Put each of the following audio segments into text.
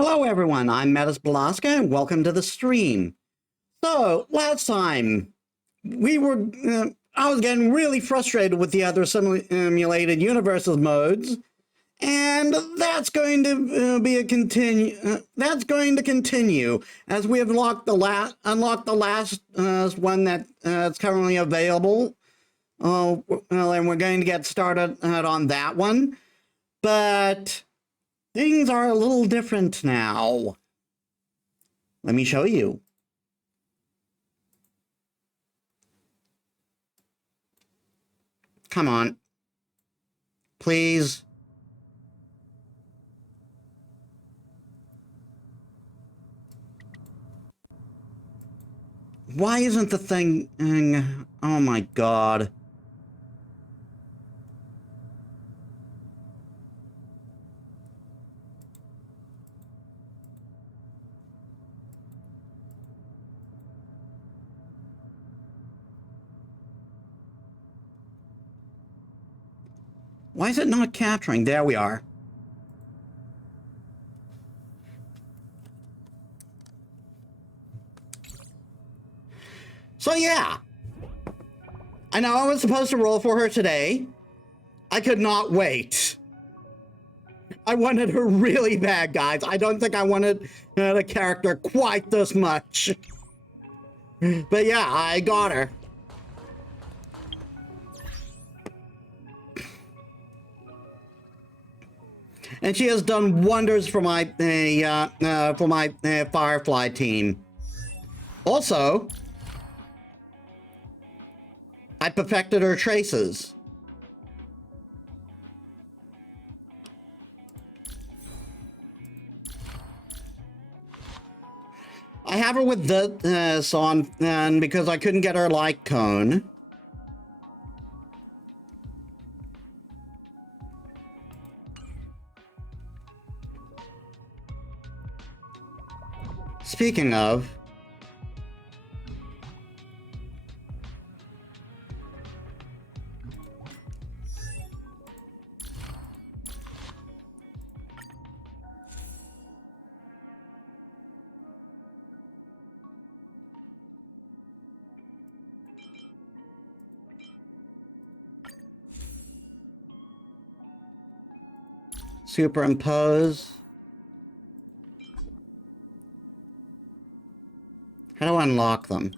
Hello everyone, I'm Metis Balaska and welcome to the stream. So, last time, I was getting really frustrated with the other simulated universes modes, and that's going to that's going to continue as we have unlocked the last one that's currently available. Well, and we're going to get started on that one, but things are a little different now. Let me show you. Come on. Please. Why isn't the thing... Oh my god. Why is it not capturing? There we are. So yeah. I know I was supposed to roll for her today. I could not wait. I wanted her really bad, guys. I don't think I wanted the character quite this much. But yeah, I got her. And she has done wonders for my Firefly team. Also, I perfected her traces. I have her with this on, and because I couldn't get her light cone. Speaking of, superimpose. How do I unlock them?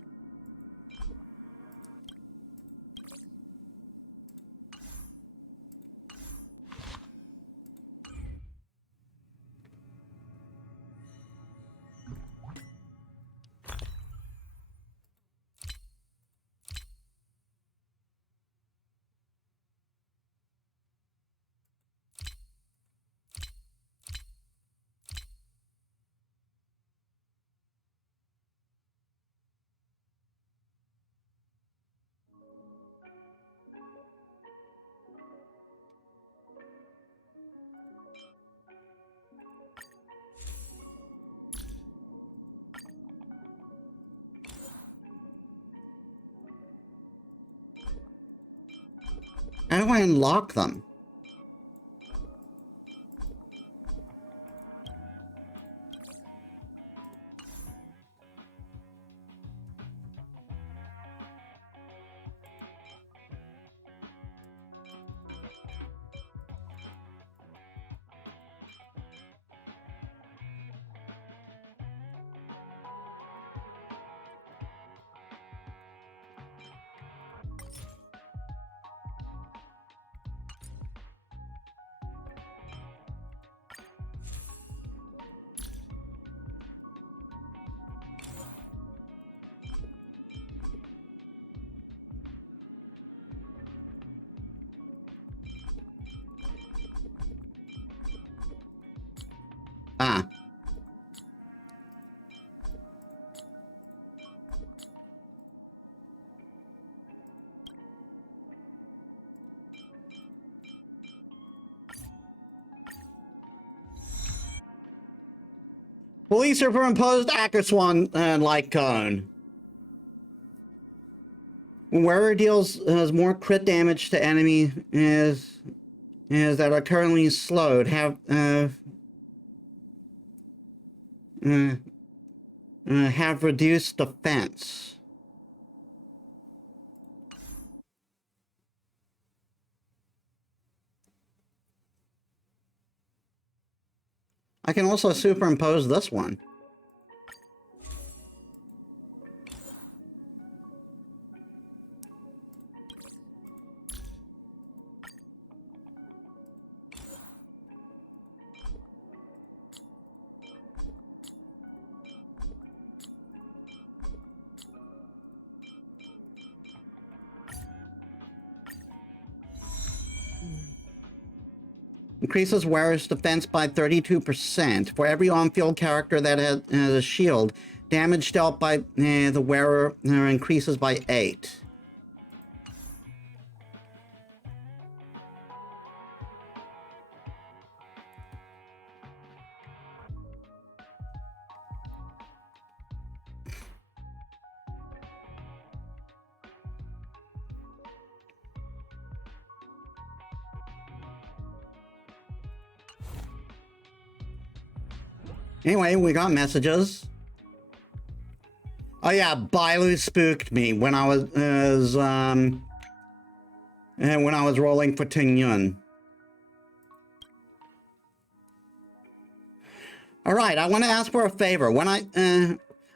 How do I unlock them? Ah. Fully superimposed Ackerswan and light cone. Wearer deals more crit damage to enemies that are currently slowed. uh, have reduced defense. I can also superimpose this one. Increases wearer's defense by 32%. For every on-field character that has a shield, damage dealt by the wearer increases by 8. Anyway, we got messages. Oh yeah, Bailu spooked me when I was rolling for Tingyun. All right, I want to ask for a favor. When I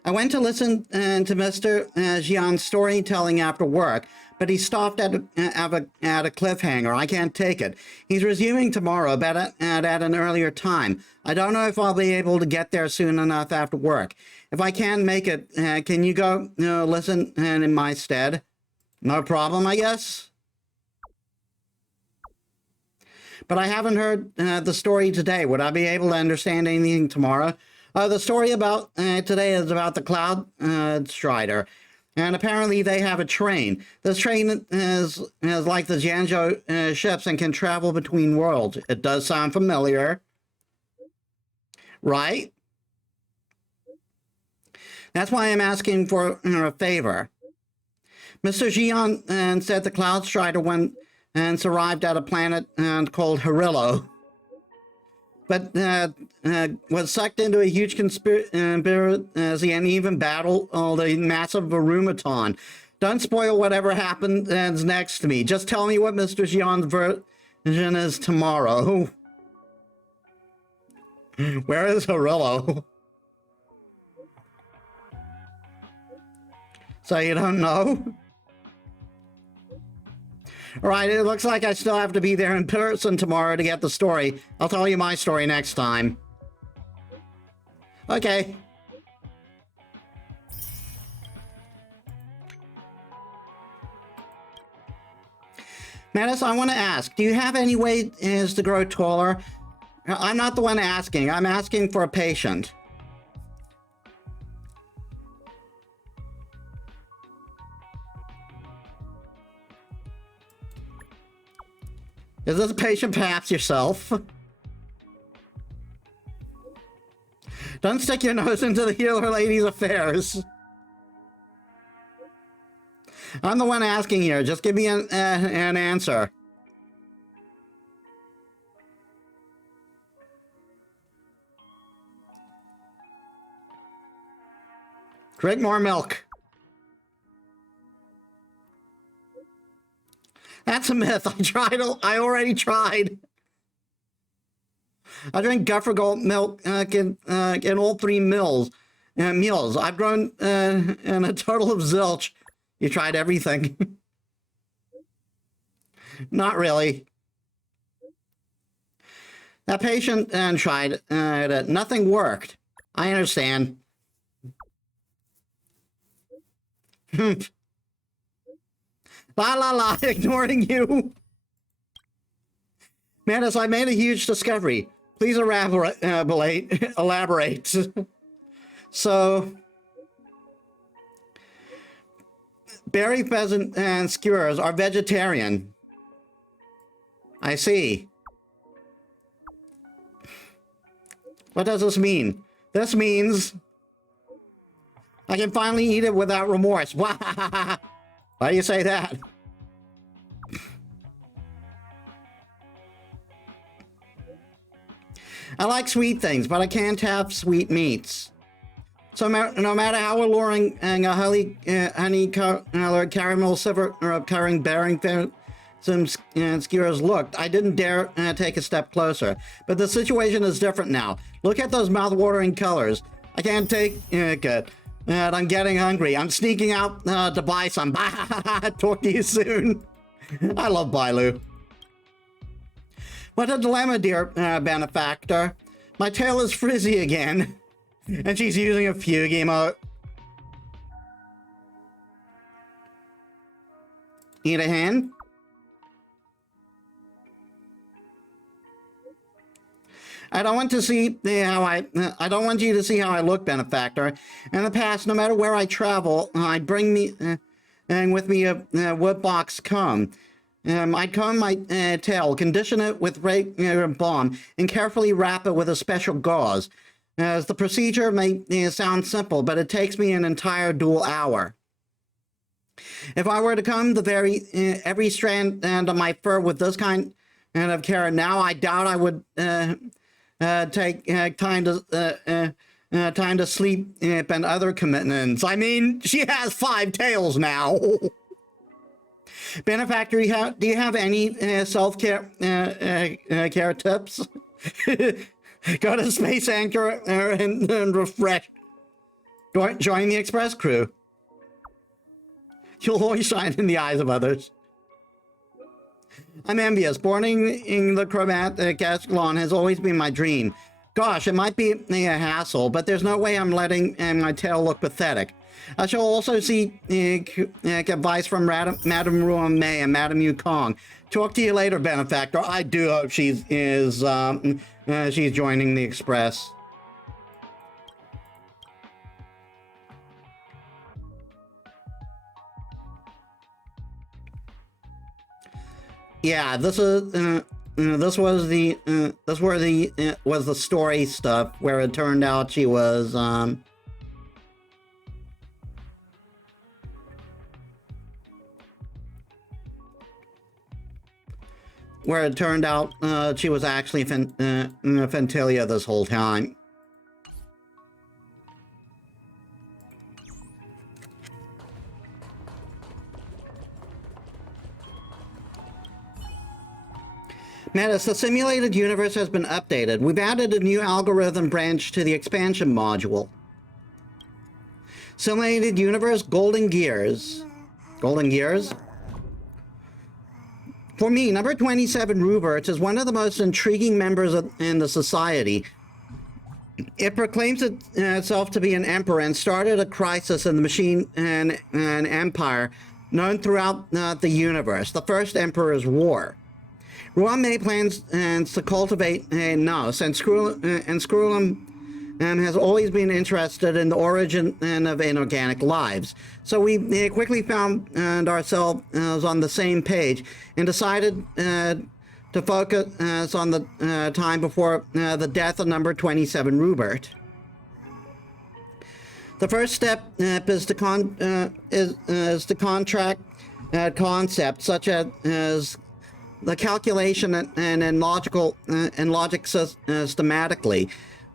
went to listen to Mr. Jian's storytelling after work, but he stopped at a cliffhanger. I can't take it. He's resuming tomorrow, but at an earlier time. I don't know if I'll be able to get there soon enough after work. If I can't make it, can you go listen in my stead? No problem, I guess. But I haven't heard the story today. Would I be able to understand anything tomorrow? The story about today is about the Cloud Strider. And apparently they have a train. This train is like the Jianzhou ships and can travel between worlds. It does sound familiar. Right? That's why I'm asking for a favor. Mr. Jian said the Cloud Strider went and arrived at a planet called Harillo, but was sucked into a huge conspiracy and even battled the massive Varumaton. Don't spoil whatever happens next to me. Just tell me what Mr. Jian's version is tomorrow. Where is Harillo? So you don't know? All right, it looks like I still have to be there in person tomorrow to get the story. I'll tell you my story next time. Okay. Metis, I want to ask, do you have any ways to grow taller? I'm not the one asking. I'm asking for a patient. Is this patient perhaps yourself? Don't stick your nose into the healer lady's affairs. I'm the one asking here. Just give me an answer. Drink more milk. That's a myth. I already tried. I drink Guffergold milk in all 3 meals. I've grown in a total of zilch. You tried everything. Not really. That patient tried it. Nothing worked. I understand. La la la, ignoring you. Metis, I made a huge discovery. Please elaborate. So, berry pheasant and skewers are vegetarian. I see. What does this mean? This means I can finally eat it without remorse. Why do you say that? I like sweet things, but I can't have sweet meats. So no matter how alluring and a honey-colored caramel silver covering bearing some skewers looked, I didn't dare take a step closer. But the situation is different now. Look at those mouth-watering colors. I can't take it. And I'm getting hungry. I'm sneaking out to buy some. Talk to you soon. I love Bailu. What a dilemma, dear benefactor. My tail is frizzy again. And she's using a fugue emote. Eat a hand? I don't want you to see how I look, benefactor. In the past, no matter where I travel, I'd bring me with me a wood box comb. I'd comb my tail, condition it with balm, and carefully wrap it with a special gauze. As the procedure may sound simple, but it takes me an entire dual hour. If I were to comb every strand of my fur with this kind of care now, I doubt I would take time to sleep and other commitments. I mean, she has 5 tails now. Benefactor, do you have any self-care care tips? Go to Space Anchor and refresh. Join the Express crew. You'll always shine in the eyes of others. I'm envious. Boarding the chromatic Escalon has always been my dream. Gosh, it might be a hassle, but there's no way I'm letting my tail look pathetic. I shall also see advice from Madame Ruan May and Madame Yukong. Talk to you later, benefactor. I do hope she's joining the Express. Yeah, this was the story stuff where it turned out she was where it turned out she was actually Fentilia this whole time. Metis, the simulated universe has been updated. We've added a new algorithm branch to the expansion module. Simulated universe, Golden Gears. Golden Gears? For me, number 27 Ruberts is one of the most intriguing members in the society. It proclaims itself to be an emperor and started a crisis in the machine and empire known throughout the universe. The first Emperor's War. Ruan May plans to cultivate Nos, and Screwlum has always been interested in the origin of inorganic lives. So we quickly found ourselves on the same page and decided to focus on the time before the death of number 27 Rubert. The first step is to contract concepts such as the calculation and logic systematically.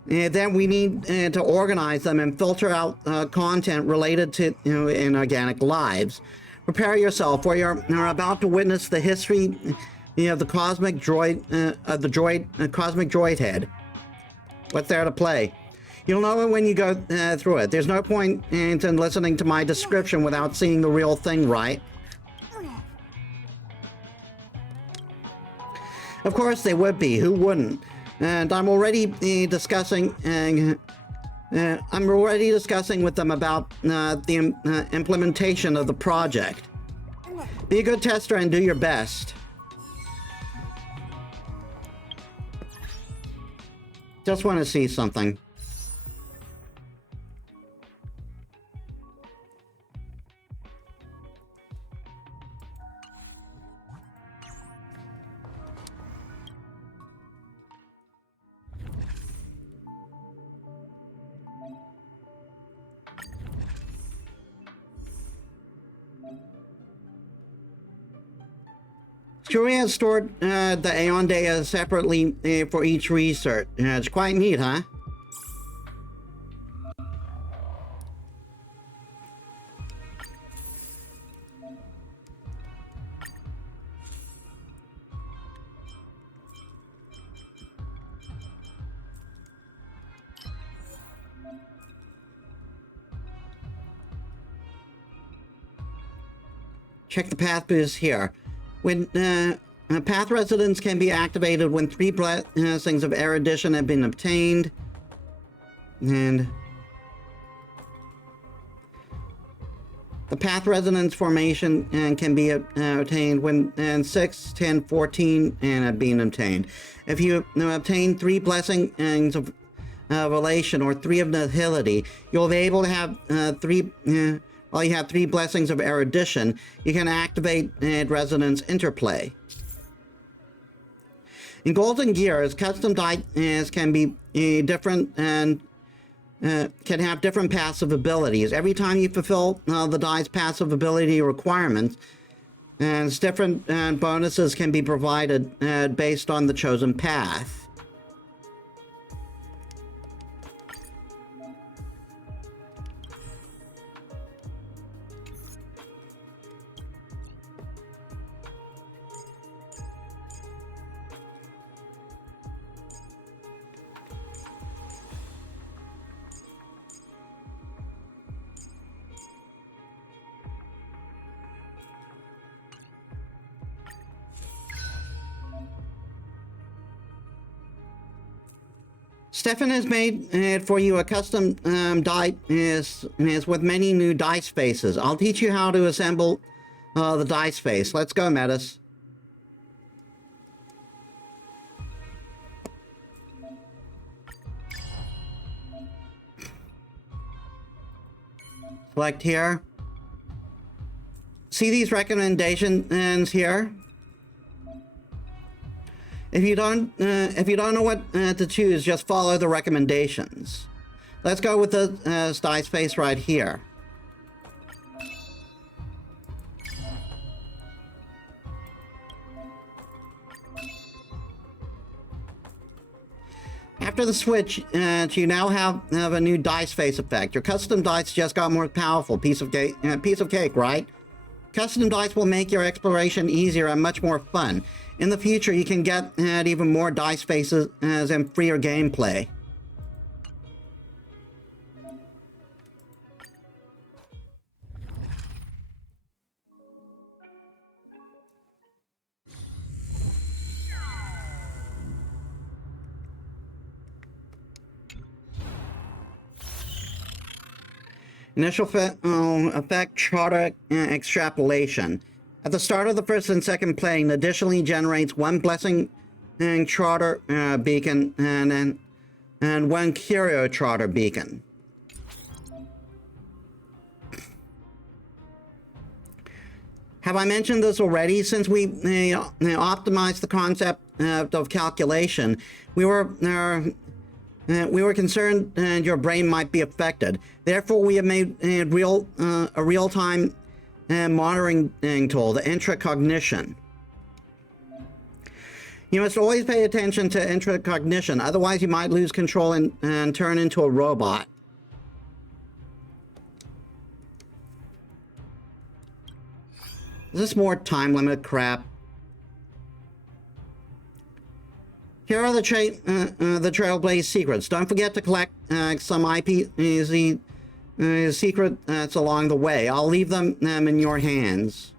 Then we need to organize them and filter out content related to inorganic lives. Prepare yourself, for you're about to witness the history of the cosmic droid, cosmic droid head. What's there to play? You'll know it when you go through it. There's no point in listening to my description without seeing the real thing, right? Of course they would be. Who wouldn't? And I'm already discussing. I'm already discussing with them about the implementation of the project. Be a good tester and do your best. Just want to see something. Shuri has stored the Aeon data separately for each research. It's quite neat, huh? Check the path boost here. When path residence can be activated when 3 blessings of erudition have been obtained. And the path resonance formation can be obtained when 6, 10, 14 and have been obtained. If you obtain 3 blessings of relation or 3 of nihility, you'll be able to have 3. While you have 3 blessings of erudition, you can activate resonance interplay. In Golden Gears, custom dice can be different and can have different passive abilities. Every time you fulfill the die's passive ability requirements, and different bonuses can be provided based on the chosen path. Stefan has made for you a custom die is with many new dice faces. I'll teach you how to assemble the dice face. Let's go, Metis. Select here. See these recommendations here? If you don't know what to choose, just follow the recommendations. Let's go with the dice face right here. After the switch, you now have a new dice face effect. Your custom dice just got more powerful. Piece of cake, right? Custom dice will make your exploration easier and much more fun. In the future, you can get even more dice faces and freer gameplay. Initial effect charter extrapolation. At the start of the first and second plane, additionally generates 1 blessing and charter beacon and 1 curio charter beacon. Have I mentioned this already? Since we optimized the concept of calculation, we were concerned your brain might be affected. Therefore, we have made a real-time monitoring tool, the intracognition. You must always pay attention to intracognition, otherwise you might lose control and turn into a robot. Is this more time limit crap? Here are the Trailblaze secrets. Don't forget to collect some IPZ secrets along the way. I'll leave them in your hands.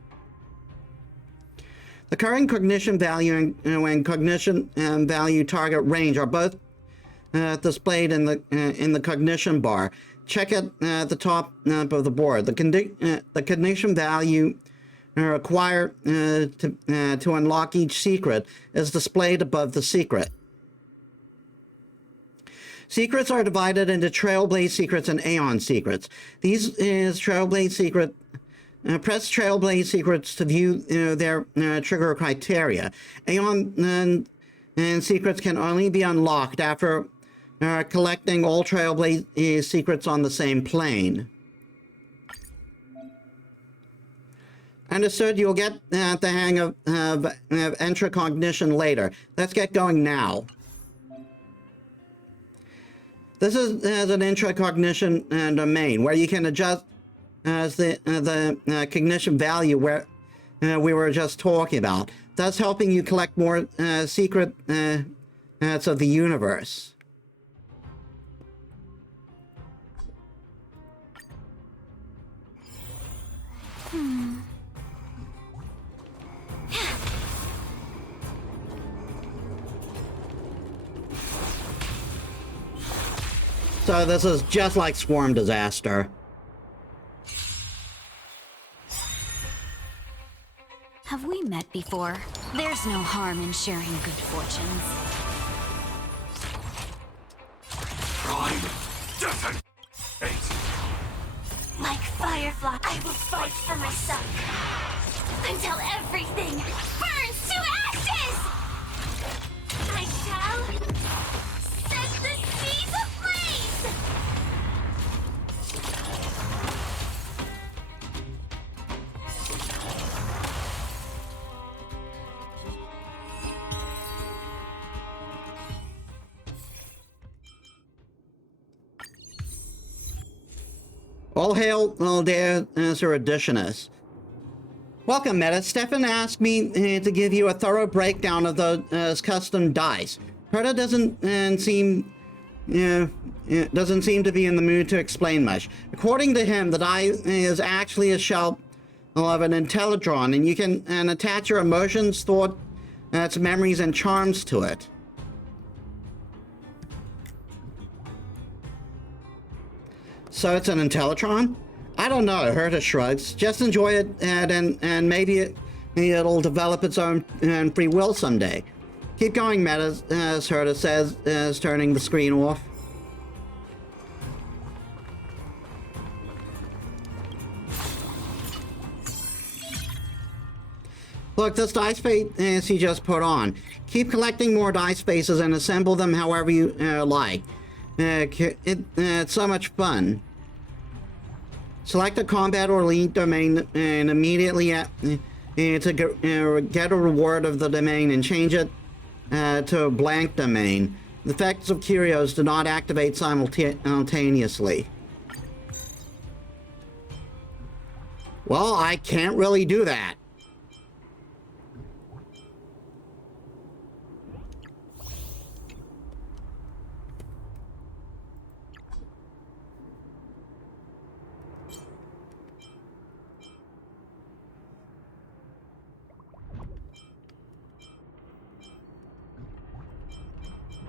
The current cognition value and cognition value target range are both displayed in the cognition bar. Check it at the top of the board. The cognition value required to unlock each secret is displayed above the secret. Secrets are divided into Trailblaze secrets and Aeon secrets. These is Trailblaze secret. Press Trailblaze secrets to view their trigger criteria. Aeon and secrets can only be unlocked after collecting all Trailblaze secrets on the same plane. Understood. You'll get the hang of intracognition later. Let's get going now. This is an intracognition domain where you can adjust the cognition value where we were just talking about, thus helping you collect more secrets of the universe. So this is just like Swarm Disaster. Have we met before? There's no harm in sharing good fortunes. Prime detonate! Like Firefly, I will fight for my son until everything burns to ashes! I shall set the seas ablaze! All hail, dear Sir Additionist. Welcome, Metis. Stefan asked me to give you a thorough breakdown of those custom dice. Herta doesn't seem to be in the mood to explain much. According to him, the die is actually a shell of an Intellitron, and you can attach your emotions, thoughts, memories, and charms to it. So it's an Intellitron? I don't know, Herta shrugs. Just enjoy it, and maybe it'll develop its own free will someday. Keep going, Metis, as Herta says, turning the screen off. Look, this dice face he just put on. Keep collecting more dice faces and assemble them however you like. It's so much fun. Select a combat or elite domain and immediately to get a reward of the domain and change it to a blank domain. The effects of curios do not activate simultaneously. Well, I can't really do that.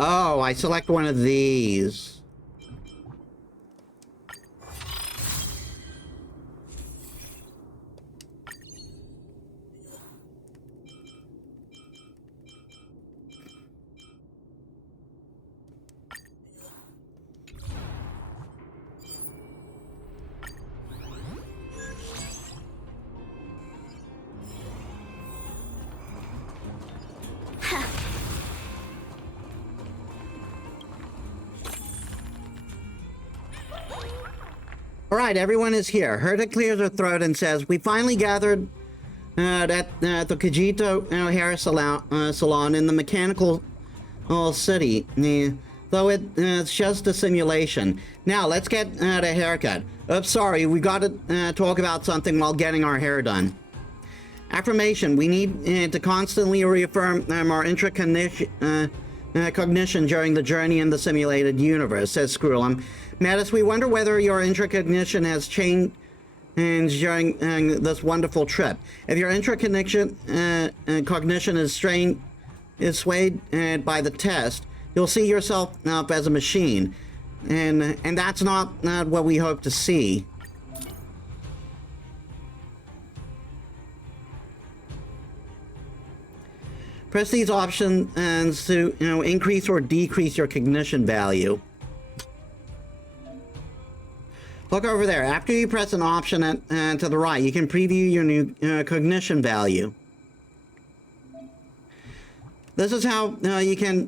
Oh, I select one of these. All right, everyone is here. Herta clears her throat and says, "We finally gathered at the Kajito hair salon in the mechanical city, though it's just a simulation. Now, let's get a haircut. Oops, sorry, we got to talk about something while getting our hair done. Affirmation, we need to constantly reaffirm our intracognition during the journey in the simulated universe," says Screwlum. Metis, we wonder whether your intracognition has changed during this wonderful trip. If your intracognition cognition is swayed by the test, you'll see yourself as a machine, and that's not what we hope to see. Press these options to increase or decrease your cognition value. Look over there. After you press an option to the right, you can preview your new cognition value. This is how you can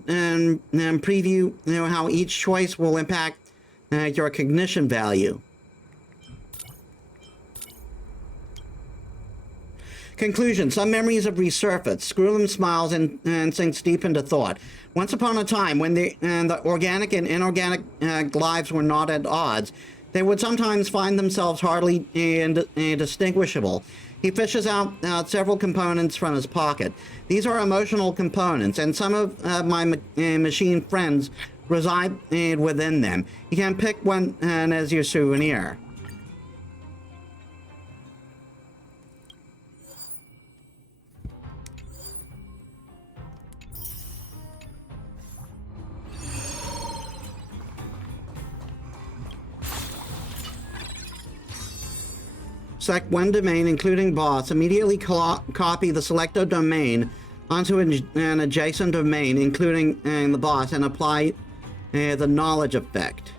preview how each choice will impact your cognition value. Conclusion. Some memories have resurfaced. Screwlum smiles and sinks deep into thought. Once upon a time, when the organic and inorganic lives were not at odds, they would sometimes find themselves hardly indistinguishable. He fishes out several components from his pocket. These are emotional components, and some of my machine friends reside within them. You can pick one as your souvenir. Select one domain, including boss. Immediately copy the selected domain onto an adjacent domain, including the boss, and apply the knowledge effect.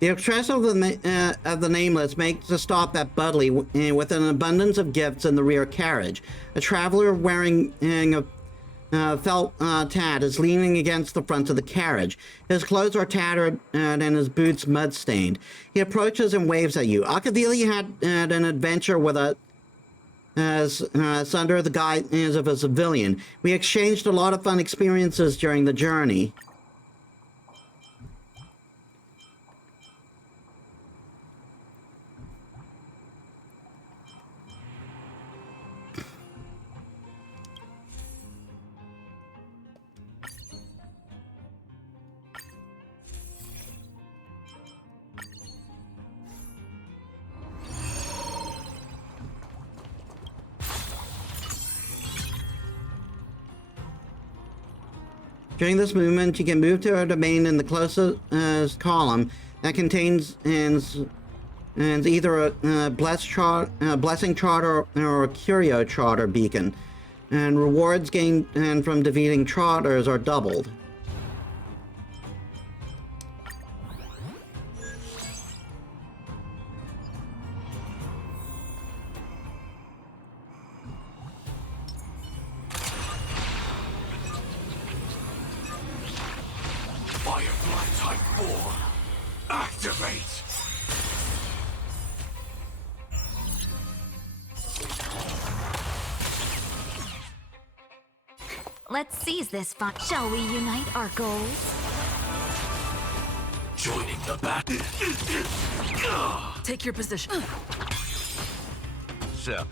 The Express of the Nameless makes a stop at Budley with an abundance of gifts in the rear carriage. A traveler wearing a felt tat is leaning against the front of the carriage. His clothes are tattered and his boots mud-stained. He approaches and waves at you. Akavili had an adventure with us under the guise of a civilian. We exchanged a lot of fun experiences during the journey. During this movement, you can move to a domain in the closest column that contains either a blessing trotter or a curio trotter beacon, and rewards gained from defeating trotters are doubled. Firefly Type 4. Activate! Let's seize this fun. Shall we unite our goals? Joining the battle. Take your position. Sir.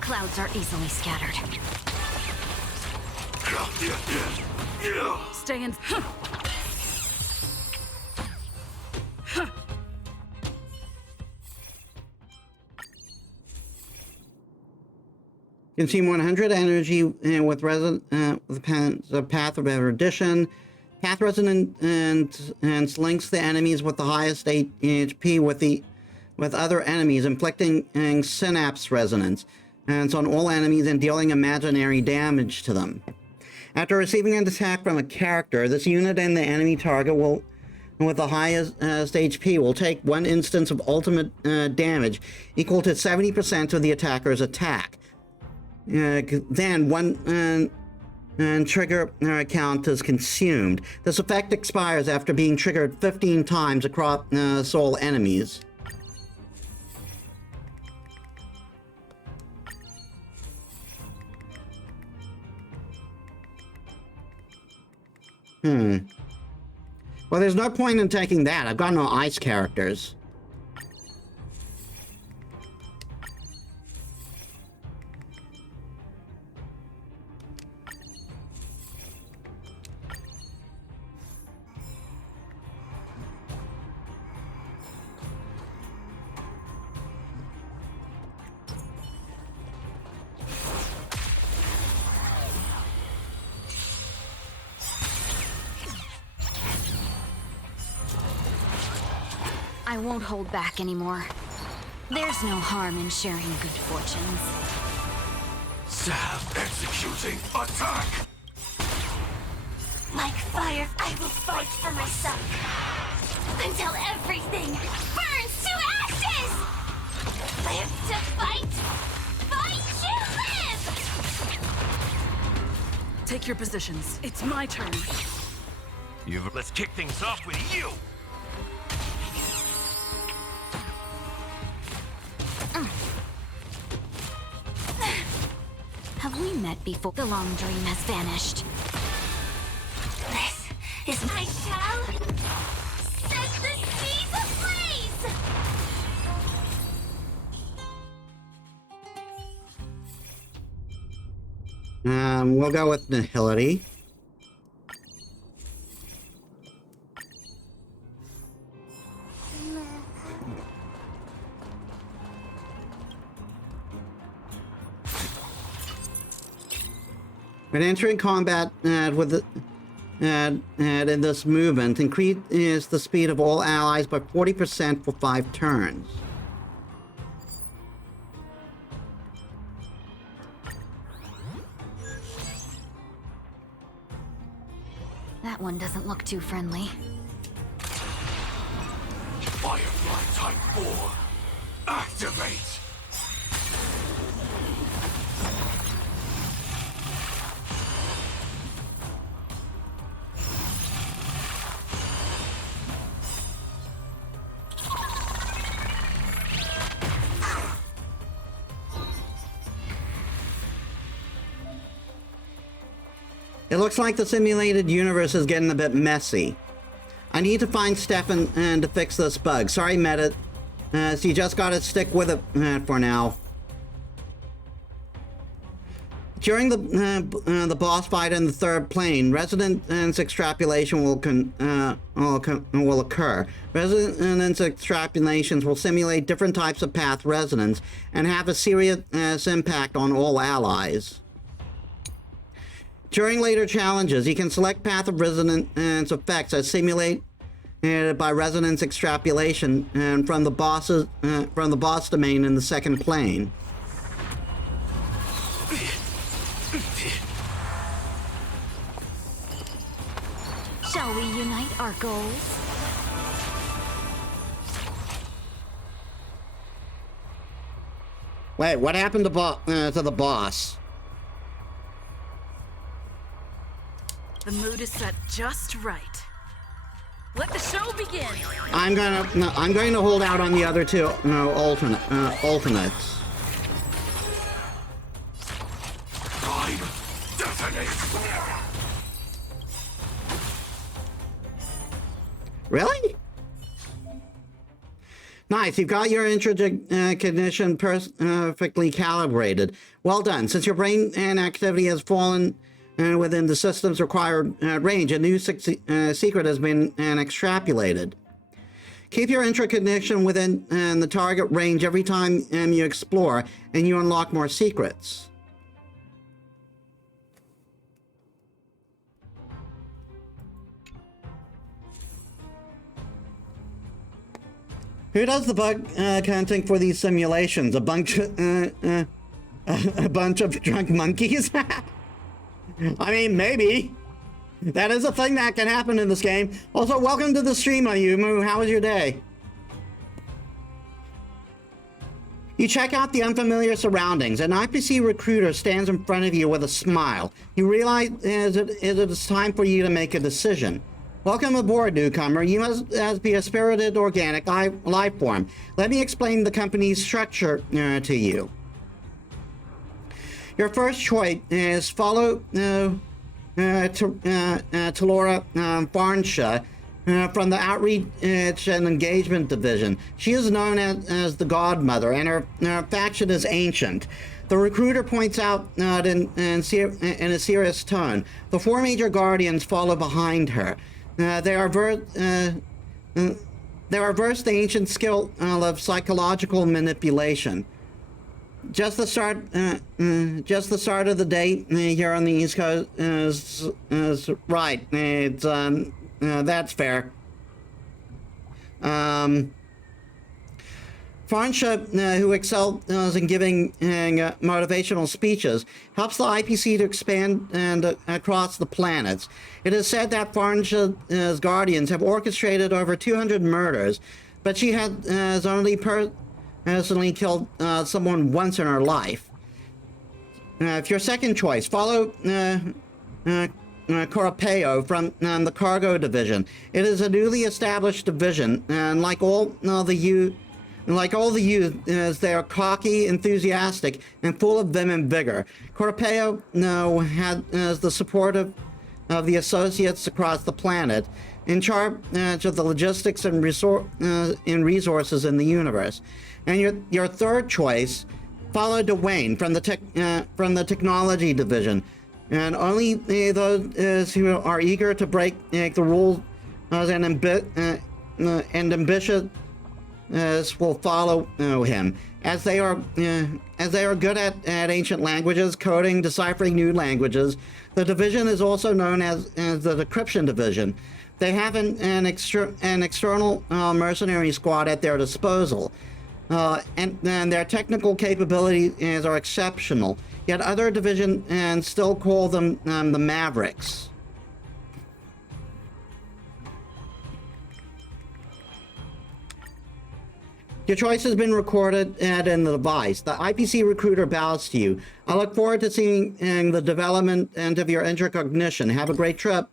Clouds are easily scattered. Stay in. Consume 100 energy with the Path of Erudition. Path Resonance links the enemies with the highest HP with other enemies, inflicting synapse resonance on all enemies and dealing imaginary damage to them. After receiving an attack from a character, this unit and the enemy target with the highest HP will take one instance of ultimate damage equal to 70% of the attacker's attack. Then one trigger count is consumed. This effect expires after being triggered 15 times across all enemies. Well, there's no point in taking that. I've got no ice characters. I won't hold back anymore. There's no harm in sharing good fortunes. Sam executing attack! Like fire, I will fight for myself. Until everything burns to ashes! Live to fight! Fight to live! Take your positions. It's my turn. Let's kick things off with you! Have we met before? The long dream has vanished. This is my shall We'll go with nihility. When entering combat in this movement, increase the speed of all allies by 40% for 5 turns. That one doesn't look too friendly. Firefly Type 4. Activate! It looks like the simulated universe is getting a bit messy. I need to find Stefan to fix this bug. Sorry, Metis. So you just gotta stick with it for now. During the boss fight in the third plane, resonance extrapolation will occur. Resonance extrapolations will simulate different types of path resonance and have a serious impact on all allies. During later challenges, you can select path of resonance effects as simulated by resonance extrapolation and from the boss domain in the second plane. Shall we unite our goals? Wait, what happened to the boss? The mood is set just right. Let the show begin. I'm going to hold out on the other two alternates. Time detonate! Really? Nice, you've got your introcognition perfectly calibrated. Well done. Since your brain and activity has fallen within the system's required range, a new secret has been extrapolated. Keep your introcognition within the target range every time you explore, and you unlock more secrets. Who does the bug hunting for these simulations? A bunch of drunk monkeys? I mean, maybe. That is a thing that can happen in this game. Also, welcome to the stream, Ayumu. How was your day? You check out the unfamiliar surroundings. An IPC recruiter stands in front of you with a smile. You realize it is time for you to make a decision. Welcome aboard, newcomer. You must be a spirited organic life form. Let me explain the company's structure to you. Your first choice is follow Talora Farnsha from the Outreach and Engagement Division. She is known as the Godmother, and her faction is ancient. The recruiter points out in a serious tone. The 4 major guardians follow behind her. They are versed in the ancient skill of psychological manipulation. Just the start of the day here on the East Coast is right. It's that's fair. Farnsha, who excels in giving motivational speeches, helps the IPC to expand across the planets. It is said that Farnsha's guardians have orchestrated over 200 murders, but she has only personally killed someone once in her life. If your second choice, follow Corapeo from the Cargo Division. It is a newly established division, and like all the youth, they are cocky, enthusiastic, and full of vim and vigor. Corapeo has the support of the associates across the planet, in charge of the logistics and resources in the universe. And your third choice follow Dwayne from the technology division, and only those who are eager to break the rules and ambitious will follow him, as they are good at ancient languages, coding, deciphering new languages. The division is also known as the decryption division. They have an external mercenary squad at their disposal, and their technical capabilities are exceptional. Yet other divisions still call them the Mavericks. Your choice has been recorded in the device. The IPC recruiter bows to you. I look forward to seeing the development of your intercognition. Have a great trip.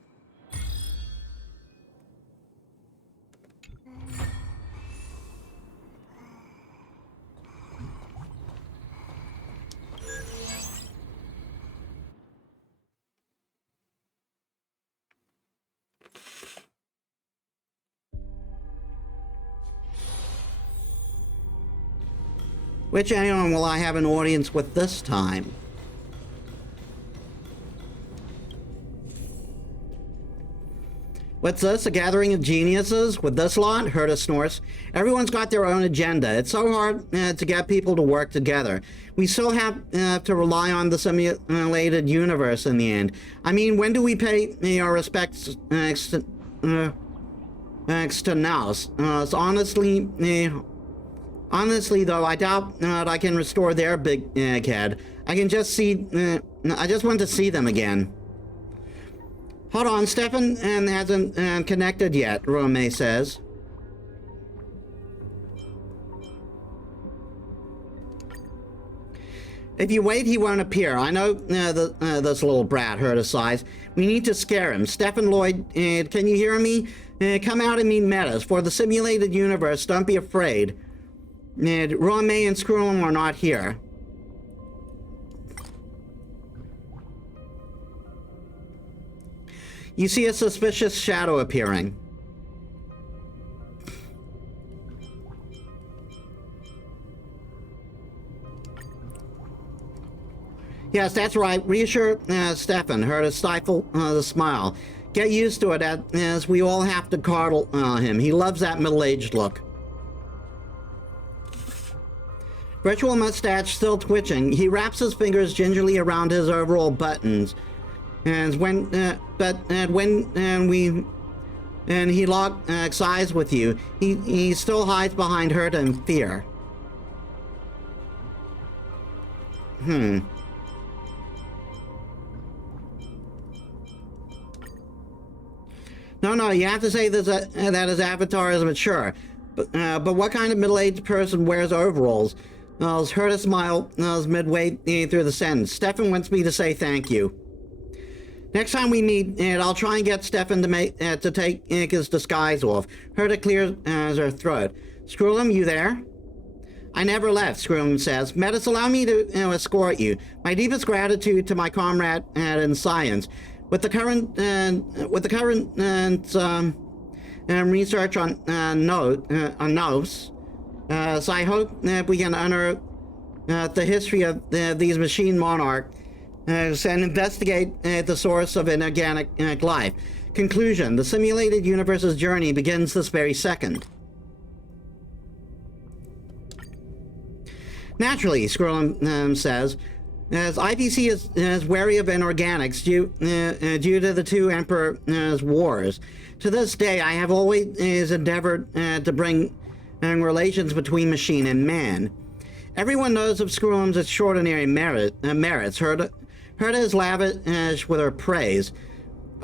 Which anyone will I have an audience with this time? What's this? A gathering of geniuses? With this lot? Herta snorts. Everyone's got their own agenda. It's so hard to get people to work together. We still have to rely on the simulated universe in the end. I mean, when do we pay our respects to Naus? Honestly, though, I doubt I can restore their big head. I just want to see them again. Hold on, Stefan hasn't connected yet, Rome says. If you wait, he won't appear. I know this little brat, Herta sighs. We need to scare him. Stefan Lloyd, can you hear me? Come out and meet Metis. For the simulated universe, don't be afraid. Rome and Skrullum are not here. You see a suspicious shadow appearing. Yes, that's right. Reassure Stefan. Herta stifle the smile. Get used to it as we all have to coddle him. He loves that middle-aged look. Virtual mustache still twitching, he wraps his fingers gingerly around his overall buttons, and when he locks eyes with you, he still hides behind Herta in fear. No, you have to say that his avatar is mature. But what kind of middle-aged person wears overalls? Herta smile midway through the sentence. Stefan wants me to say thank you. Next time we meet, I'll try and get Stefan to take his disguise off. Herta clears her throat. Skrullum, you there? I never left, Skrullum says. Metis, allow me to escort you. My deepest gratitude to my comrade in science. With the current research on Nos, so I hope we can unearth the history of these machine monarchs and investigate the source of inorganic life. Conclusion: the simulated universe's journey begins this very second. Naturally, Skrullum says, as IPC is wary of inorganics due to the two emperors' wars. To this day, I have always endeavored to bring relations between machine and man. Everyone knows of Skrullum's extraordinary merits. Herta is lavish with her praise.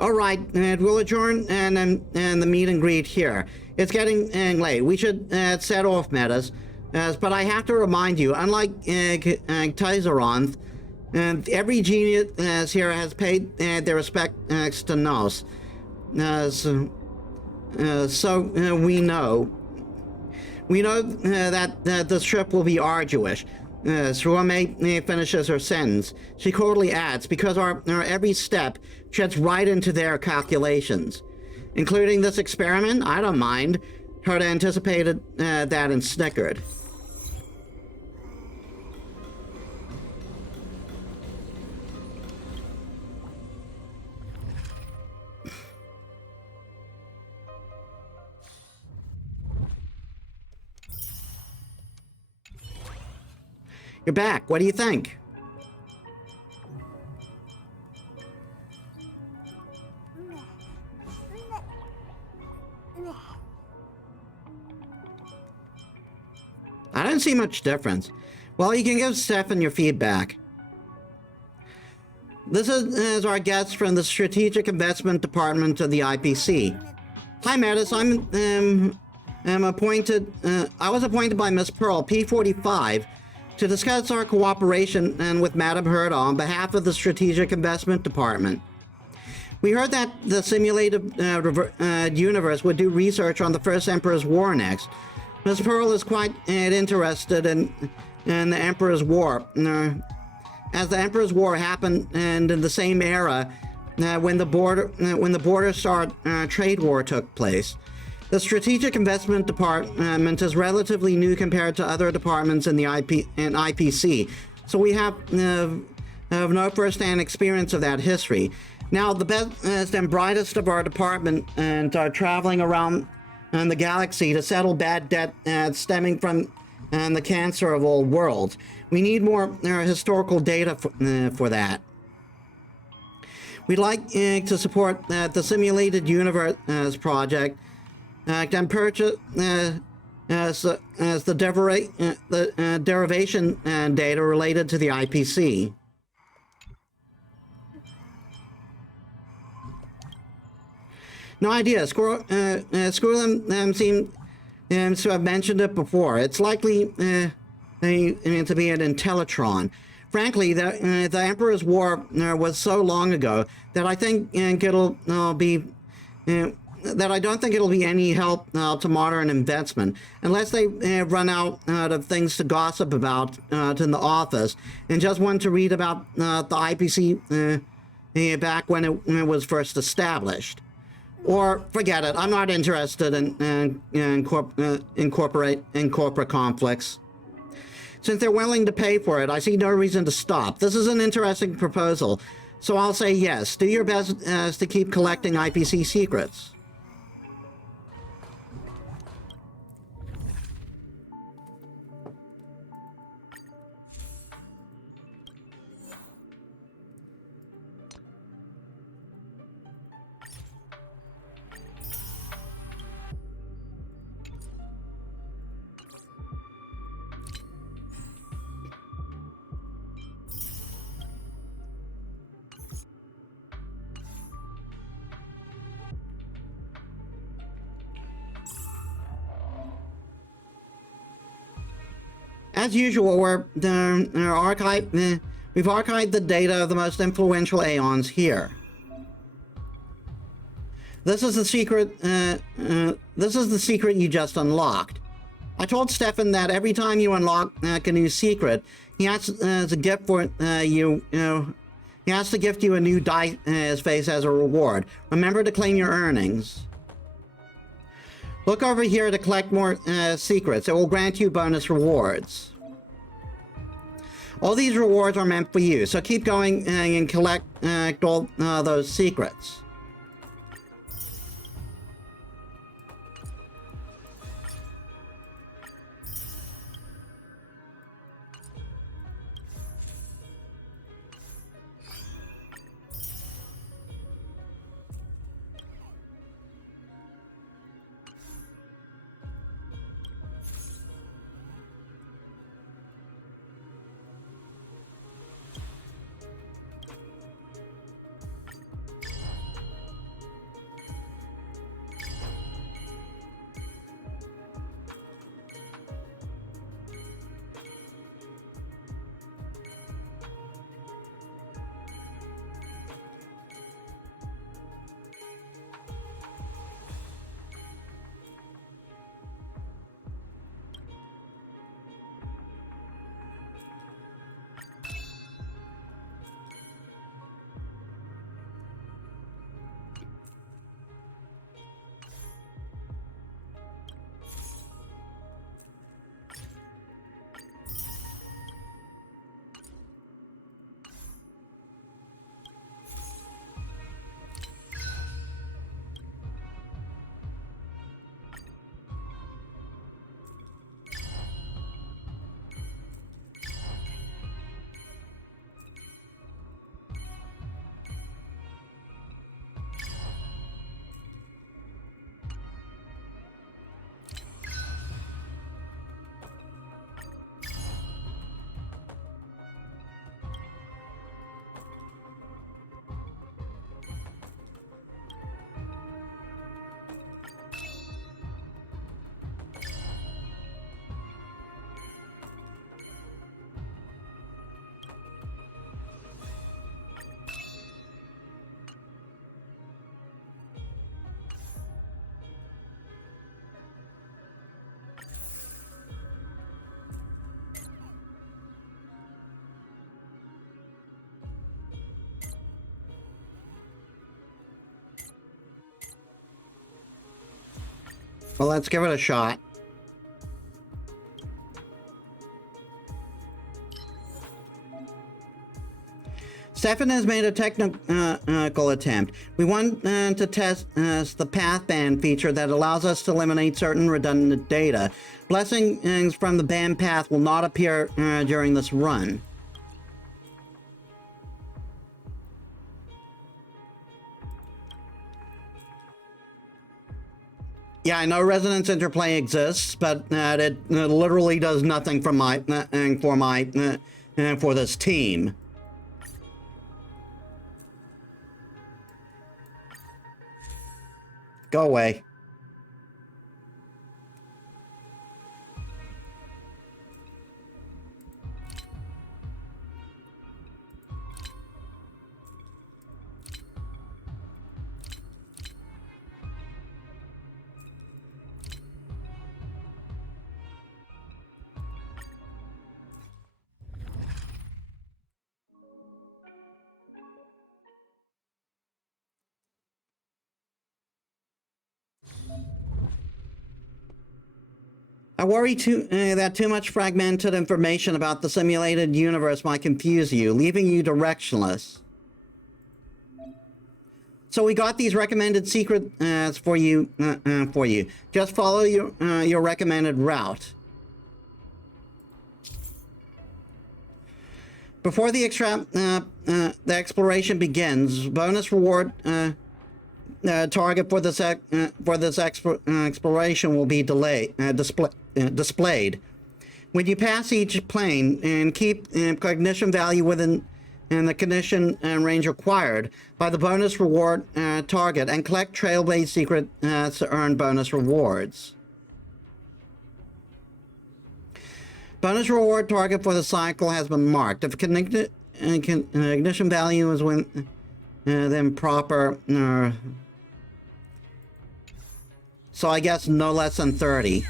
All right, we'll adjourn and the meet and greet here. It's getting late. We should set off, Metis. But I have to remind you, unlike Taizeronth, every genius here has paid their respects to Nos. So we know. We know that this trip will be arduous. Rome finishes her sentence. She coldly adds, because our every step treads right into their calculations. Including this experiment? I don't mind. Herta anticipated that and snickered. You're back. What do you think? I don't see much difference. Well, you can give Stefan your feedback. This is our guest from the Strategic Investment Department of the IPC. Hi, Metis. I was appointed by Miss Pearl, P45, to discuss our cooperation with Madame Herda on behalf of the Strategic Investment Department. We heard that the simulated universe would do research on the First Emperor's War next. Miss Pearl is quite interested in the Emperor's War, as the Emperor's War happened and in the same era when the border star trade war took place. The Strategic Investment Department is relatively new compared to other departments in the IPC, so we have no first-hand experience of that history. Now, the best and brightest of our department are traveling around the galaxy to settle bad debt stemming from the cancer of old worlds. We need more historical data for that. We'd like to support the Simulated Universe project can purchase as the derivation data related to the IPC. No idea. Squirrel seems to have mentioned it before. It's likely to be an Intellitron. Frankly, the Emperor's War was so long ago that I think it'll be. That I don't think it'll be any help to modern investment, unless they run out of things to gossip about in the office and just want to read about the IPC back when it was first established. Or forget it, I'm not interested in corporate conflicts. Since they're willing to pay for it, I see no reason to stop. This is an interesting proposal, so I'll say yes. Do your best to keep collecting IPC secrets. As usual, we've archived the data of the most influential Aeons here. This is the secret. This is the secret you just unlocked. I told Stefan that every time you unlock a new secret, he has to gift for you. He has to gift you a new dice face as a reward. Remember to claim your earnings. Look over here to collect more secrets. It will grant you bonus rewards. All these rewards are meant for you, so keep going and collect all those secrets. Well, let's give it a shot. Stefan has made a technical attempt. We want to test the path ban feature that allows us to eliminate certain redundant data. Blessings from the banned path will not appear during this run. Yeah, I know Resonance Interplay exists, but it literally does nothing for for this team. Go away. I worry that too much fragmented information about the simulated universe might confuse you, leaving you directionless. So we got these recommended secrets for you. Just follow your recommended route. Before the exploration begins, bonus reward target for this exploration will be displayed. When you pass each plane and keep cognition value within the cognition range required by the bonus reward target and collect trailblaze secret to earn bonus rewards. Bonus reward target for the cycle has been marked. If cognition value is then proper, so I guess no less than 30.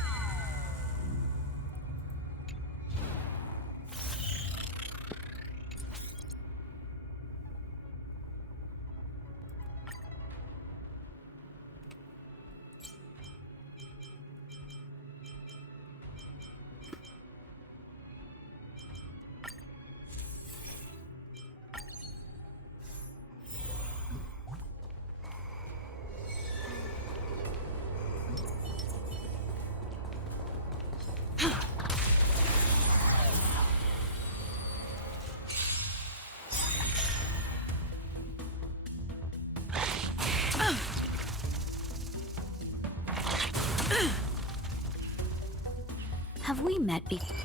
Have we met before?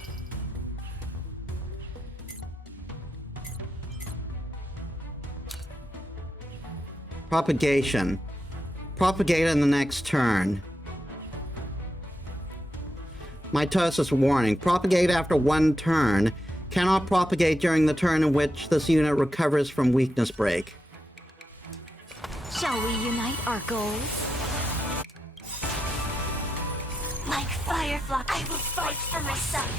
Propagation. Propagate in the next turn. Mitosis warning. Propagate after one turn. Cannot propagate during the turn in which this unit recovers from weakness break. Shall we unite our goals? Like Firefly, I will fight for myself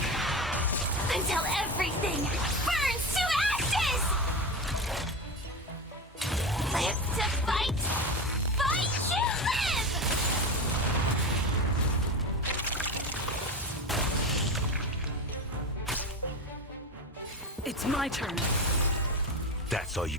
until everything burns to ashes! Live to fight! Fight to live! It's my turn. That's all you.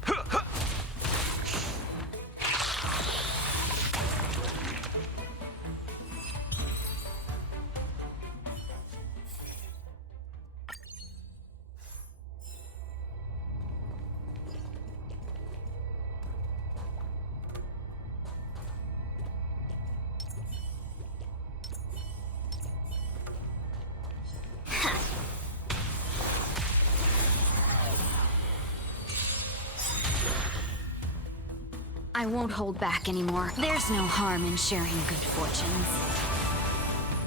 I won't hold back anymore. There's no harm in sharing good fortunes.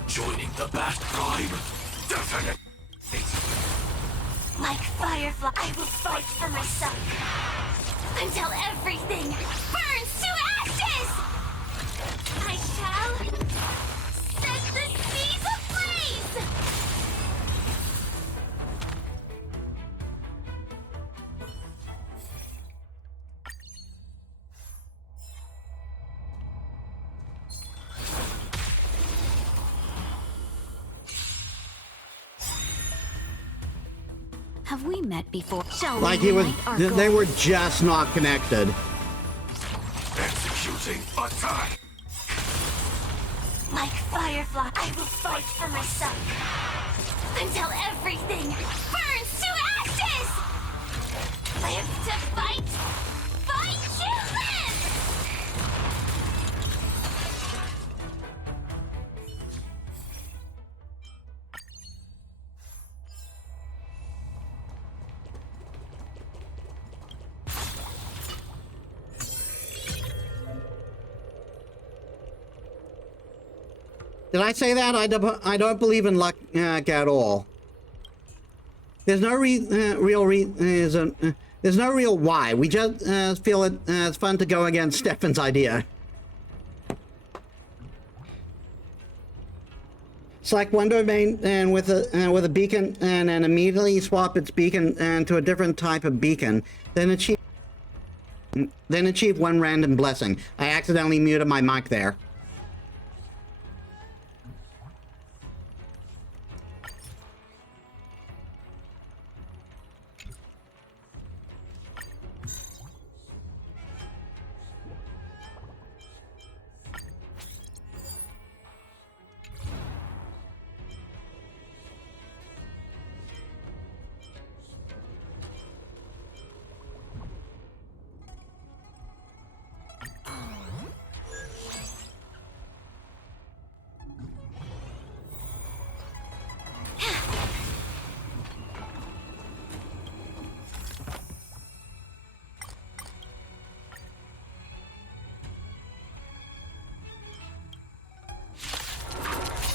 Joining the Bat Tribe? Definite. Like Firefly, I will fight for myself until everything burns to ashes! I shall set the seas ablaze! Have we met before? Shall Like we he was, unite our they were goals? just not connected. Executing attack! Like Firefly, I will fight for myself until everything burns to ashes! Live to fight! Fight to live! Did I say that? I don't believe in luck at all. There's no there's no real why. We just feel it's fun to go against Stefan's idea. Select one domain and with a beacon, and then immediately swap its beacon to a different type of beacon. Then achieve one random blessing. I accidentally muted my mic there.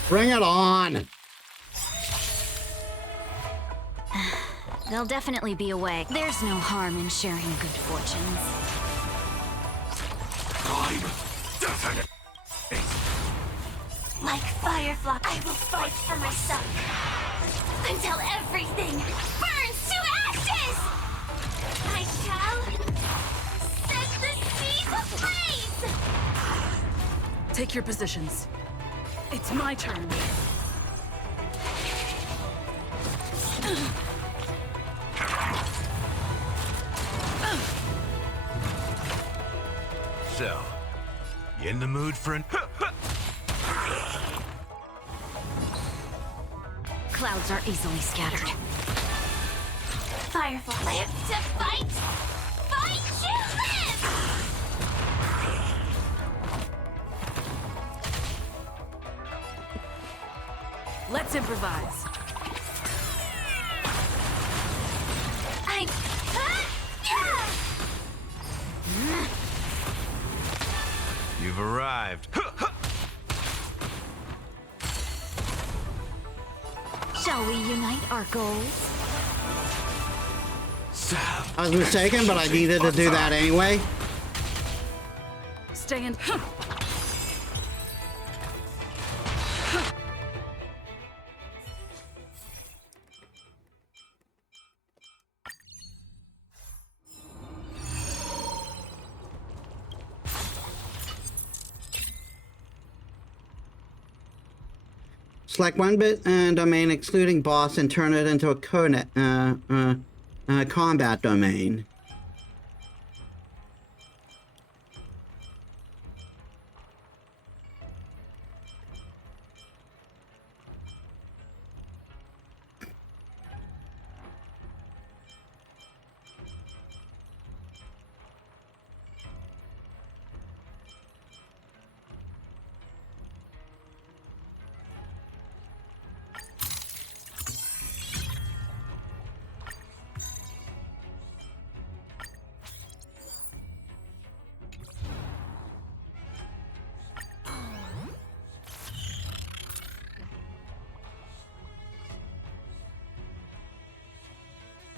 Bring it on! There'll definitely be a way. There's no harm in sharing good fortunes. I'm definite. Like Firefly, I will fight for myself until everything burns to ashes! I shall set the seas ablaze! Take your positions. It's my turn. So, you in the mood for an... Clouds are easily scattered. Firefly, live to fight! Fight to live! Let's improvise. You've arrived. Shall we unite our goals? I was mistaken, but I needed to do that anyway. Stay in. Select one bit domain excluding boss and turn it into a combat domain.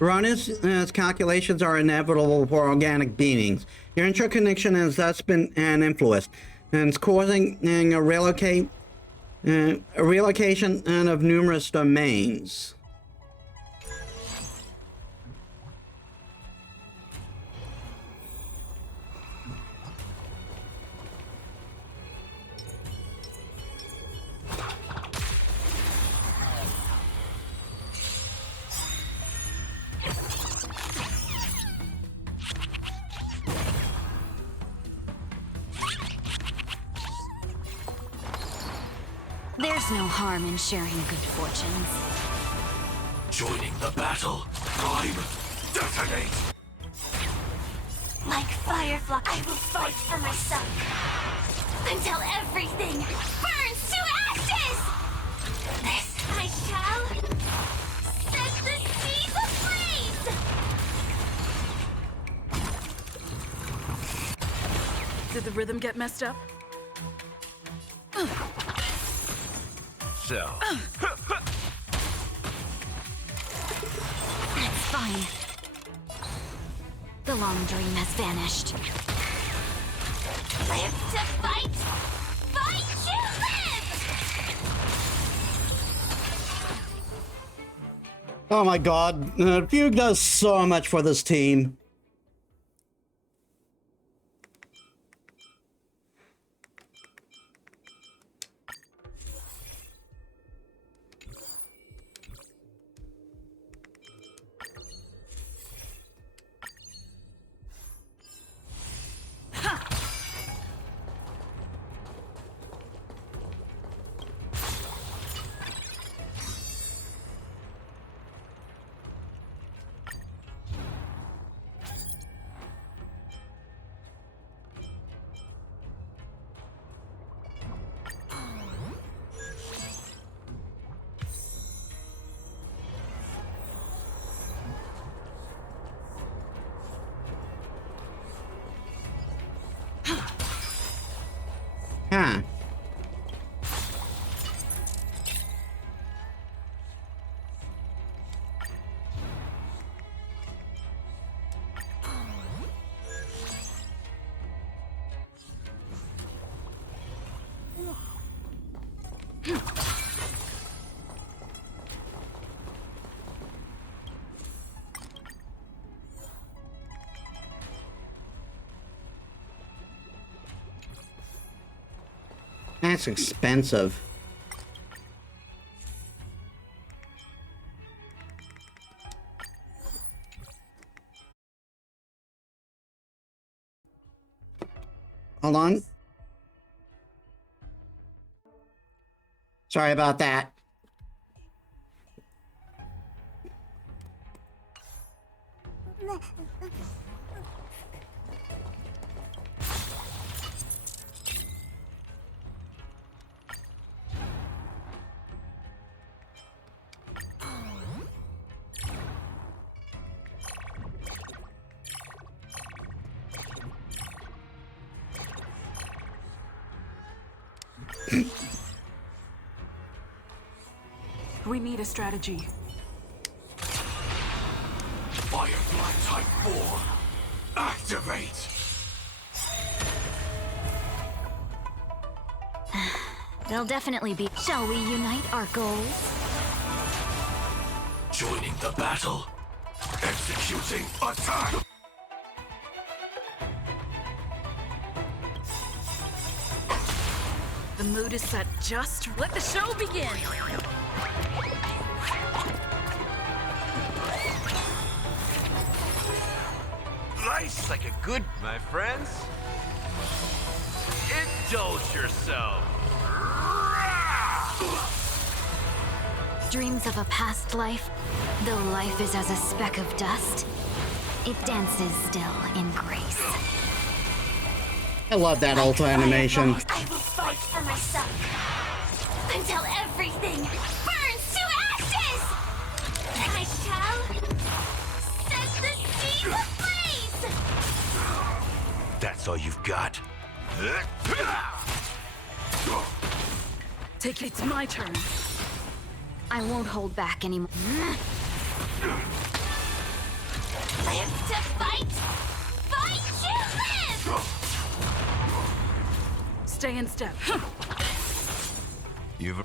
Erroneous calculations are inevitable for organic beings. Your interconnection has thus been influenced, and it's causing a relocation of numerous domains. There's no harm in sharing good fortunes. Joining the battle. Prime. Detonate. Like Firefly, I will fight for myself until everything burns to ashes! This I shall set the seas ablaze! Did the rhythm get messed up? So. That's fine. The long dream has vanished. Live to fight! Fight to live! Oh my god, Fugue does so much for this team. Huh. That's expensive. Hold on. Sorry about that. We need a strategy. Firefly Type 4. Activate. They'll definitely be. Shall we unite our goals? Joining the battle. Executing attack. The mood is set just. Let the show begin! Nice like a good, my friends. Indulge yourself. Dreams of a past life, though life is as a speck of dust, it dances still in grace. I love that ultra animation. I will fight for myself until everything burns to ashes! I shall set the seas ablaze! That's all you've got. It's my turn. I won't hold back anymore. Live to fight! Fight to live! Stay in step. You've.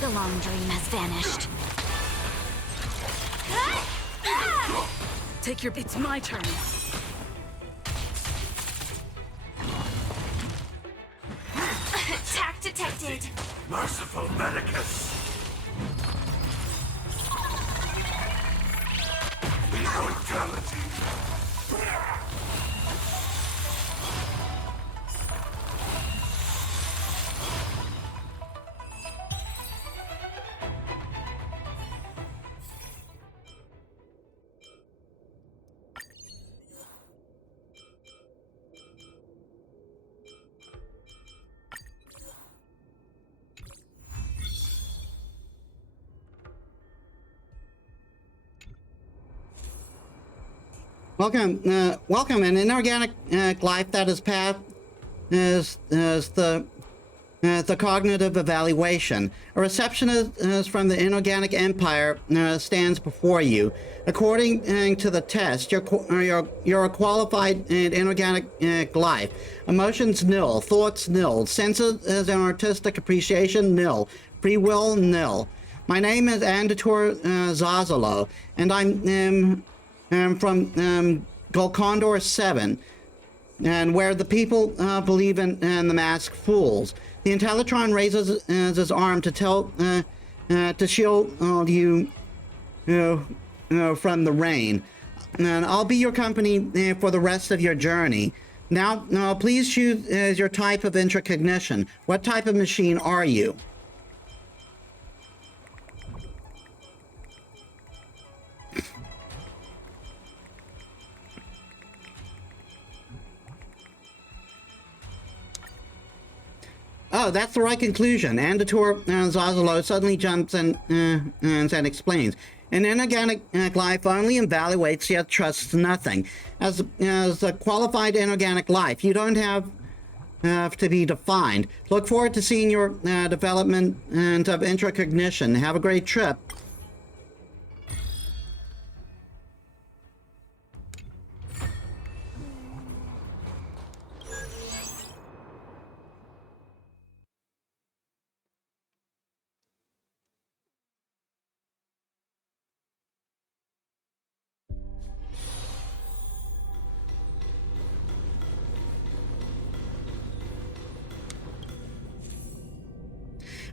The long dream has vanished. It's my turn. Attack detected. Merciful Medicus. Immortality. Welcome. An inorganic life that is path is the cognitive evaluation. A receptionist from the inorganic empire stands before you. According to the test, you're a qualified inorganic life. Emotions nil, thoughts nil, senses and artistic appreciation nil, free will nil. My name is Andator Zazalo, and I'm from Golkondor 7, and where the people believe in the masked fools. The Intellitron raises his arm to shield you from the rain. And I'll be your company for the rest of your journey. Now, please choose your type of intracognition. What type of machine are you? Oh, that's the right conclusion. Andator Zazalo suddenly jumps and explains. An inorganic life only evaluates yet trusts nothing. As a qualified inorganic life, you don't have to be defined. Look forward to seeing your development of intracognition. Have a great trip.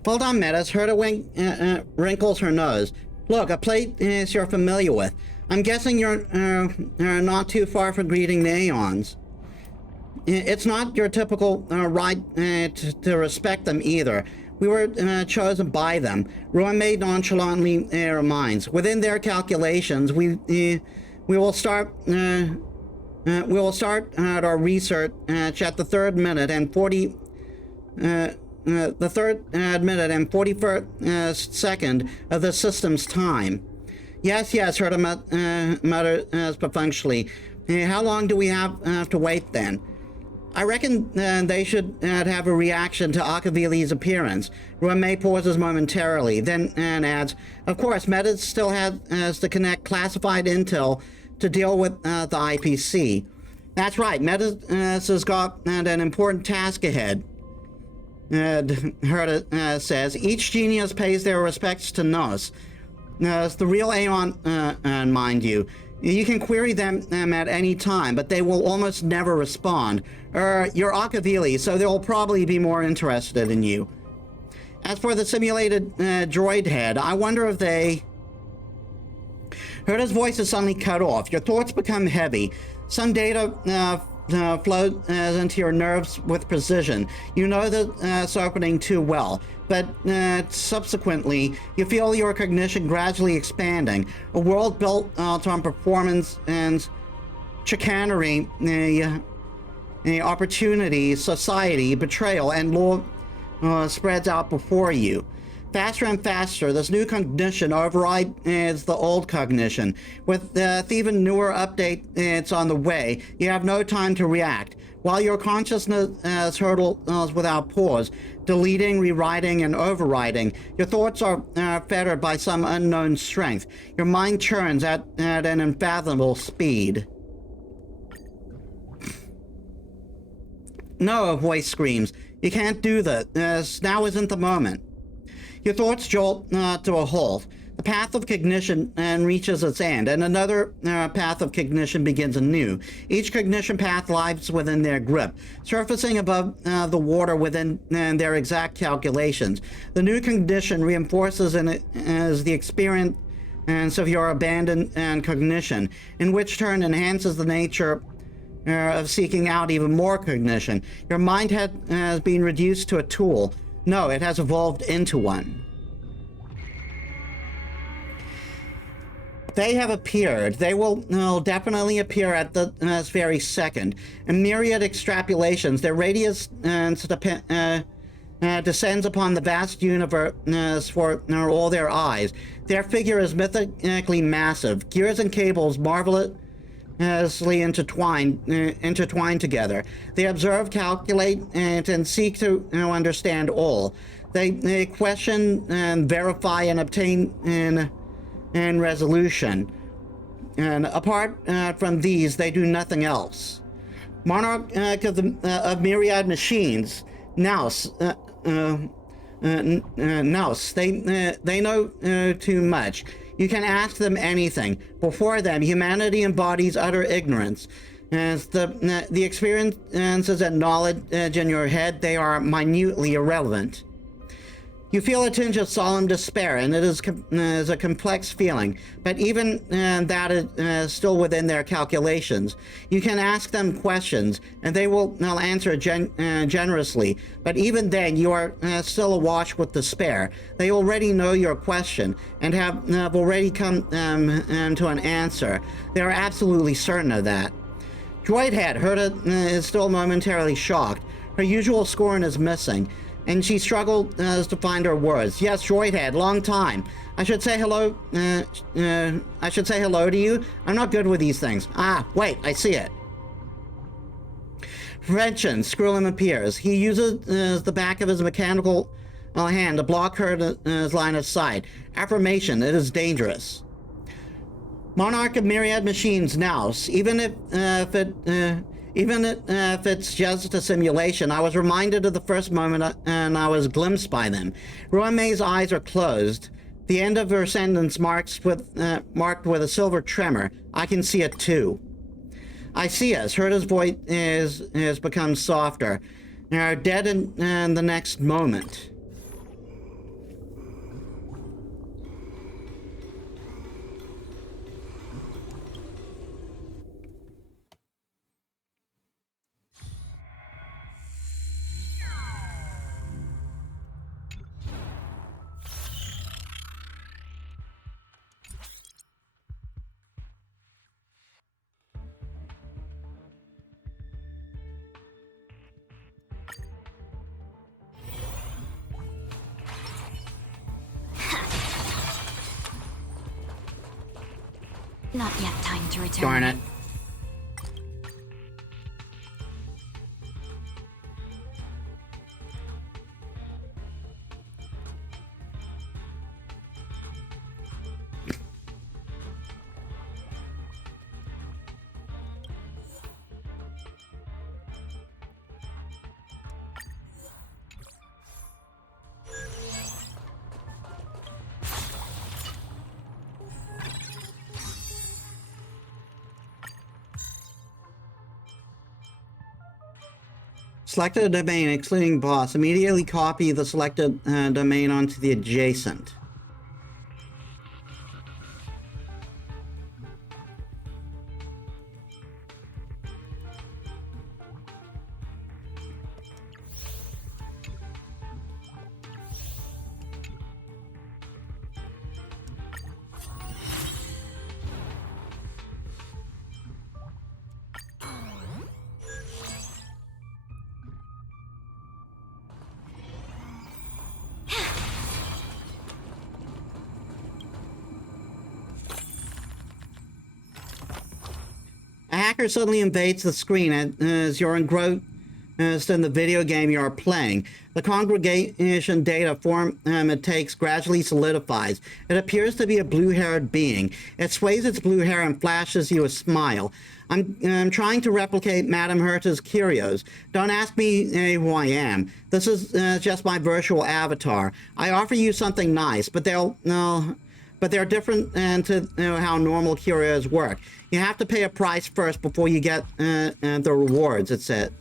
Well done, Metis. Herta wrinkles her nose. Look, a place you're familiar with. I'm guessing you're not too far from greeting the Aeons. It's not your typical right to respect them either. We were chosen by them. Ruan Maid nonchalantly reminds. Within their calculations, we will start our research at the third minute and 41st second of the system's time. Yes, Herta mutters perfunctorily. How long do we have to wait then? I reckon they should have a reaction to Akavili's appearance. Ruame pauses momentarily, then adds, of course, Metis still has to connect classified intel to deal with the IPC. That's right, Metis has got an important task ahead. Herta says, each genius pays their respects to Nos. It's the real Aeon, mind you. You can query them at any time, but they will almost never respond. You're Akavili, so they'll probably be more interested in you. As for the simulated droid head, I wonder if they... Herta's voice is suddenly cut off. Your thoughts become heavy. Some data flow into your nerves with precision. You know this opening too well, but subsequently you feel your cognition gradually expanding. A world built on performance and chicanery, opportunity, society, betrayal, and law spreads out before you. Faster and faster, this new cognition overrides the old cognition. With even newer updates on the way, you have no time to react. While your consciousness hurtles without pause, deleting, rewriting, and overriding, your thoughts are fettered by some unknown strength. Your mind churns at an unfathomable speed. No, a voice screams. You can't do that. Now isn't the moment. Your thoughts jolt to a halt. The path of cognition reaches its end, and another path of cognition begins anew. Each cognition path lies within their grip, surfacing above the water within their exact calculations. The new cognition reinforces as the experience of your abandoned cognition, in which turn enhances the nature of seeking out even more cognition. Your mind has been reduced to a tool. No, it has evolved into one. They have appeared. They will definitely appear at this very second. In myriad extrapolations, their radius descends upon the vast universe for all their eyes. Their figure is mythically massive. Gears and cables intertwined together. They observe, calculate, and seek to understand all. They question and verify and obtain resolution. And apart from these, they do nothing else. Monarch of myriad machines, Naus, Naus. They know too much. You can ask them anything. Before them, humanity embodies utter ignorance. As the experiences and knowledge in your head, they are minutely irrelevant. You feel a tinge of solemn despair, and it is a complex feeling, but even that is still within their calculations. You can ask them questions, and they'll answer generously, but even then you are still awash with despair. They already know your question, and have already come to an answer. They are absolutely certain of that. Droidhead, Herta is still momentarily shocked. Her usual scorn is missing, and she struggled to find her words. Yes, Droidhead, long time. I should say hello. I should say hello to you. I'm not good with these things. Ah, wait, I see it. Frenchen, Skrullum appears. He uses the back of his mechanical hand to block his line of sight. Affirmation, it is dangerous. Monarch of myriad machines, Naus. Even if it's just a simulation, I was reminded of the first moment and I was glimpsed by them. Ruamei's eyes are closed. The end of her sentence marked with a silver tremor. I can see it too. I see us. Herta's voice has become softer. We are dead in the next moment. Not yet time to return. Darn it. Select a domain excluding boss. Immediately copy the selected domain onto the adjacent. A hacker suddenly invades the screen as you're engrossed in the video game you are playing. The congregation data form it takes gradually solidifies. It appears to be a blue-haired being. It sways its blue hair and flashes you a smile. I'm trying to replicate Madame Herta's curios. Don't ask me who I am. This is just my virtual avatar. I offer you something nice, but they're different to how normal curios work. You have to pay a price first before you get the rewards, it said.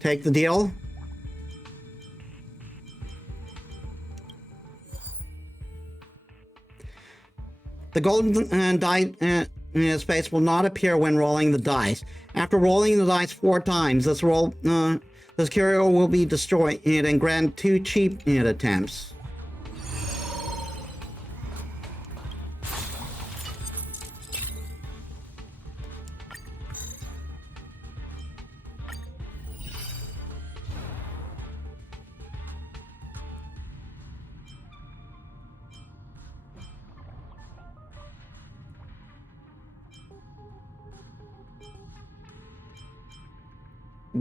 Take the deal? The golden die space will not appear when rolling the dice. After rolling the dice 4 times, this curio will be destroyed and grant 2 cheap attempts.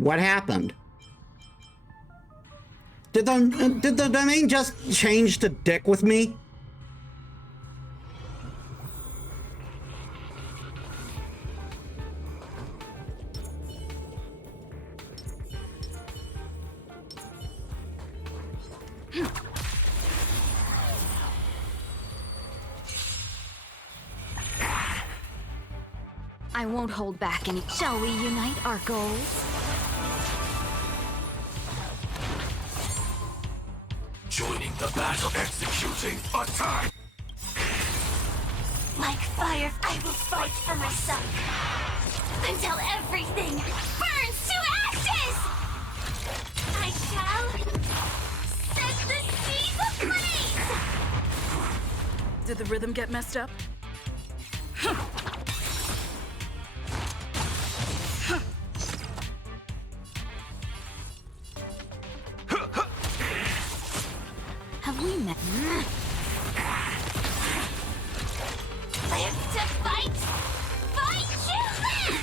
What happened? Did the domain just change to dick with me? I won't hold back any. Shall we unite our goals? Joining the battle, executing attack. Like fire, I will fight for myself until everything burns to ashes. I shall set the seas ablaze. Did the rhythm get messed up? Have we met? Live to fight! Fight to live!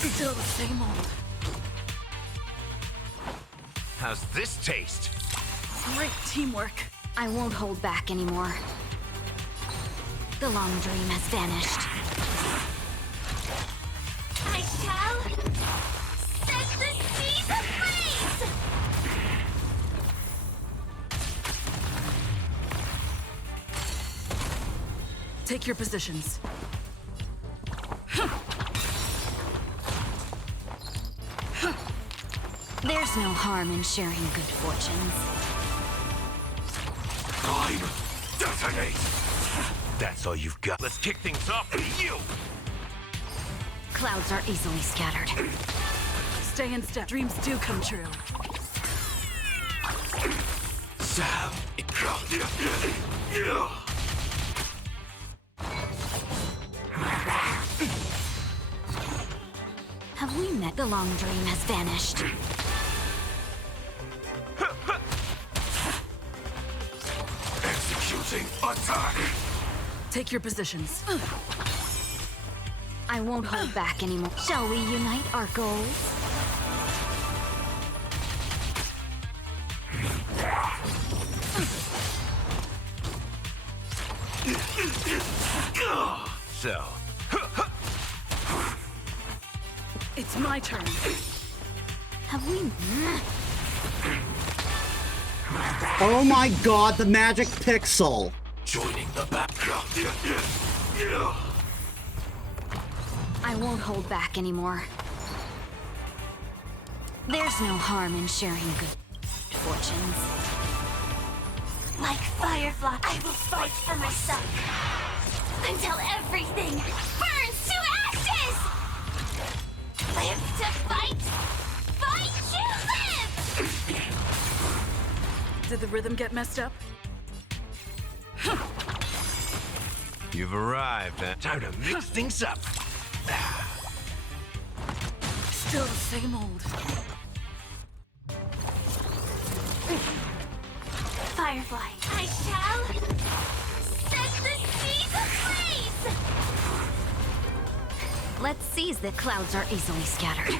Still the same old. How's this taste? Great teamwork. I won't hold back anymore. The long dream has vanished. I shall set the seas ablaze! Take your positions. There's no harm in sharing good fortunes. Time, detonate! That's all you've got. Let's kick things off with you! Clouds are easily scattered. Stay in step. Dreams do come true. Sam! Have we met? The long dream has vanished. Executing attack! Take your positions. I won't hold back anymore. Shall we unite our goals? So, It's my turn. Have we? Oh my god, the magic pixel! joining the battle. I won't hold back anymore. There's no harm in sharing good fortunes. Like Firefly, I will fight for myself until everything burns to ashes! Live to fight! Fight to live! Did the rhythm get messed up? You've arrived. Time to mix things up. Still the same old. Firefly, I shall set the seas ablaze! Let's seize the clouds are easily scattered.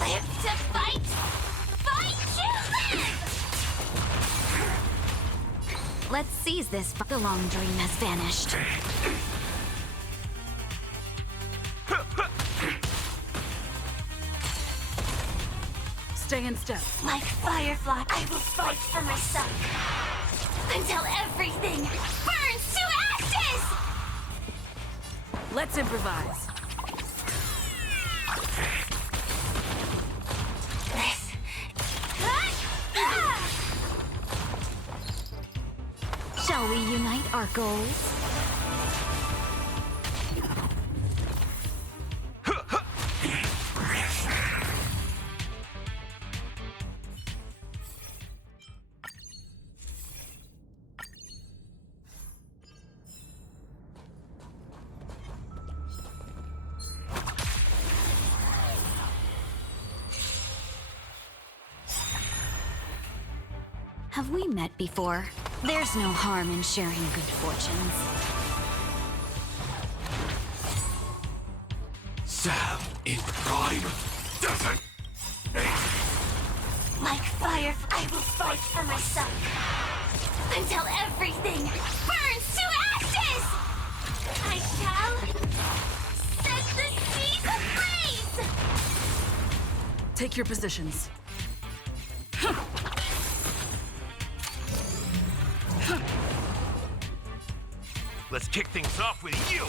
Live to fight! Fight to live! Let's seize this. The long dream has vanished. Stay in step. Like Firefly, I will fight for myself until everything burns to ashes! Let's improvise. Shall we unite our goals? Have we met before? There's no harm in sharing good fortunes. Sam in time doesn't. Like fire, I will fight for myself. Until everything burns to ashes! I shall set the seas ablaze! Take your positions. Let's kick things off with you.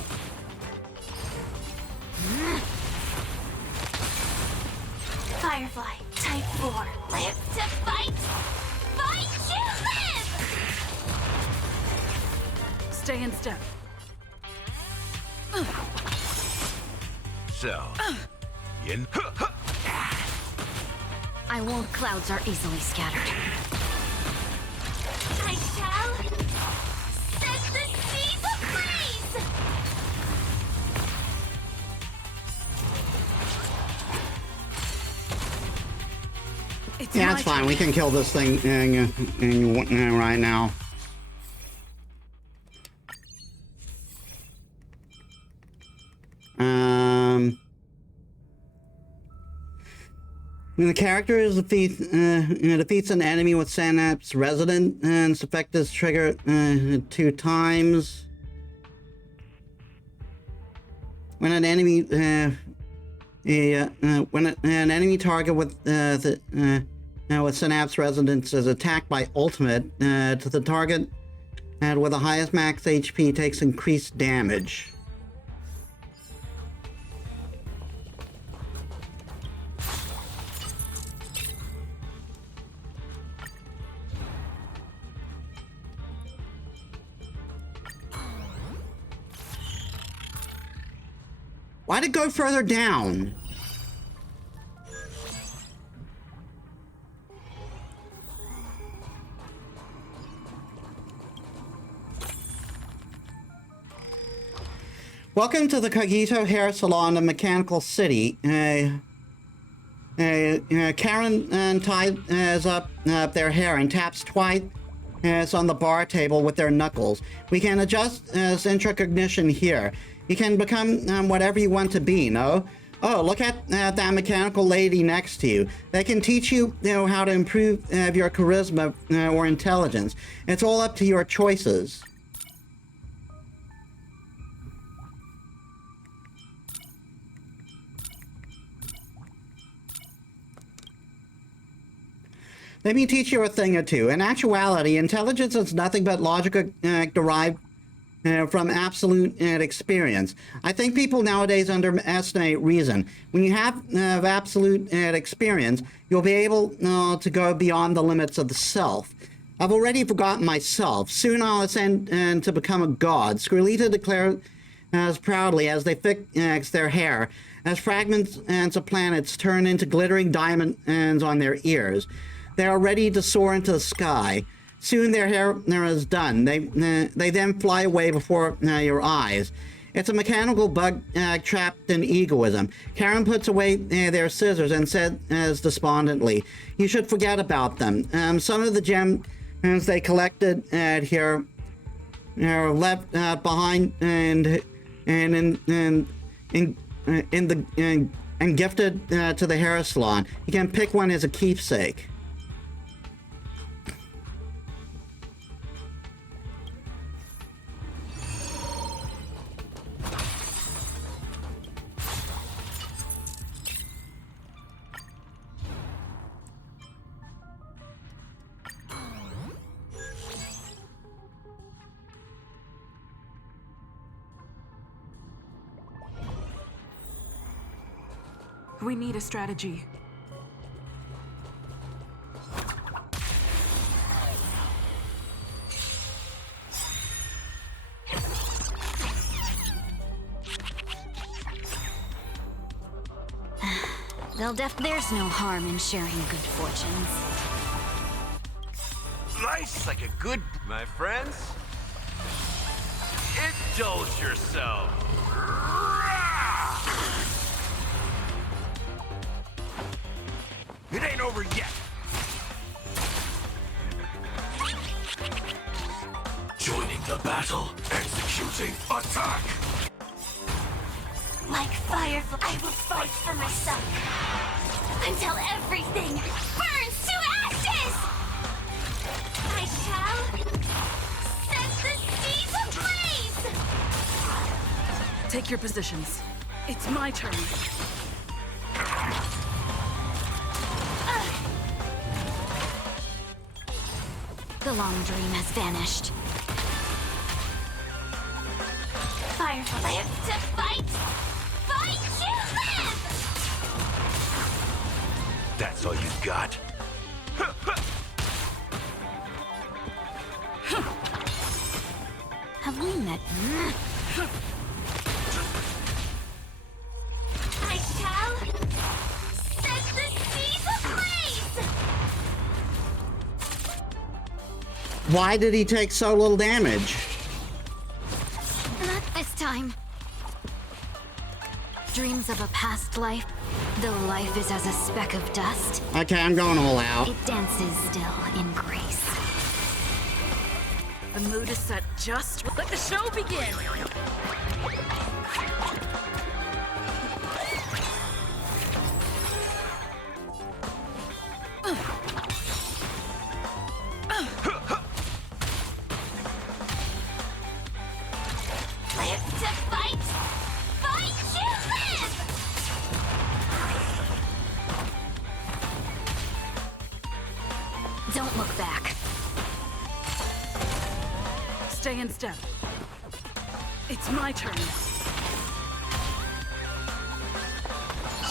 Firefly, Type 4. Live to fight! Fight to live! Stay in step. So, in. I won't. Clouds are easily scattered. I shall set the seas ablaze! It's Yeah, my it's fine. turn. We can kill this thing right now. When the character defeats an enemy with Synapse Resident, and its effect is triggered 2 times. When an enemy an enemy target with Synapse Resonance is attacked by ultimate, to the target with the highest max HP takes increased damage. Why'd it go further down? Welcome to the Cogito Hair Salon in Mechanical City. Karen ties up their hair and taps twice on the bar table with their knuckles. We can adjust intracognition here. You can become whatever you want to be, no? Oh, look at that mechanical lady next to you. They can teach you, how to improve your charisma or intelligence. It's all up to your choices. Let me teach you a thing or two. In actuality, intelligence is nothing but logic derived from absolute experience. I think people nowadays underestimate reason. When you have absolute experience, you'll be able to go beyond the limits of the self. I've already forgotten myself. Soon I'll ascend to become a god. Skrulita declared as proudly as they fix their hair, as fragments of planets turn into glittering diamonds on their ears. They are ready to soar into the sky. Soon their hair is done. They then fly away before your eyes. It's a mechanical bug trapped in egoism. Karen puts away their scissors and says despondently, "You should forget about them. Some of the gems they collected here are left behind and gifted to the hair salon. You can pick one as a keepsake." We need a strategy. There's no harm in sharing good fortunes. Life's like a good, my friends. Indulge yourself. It ain't over yet. the battle. Executing attack. Like firefly, I will fight for myself until everything burns to ashes! I shall set the seas ablaze! Take your positions. It's my turn. The long dream has vanished. Firefly, live to fight! Fight to live! That's all you got? Have we met? I shall set the seas ablaze! Why did he take so little damage? Not this time. Dreams of a past life, though life is as a speck of dust, Okay, I'm going all out. it dances still in grace. The mood is set just. Let the show begin. Live to fight! Fight to live! Don't look back. Stay in step. It's my turn.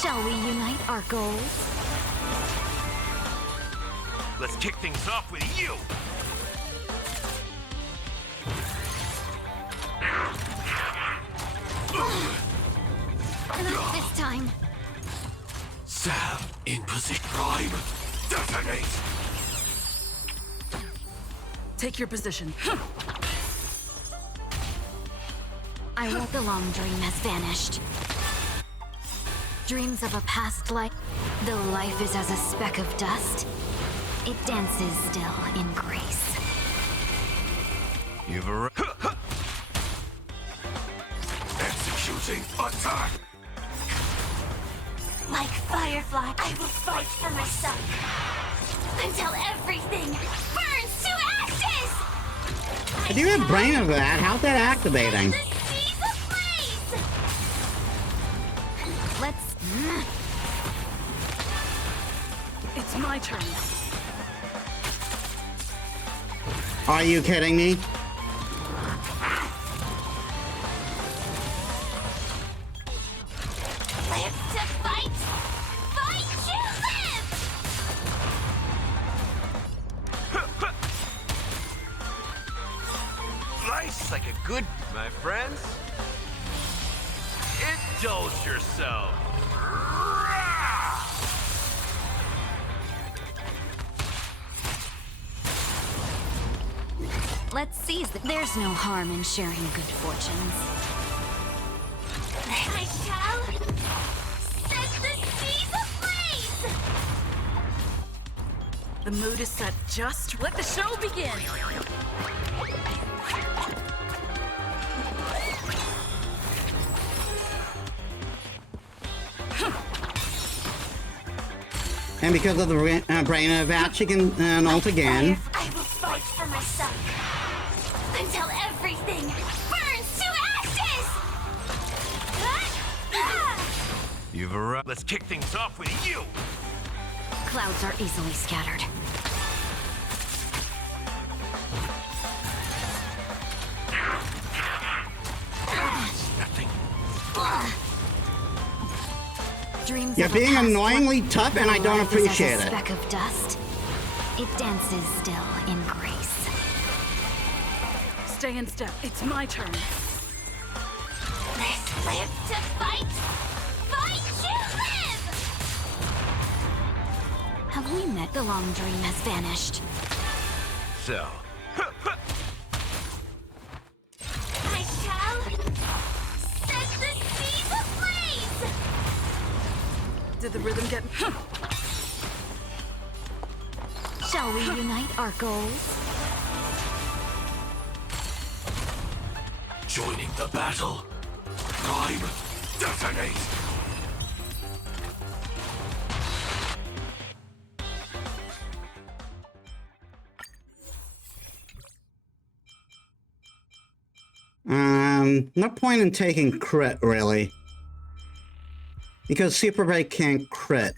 Shall we unite our goals? Let's kick things off with you. Not this time. Sam in position. Prime. Detonate. Take your position. I want the long dream has vanished. Dreams of a past life, though life is as a speck of dust, it dances still in grace. You've arrived. Executing attack. Like firefly, I will fight for myself until everything burns to ashes! I do have brain of that. How's that activating? The seas ablaze! Let's... It's my turn. Are you kidding me? Live to fight! Fight to live! Life's like a good, my friends. Indulge yourself. Let's seize the... There's no harm in sharing good fortunes. I shall set the seas ablaze! The mood is set just. Let the show begin. And because of the brain of that, she can ult again. I will fight for myself until everything burns to ashes! You've arrived. Let's kick things off with you. Clouds are easily scattered. Nothing. Dreams You're of a being past annoyingly life, tough, and I though don't life is as appreciate a it. speck of dust, it dances still in grace. Stay in step. It's my turn. Let's live to fight! Fight to live! Have we met? The long dream has vanished. So, I shall set the seas ablaze! Did the rhythm get? Shall we unite our goals? joining the battle. Prime, detonate! No point in taking crit, really. Because Super Break can't crit.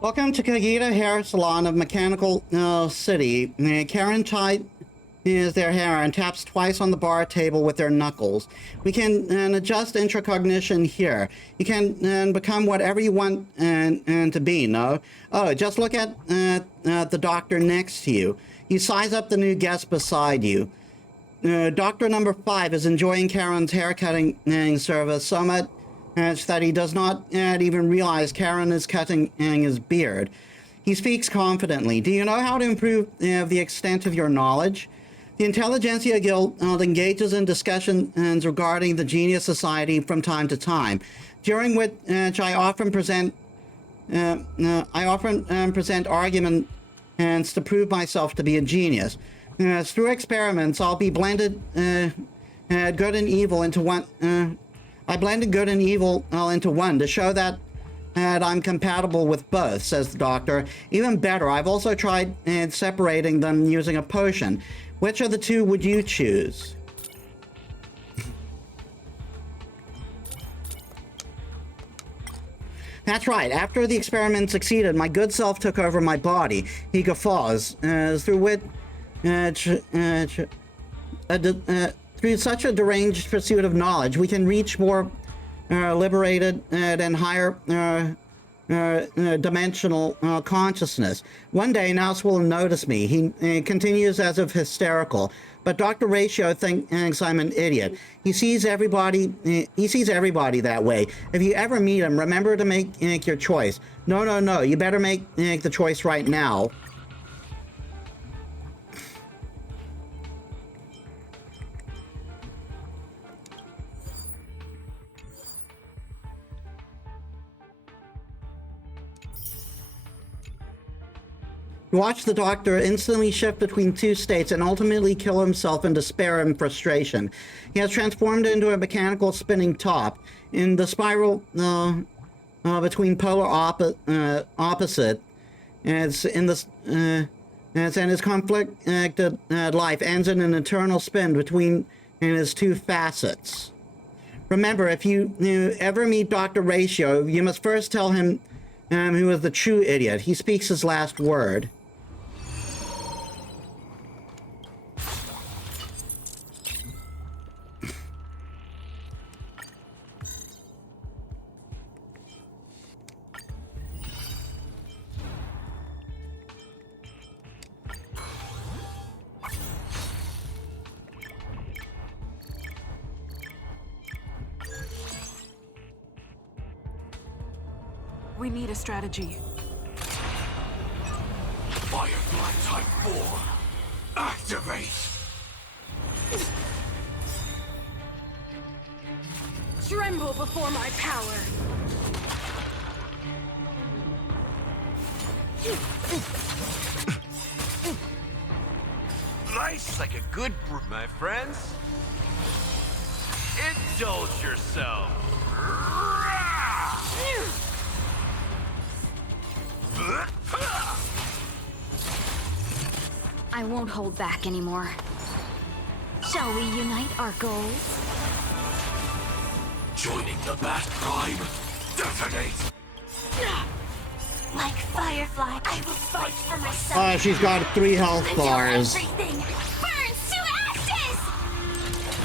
Welcome to Kagita Hair Salon of Mechanical City. Karen tied is their hair and taps twice on the bar table with their knuckles. We can adjust intracognition here. You can become whatever you want to be, no? Oh, just look at the doctor next to you. You size up the new guest beside you. Doctor number 5 is enjoying Karen's haircutting service so much that he does not even realize Karen is cutting his beard. He speaks confidently. Do you know how to improve the extent of your knowledge? The Intelligentsia Guild engages in discussions regarding the Genius Society from time to time, during which I often present arguments to prove myself to be a genius. Through experiments, I'll be blended good and evil into one. I blended good and evil into one to show that I'm compatible with both, says the doctor. Even better, I've also tried separating them using a potion. Which of the two would you choose? That's right. After the experiment succeeded, my good self took over my body. He guffaws, through which through such a deranged pursuit of knowledge, we can reach more liberated and higher dimensional consciousness. One day, Naus will notice me. He continues as if hysterical, but Dr. Ratio thinks I'm an idiot. He sees everybody that way. If you ever meet him, remember to make your choice. No. You better make the choice right now. Watch the doctor instantly shift between two states and ultimately kill himself in despair and frustration. He has transformed into a mechanical spinning top. In the spiral between polar opposite, and his conflicted life ends in an eternal spin between his two facets. Remember, if you ever meet Dr. Ratio, you must first tell him who is the true idiot. He speaks his last word. We need a strategy. Firefly Type 4, activate! Tremble before my power! Nice, like a good brew, my friends. Indulge yourself. I won't hold back anymore. Shall we unite our goals? Joining the Bat Tribe. Detonate. Like Firefly, I will fight for myself. She's got 3 health Until bars. everything burns to ashes!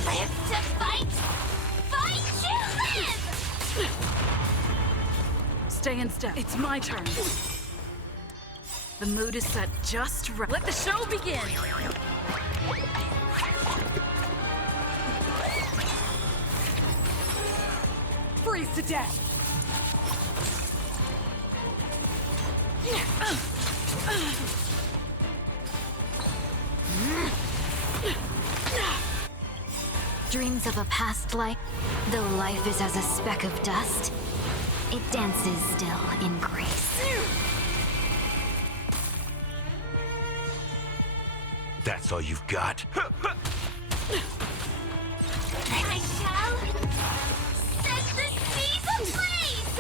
Live to fight! Fight to live! Stay in step. It's my turn. The mood is set just right. Let the show begin! Freeze to death! Dreams of a past life, though life is as a speck of dust, it dances still in grace. That's all you've got? I shall set the seas ablaze!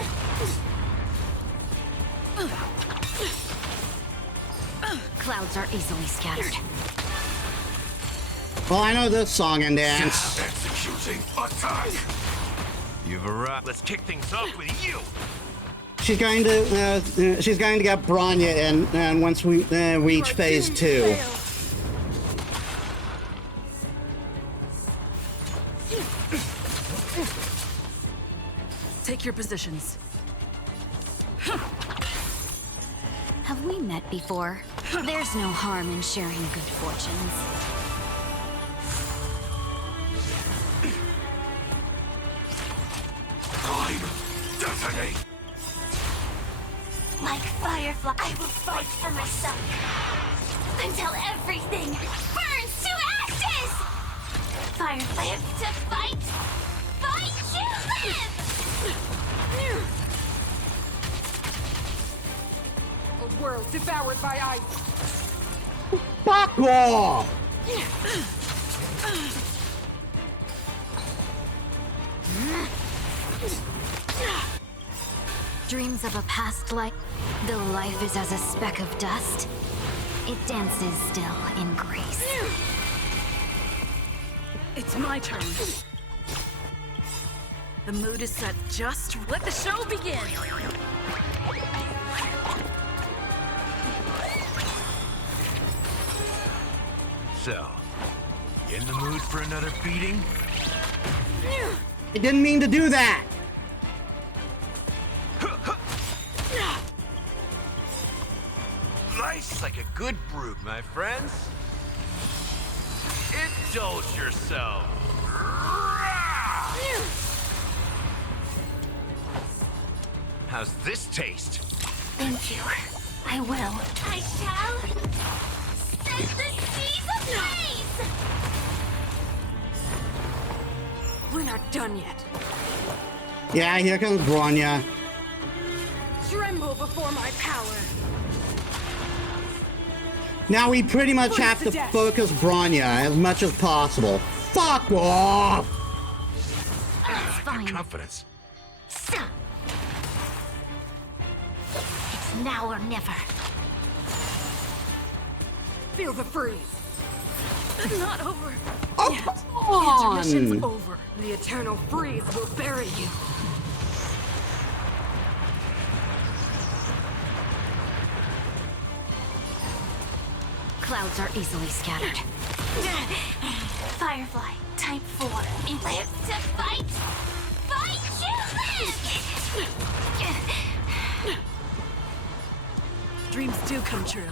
Clouds are easily scattered. Well, I know this song and dance. Executing attack. You've arrived. Let's kick things off with you. She's going to get Bronya, and once we reach phase 2. Take your positions. Have we met before? There's no harm in sharing good fortunes. Time. Detonate. Like Firefly, I will fight for myself until everything burns to ashes! Firefly, live to fight! Fight to live! A world devoured by ice. Fuck off! Dreams of a past life, though life is as a speck of dust, it dances still in grace. It's my turn. The mood is set just. Let the show begin! So, in the mood for another beating? I didn't mean to do that! Nice like a good brood, my friends. Indulge yourself. How's this taste? Thank you. I will. I shall set the seas ablaze! We're not done yet. Yeah, here comes Bronya. Tremble before my power. Now we pretty much have to focus Bronya as much as possible. Fuck off! That's fine. Confidence. So, it's now or never. Feel the freeze. Not over. Oh, yet. come on! Intermission's over. The eternal freeze will bury you. Clouds are easily scattered. Firefly, type 4. Live to fight! Fight to live! Dreams do come true.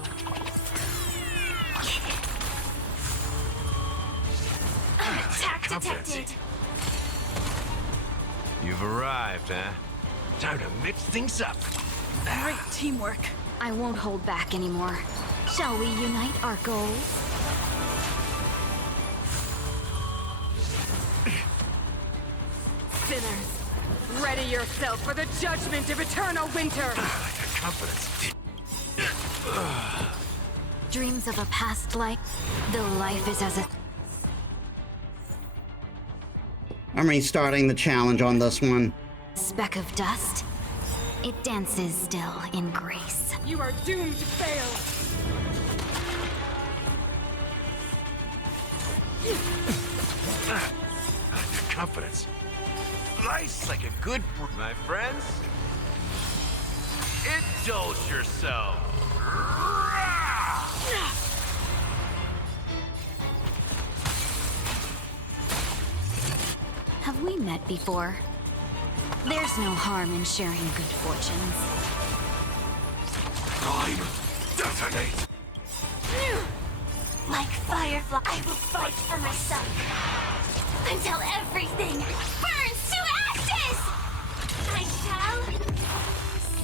Attack Confidence. detected! You've arrived, huh? Time to mix things up. Great teamwork. I won't hold back anymore. Shall we unite our goals? Sinners, ready yourself for the judgment of eternal winter. Confidence. Dreams of a past life, though life is as a... I'm restarting the challenge on this one. Speck of dust. It dances still in grace. You are doomed to fail. Confidence. Life's like a good my friends. Indulge yourself. Have we met before? There's no harm in sharing good fortunes. Time. Detonate. Like Firefly, I will fight for myself until everything burns to ashes! I shall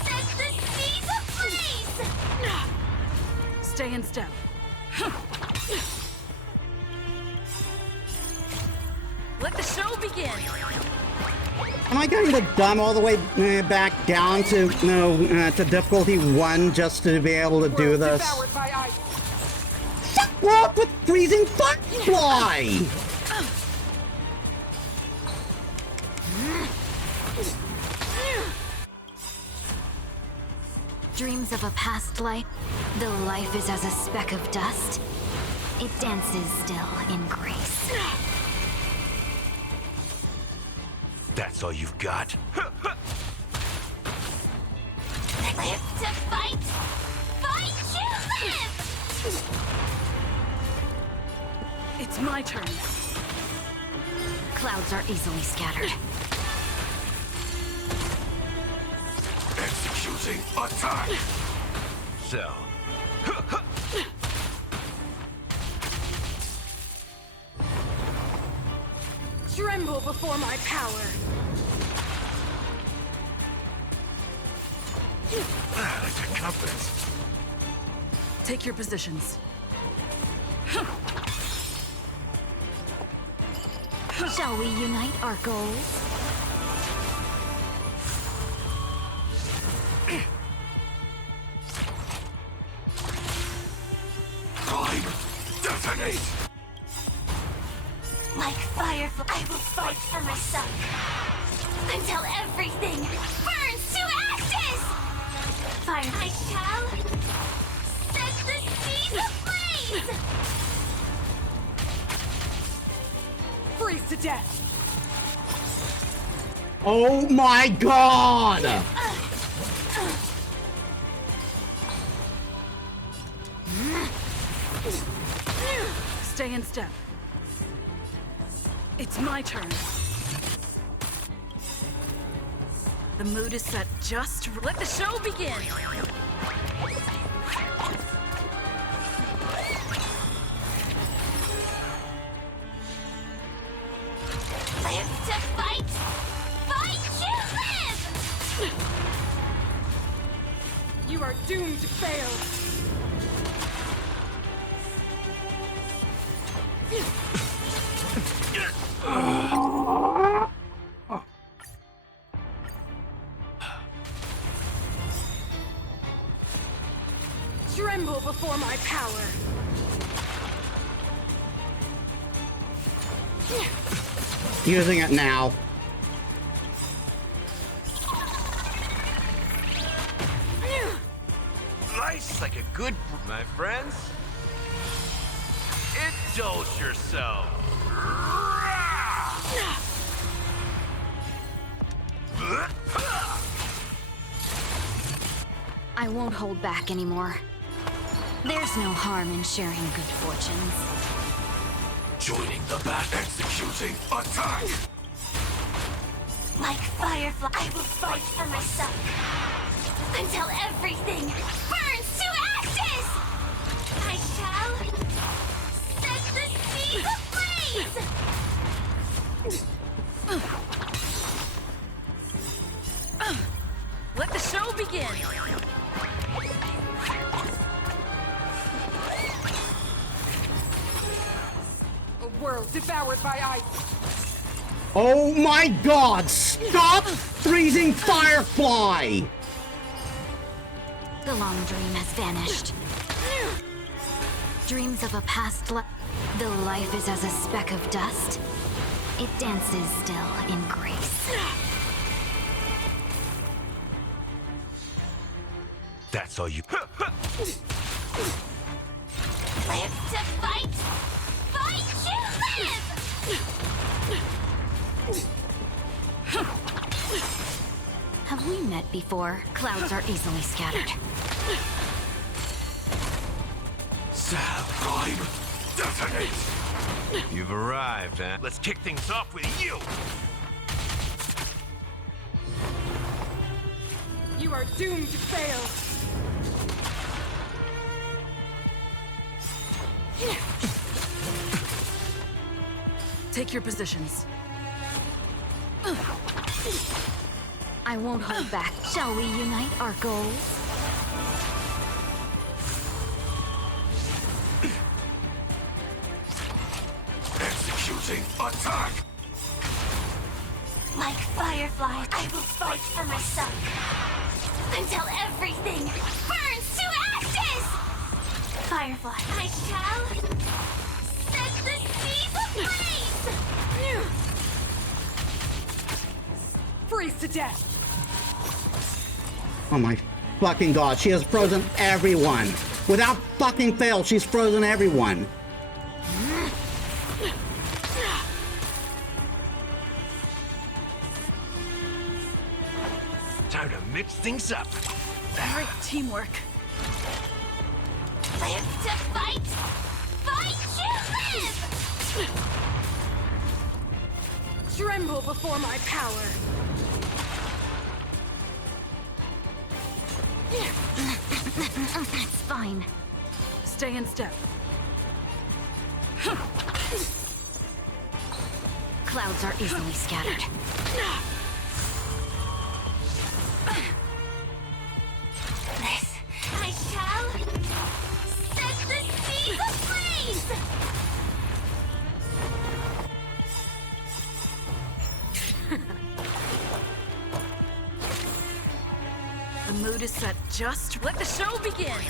set the seas ablaze! Stay in step. Let the show begin. Am I going to dumb all the way back down to to difficulty 1 just to be able to do this? Fuck off with freezing firefly! Dreams of a past life, though life is as a speck of dust, it dances still in grace. That's all you've got? Live to fight! Fight to live! It's my turn. Clouds are easily scattered. Executing attack. So. Tremble before my power. That's a confidence. Take your positions. Shall we unite our goals? Time. Detonate. Like Firefly, I will fight for myself until everything burns to ashes! Fire, I shall set the seas ablaze! Freeze to death. Oh my god! Stay in step. It's my turn. The mood is set just. Let the show begin. Live to fight! Fight to live! You are doomed to fail. Tremble before my power. Using it now. Life's like a good my friends. Indulge yourself. I won't hold back anymore. There's no harm in sharing good fortunes. Joining the battle. Executing attack. Like Firefly, I will fight for myself until everything burns to ashes! I shall set the seas ablaze! Let the show begin. A world devoured by ice. Oh my god! Stop freezing firefly! The long dream has vanished. Dreams of a past life, though life is as a speck of dust, It dances still in grace. That's all you. Live to fight! Fight to live! Have we met before? Clouds are easily scattered. Prime, detonate! You've arrived, huh? Let's kick things off with you! You are doomed to fail! Take your positions. I won't hold back. Shall we unite our goals? Executing attack! Like fireflies, I will fight for myself. Until everything burns to ashes! Firefly, I shall set the seas ablaze! Freeze to death! Oh my fucking god, she has frozen everyone. Without fucking fail, she's frozen everyone. Time to mix things up. Alright, teamwork. Live to fight! Fight to live! Tremble before my power. It's fine. Stay in step. Clouds are easily scattered. This, I shall set the seas ablaze! The mood is set just. Let the show begin!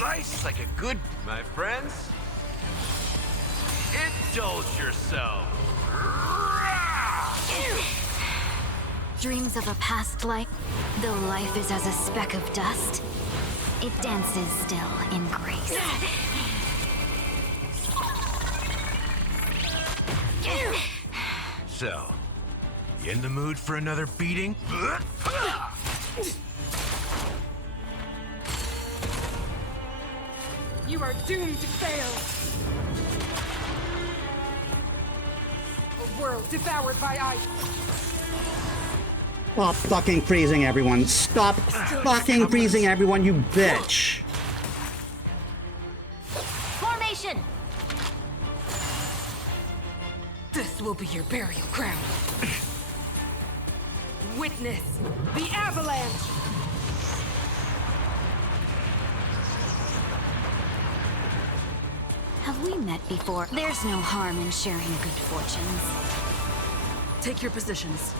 Life's like a good, my friends. Indulge yourself. Dreams of a past life, though life is as a speck of dust, it dances still in grace. So, you in the mood for another beating? You are doomed to fail! A world devoured by ice! Stop fucking freezing everyone. Stop fucking freezing everyone, you bitch. Formation! This will be your burial ground. Witness the avalanche! Have we met before? There's no harm in sharing good fortunes. Take your positions.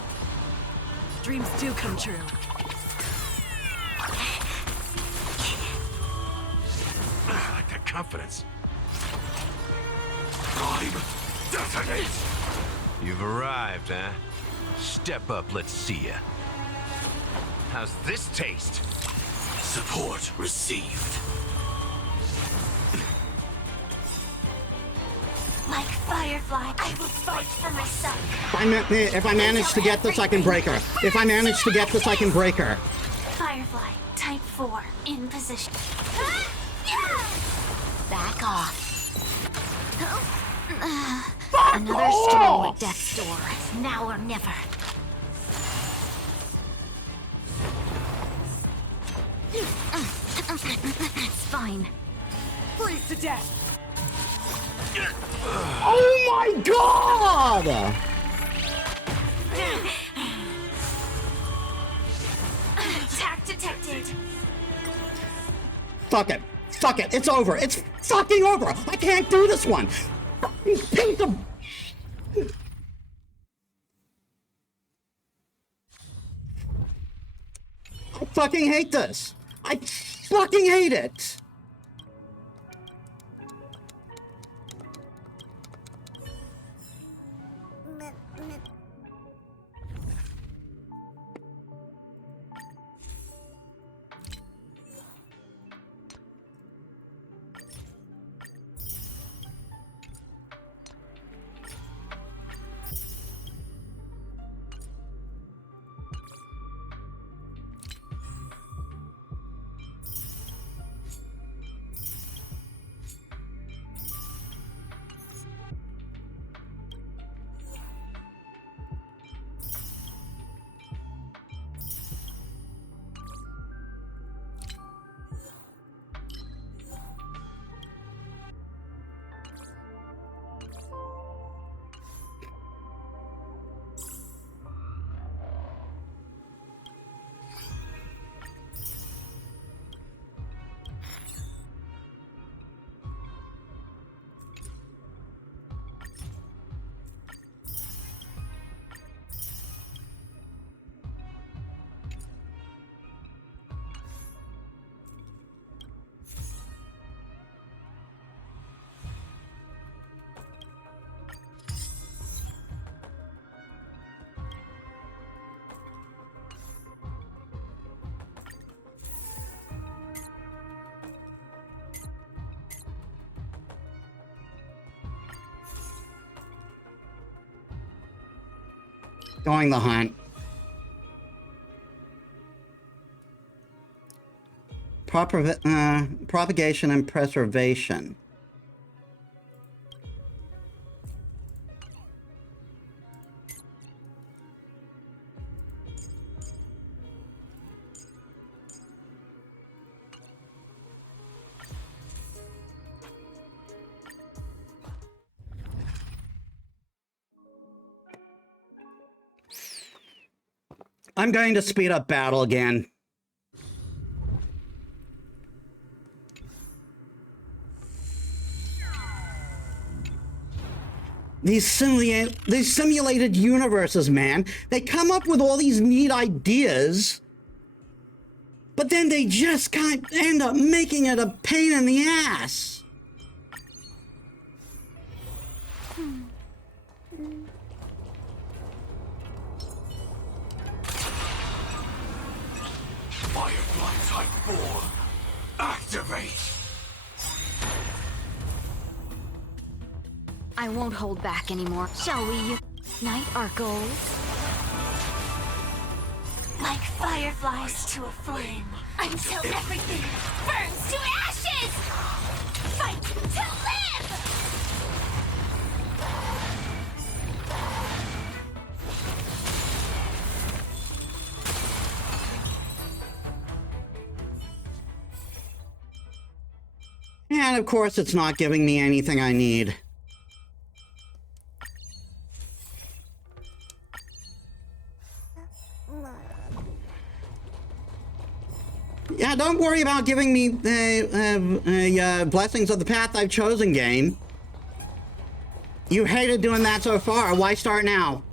Dreams do come true. I like that confidence. Prime, detonate! You've arrived, huh? Step up, let's see ya. How's this taste? Support received. Like firefly, I will fight for myself. If I manage to get this, I can break her. If I manage to get this, I can break her. Firefly, type 4, in position. Back off. Another stroll at death's door. Now or never. It's fine. Freeze to death! Oh my god! Attack detected. Fuck it. Fuck it. It's over. It's fucking over. I can't do this one. Fucking piece of... I fucking hate this. I fucking hate it. Going the hunt. Propagation and preservation. I'm going to speed up battle again. These simulated universes, man, they come up with all these neat ideas, but then they just kind of end up making it a pain in the ass. Firefly Type 4, activate! I won't hold back anymore. Shall we unite our goals? Like fireflies to a flame, until everything burns to ashes! Fight to live! And of course, it's not giving me anything I need. Yeah, don't worry about giving me the Blessings of the Path I've Chosen game. You hated doing that so far. Why start now?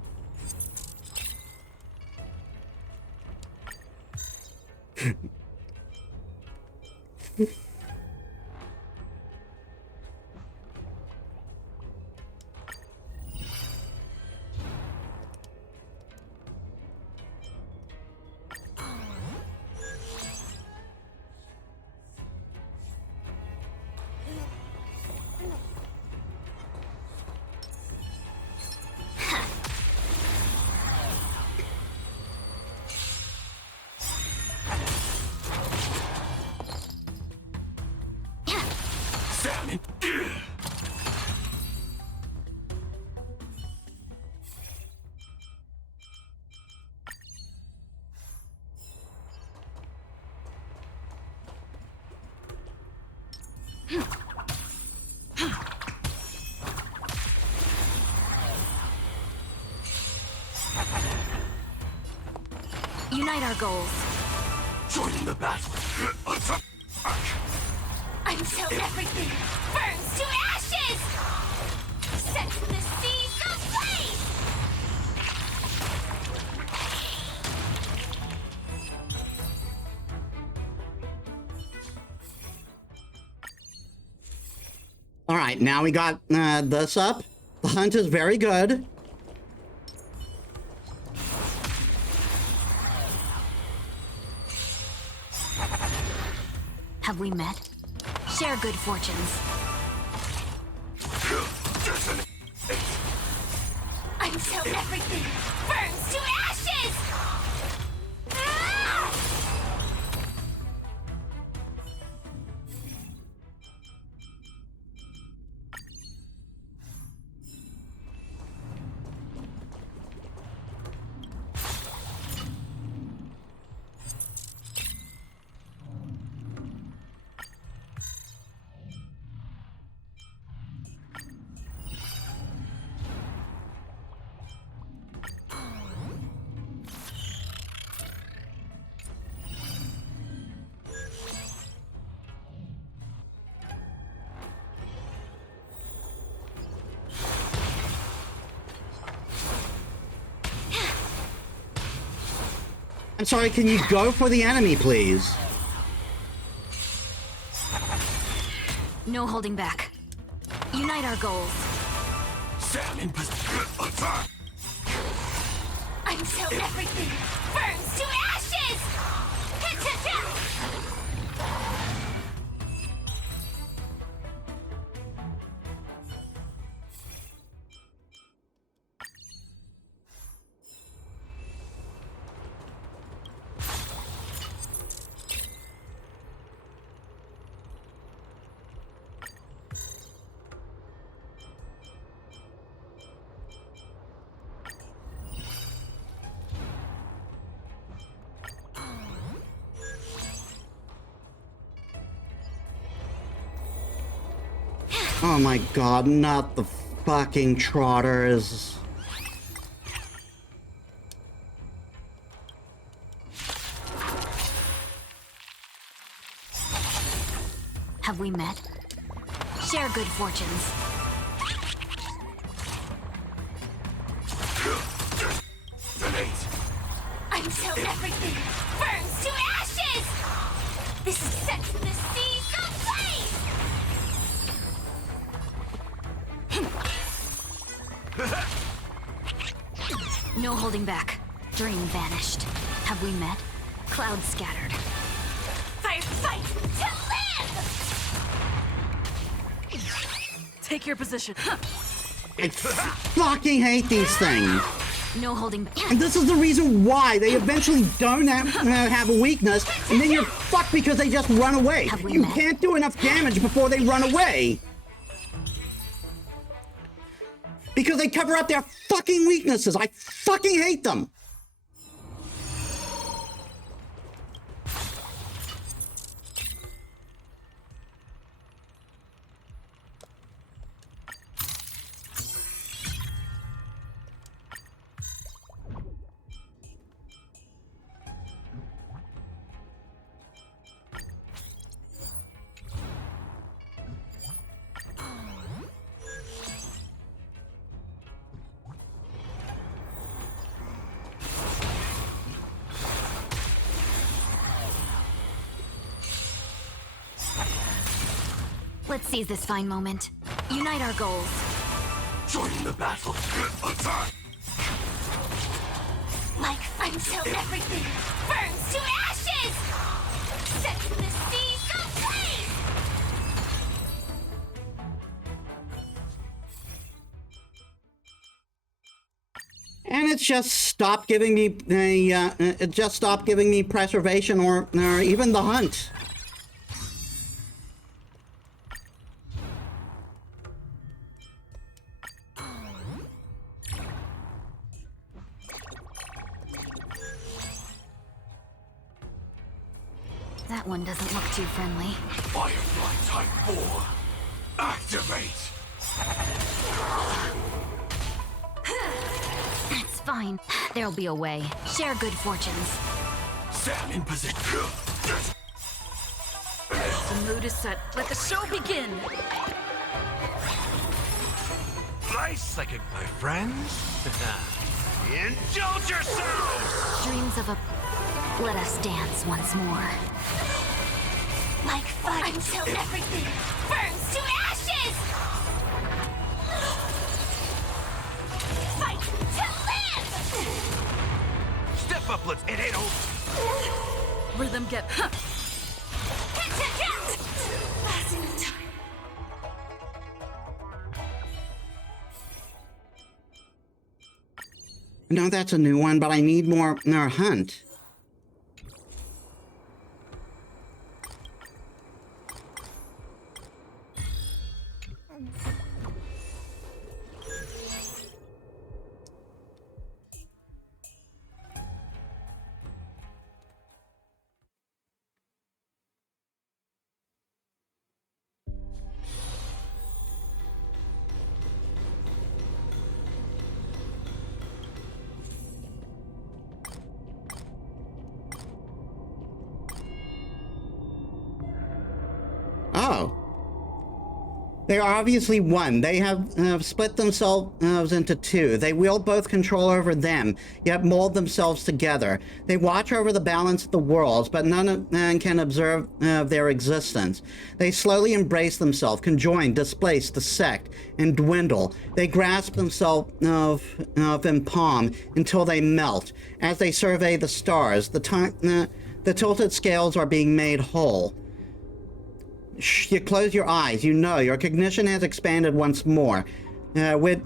Unite our goals. Joining the battle. Attack! Until everything burns to ashes! Set the seas ablaze! All right, now we got this up. The hunt is very good. Have we met? Share good fortunes. Until everything burns to ashes! Ah! I'm sorry, can you go for the enemy, please? No holding back. Unite our goals. Stand in position. Attack! Until everything burns to ashes! Oh my god, not the fucking trotters. Have we met? Share good fortunes. Until everything burns to ashes! This is set to the seas ablaze! No holding back. Dream vanished. Have we met? Clouds scattered. Fight to live! Take your position. I fucking hate these things. No holding back. And this is the reason why they eventually don't have a weakness, and then you're fucked because they just run away. Have we You met? can't do enough damage before they run away. Because they cover up their fucking weaknesses. I fucking hate them. Let's seize this fine moment. Unite our goals. Join the battle. Attack! Like until everything burns to ashes! Set to the seas ablaze! And it's just stopped giving me it just stopped giving me preservation or even the hunt. That one doesn't look too friendly. Firefly Type 4. Activate! It's fine. There'll be a way. Share good fortunes. Stand in position. The mood is set. Let the show begin. Nice like my friends. Indulge yourselves! Dreams of a... Let us dance once more. Like fun until everything burns to ashes! Fight to live! Step up, let's... It ain't over. Rhythm get... Passing No, that's a new one, but I need more hunt. Oh. They are obviously one. They have split themselves into two. They wield both control over them, yet mold themselves together. They watch over the balance of the worlds, but none can observe their existence. They slowly embrace themselves, conjoin, displace, dissect, and dwindle. They grasp themselves in palm until they melt. As they survey the stars, the tilted scales are being made whole. You close your eyes. You know your cognition has expanded once more, which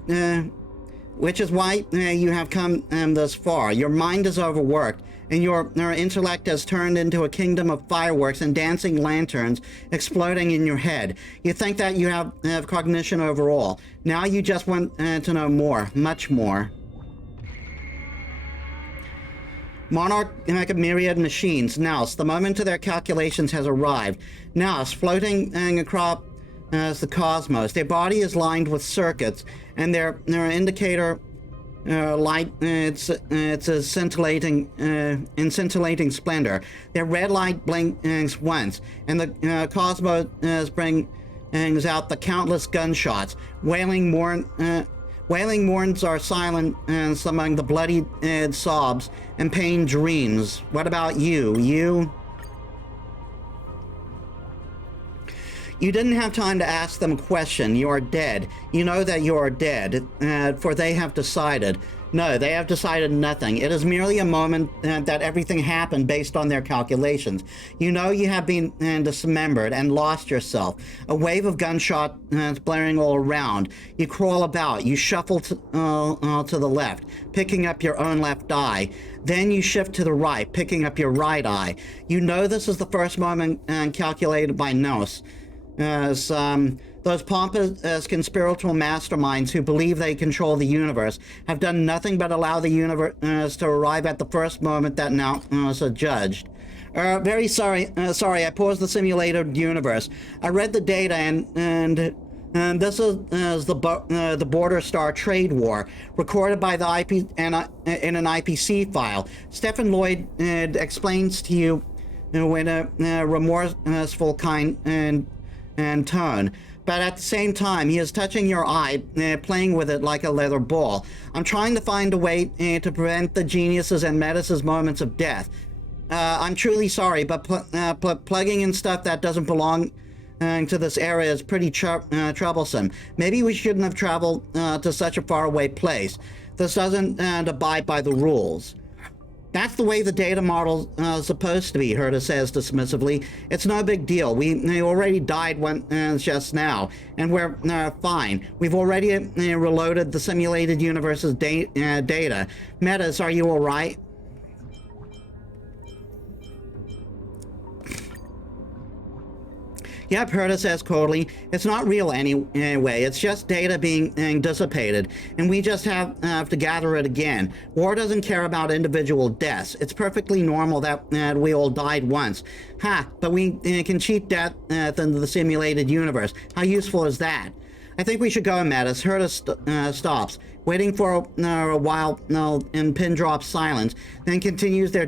is why you have come this far. Your mind is overworked, and your intellect has turned into a kingdom of fireworks and dancing lanterns exploding in your head. You think that you have cognition overall. Now you just want to know more, much more. Monarch like a myriad machines. Nous, the moment of their calculations has arrived. Nous, floating across the cosmos. Their body is lined with circuits, and their indicator light, it's a scintillating, in scintillating splendor. Their red light blinks once, and the cosmos brings out the countless gunshots. Wailing mourns are silent among the bloody sobs and pained dreams. What about you? You didn't have time to ask them a question. You are dead. You know that you are dead, for they have decided. No, they have decided nothing. It is merely a moment that everything happened based on their calculations. You know you have been dismembered and lost yourself. A wave of gunshot blaring all around. You crawl about. You shuffle to the left, picking up your own left eye. Then you shift to the right, picking up your right eye. You know this is the first moment calculated by Nous. As those pompous conspiratorial masterminds who believe they control the universe have done nothing but allow the universe to arrive at the first moment that now is adjudged. Very sorry, I paused the simulated universe. I read the data and this is the Border Star Trade War, recorded by the IP in an IPC file. Stephen Lloyd explains to you in a remorseful kind and tone, but at the same time he is touching your eye, playing with it like a leather ball. I'm trying to find a way to prevent the geniuses and Metis' moments of death. I'm truly sorry, but plugging in stuff that doesn't belong to this area is pretty troublesome. Maybe we shouldn't have traveled to such a faraway place. This doesn't abide by the rules. That's the way the data model is supposed to be, Herta says dismissively. It's no big deal. We already died just now, and we're fine. We've already reloaded the simulated universe's data. Metis, are you all right? Yep, Herta says coldly. It's not real anyway. It's just data being dissipated, and we just have to gather it again. War doesn't care about individual deaths. It's perfectly normal that we all died once. But we can cheat death into the simulated universe. How useful is that? I think we should go, Metis. Herta stops, waiting for a while in pin-drop silence, then continues their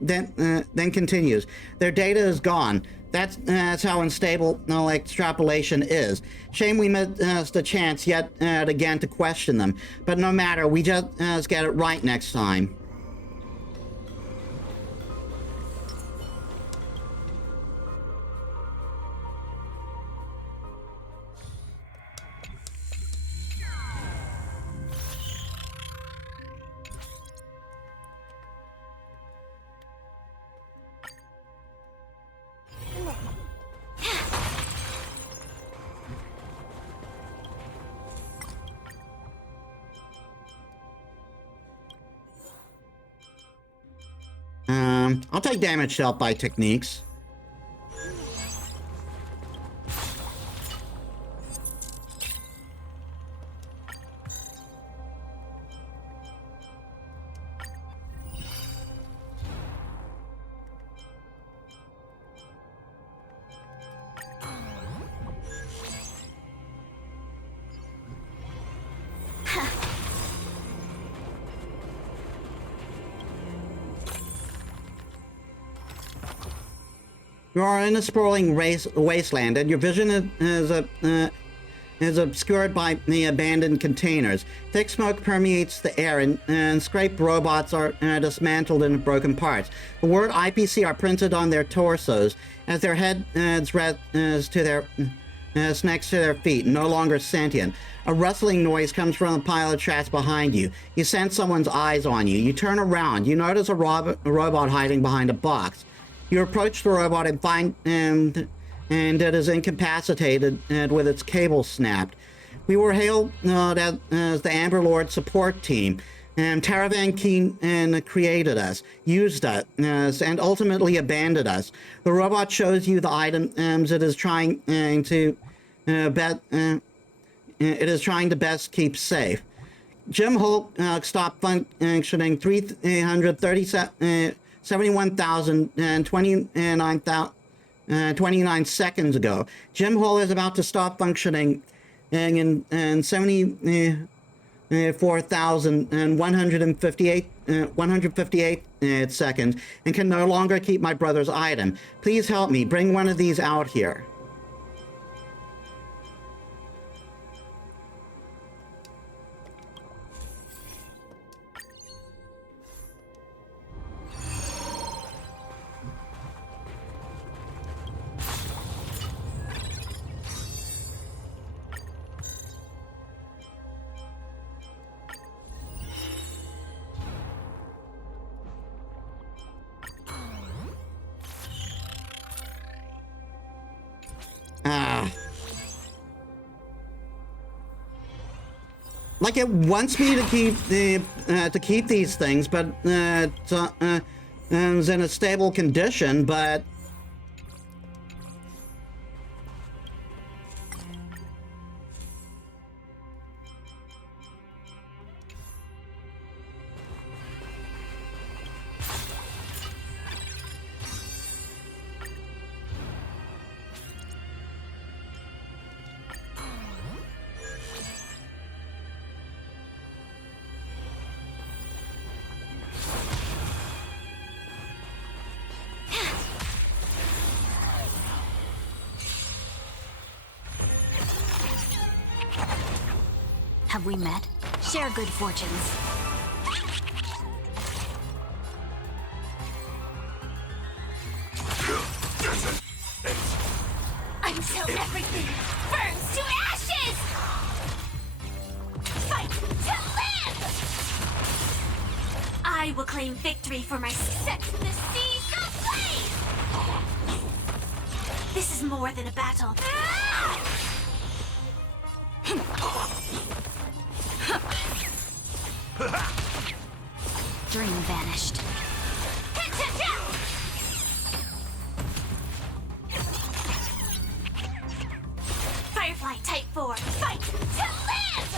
then continues. Their data is gone. That's how unstable extrapolation is. Shame we missed a chance yet again to question them. But no matter, we just get it right next time. I'll take damage dealt by techniques. You are in a sprawling wasteland, and your vision is obscured by the abandoned containers. Thick smoke permeates the air, and scraped robots are dismantled into broken parts. The word IPC are printed on their torsos as their heads rest next to their feet, no longer sentient. A rustling noise comes from the pile of trash behind you. You sense someone's eyes on you. You turn around. You notice a robot hiding behind a box. You approach the robot and find and it is incapacitated and with its cable snapped. We were hailed as the Amber Lord support team, and Taravan Keen created us, used us, and ultimately abandoned us. The robot shows you the items it is trying to best keep safe. Jim Holt stopped functioning 371,029 seconds ago. Jim Hole is about to stop functioning in 74,158 seconds and can no longer keep my brother's item. Please help me. Bring one of these out here. Like it wants me to keep these things, but it's in a stable condition. But have we met? Share good fortunes. Until everything burns to ashes! Fight to live! I will claim victory for my set the seas ablaze! This is more than a battle. Dream vanished. Firefly Type 4, fight to live!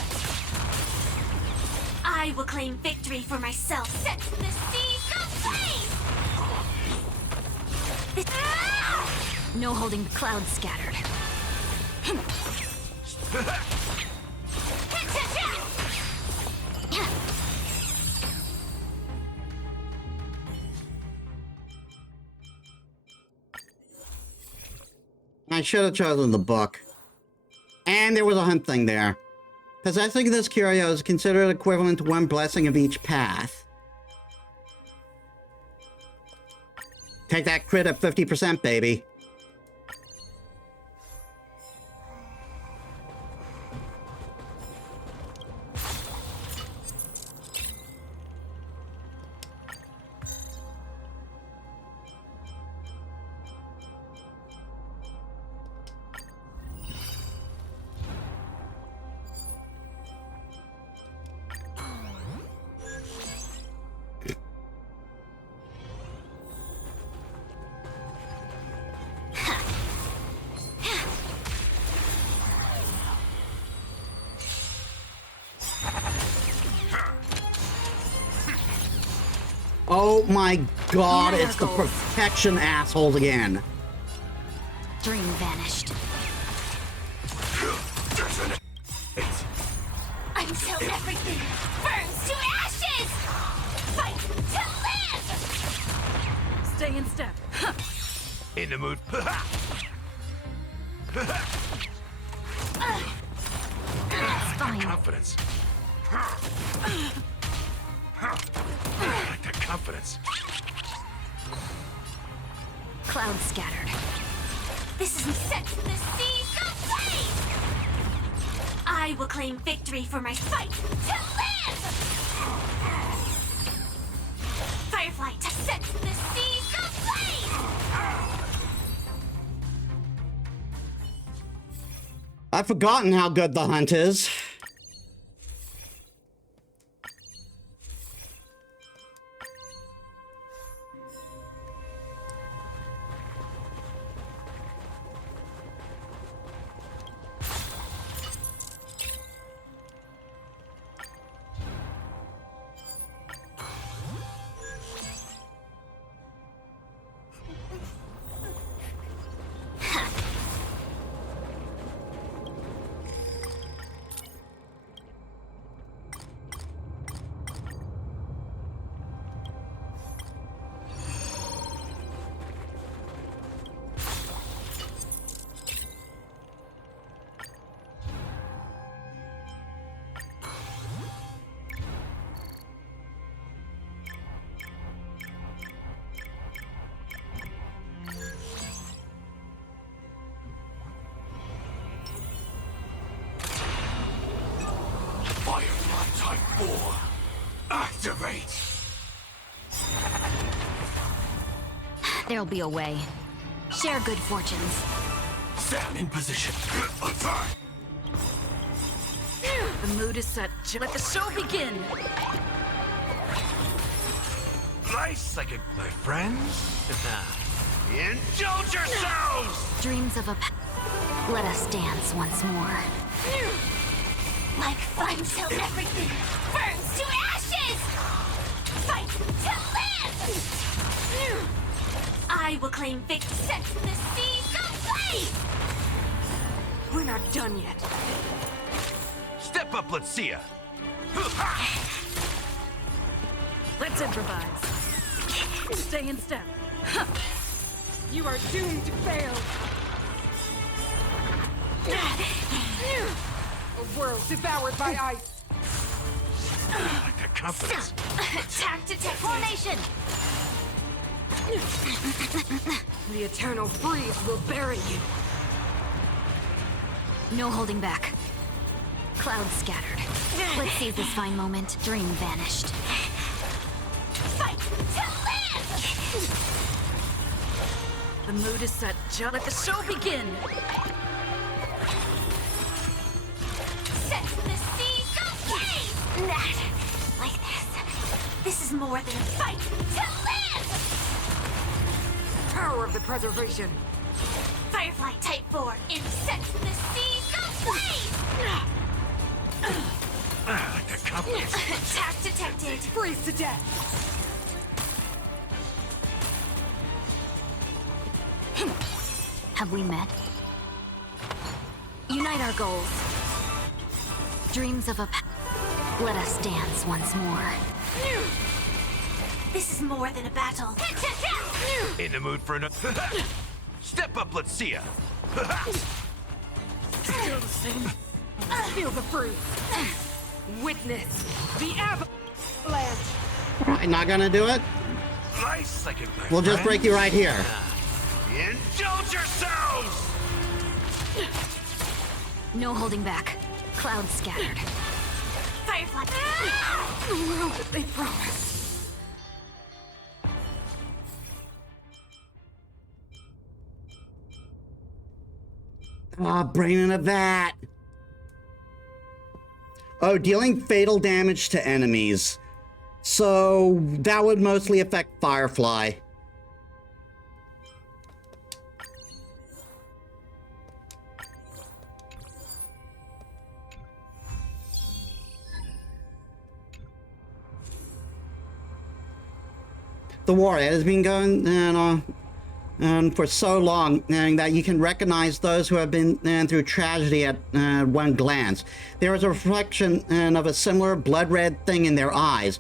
I will claim victory for myself. Set the seas ablaze! No holding the clouds scattered. I should have chosen the book. And there was a hunt thing there. Possessing this curio is considered equivalent to one blessing of each path. Take that crit at 50%, baby. Oh my god, it's the Miracles. protection assholes again. Dream vanished. Until everything burns to ashes! Fight to live! Stay in step. In the mood. That's fine. Confidence. I like that confidence. Clouds scattered. This isn't set to the seas of flame! I will claim victory for my fight to live! Firefly to set to the seas of flame! I've forgotten how good the hunt is. Firefly Type 4. Activate. There'll be a way. Share good fortunes. Stand in position. Attack. The mood is set. Let the show begin. Nice, like my friends. Indulge yourselves. Dreams of a let us dance once more. Like fun till everything burns to ashes! Fight to live! I will claim victory set to the seas of flame! We're not done yet. Step up, let's see ya. Let's improvise. Stay in step. You are doomed to fail. A world devoured by ice. I like that confidence. Attack detected! Formation! The eternal freeze will bury you. No holding back. Clouds scattered. Let's seize this fine moment. Dream vanished. Fight to live! The mood is set. Let the show begin. Set the seas of flame! That, like this. This is more than a fight to live! Power of the preservation. Firefly Type 4 in set the seas of flame! I like that confidence. Attack detected! Freeze to death. Have we met? Unite our goals. Dreams of a let us dance once more. This is more than a battle. In the mood for another. Step up, let's see ya. Still the same. Feel the freeze. Witness the avalanche. Alright, not gonna do it? Nice, like my We'll just break you right here. Indulge yourselves. No holding back. Clouds scattered. Firefly. The world that they promised. Ah, brain in a vat. Oh, dealing fatal damage to enemies. So that would mostly affect Firefly. the war. It has been going and for so long that you can recognize those who have been through tragedy at one glance. There is a reflection of a similar blood-red thing in their eyes.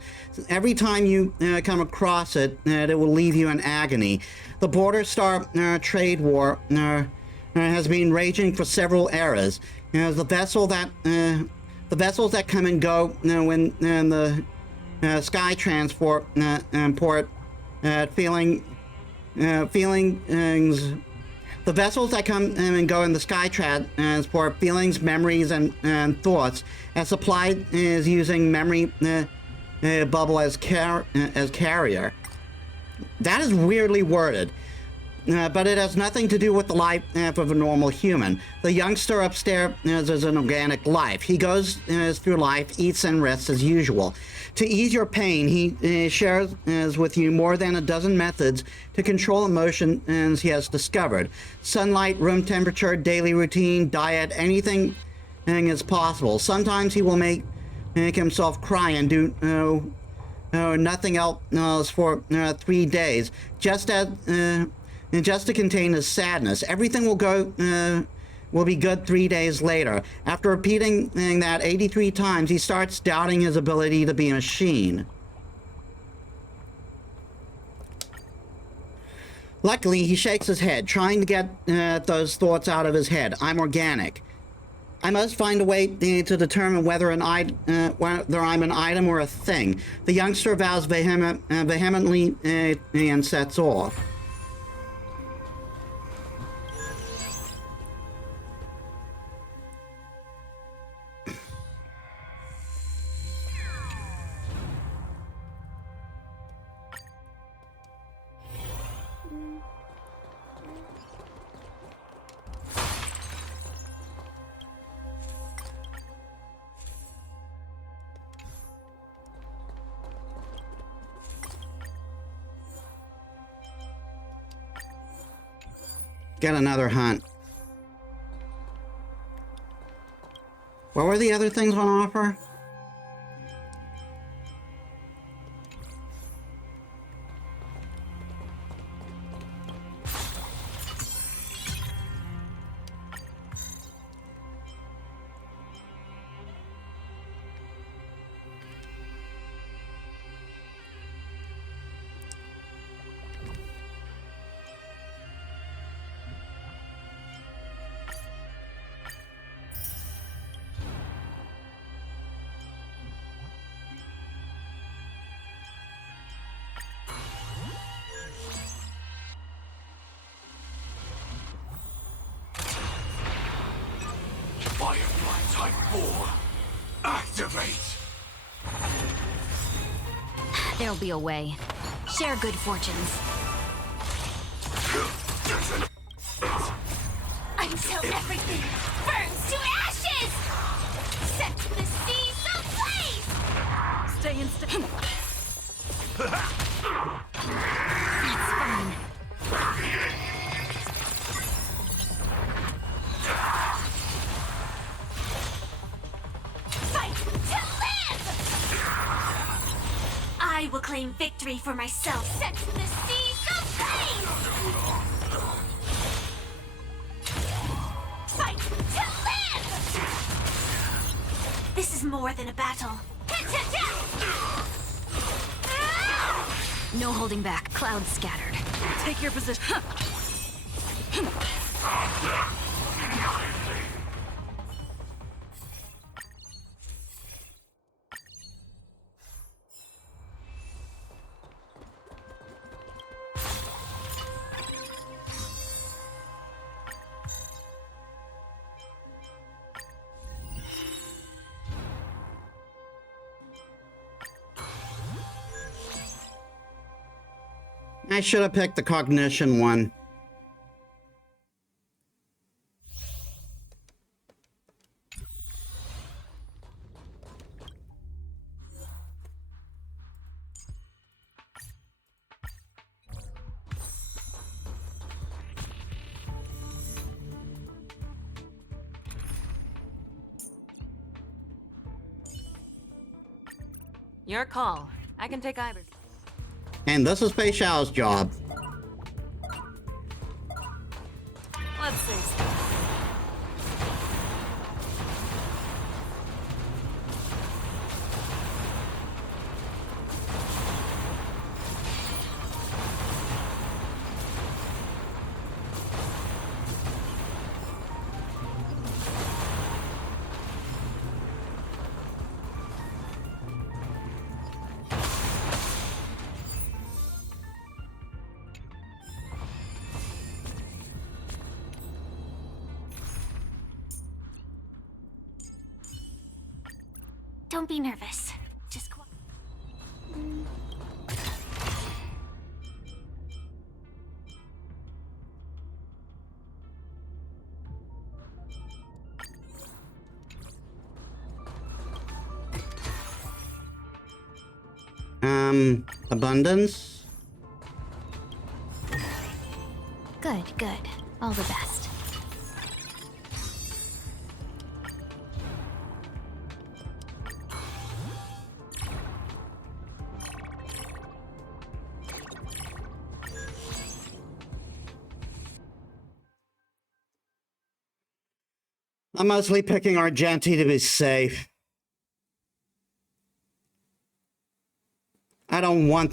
Every time you come across it, it will leave you in agony. The Border Star trade war has been raging for several eras. The vessels that come and go when the sky transport port feelings. The vessels that come and go in the sky transport feelings, memories, and thoughts, as supplied is using memory bubble as carrier. That is weirdly worded. But it has nothing to do with the life of a normal human. The youngster upstairs is an organic life. He goes through life, eats and rests as usual. To ease your pain, he shares with you more than a dozen methods to control emotions he has discovered. Sunlight, room temperature, daily routine, diet, anything is possible. Sometimes he will make himself cry and do nothing else for 3 days, just to contain his sadness. Everything will be good 3 days later. After repeating that 83 times, he starts doubting his ability to be a machine. Luckily, he shakes his head, trying to get those thoughts out of his head. I'm organic. I must find a way to determine whether I'm an item or a thing. The youngster vows vehemently and sets off. Get another hunt. What were the other things on offer? Firefly Type 4. Activate! There'll be a way. Share good fortunes. Until everything burns to ashes! Set the seas ablaze! Stay in step. That's fine. Fight to live! I will claim victory for myself. Set the seas ablaze! Fight to live! This is more than a battle. No holding back. Clouds scattered. Take your position. I should have picked the cognition one. Your call. I can take either. And this is Fei Xiao's job. Let's say so. Don't be nervous. Just quiet. Abundance? Good, good. All the best. I'm mostly picking Argenti to be safe. I don't want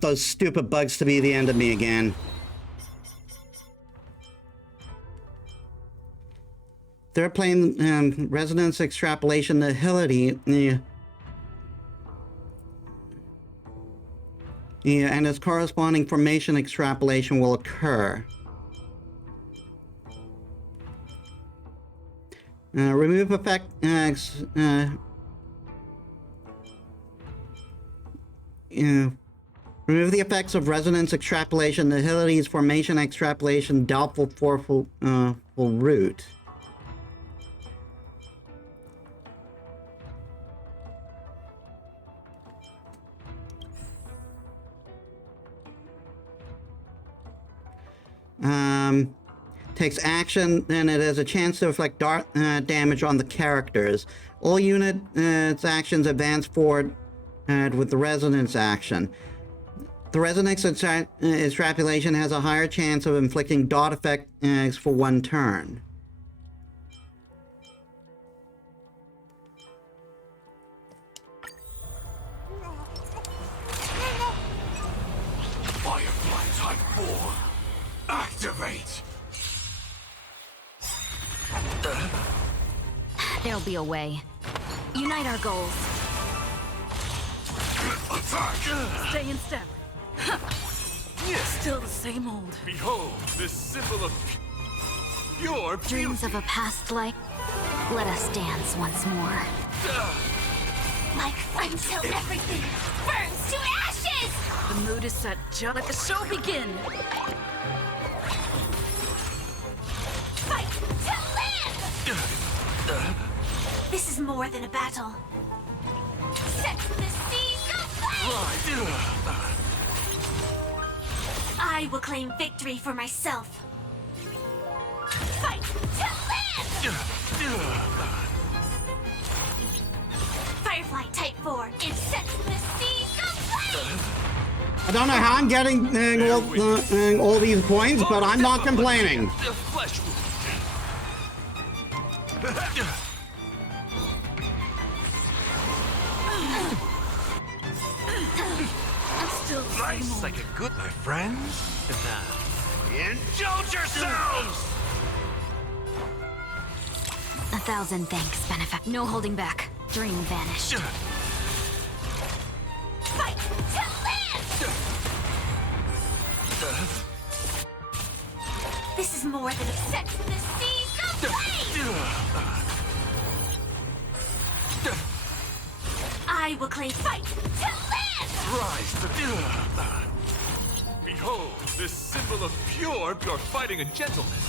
those stupid bugs to be the end of me again. They're playing resonance extrapolation nihility. Yeah, and its corresponding formation extrapolation will occur. Remove effect. Remove the effects of resonance extrapolation, nihilities, formation extrapolation, doubtful forful root. Takes action, and it has a chance to inflict damage on the characters. All units' actions advance forward with the resonance action. The resonance extrapolation has a higher chance of inflicting dot effects for one turn. Firefly Type 4. Activate! There'll be a way. Unite our goals. Attack! Stay in step. Still the same old. Behold, this symbol of pure Dreams of a past life. Let us dance once more. Like until everything burns to ashes! The mood is set. Just let the show begin. Fight to live! This is more than a battle. Set the seas aflame! I will claim victory for myself. Fight to live! Firefly Type 4, it sets the seas aflame! I don't know how I'm getting all these points, but I'm not complaining. The flesh Still the same Nice, old. like a good, my friends. Indulge yourselves! 1,000 thanks, Benefactor. No holding back. Dream vanished. Fight to live! This is more than a set the seas aflame! I will claim fight to live! Rise to behold, this symbol of pure fighting and gentleness.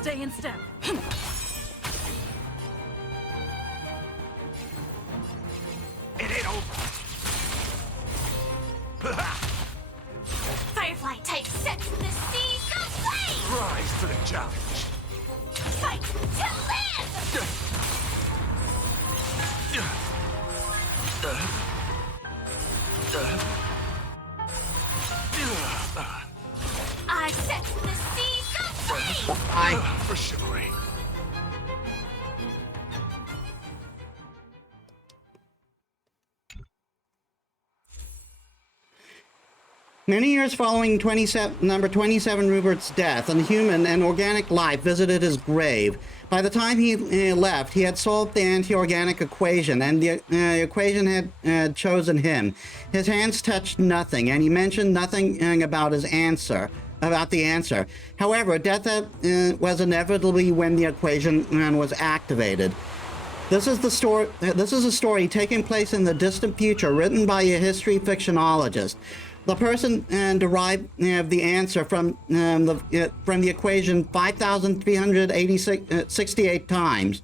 Stay in step. It ain't over. Firefly Type sets the seas aflame! Rise to the challenge. Fight to live! I set the seas aflame! For chivalry. Many years following number 27 Rupert's death, a human and organic life visited his grave. By the time he left, he had solved the anti-organic equation, and the equation had chosen him. His hands touched nothing, and he mentioned nothing about his answer. About the answer. However, death was inevitably when the equation was activated. This is a story taking place in the distant future, written by a history fictionologist. The person derived the answer from the equation 5,368 times,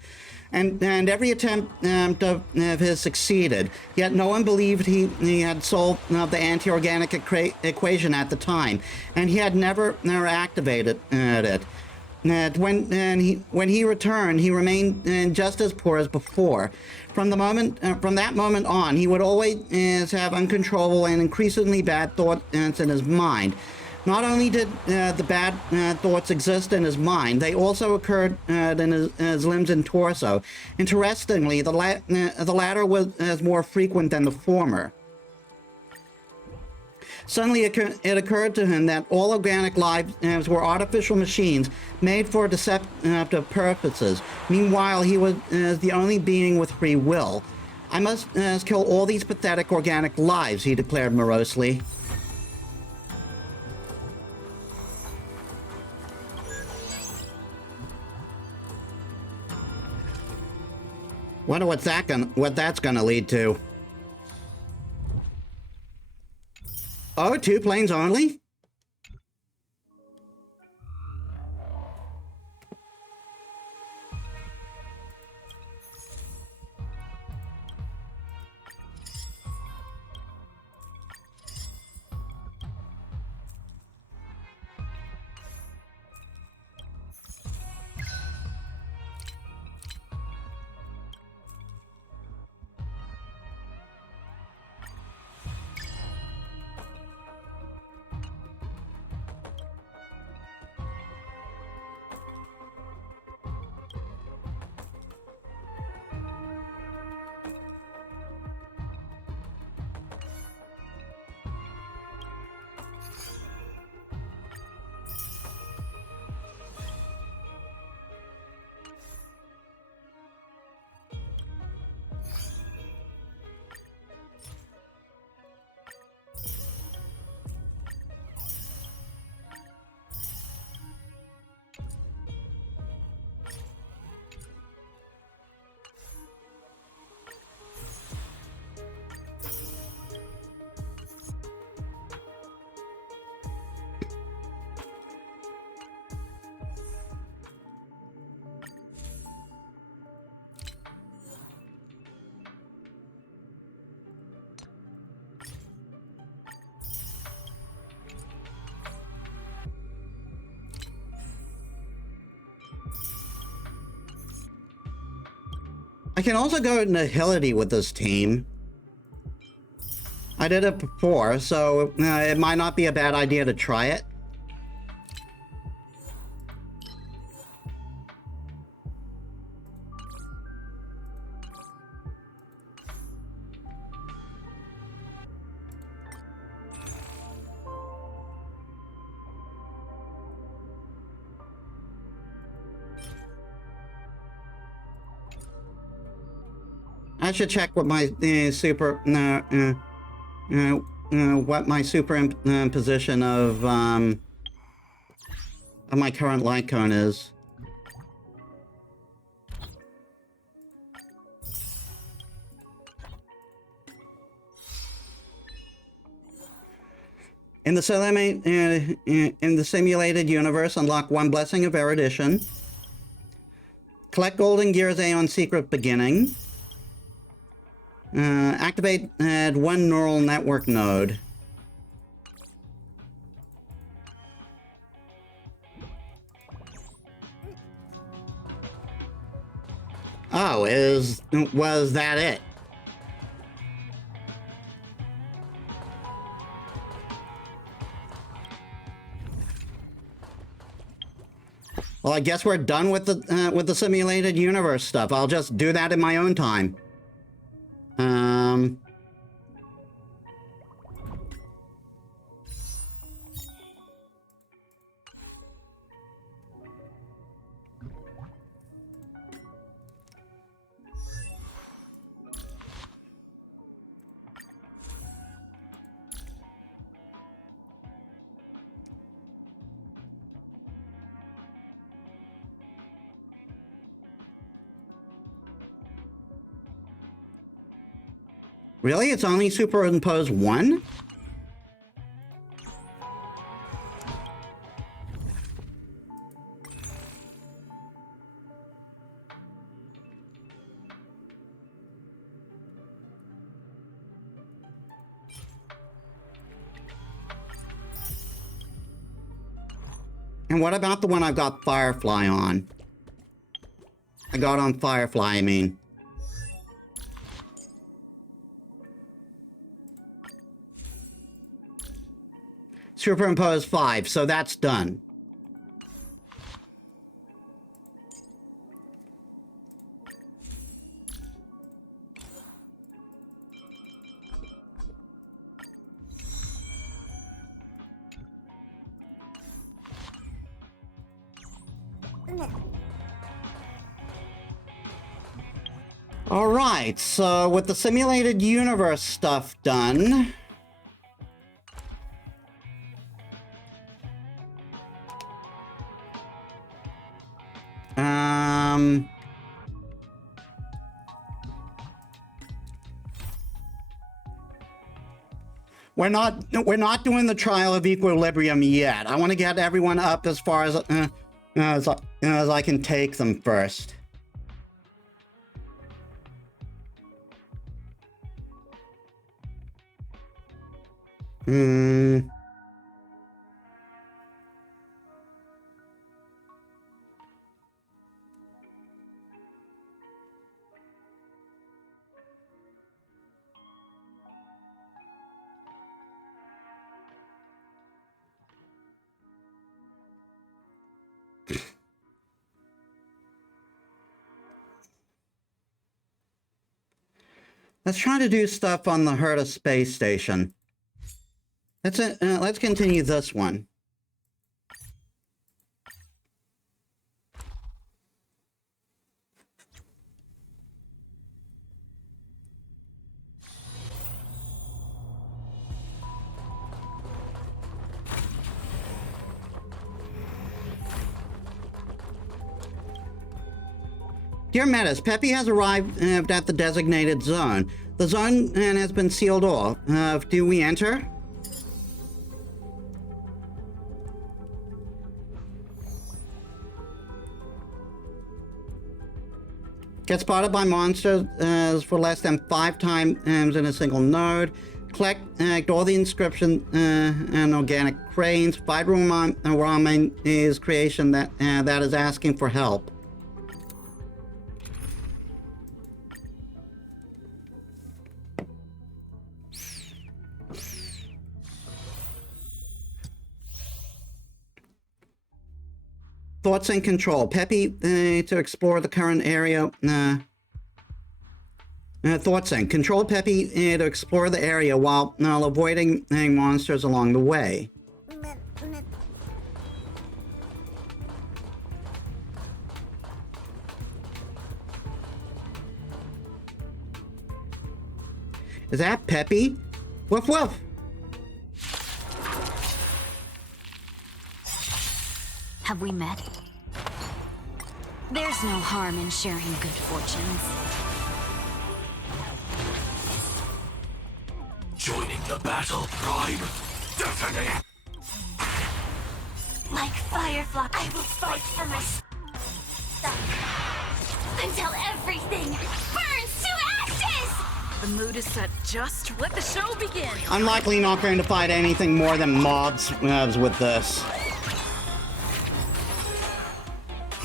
and every attempt of his succeeded. Yet no one believed he had solved the anti-organic equation at the time, and he had never activated it. When he returned, he remained just as poor as before. From that moment on, he would always have uncontrollable and increasingly bad thoughts in his mind. Not only did the bad thoughts exist in his mind, they also occurred in his limbs and torso. Interestingly, the latter was more frequent than the former. Suddenly, it occurred to him that all organic lives were artificial machines made for deceptive purposes. Meanwhile, he was the only being with free will. I must kill all these pathetic organic lives, he declared morosely. Wonder what that's gonna lead to. Oh, 2 planes only? I can also go nihility with this team. I did it before, so it might not be a bad idea to try it. I should check what my what my superimposition of my current light cone is. In the simulated universe, unlock 1 blessing of erudition. Collect golden gears on secret beginning. Activate 1 neural network node. Oh, was that it? Well, I guess we're done with the simulated universe stuff. I'll just do that in my own time. Really? It's only superimposed one? And what about the one I've got Firefly on? I got on Firefly, I mean. Superimpose 5, so that's done. All right, so with the simulated universe stuff done, we're not doing the trial of equilibrium yet. I want to get everyone up as far as I can take them first. Let's try to do stuff on the Herta space station. Let's continue this one. Dear Metis, Peppy has arrived at the designated zone. The zone has been sealed off. Do we enter? Get spotted by monsters for less than 5 times in a single node. Collect all the inscription and organic cranes. Fight ramen is creation that is asking for help. Thoughts and control. Peppy to explore the current area. Thoughts and control Peppy to explore the area while avoiding monsters along the way. Is that Peppy? Woof woof! Have we met? There's no harm in sharing good fortunes. Joining the battle, Prime. Detonate! Like Firefly, I will fight for myself until everything burns to ashes! The mood is set just. Let the show begin! I'm likely not going to fight anything more than mobs with this.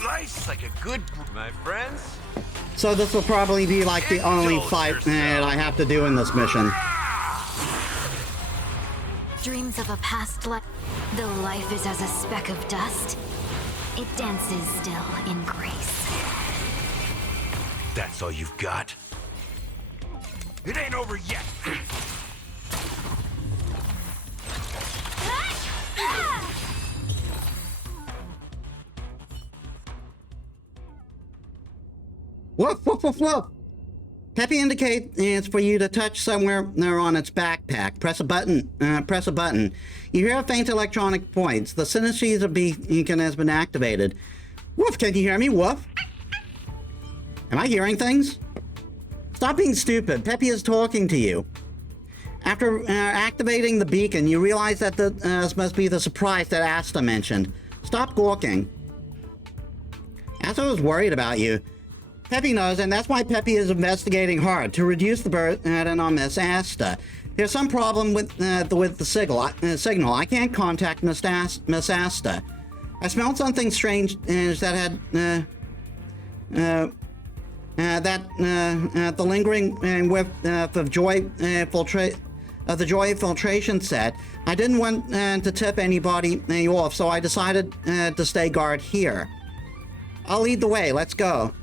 Nice, like a good group, my friends. So this will probably be like the only fight that I have to do in this mission. Dreams of a past life, though life is as a speck of dust. It dances still in grace. That's all you've got? It ain't over yet! Woof, woof, woof, woof. Peppy indicates for you to touch somewhere there on its backpack. Press a button. Press a button. You hear a faint electronic voice. The synesthesia beacon has been activated. Woof, can you hear me? Woof? Am I hearing things? Stop being stupid. Peppy is talking to you. After activating the beacon, you realize that this must be the surprise that Asta mentioned. Stop gawking. Asta was worried about you. Peppy knows, and that's why Peppy is investigating hard to reduce the burden on Miss Asta. There's some problem with the signal. I can't contact Miss Asta. I smelled something strange that had the lingering whiff of the joy filtration set. I didn't want to tip anybody off, so I decided to stay guard here. I'll lead the way. Let's go.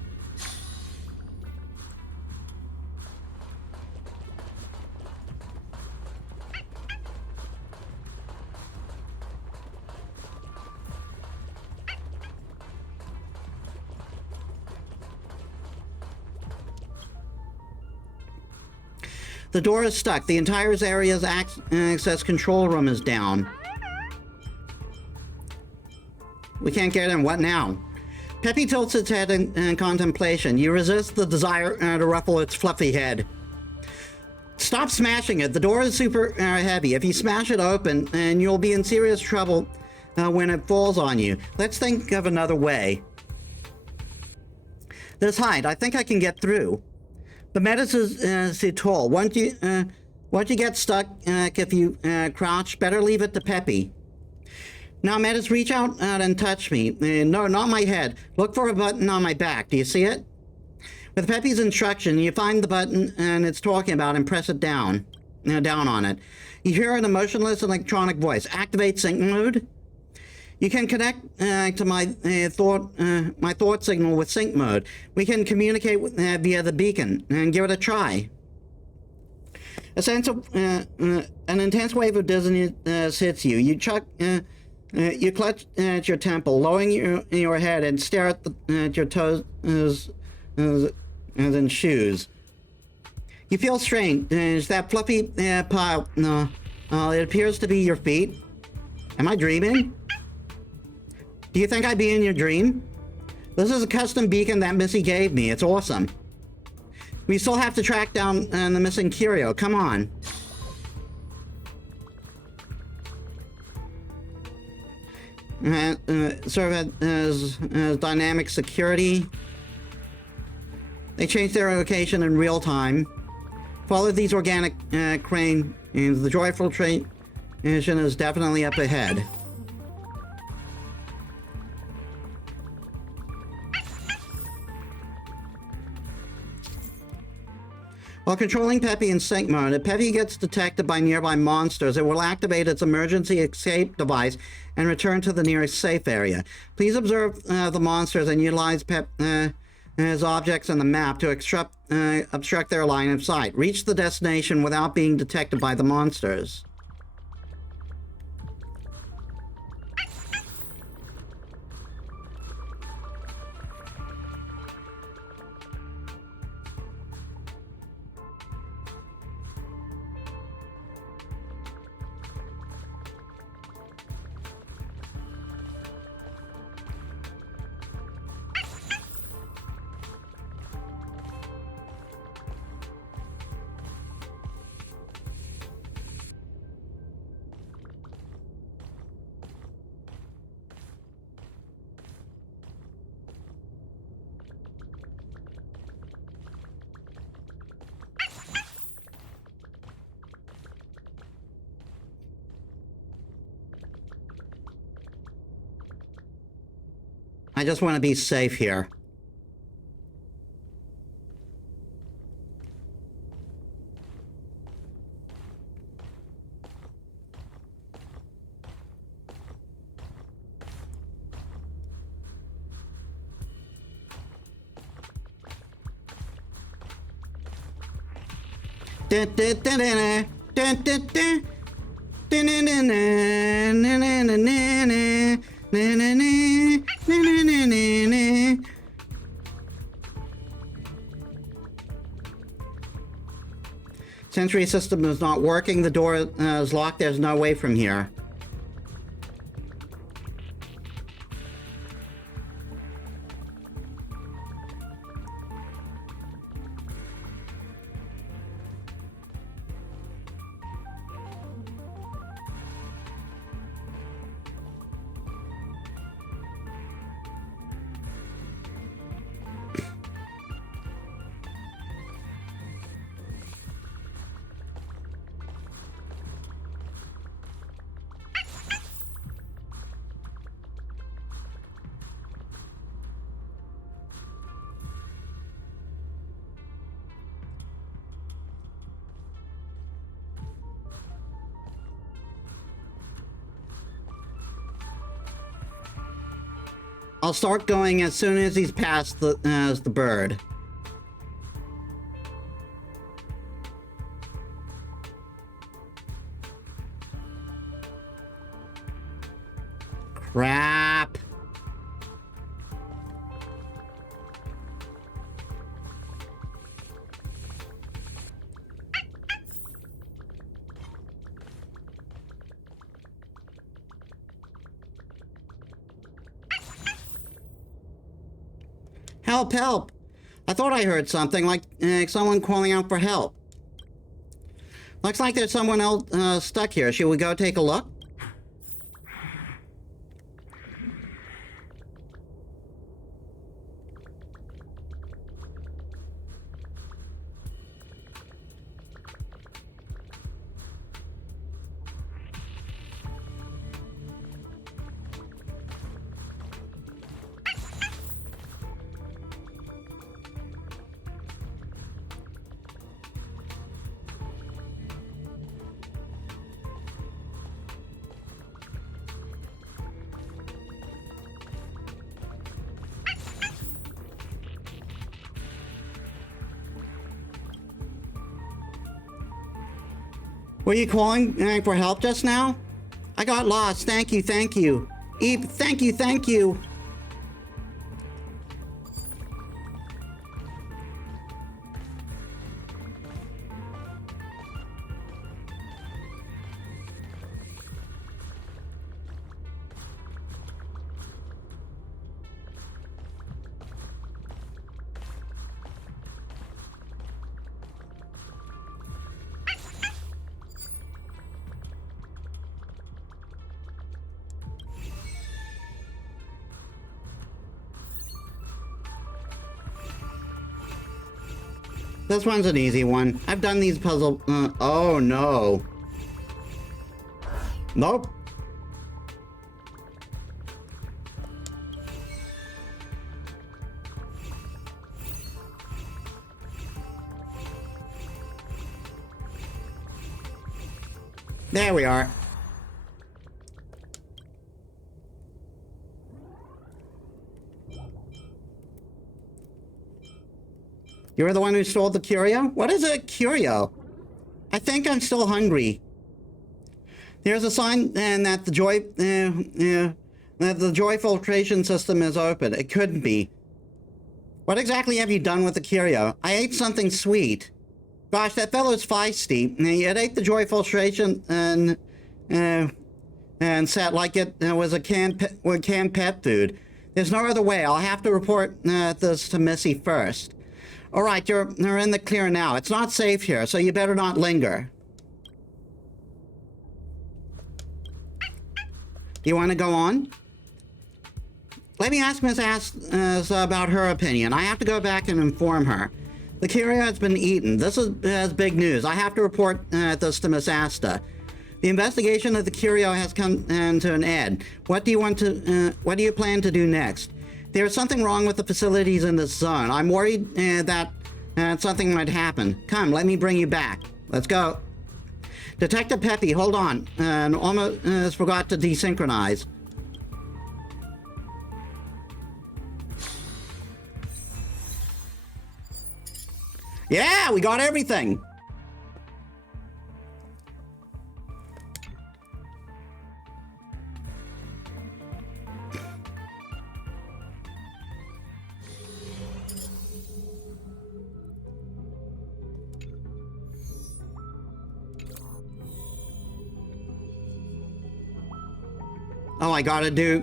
The door is stuck. The entire area's access control room is down. We can't get in. What now? Peppy tilts its head in contemplation. You resist the desire to ruffle its fluffy head. Stop smashing it. The door is super heavy. If you smash it open, and you'll be in serious trouble when it falls on you. Let's think of another way. There's hide. I think I can get through. The Metis is too tall. Once you get stuck, if you crouch, better leave it to Peppy. Now, Metis, reach out and touch me. No, not my head. Look for a button on my back. Do you see it? With Peppy's instruction, you find the button and it's talking about and press it down. Down on it. You hear an emotionless electronic voice. Activate sync mode. You can connect to my thought signal with sync mode. We can communicate via the beacon and give it a try. A sense of an intense wave of dizziness hits you. You clutch at your temple, lowering your head and stare at your toes and shoes. You feel strange. That fluffy pile. It appears to be your feet. Am I dreaming? Do you think I'd be in your dream? This is a custom beacon that Missy gave me. It's awesome. We still have to track down the missing curio. Come on. Serve as dynamic security. They change their location in real time. Follow these organic crane, and the joyful train is definitely up ahead. While controlling Peppy in sync mode, if Peppy gets detected by nearby monsters, it will activate its emergency escape device and return to the nearest safe area. Please observe the monsters and utilize as objects on the map to obstruct their line of sight. Reach the destination without being detected by the monsters. I just want to be safe here. Sentry system is not working. The door is locked. There's no way from here. I'll start going as soon as he's past the bird. Crap. Help, help! I thought I heard something like someone calling out for help. Looks like there's someone else stuck here. Should we go take a look? Were you calling for help just now? I got lost. Thank you, thank you. Eve, thank you, thank you. This one's an easy one. I've done these puzzle... oh, no. Nope. There we are. You were the one who stole the curio? What is a curio? I think I'm still hungry. There's a sign that the joy filtration system is open. It couldn't be. What exactly have you done with the curio? I ate something sweet. Gosh, that fellow's feisty. It ate the joy filtration and sat like it was a canned pet food. There's no other way. I'll have to report this to Missy first. All right, you're in the clear now. It's not safe here, so you better not linger. You want to go on? Let me ask Miss about her opinion. I have to go back and inform her. The curio has been eaten. This is big news. I have to report this to Miss Asta. The investigation of the curio has come to an end. What do you plan to do next? There's something wrong with the facilities in this zone. I'm worried that something might happen. Come, let me bring you back. Let's go. Detective Peppy, hold on. Almost forgot to desynchronize. Yeah, we got everything. Oh, I gotta do,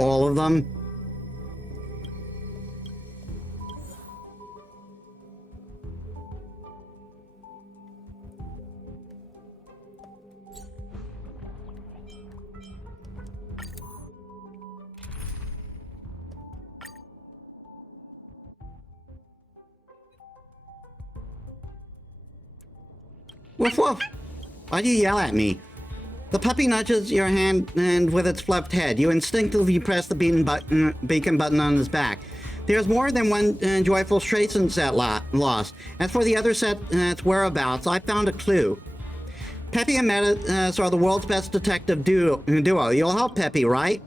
all of them. Woof woof! Why do you yell at me? The puppy nudges your hand and with its fluffed head. You instinctively press the beacon button on his back. There's more than one joyful trace in set lost. As for the other set's whereabouts, I found a clue. Peppy and Metis are the world's best detective duo. You'll help Peppy, right?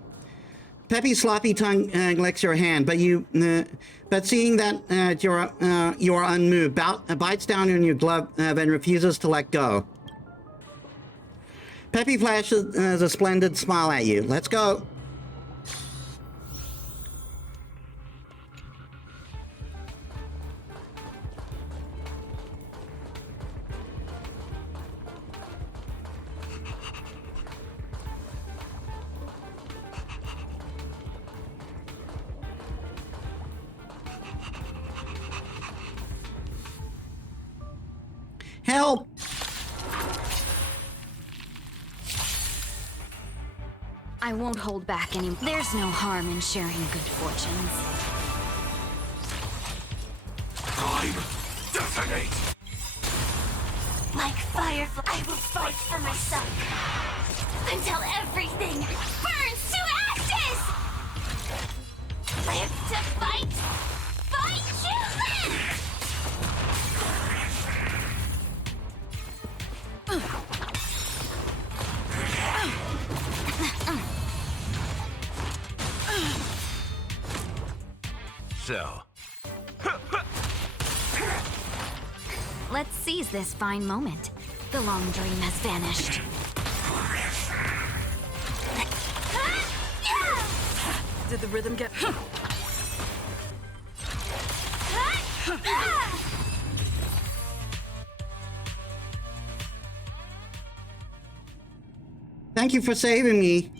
Peppy's sloppy tongue licks your hand, but seeing that you are unmoved, bites down on your glove and refuses to let go. Peppy flashes a splendid smile at you. Let's go. Help! I won't hold back anymore. There's no harm in sharing good fortunes. Time, detonate! Like firefly, I will fight for myself until everything burns to ashes! Live to fight! Fight to live! So, Let's seize this fine moment. The long dream has vanished. Did the rhythm get... Thank you for saving me.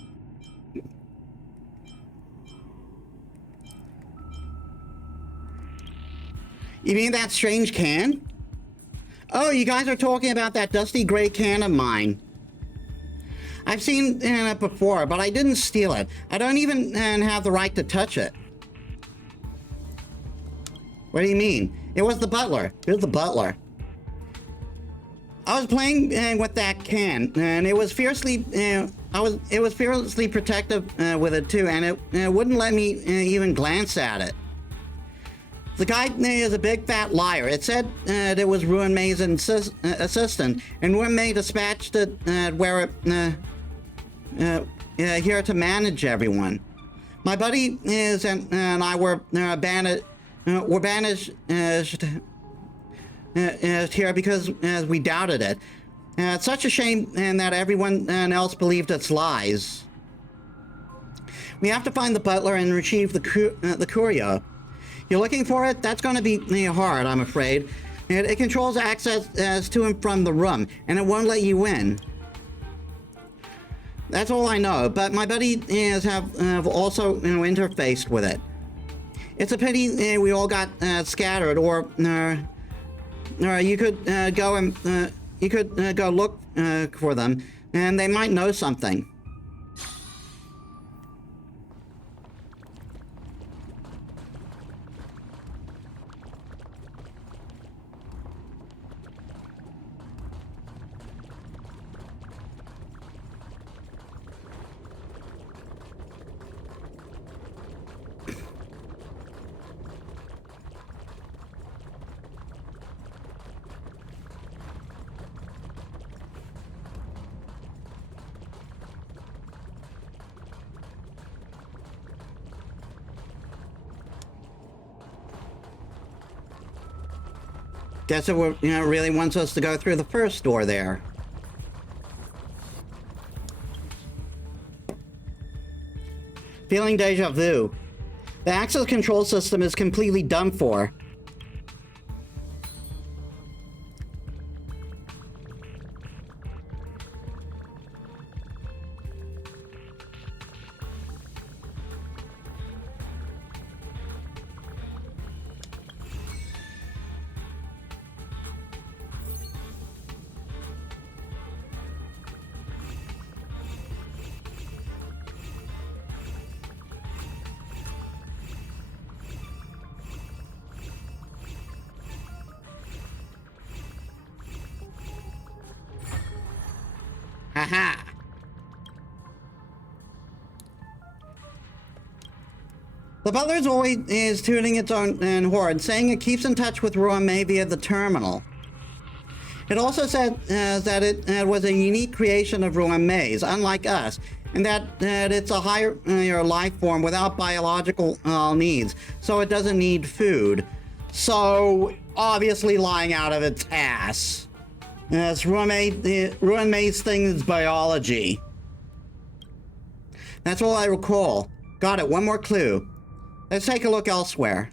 You mean that strange can? Oh, you guys are talking about that dusty gray can of mine. I've seen it before, but I didn't steal it. I don't even have the right to touch it. What do you mean? It was the butler. It was the butler. I was playing with that can, and it was fiercely. It was fiercely protective with it too, and it wouldn't let me even glance at it. The guy is a big fat liar. It said it was Ruin May's assistant, and Ruin May dispatched it where it here to manage everyone. My buddy and I were banished here because we doubted it. It's such a shame that everyone else believed its lies. We have to find the butler and retrieve the curio. You're looking for it? That's going to be hard, I'm afraid. It controls access to and from the room, and it won't let you in. That's all I know, but my buddy have also interfaced with it. It's a pity we all got scattered, or you could go look for them, and they might know something. Guess it really wants us to go through the first door there. Feeling deja vu. The access control system is completely done for. Aha! The butler is tooting its own horn, saying it keeps in touch with Ruame via the terminal. It also said that it was a unique creation of Ruame's, unlike us, and that it's a higher life form without biological needs, so it doesn't need food. So, obviously lying out of its ass. Yes, Ruame's thing is biology. That's all I recall. Got it, one more clue. Let's take a look elsewhere.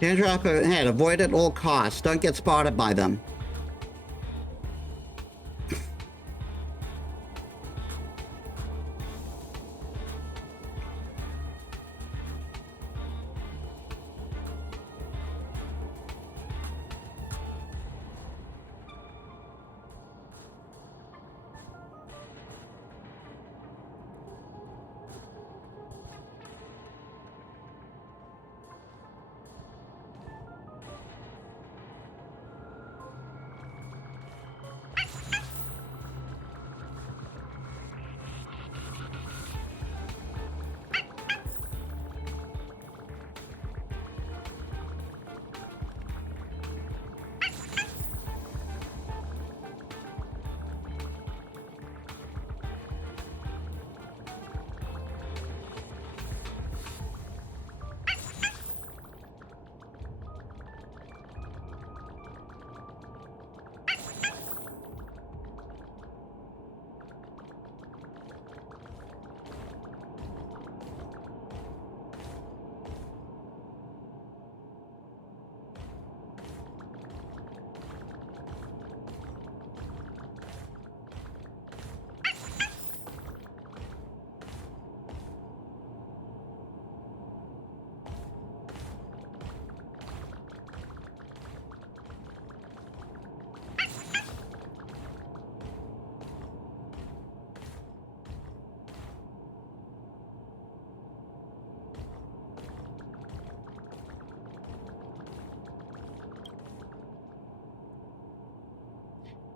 Danger up ahead. Avoid at all costs. Don't get spotted by them.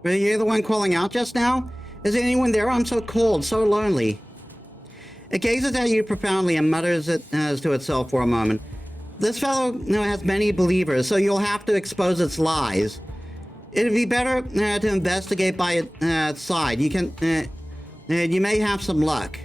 Were you the one calling out just now? Is anyone there? I'm so cold, so lonely. It gazes at you profoundly and mutters it as to itself for a moment. This fellow has many believers, so you'll have to expose its lies. It'd be better to investigate by its side. You may have some luck.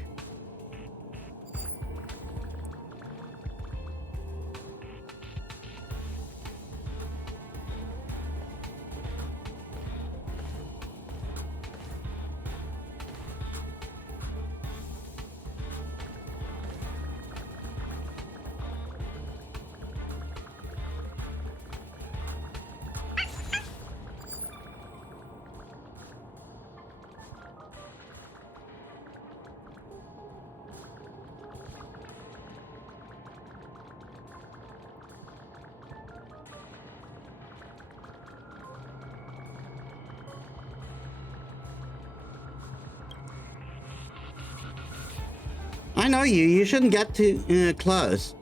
I know you. You shouldn't get too close.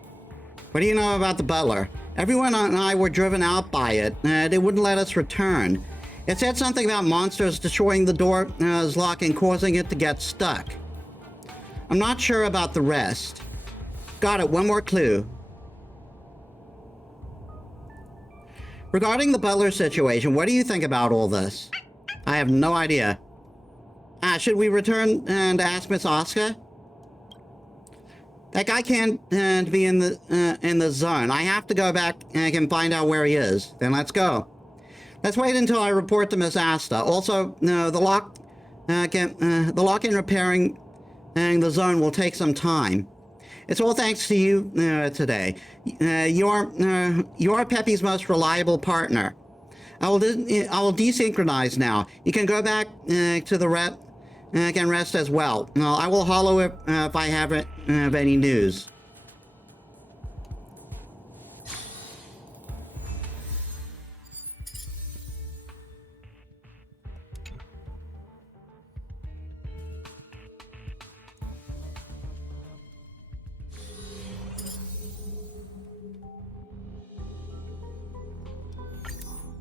What do you know about the butler? Everyone and I were driven out by it. They wouldn't let us return. It said something about monsters destroying the door's lock and causing it to get stuck. I'm not sure about the rest. Got it. One more clue. Regarding the butler situation, what do you think about all this? I have no idea. Should we return and ask Miss Oscar? That guy can't be in the zone. I have to go back and find out where he is. Then let's go. Let's wait until I report to Miss Asta. Also, the lock-in repairing the zone will take some time. It's all thanks to you today. You are Peppy's most reliable partner. I will desynchronize now. You can go back to the rest as well. I will hollow if I have any news.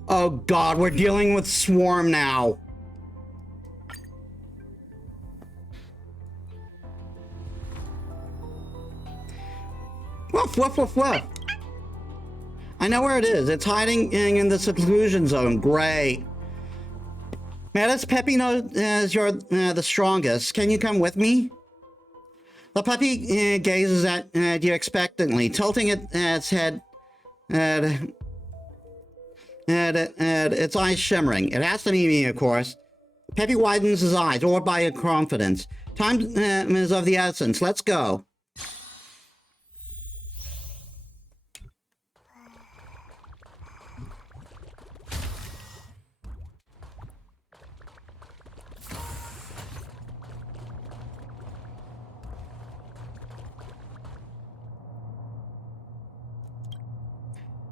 Oh God, we're dealing with Swarm now. Woof, woof, woof, woof. I know where it is. It's hiding in the seclusion zone. Great. Metis, Peppy knows you're the strongest. Can you come with me? The puppy gazes at you expectantly, tilting its head its eyes shimmering. It has to be me, of course. Peppy widens his eyes, awed by your confidence. Time is of the essence. Let's go.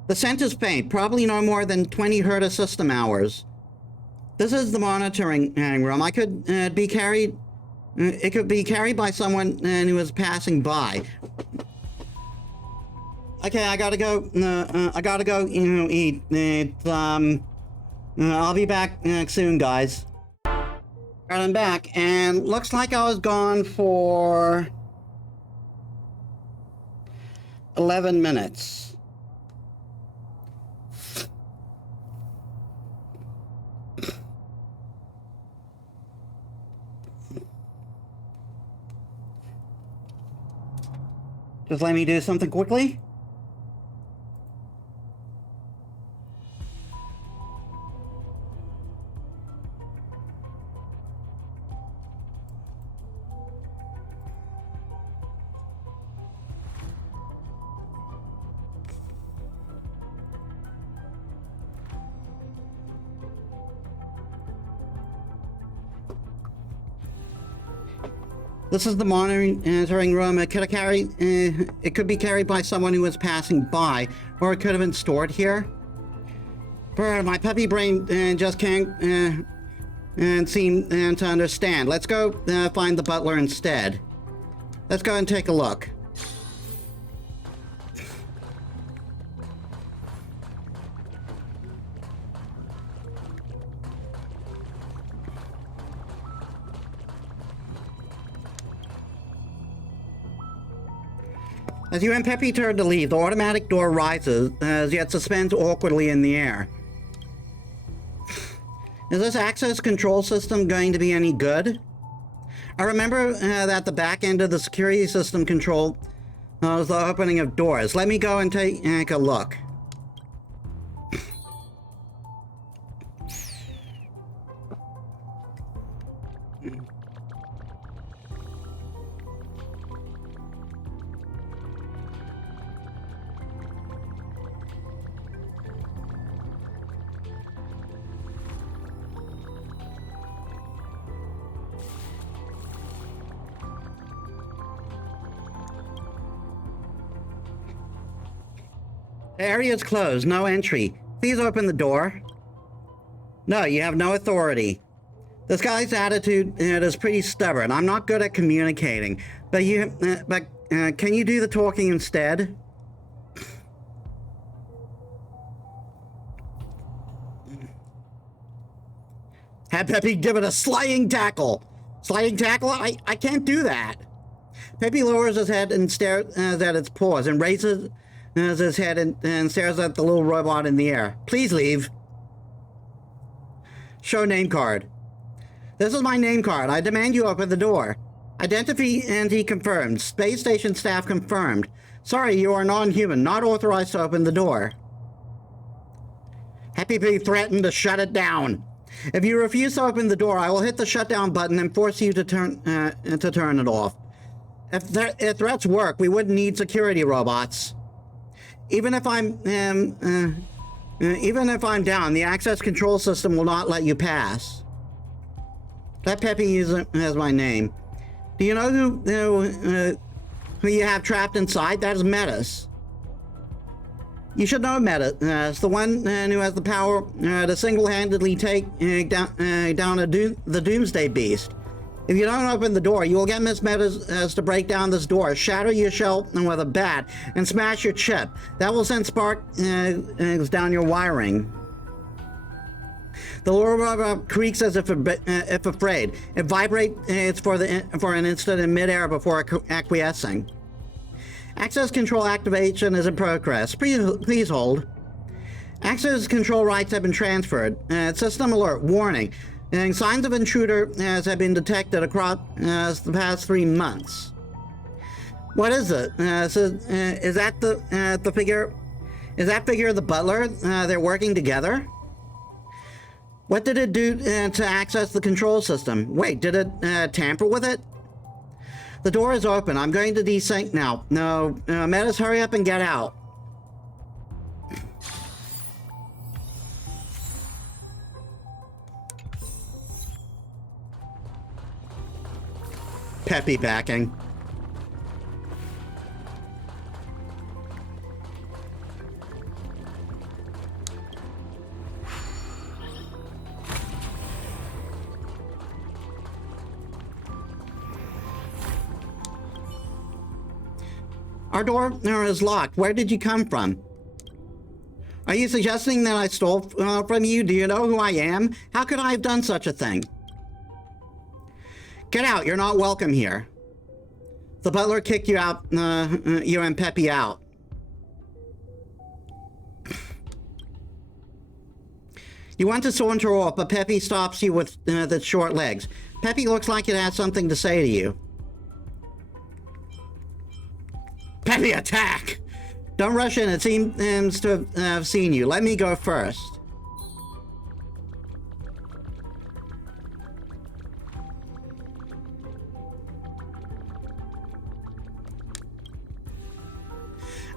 The scent is faint, probably no more than 20 Hertz system hours. This is the monitoring room. It could be carried by someone who is passing by. Okay, I gotta go. Eat. I'll be back soon, guys. Alright, I'm back, and looks like I was gone for 11 minutes. Just let me do something quickly. This is the monitoring room. It could be carried by someone who was passing by, or it could have been stored here. But my puppy brain just can't seem to understand. Let's go find the butler instead. Let's go and take a look. As you and Peppy turn to leave, the automatic door rises, yet suspends awkwardly in the air. Is this access control system going to be any good? I remember that the back end of the security system control was the opening of doors. Let me go and take a look. The area is closed. No entry. Please open the door. No, you have no authority. This guy's attitude is pretty stubborn. I'm not good at communicating, but can you do the talking instead? Have Peppy give it a sliding tackle. Sliding tackle? I can't do that. Peppy lowers his head and stares at its paws and raises his head and stares at the little robot in the air. Please leave. Show name card. This is my name card. I demand you open the door. Identity confirmed. Space station staff confirmed. Sorry, you are non-human, not authorized to open the door. Peppy threatened to shut it down. If you refuse to open the door, I will hit the shutdown button and force you to turn it off. If threats work, we wouldn't need security robots. Even if I'm down, the access control system will not let you pass. Let Peppy use it as my name. Do you know who you have trapped inside? That is Metis. You should know Metis. It's the one who has the power to single-handedly take down the Doomsday Beast. If you don't open the door, you will get Miss Metis to break down this door, shatter your shell with a bat, and smash your chip. That will send sparks down your wiring. The lower robot creaks as if afraid. It vibrates for an instant in midair before acquiescing. Access control activation is in progress. Please hold. Access control rights have been transferred. System alert. Warning. Signs of intruder have been detected across the past 3 months. What is it? Is that the figure? Is that figure the butler? They're working together? What did it do to access the control system? Wait, did it tamper with it? The door is open. I'm going to desync now. No, Metis, hurry up and get out. Peppy backing. Our door is locked. Where did you come from? Are you suggesting that I stole from you? Do you know who I am? How could I have done such a thing? Get out. You're not welcome here. The butler kicked you out, you and Peppy out. You want to saunter off, but Peppy stops you with the short legs. Peppy looks like it has something to say to you. Peppy, attack! Don't rush in. It seems to have seen you. Let me go first.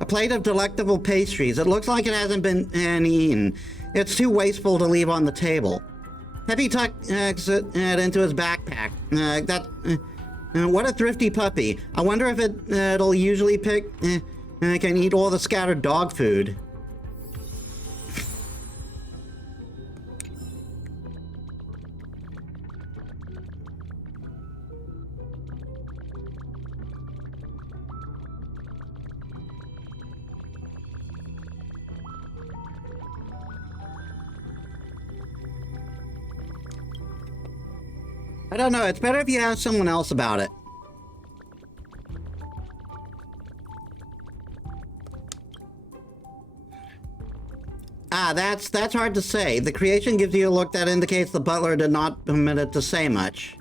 A plate of delectable pastries. It looks like it hasn't been eaten. It's too wasteful to leave on the table. Peppy tucks it into his backpack. What a thrifty puppy. I wonder if it'll usually can eat all the scattered dog food. I don't know, it's better if you ask someone else about it. That's hard to say. The creation gives you a look that indicates the butler did not permit it to say much.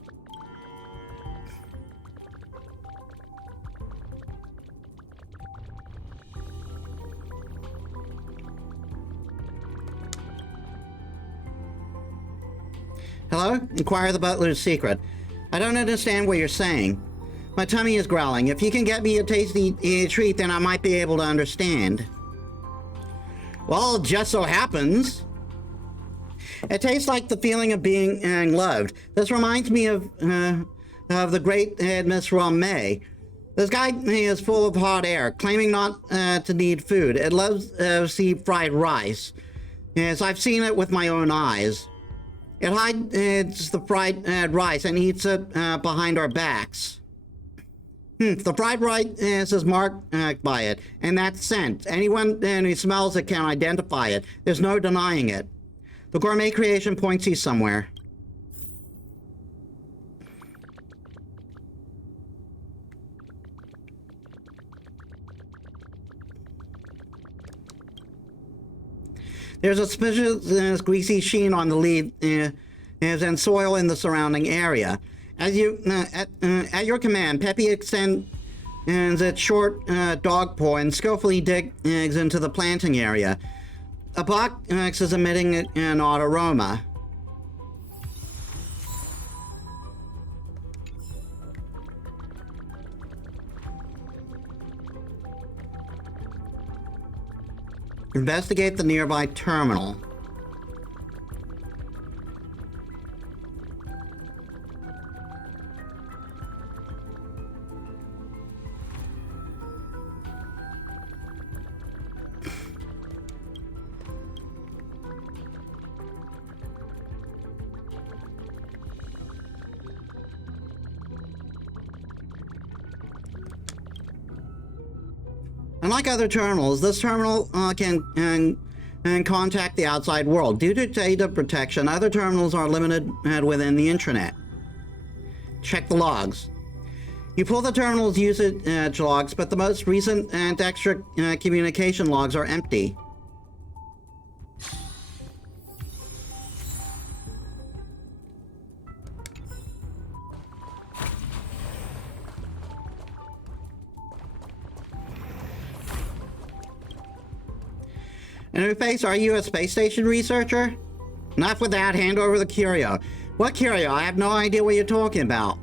Hello? Inquire the butler's secret. I don't understand what you're saying. My tummy is growling. If you can get me a tasty treat, then I might be able to understand. Well, just so happens. It tastes like the feeling of being loved. This reminds me of the great Miss May. This guy is full of hot air, claiming not to need food. It loves fried rice. Yes, I've seen it with my own eyes. It hides the fried rice and eats it behind our backs. The fried rice is marked by it, and that scent. Anyone who smells it can identify it. There's no denying it. The gourmet creation points you somewhere. There's a suspicious greasy sheen on the leaf and soil in the surrounding area. As you, at your command, Peppy extends its short dog paw and skillfully digs into the planting area. A box is emitting an odd aroma. Investigate the nearby terminal. Unlike other terminals, this terminal can contact the outside world. Due to data protection, other terminals are limited within the intranet. Check the logs. You pull the terminal's usage logs, but the most recent and extra communication logs are empty. Interface, are you a space station researcher? Enough with that, hand over the curio. What curio? I have no idea what you're talking about.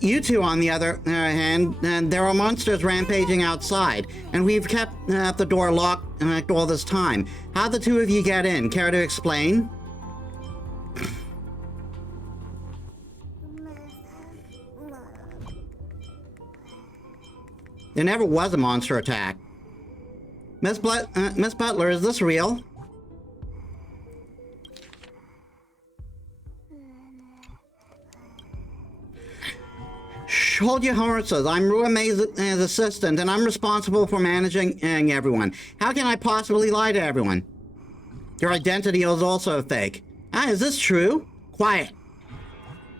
You two, on the other hand, there are monsters rampaging outside, and we've kept the door locked all this time. How'd the two of you get in? Care to explain? There never was a monster attack. Miss Butler, is this real? Shh, hold your horses. I'm Rua May's assistant, and I'm responsible for managing everyone. How can I possibly lie to everyone? Your identity is also fake. Ah, is this true? Quiet.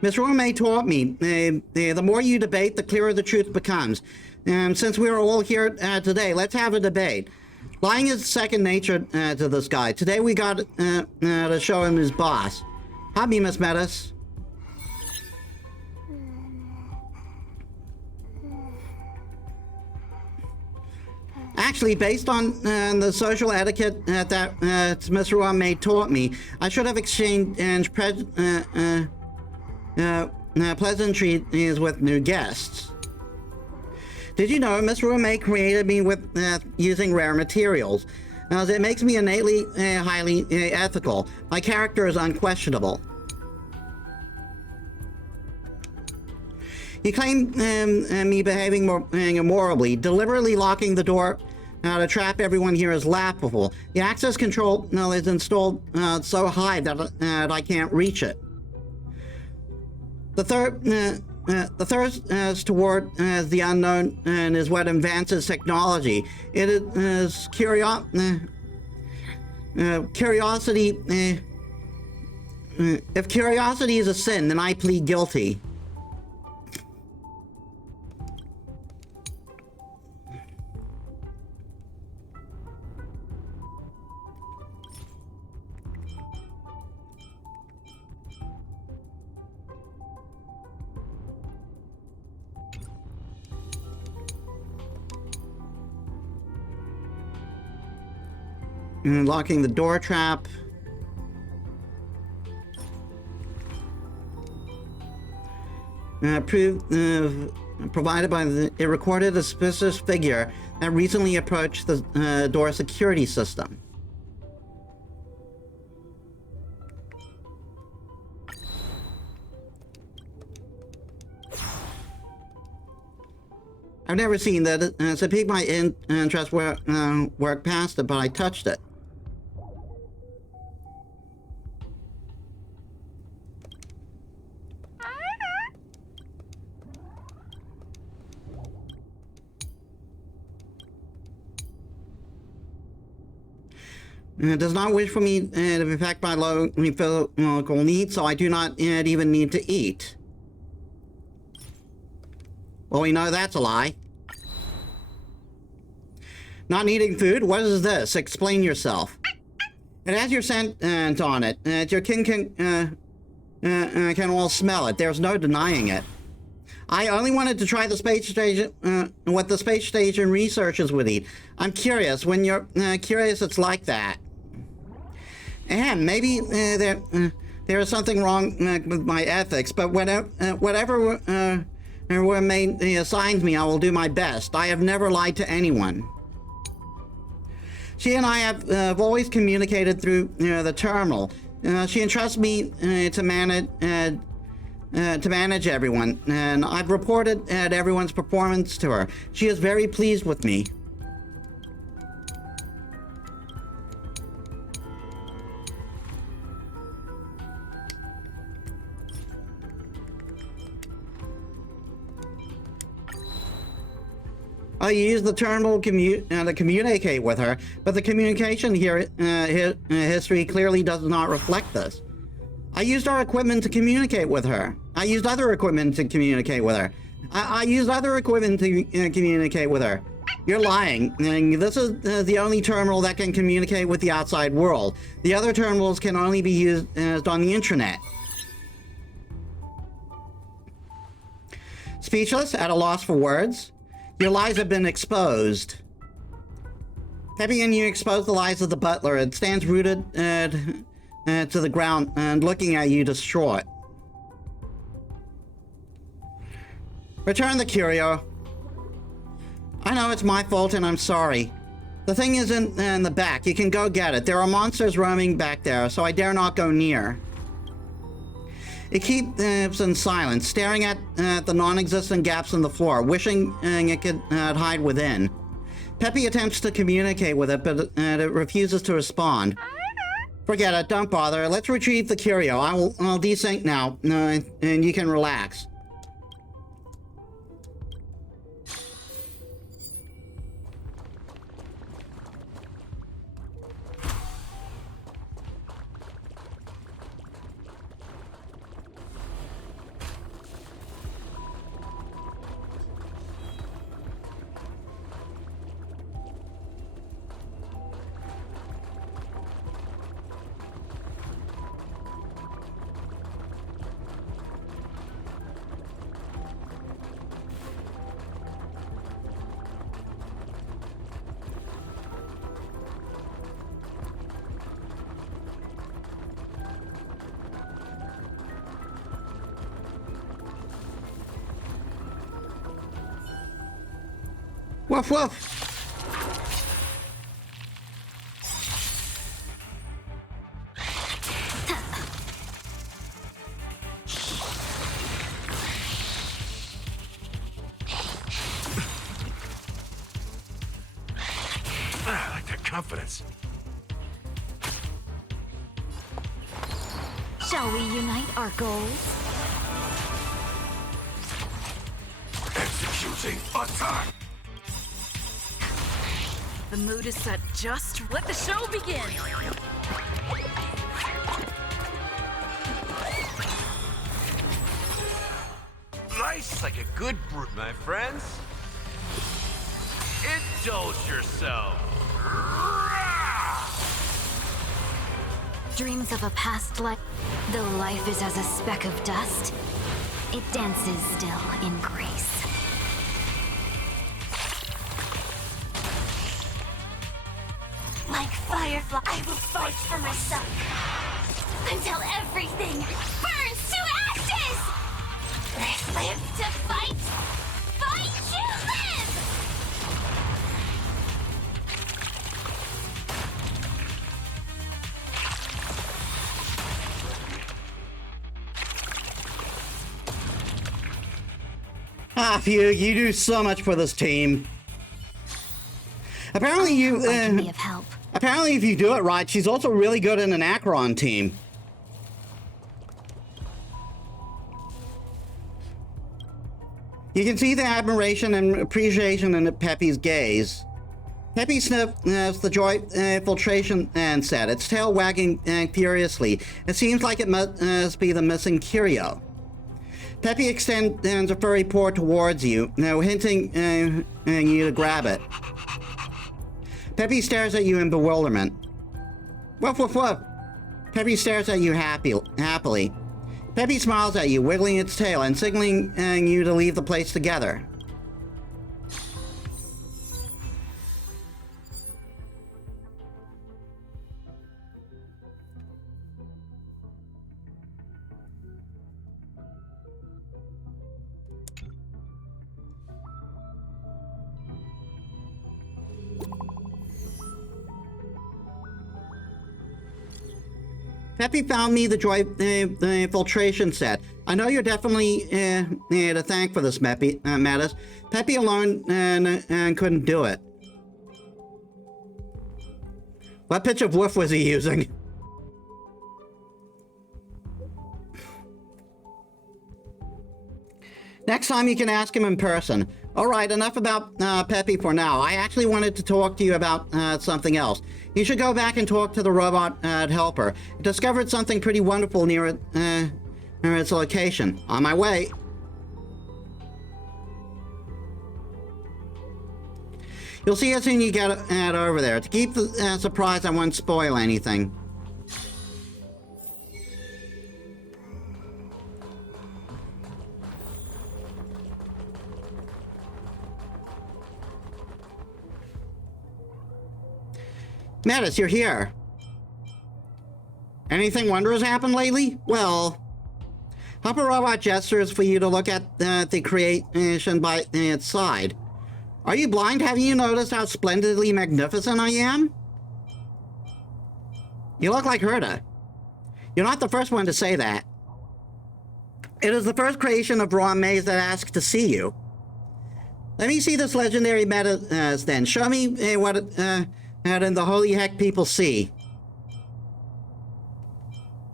Miss Rua May taught me, the more you debate, the clearer the truth becomes. Since we are all here today, let's have a debate. Lying is second nature to this guy. Today we got to show him his boss. Help me, Miss Metis. Actually, based on the social etiquette that Miss Rua May taught me, I should have exchanged pleasantries with new guests. Did you know Miss Rua May created me with using rare materials? It makes me innately highly ethical. My character is unquestionable. You claim me behaving immorally. Deliberately locking the door to trap everyone here is laughable. The access control is installed so high that I can't reach it. The thirst toward the unknown is what advances technology. It is curiosity. If curiosity is a sin, then I plead guilty. Locking the door trap. Provided by it recorded a suspicious figure that recently approached the door security system. I've never seen that, so piqued my interest work past it, but I touched it. It does not wish for me to affect my local needs, so I do not even need to eat. Well, we know that's a lie. Not needing food? What is this? Explain yourself. It has your scent on it. Your kin can all smell it. There's no denying it. I only wanted to try the space station, what the space station researchers would eat. I'm curious. When you're curious, it's like that. And maybe there is something wrong with my ethics, but whatever assigns me, I will do my best. I have never lied to anyone. She and I have always communicated through the terminal. She entrusts me to manage everyone, and I've reported at everyone's performance to her. She is very pleased with me. I use the terminal to communicate with her, but the communication history clearly does not reflect this. I used our equipment to communicate with her. I used other equipment to communicate with her. I used other equipment to communicate with her. You're lying. This is the only terminal that can communicate with the outside world. The other terminals can only be used on the intranet. Speechless, at a loss for words. Your lies have been exposed. Peppy and you exposed the lies of the butler. It stands rooted to the ground and looking at you distraught. Return the curio. I know it's my fault and I'm sorry. The thing is in the back. You can go get it. There are monsters roaming back there, so I dare not go near. It keeps in silence, staring at the non-existent gaps in the floor, wishing it could hide within. Peppy attempts to communicate with it, but it refuses to respond. Forget it, don't bother. Let's retrieve the curio. I'll desync now, and you can relax. Woof woof! I like that confidence. Shall we unite our goals? Executing attack! The mood is set just. Let the show begin! Nice like a good brew, my friends. Indulge yourself. Dreams of a past life. Though life is as a speck of dust, it dances still in grace. Like firefly, I will fight for myself until everything burns to ashes! Live to fight! Fight to live! Ah, you do so much for this team. Apparently you, I can be of help. apparently if you do it right, she's also really good in an Acheron team. You can see the admiration and appreciation in Peppy's gaze. Peppy sniffs the joy filtration and said, its tail wagging furiously. It seems like it must be the missing curio. Peppy extends a furry paw towards you, hinting you to grab it. Peppy stares at you in bewilderment. Woof, woof, woof. Peppy stares at you happily. Peppy smiles at you, wiggling its tail and signaling you to leave the place together. Peppy found me the filtration set. I know you're definitely to thank for this, Metis. Peppy alone couldn't do it. What pitch of woof was he using? Next time you can ask him in person. All right, enough about Peppy for now. I actually wanted to talk to you about something else. You should go back and talk to the robot helper. It discovered something pretty wonderful near its location. On my way. You'll see as soon as you get over there. To keep the surprise, I won't spoil anything. Metis, you're here. Anything wondrous happened lately? Well, Hopper Robot gestures for you to look at the creation by its side. Are you blind? Haven't you noticed how splendidly magnificent I am? You look like Herta. You're not the first one to say that. It is the first creation of Raw Maze that asked to see you. Let me see this legendary Metis then. Show me what in the holy heck people see.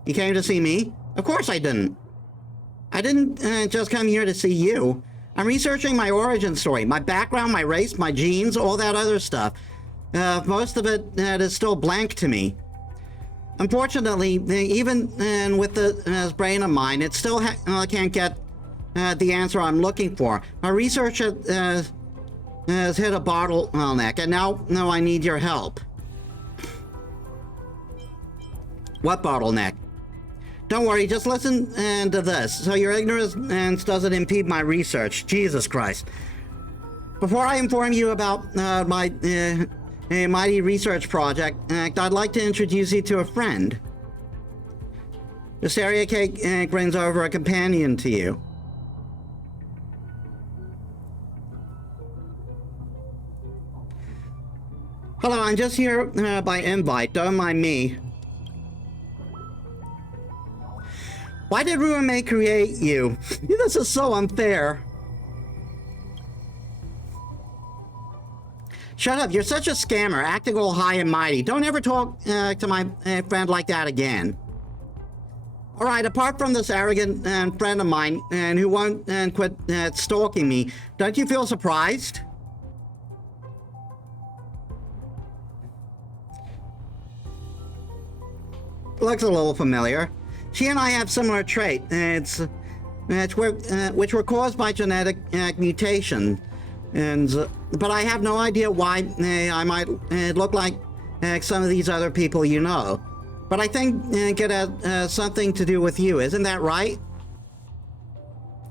You came to see me? Of course I didn't. I didn't just come here to see you. I'm researching my origin story, my background, my race, my genes, all that other stuff. Most of it is still blank to me. Unfortunately, even with this brain of mine, it still can't get the answer I'm looking for. My research has hit a bottleneck, and now I need your help. What bottleneck? Don't worry, just listen to this, so your ignorance doesn't impede my research. Jesus Christ. Before I inform you about my mighty research project, I'd like to introduce you to a friend. Wisteria Cake brings over a companion to you. Hello, I'm just here by invite. Don't mind me. Why did Ruin create you? This is so unfair. Shut up, you're such a scammer, acting all high and mighty. Don't ever talk to my friend like that again. Alright, apart from this arrogant friend of mine who won't quit stalking me, don't you feel surprised? Looks a little familiar. She and I have similar traits, which were caused by genetic mutation, but I have no idea why I might look like some of these other people you know. But I think it has something to do with you, isn't that right?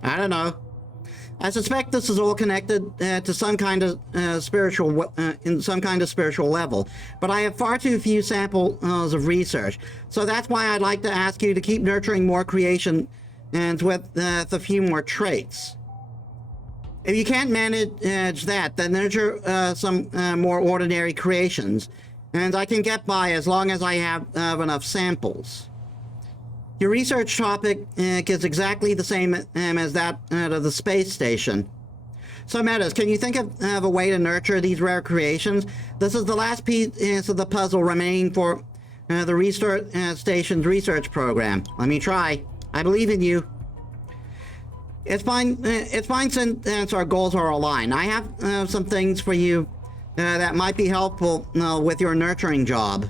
I don't know. I suspect this is all connected to some kind of spiritual, in some kind of spiritual level. But I have far too few samples of research, so that's why I'd like to ask you to keep nurturing more creation and with a few more traits. If you can't manage that, then nurture some more ordinary creations, and I can get by as long as I have enough samples. Your research topic is exactly the same as that of the space station. So, Metis, can you think of a way to nurture these rare creations? This is the last piece of the puzzle remaining for the Restart Station's research program. Let me try. I believe in you. It's fine since our goals are aligned. I have some things for you that might be helpful with your nurturing job.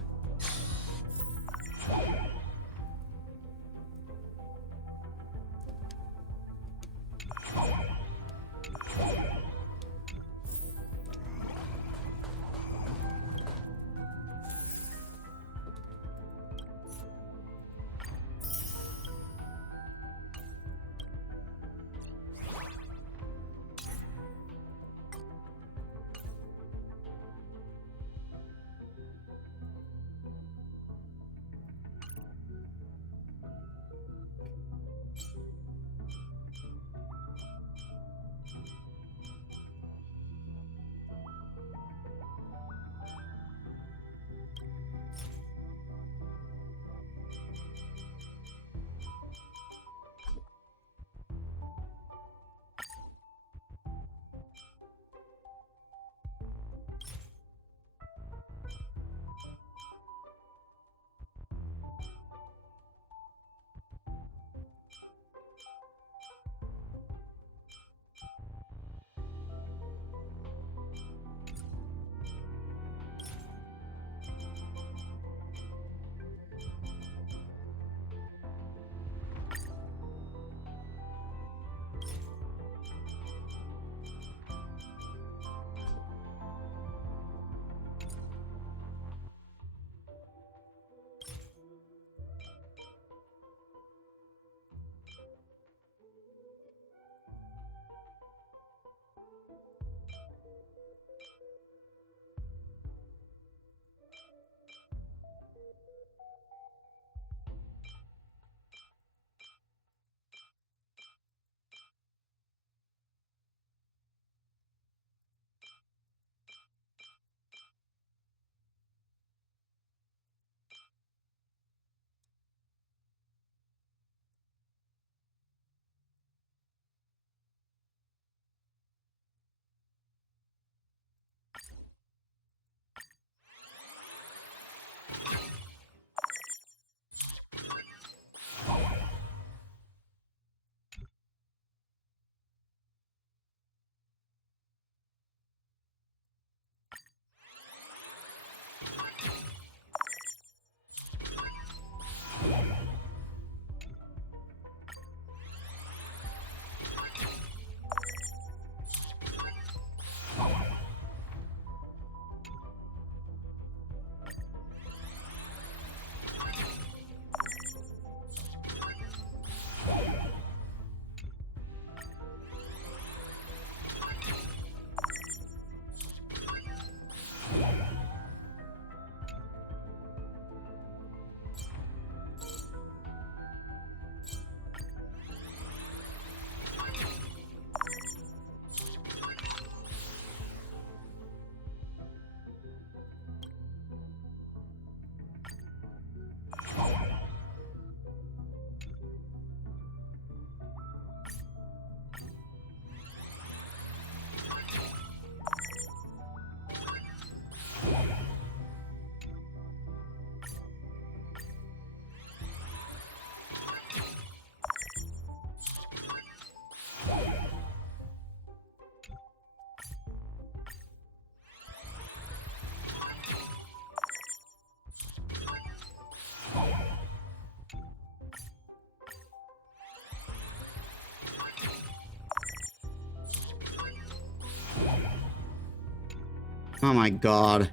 Oh my god.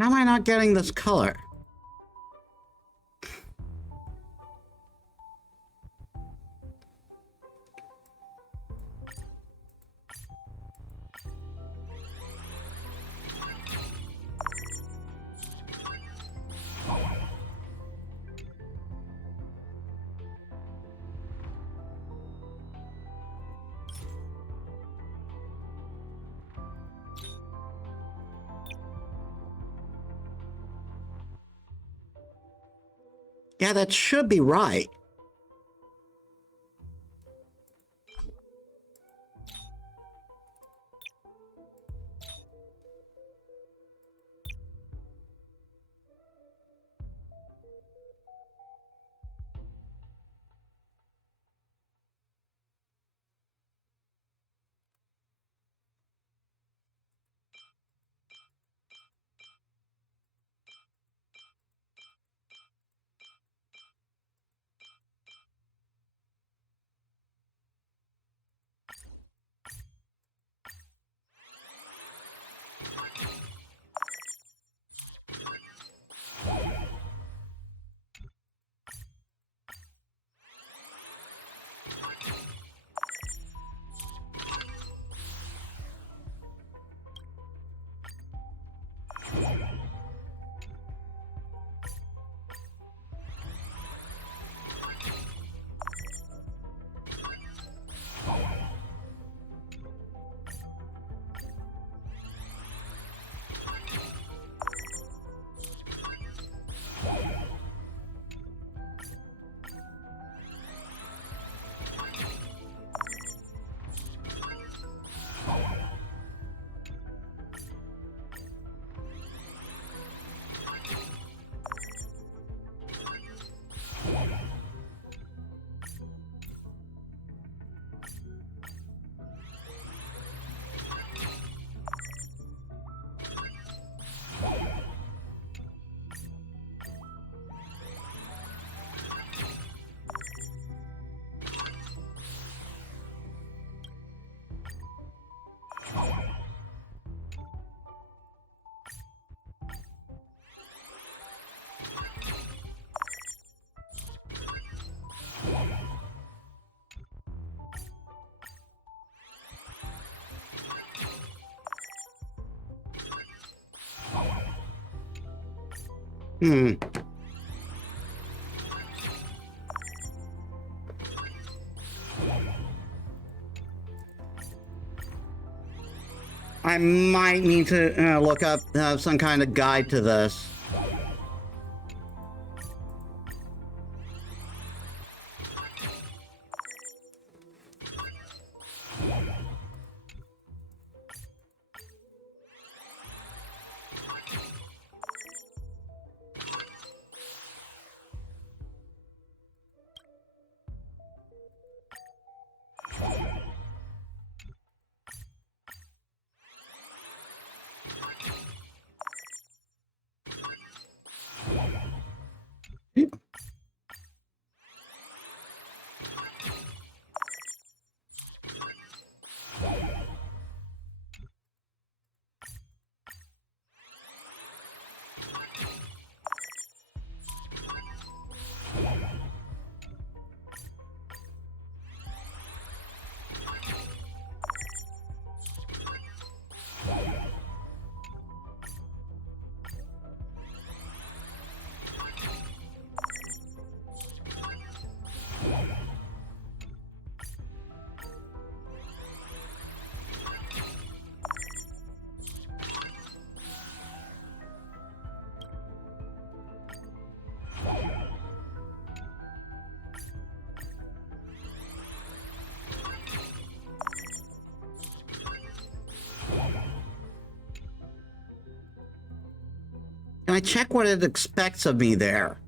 How am I not getting this color? Yeah, that should be right. Hmm. I might need to look up some kind of guide to this. I check what it expects of me there?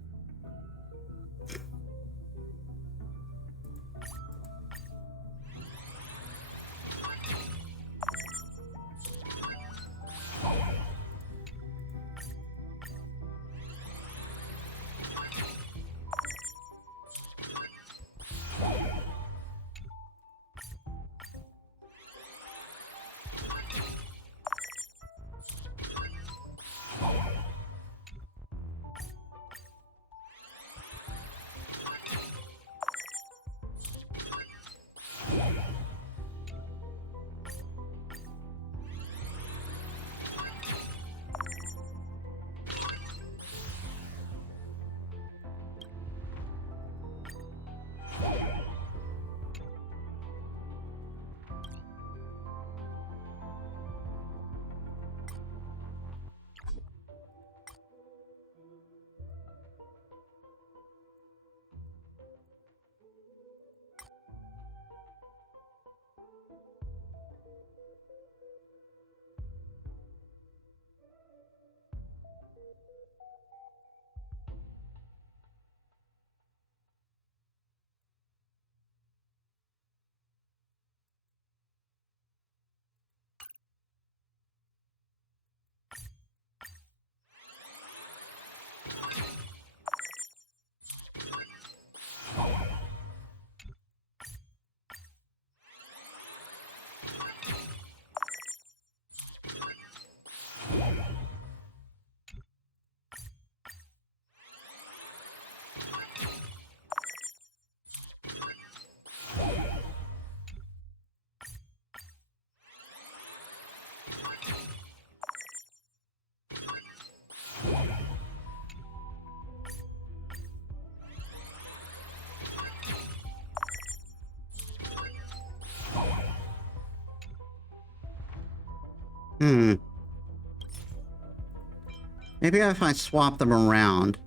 Maybe if I swap them around.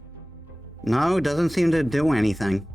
No, it doesn't seem to do anything.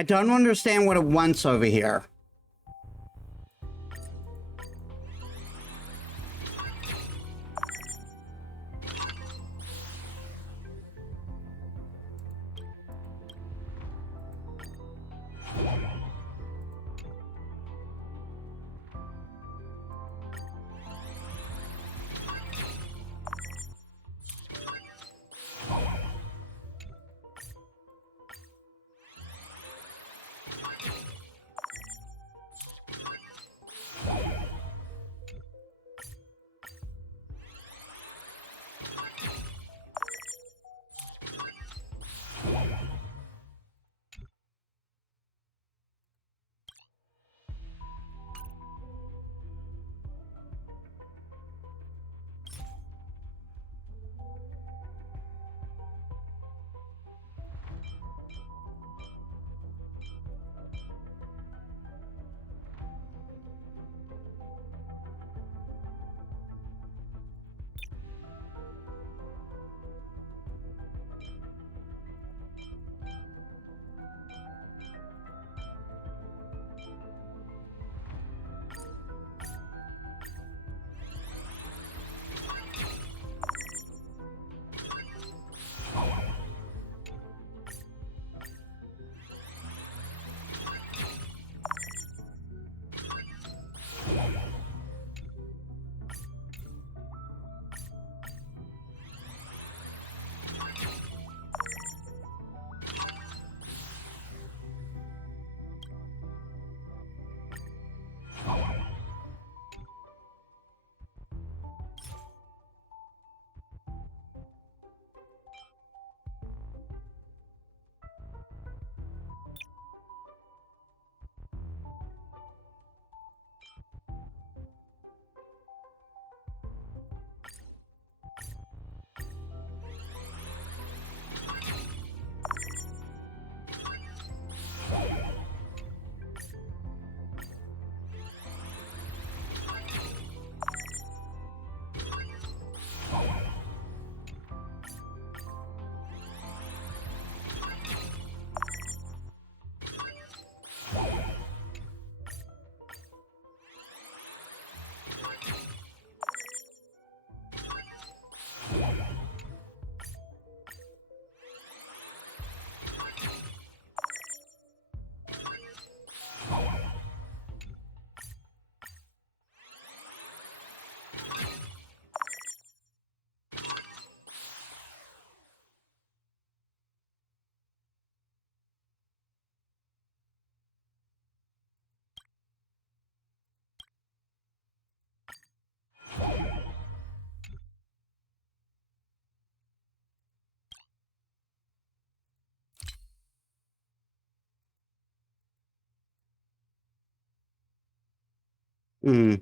I don't understand what it wants over here. Hmm.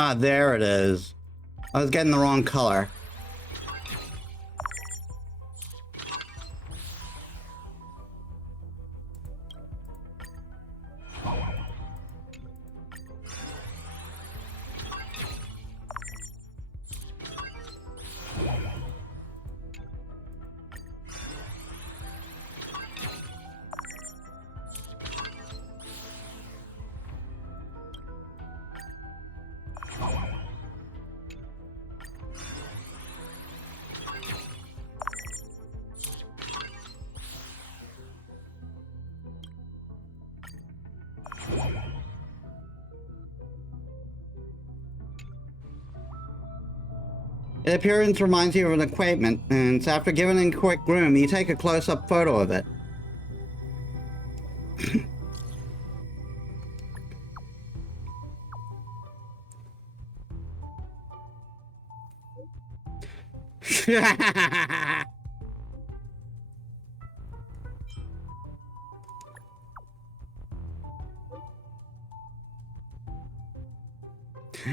Ah, there it is. I was getting the wrong color. The appearance reminds you of an equipment, and after giving it a quick groom, you take a close-up photo of it.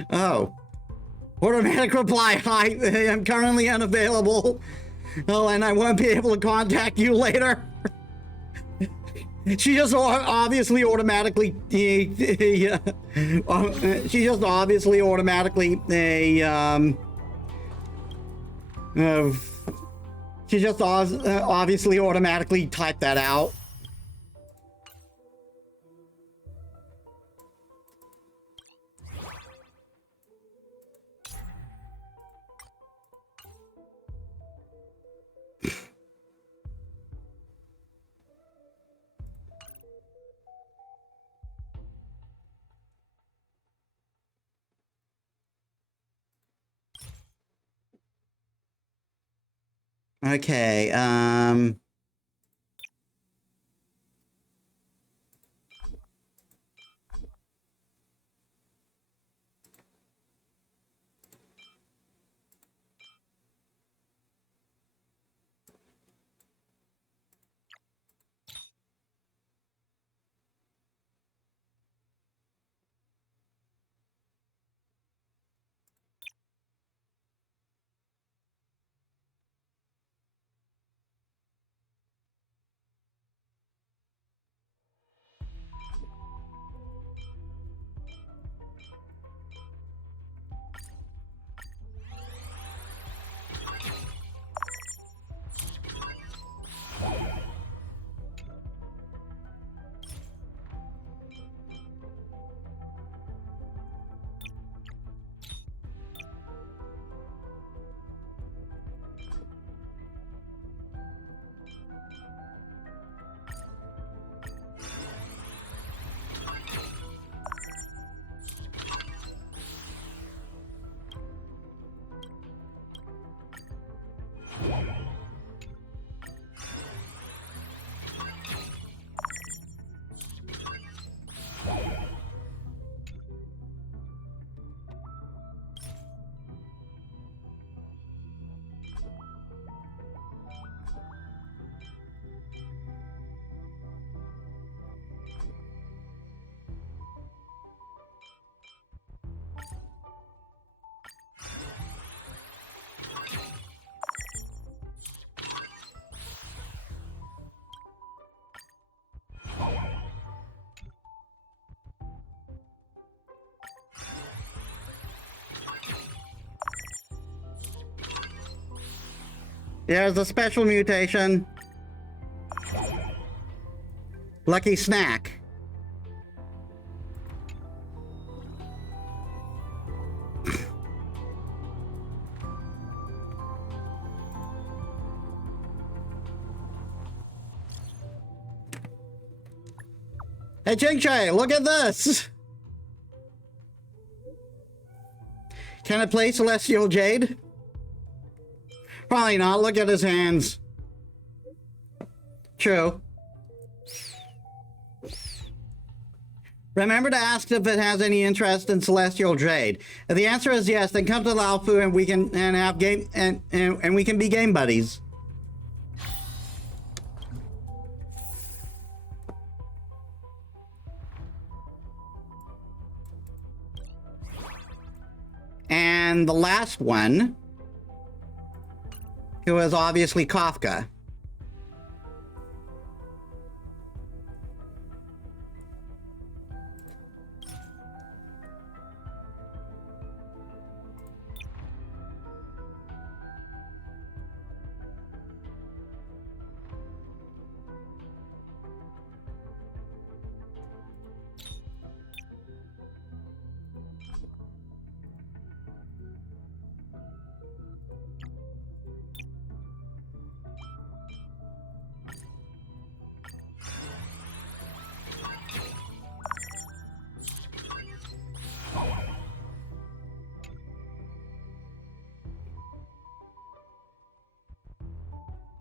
Oh. Automatic reply, hi, I am currently unavailable. Oh, and I won't be able to contact you later. She just obviously automatically, she just obviously automatically, she just obviously automatically typed that out. Okay, There's a special mutation. Lucky snack. Hey, Ching-Chay, look at this! Can it play Celestial Jade? Probably not. Look at his hands. True. Remember to ask if it has any interest in Celestial Jade. If the answer is yes, then come to Laofu and we can have game and we can be game buddies. And the last one, who is obviously Kafka.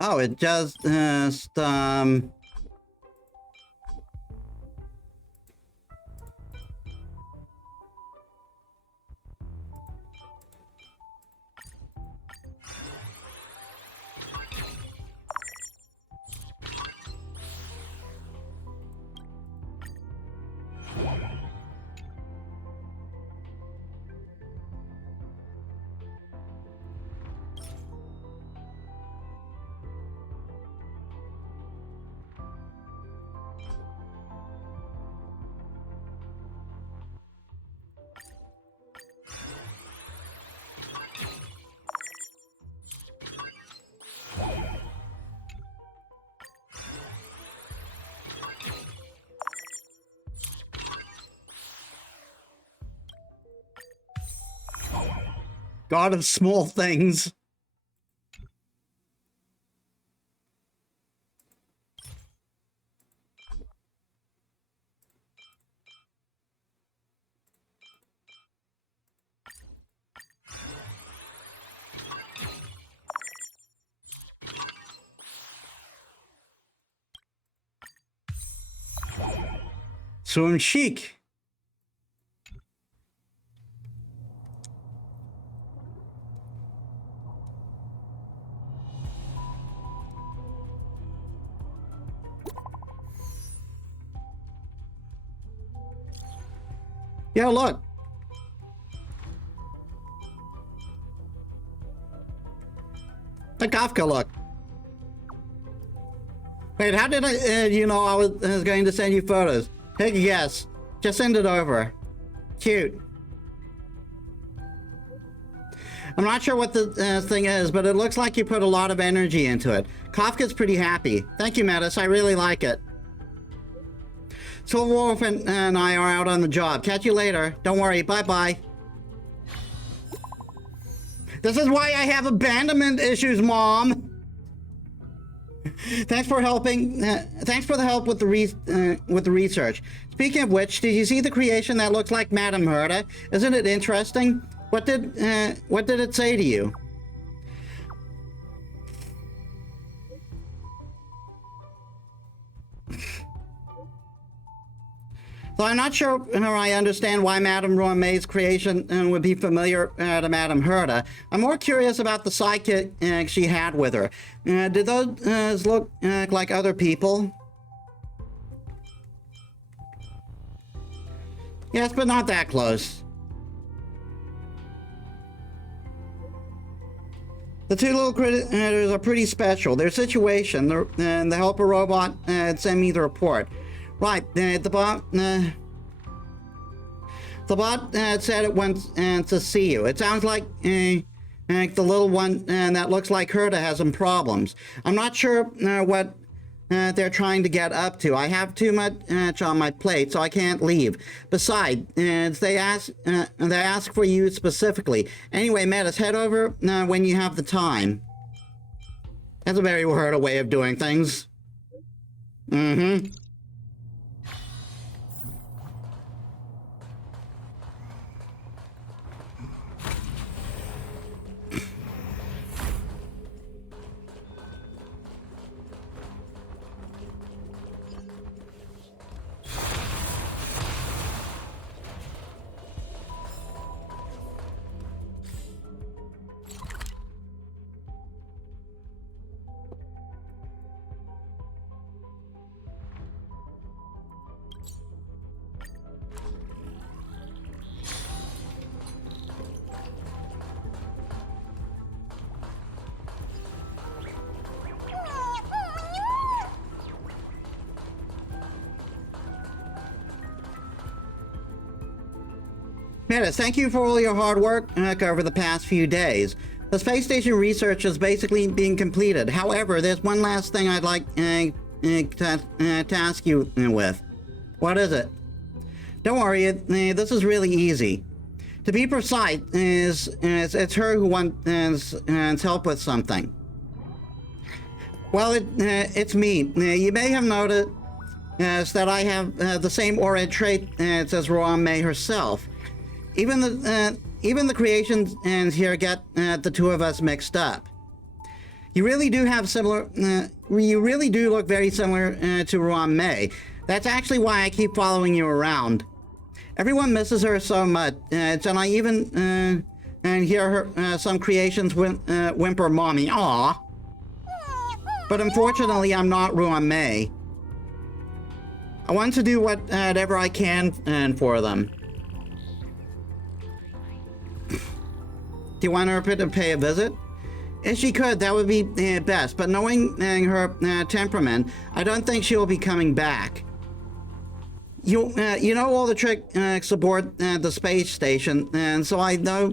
Oh, it just, God of small things. Swim chic. Yeah, look. The Kafka look. Wait, how did I, I was going to send you photos. Take a guess. Just send it over. Cute. I'm not sure what the thing is, but it looks like you put a lot of energy into it. Kafka's pretty happy. Thank you, Metis. I really like it. Silver Wolf and I are out on the job. Catch you later. Don't worry. Bye-bye. This is why I have abandonment issues, Mom. Thanks for helping. Thanks for the help with the research. Speaking of which, did you see the creation that looks like Madame Herta? Isn't it interesting? What did it say to you? So I'm not sure I understand why Madame Romay's creation would be familiar to Madame Herta. I'm more curious about the sidekick she had with her. Did those look like other people? Yes, but not that close. The two little critters are pretty special. Their situation, the helper robot sent me the report. Right, the bot said it wants to see you. It sounds like the little one that looks like her to have some problems. I'm not sure what they're trying to get up to. I have too much on my plate, so I can't leave. Besides, they ask for you specifically. Anyway, Metis, head over when you have the time. That's a very weird way of doing things. Mm-hmm. Metis, thank you for all your hard work over the past few days. The space station research is basically being completed. However, there's one last thing I'd like to task you with. What is it? Don't worry, this is really easy. To be precise, it's her who wants help with something. Well, it's me. You may have noticed that I have the same aura trait as Ruan May herself. Even the creations here get the two of us mixed up. You really do have similar. You really do look very similar to Ruan May. That's actually why I keep following you around. Everyone misses her so much, and I even hear her some creations whimper, "Mommy, aw." But unfortunately, I'm not Ruan May. I want to do whatever I can for them. Do you want her to pay a visit? If she could, that would be best. But knowing her temperament, I don't think she will be coming back. You know all the tricks aboard the space station, and so I know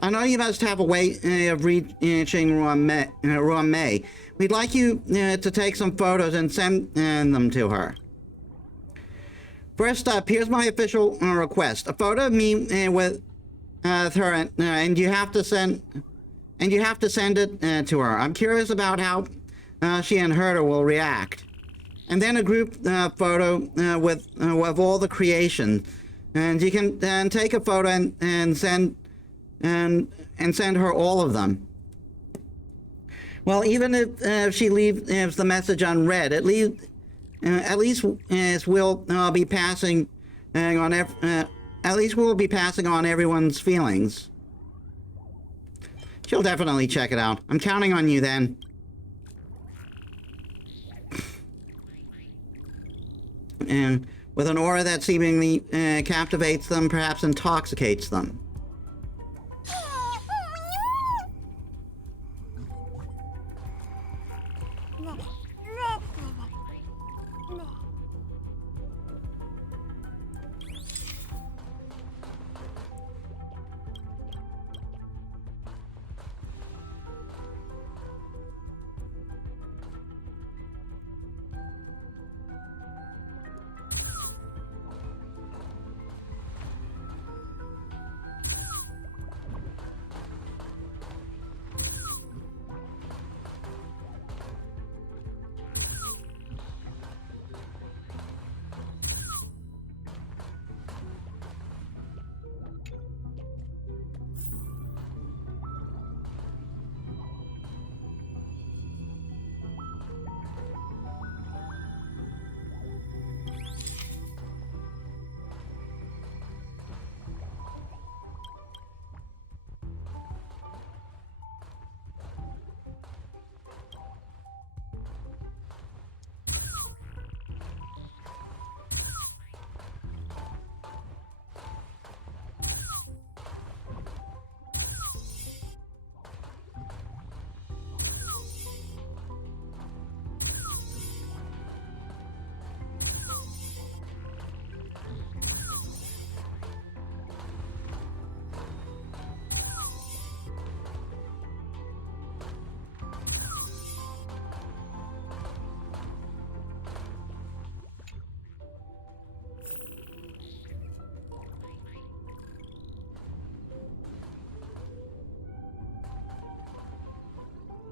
you must have a way of reaching Ruan May. We'd like you to take some photos and send them to her. First up, here's my official request: a photo of me with her, and you have to send it to her. I'm curious about how she and Herder will react. And then a group photo with all the creations, and you can then take a photo and send her all of them. Well, even if she leaves the message unread, at least we'll be passing on. At least we'll be passing on everyone's feelings. She'll definitely check it out. I'm counting on you then. And with an aura that seemingly captivates them, perhaps intoxicates them.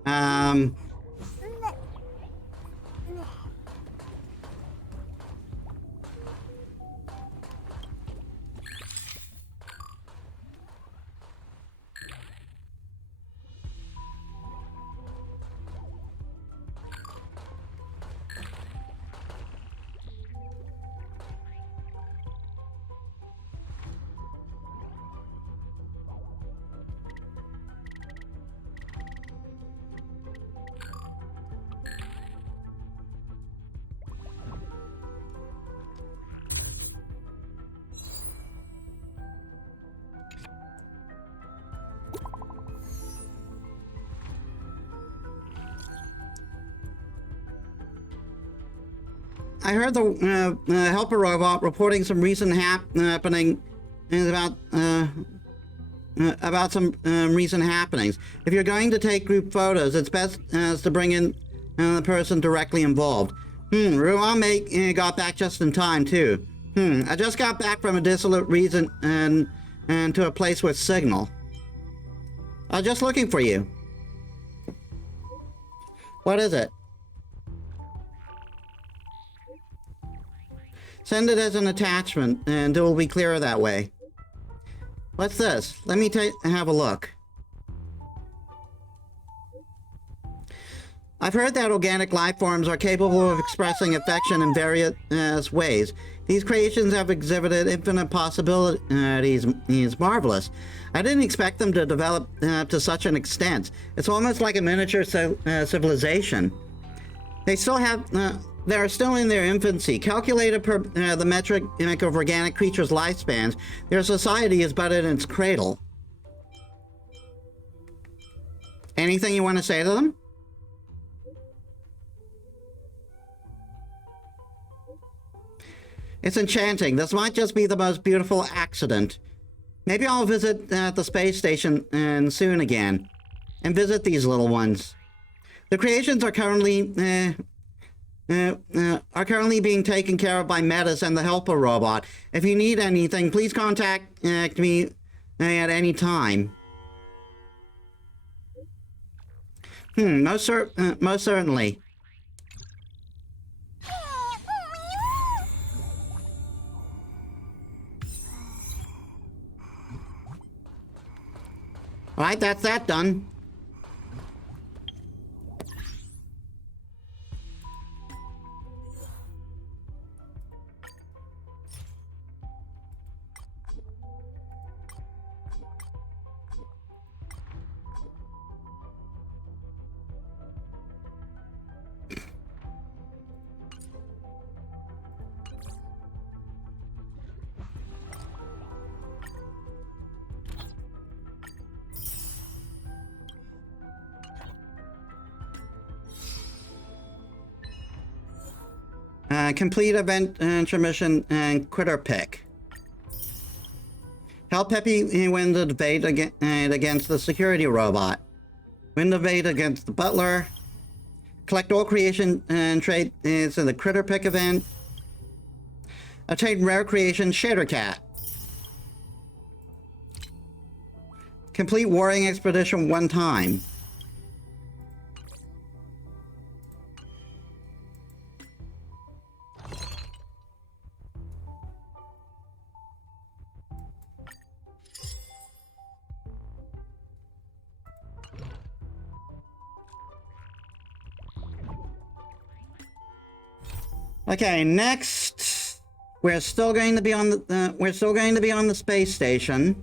Um... I heard the helper robot reporting some recent happening about some recent happenings. If you're going to take group photos, it's best to bring in the person directly involved. Ruan got back just in time too. I just got back from a desolate region and to a place with signal. I was just looking for you. What is it? Send it as an attachment, and it will be clearer that way. What's this? Let me have a look. I've heard that organic life forms are capable of expressing affection in various ways. These creations have exhibited infinite possibilities. It's marvelous. I didn't expect them to develop to such an extent. It's almost like a miniature civilization. They are still in their infancy. Calculated per the metric of organic creatures' lifespans, their society is but in its cradle. Anything you want to say to them? It's enchanting. This might just be the most beautiful accident. Maybe I'll visit the space station soon again, and visit these little ones. The creations are currently being taken care of by Metis and the helper robot. If you need anything, please contact me at any time. Most certainly. All right, that's that done. Complete event intermission and quitter pick. Help Peppy win the debate against the security robot. Win the debate against the butler. Collect all creation and trade in the critter pick event. Obtain rare creation Shader Cat. Complete warring expedition one time. Okay, next we're still going to be on the space station.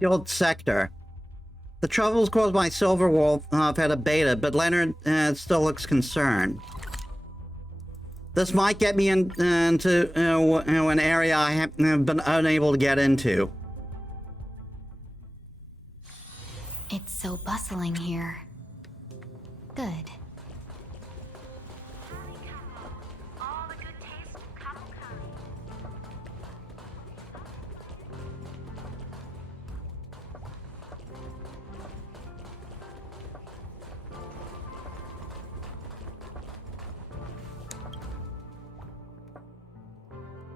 sealed sector. The troubles caused by Silverwolf had abated, but Leonard still looks concerned. This might get me into an area I have been unable to get into. It's so bustling here. Good.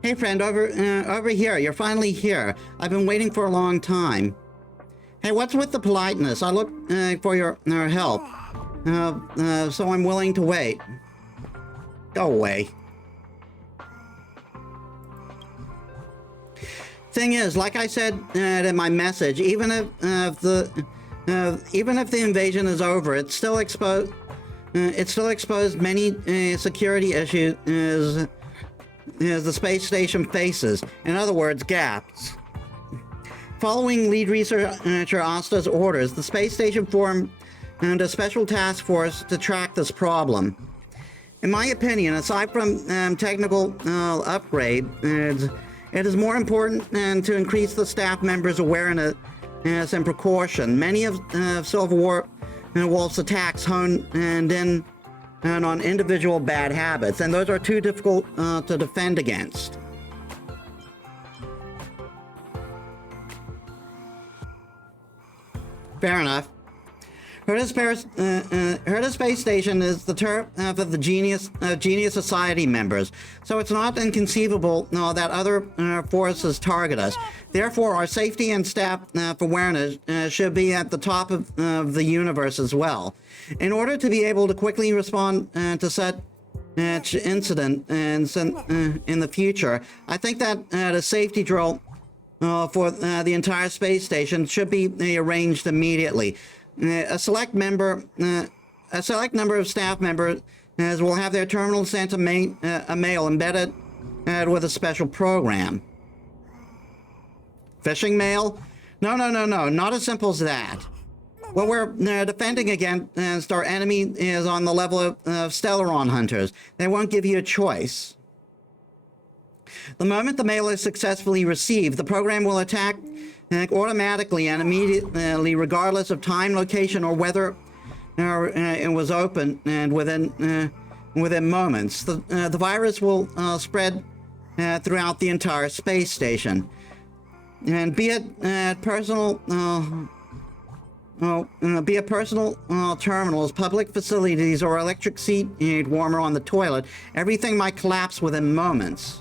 Hey friend, over here. You're finally here. I've been waiting for a long time. Hey, what's with the politeness? I look for your help, so I'm willing to wait. Go away. Thing is, like I said in my message, even if the invasion is over, it still exposed many security issues the space station faces. In other words, gaps. Following lead researcher Asta's orders, the space station formed a special task force to track this problem. In my opinion, aside from technical upgrade, it is more important to increase the staff members' awareness and precaution. Many of Silverwolf's attacks honed in on individual bad habits, and those are too difficult to defend against. Fair enough. Herta Space Station is the turf of the Genius Society members, so it's not inconceivable that other forces target us. Therefore, our safety and staff awareness should be at the top of the universe as well. In order to be able to quickly respond to such incident in the future, I think that a safety drill for the entire space station should be arranged immediately. A select number of staff members will have their terminals sent a mail embedded with a special program. Phishing mail? No, not as simple as that. What we're defending against our enemy is on the level of Stellaron hunters. They won't give you a choice. The moment the mail is successfully received, the program will attack automatically and immediately, regardless of time, location, or whether it was open, and within moments. The virus will spread throughout the entire space station, and be it personal terminals, public facilities, or electric seat warmer on the toilet, everything might collapse within moments.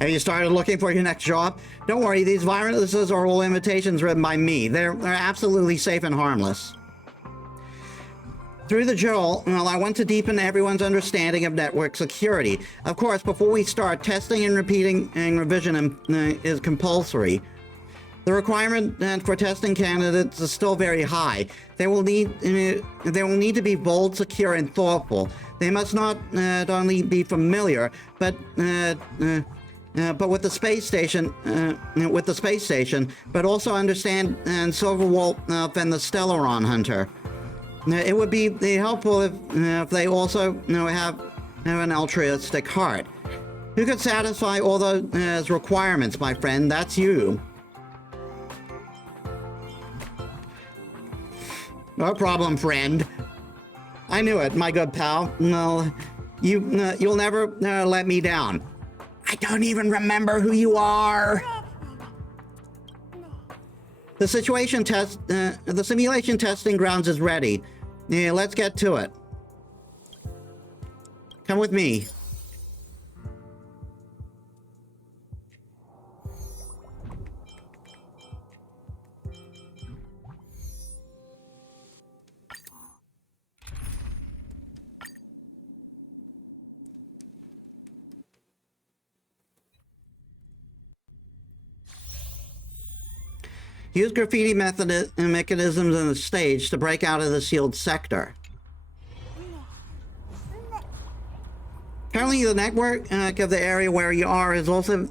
Have you started looking for your next job? Don't worry, these viruses are all imitations written by me. They're absolutely safe and harmless. Through the drill, I want to deepen everyone's understanding of network security. Of course, before we start, testing and repeating and revision is compulsory. The requirement for testing candidates is still very high. They will need to be bold, secure, and thoughtful. They must not only be familiar, but with the space station, but also understand Silverwolf and the Stellaron Hunter. It would be helpful if they also have an altruistic heart. Who could satisfy all those requirements, my friend? That's you. No problem, friend. I knew it, my good pal. No, you'll never let me down. I don't even remember who you are. The simulation testing grounds is ready. Yeah, let's get to it. Come with me. Use graffiti mechanisms in the stage to break out of the sealed sector. Currently, the network of the area where you are is also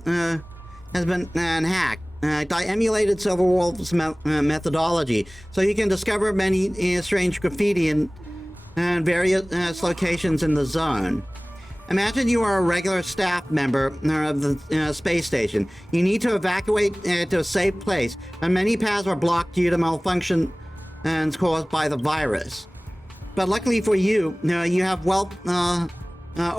has been hacked by emulated Silverwolf's methodology, so you can discover many strange graffiti in various locations in the zone. Imagine you are a regular staff member of the space station. You need to evacuate to a safe place, and many paths are blocked due to malfunctions caused by the virus. But luckily for you, you have a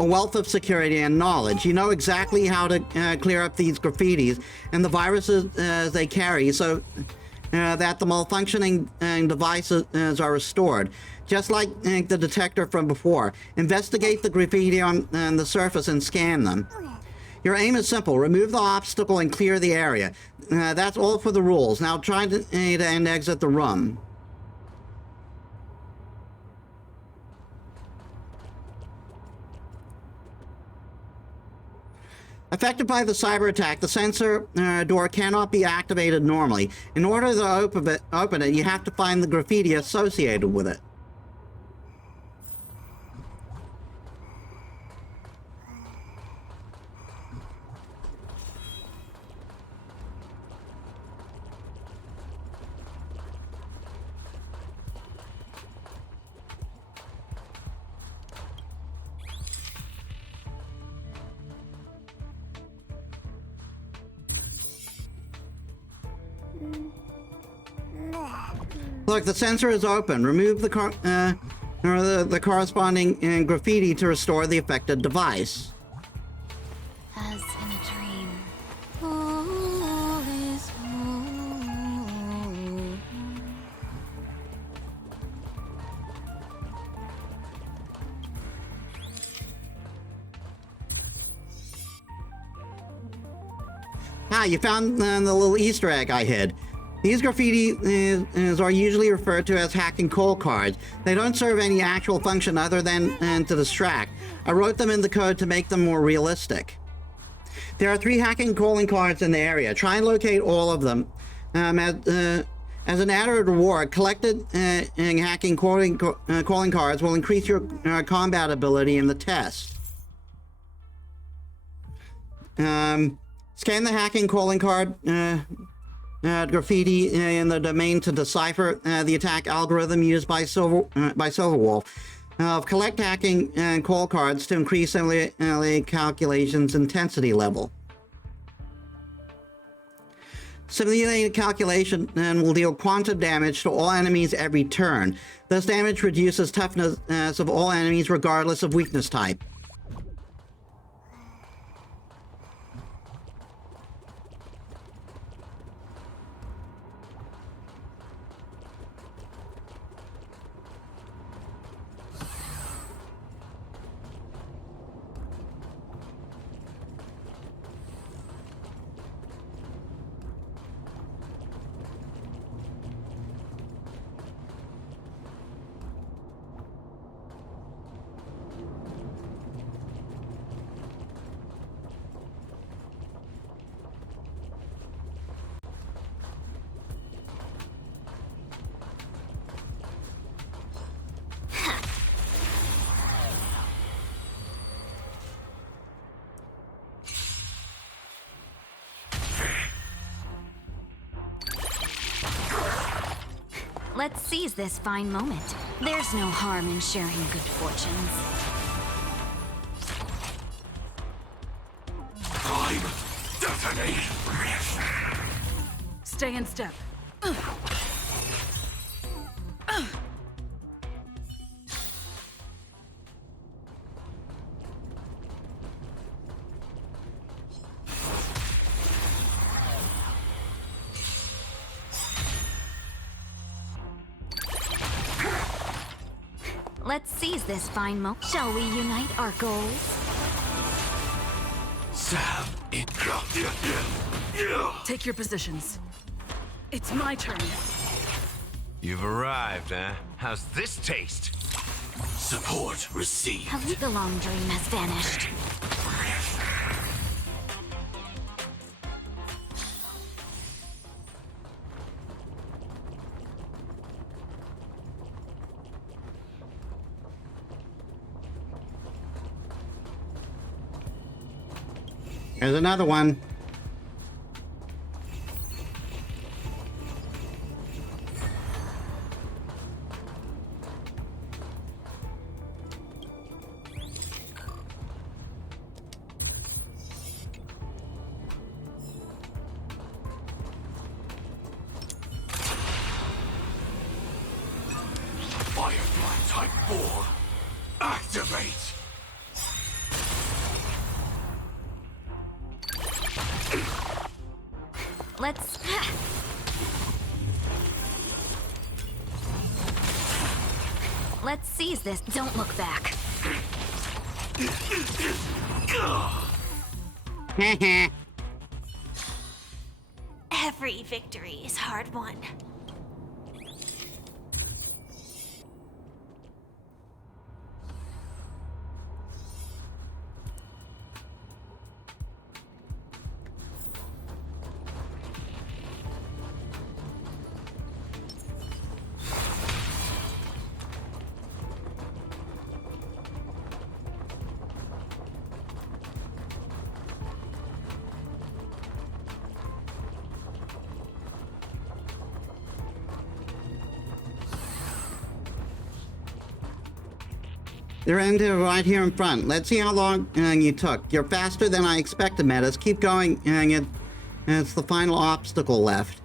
wealth of security and knowledge. You know exactly how to clear up these graffitis and the viruses they carry, so that the malfunctioning devices are restored. Just like the detector from before, investigate the graffiti on the surface and scan them. Your aim is simple: remove the obstacle and clear the area. That's all for the rules. Now try to exit the room. Affected by the cyber attack, the sensor door cannot be activated normally. In order to open it, you have to find the graffiti associated with it. Look, the sensor is open. Remove the corresponding graffiti to restore the affected device. As in a dream. All is wrong. Ah, you found the little Easter egg I hid. These graffiti are usually referred to as hacking call cards. They don't serve any actual function other than to distract. I wrote them in the code to make them more realistic. There are 3 hacking calling cards in the area. Try and locate all of them. As an added reward, collected hacking calling cards will increase your combat ability in the test. Scan the hacking calling card graffiti in the domain to decipher the attack algorithm used by Silverwolf. Collect hacking call cards to increase calculations intensity level. Simulated calculation will deal quantum damage to all enemies every turn. This damage reduces toughness of all enemies regardless of weakness type. Let's seize this fine moment. There's no harm in sharing good fortunes. Time. Detonate. Stay in step. Let's seize this fine moment. Shall we unite our goals? Sam, Take your positions. It's my turn. You've arrived, huh? How's this taste? Support received. The long dream has vanished. There's another one. 4. Activate! Let's... Let's seize this. Don't look back. Every victory is hard won. They're ended right here in front. Let's see how long you took. You're faster than I expected, Metis. Keep going, and it's the final obstacle left.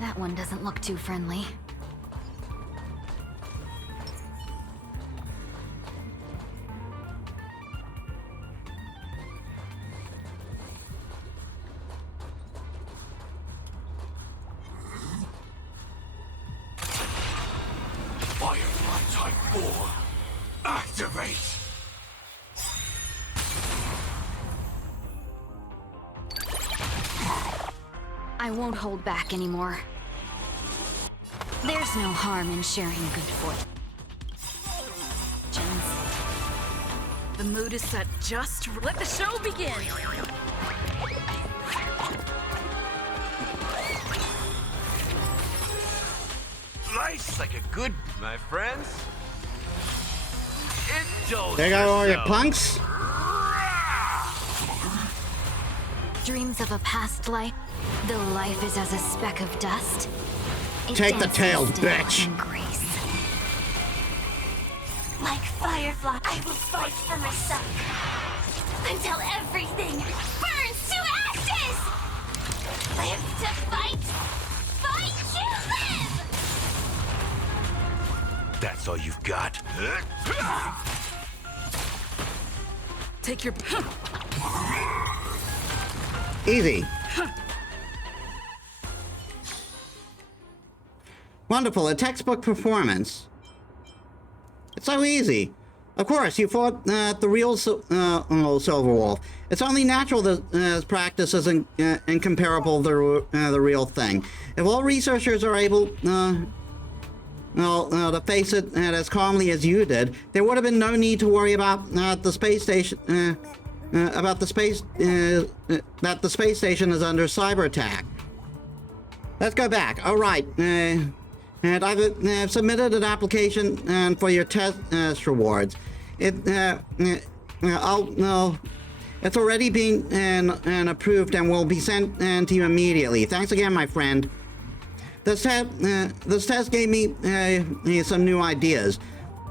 That one doesn't look too friendly. Firefly Type 4. Activate! I won't hold back anymore. There's no harm in sharing good fortune. The mood is set just let the show begin. Life's like a good, my friends. Indulge There you go, all your yourself. punks. Dreams of a past life, though life is as a speck of dust. It Take the dances tail, still bitch. in grace. Like Firefly, I will fight for myself until everything burns to ashes. Live to fight, fight to live. That's all you've got. Take your Easy. Wonderful, a textbook performance. It's so easy. Of course, you fought the real Silver Wolf. It's only natural that practice isn't incomparable to the real thing. If all researchers are able to face it as calmly as you did, there would have been no need to worry about the space station. That the space station is under cyber attack. Let's go back. All right. And I've submitted an application for your test rewards. It's already being approved and will be sent to you immediately. Thanks again, my friend. This test gave me some new ideas.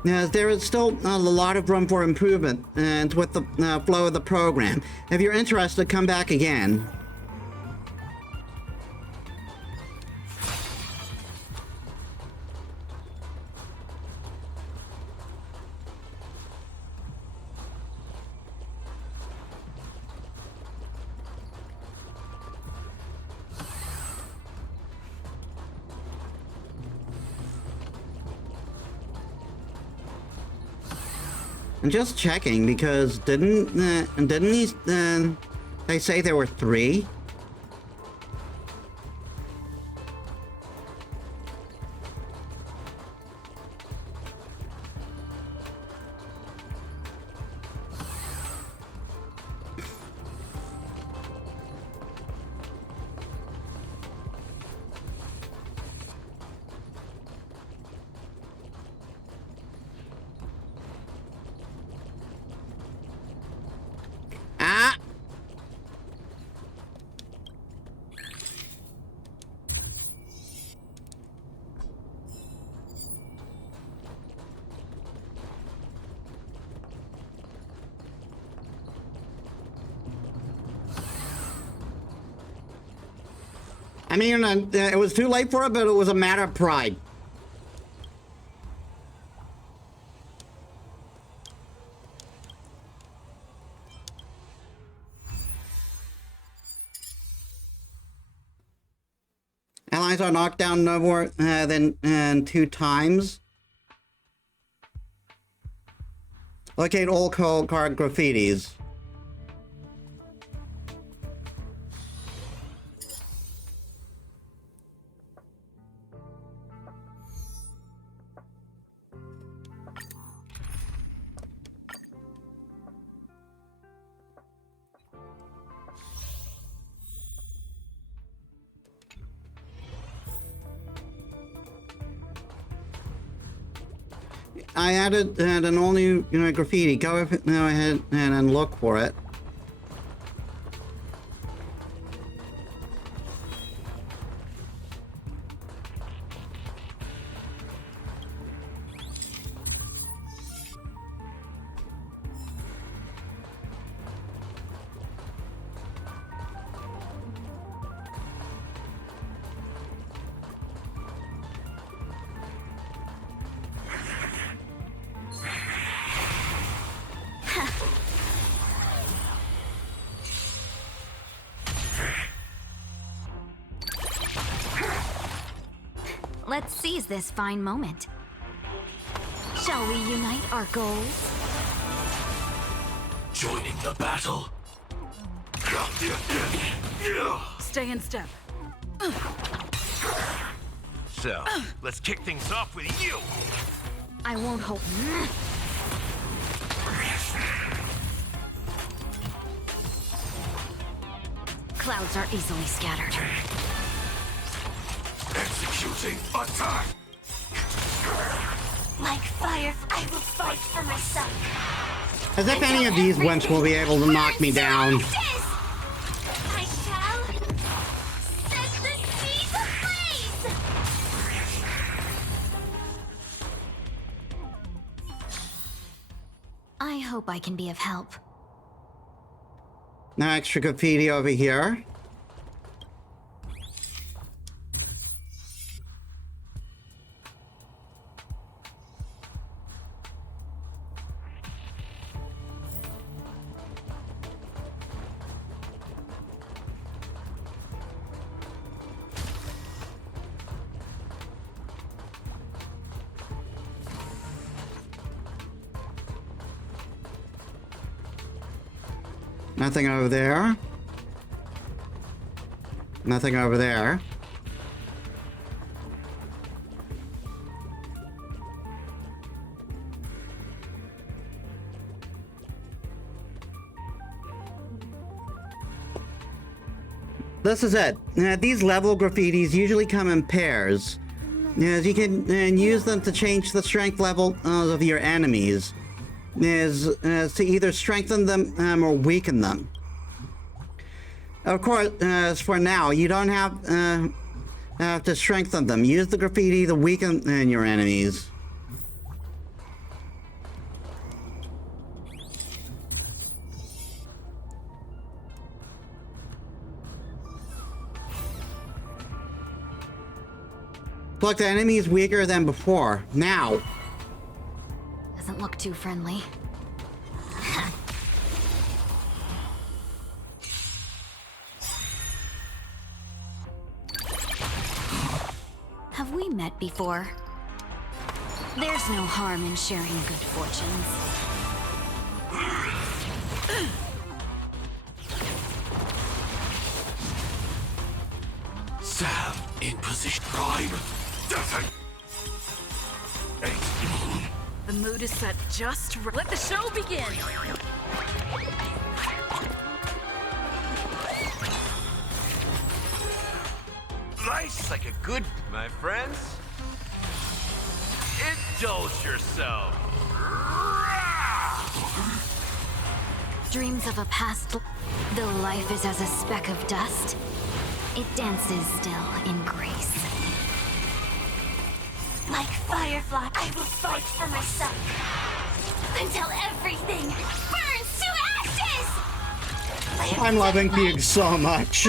There is still a lot of room for improvement with the flow of the program. If you're interested, come back again. I'm just checking because didn't he they say there were 3? I mean, it was too late for it, but it was a matter of pride. supplies are knocked down no more than 2 times. Locate all cold card graffitis. I added an all new graffiti. Go ahead and look for it. Let's seize this fine moment. Shall we unite our goals? Joining the battle. Stay in step. So, let's kick things off with you. I won't hold. Clouds are easily scattered. Executing attack. Like fire, I will fight for myself. As if any of these wimps will be able to knock me down. I shall set the seas ablaze. I hope I can be of help. Now extra graffiti over here. Nothing over there. Nothing over there. This is it. These level graffitis usually come in pairs. As you can use them to change the strength level of your enemies. Is to either strengthen them or weaken them. Of course, for now, you don't have to strengthen them. Use the graffiti to weaken your enemies. Look, the enemy is weaker than before. Now. Doesn't look too friendly. Have we met before? There's no harm in sharing good fortunes. Sam in position. Prime. Detonate. The mood is set just right. Let the show begin! Nice like a good, my friends. Indulge yourself. Dreams of a past, though life is as a speck of dust, it dances still in grace. Like firefly, I will fight for myself until everything burns to ashes! I'm loving Fugue so much.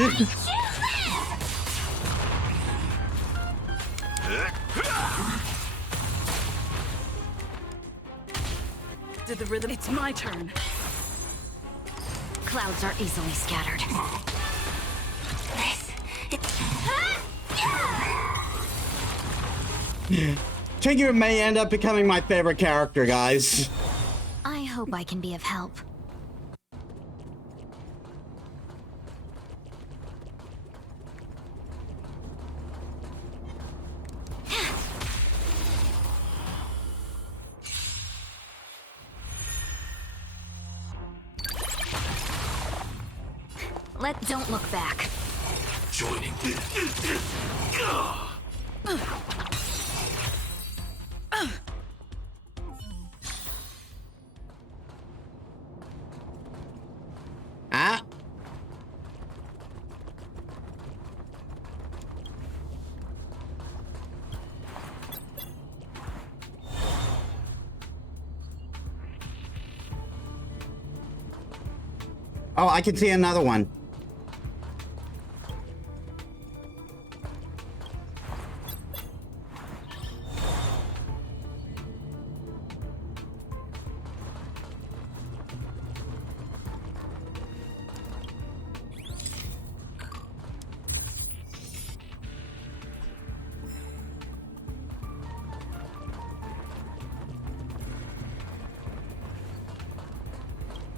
Did the rhythm? It's my turn. Clouds are easily scattered. This... Tigger may end up becoming my favorite character, guys. I hope I can be of help. Don't look back. Joining. Ah. Oh, I can see another one.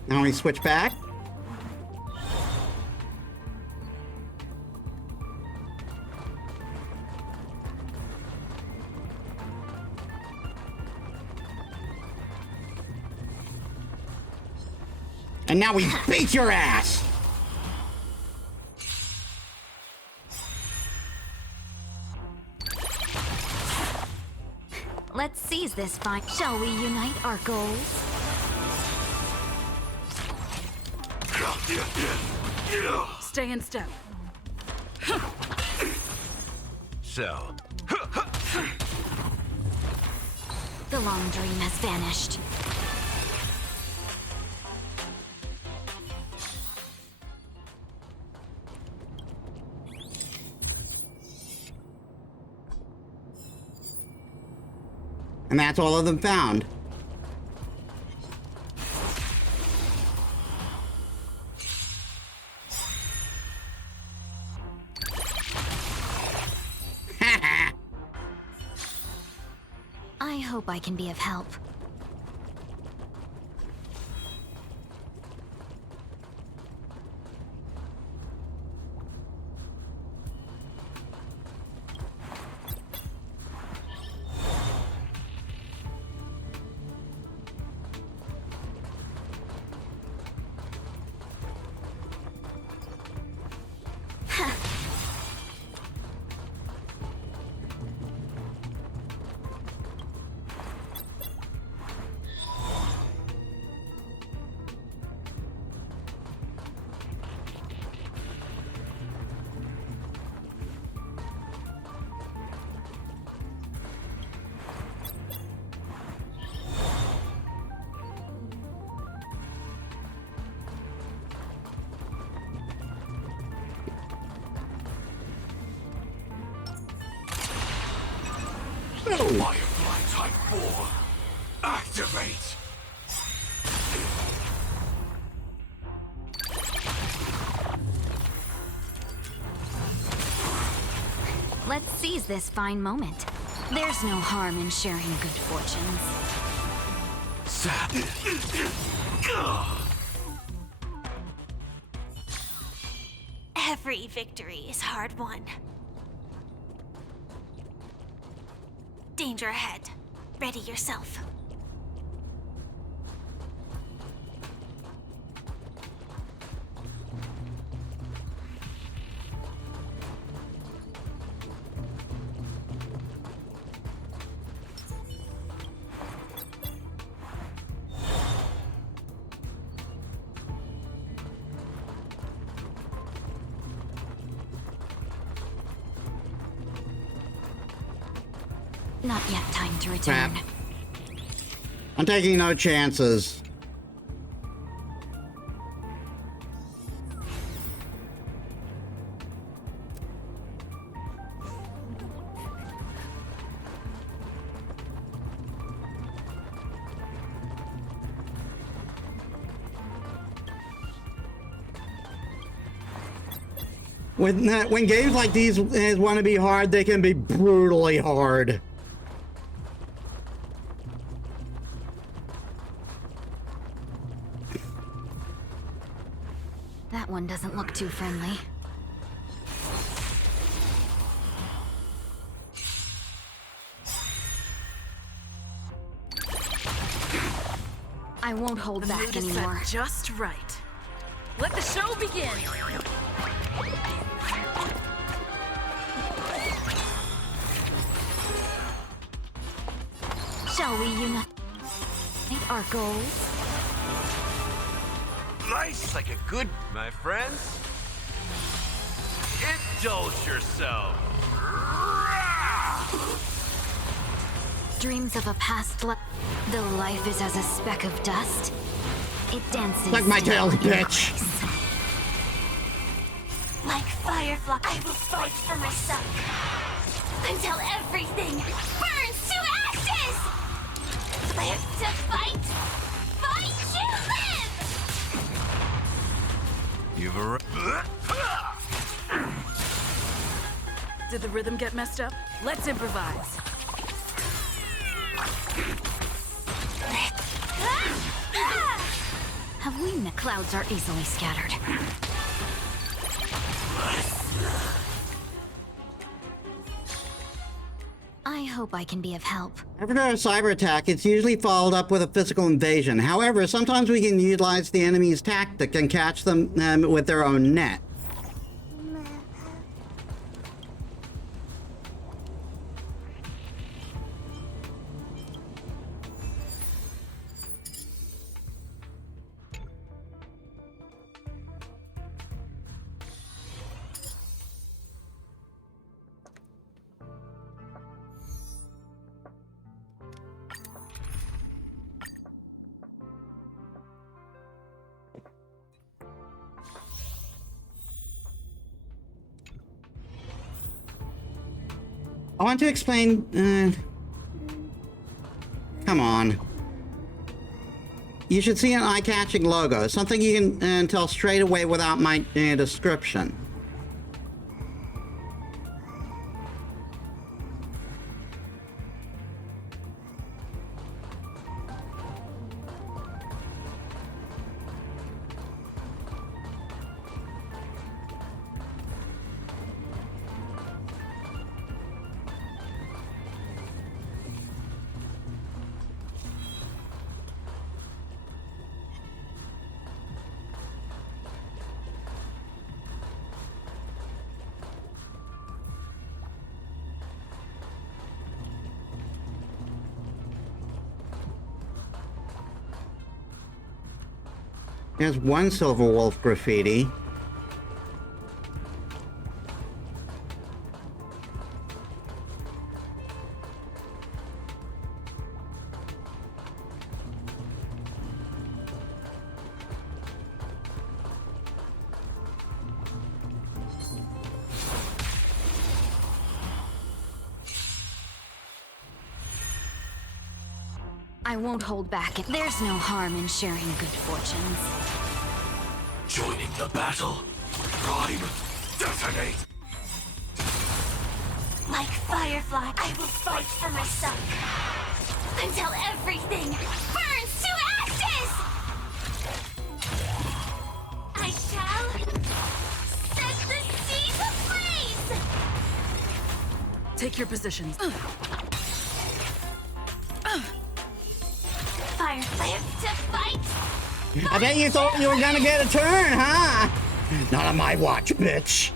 Now we switch back. And now we beat your ass! Let's seize this fight. Shall we unite our goals? Stay in step. So, The long dream has vanished. And that's all of them found. I hope I can be of help. Firefly Type 4, activate! Let's seize this fine moment. There's no harm in sharing good fortunes. Every victory is hard won. Danger ahead. Ready yourself. Not yet time to return. Crap. I'm taking no chances. When games like these want to be hard, they can be brutally hard. That one doesn't look too friendly. I won't hold The back mood is anymore. set just right. Let the show begin! Shall we unite our goals? Nice like a good, my friends. Indulge yourself. Dreams of a past life. Though life is as a speck of dust, it dances. Suck my still tail, in bitch. lights. Like firefly, I will fight for myself. Until everything burns to ashes! Live to fight! Fight to live! You've Did the rhythm get messed up? Let's improvise. Have we met? Clouds are easily scattered. I hope I can be of help. After a cyber attack, it's usually followed up with a physical invasion. However, sometimes we can utilize the enemy's tactic and catch them with their own net. I want to explain. Come on. You should see an eye-catching logo, something you can tell straight away without my description. There's one Silver Wolf graffiti. I won't hold back. There's no harm in sharing good fortunes. joining the battle. Prime, detonate. Like firefly, I will fight for myself. Until everything burns to ashes! I shall set the seas ablaze! Take your positions. Firefly to fight! I bet you thought you were gonna get a turn, huh? Not on my watch, bitch.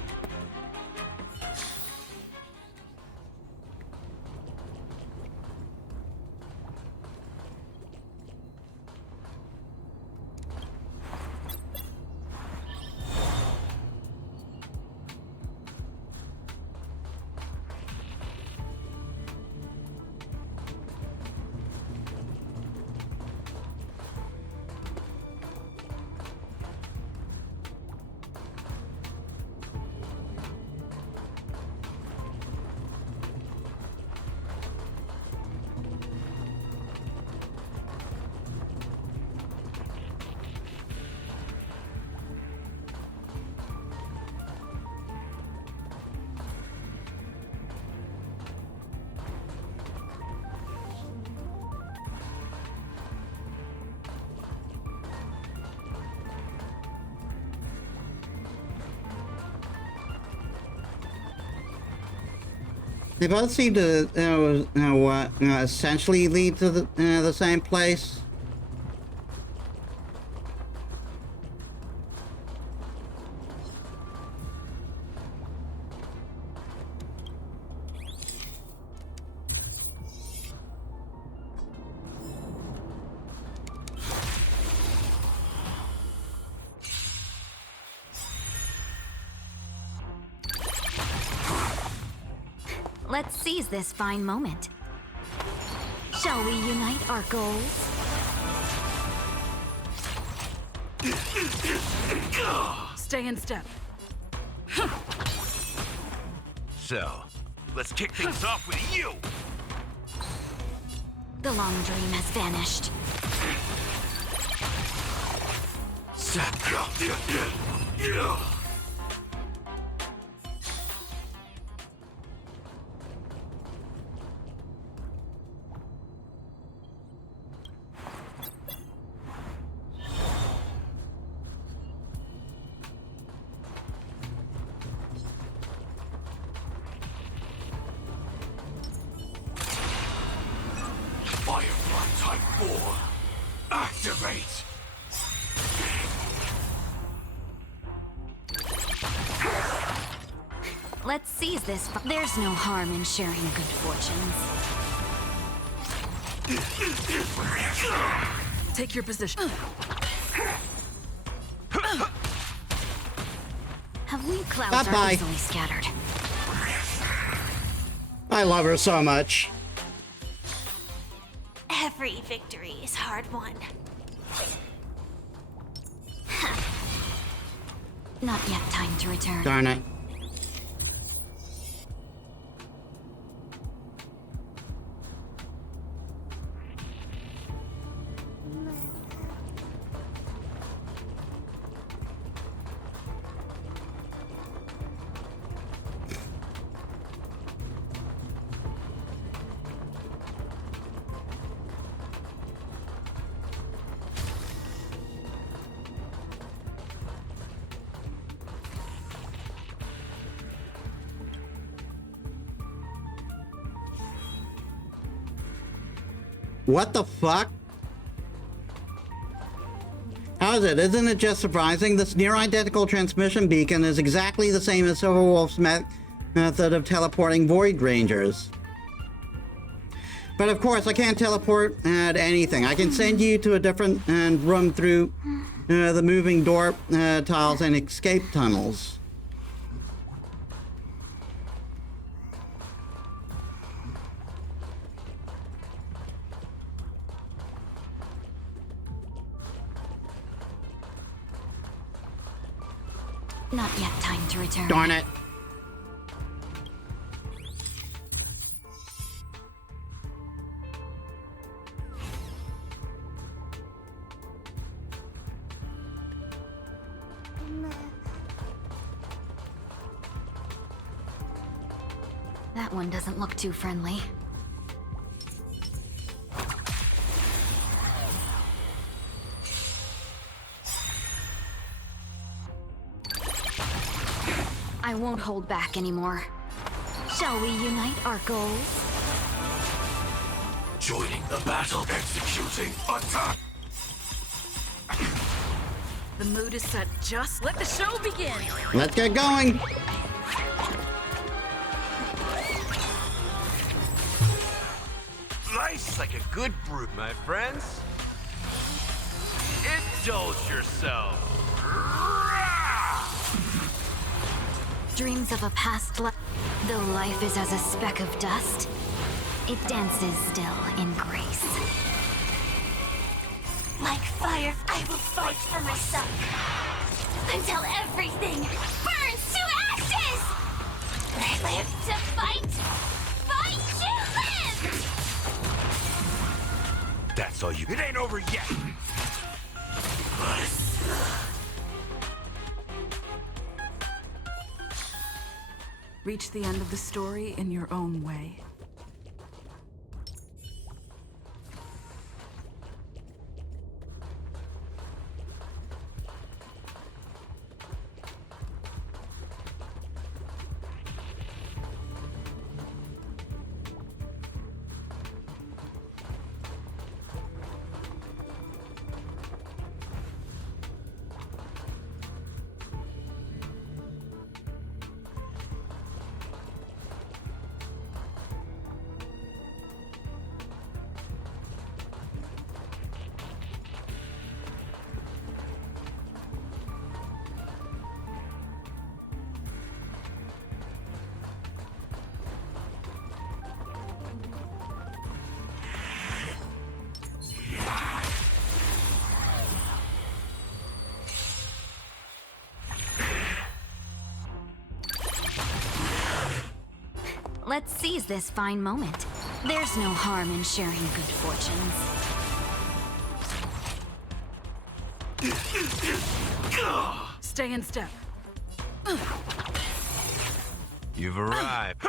They both seem to, essentially lead to the same place. Let's seize this fine moment. Shall we unite our goals? Stay in step. So, let's kick things off with you! The long dream has vanished. Firefly Type 4, activate! Let's seize this. There's no harm in sharing good fortunes. Take your position. Have we clouds Bye-bye. are easily scattered? I love her so much. Every victory is hard won. Not yet time to return. Darn it. What the fuck? How is it? Isn't it just surprising? This near-identical transmission beacon is exactly the same as Silverwolf's method of teleporting Void Rangers. But of course, I can't teleport at anything. I can send you to a different room through the moving door tiles and escape tunnels. Not yet time to return. Darn it. That one doesn't look too friendly. I won't hold back anymore. Shall we unite our goals? Joining the battle, executing attack! The mood is set. Just let the show begin. Let's get going. Nice like a good brew, my friends. Indulge yourself. Dreams of a past life. Though life is as a speck of dust, it dances still in grace. Like fire, I will fight for myself. Until everything burns to ashes! I live to fight! Fight to live! That's all you. It ain't over yet. Reach the end of the story in your own way. Let's seize this fine moment. There's no harm in sharing good fortunes. Stay in step. You've arrived.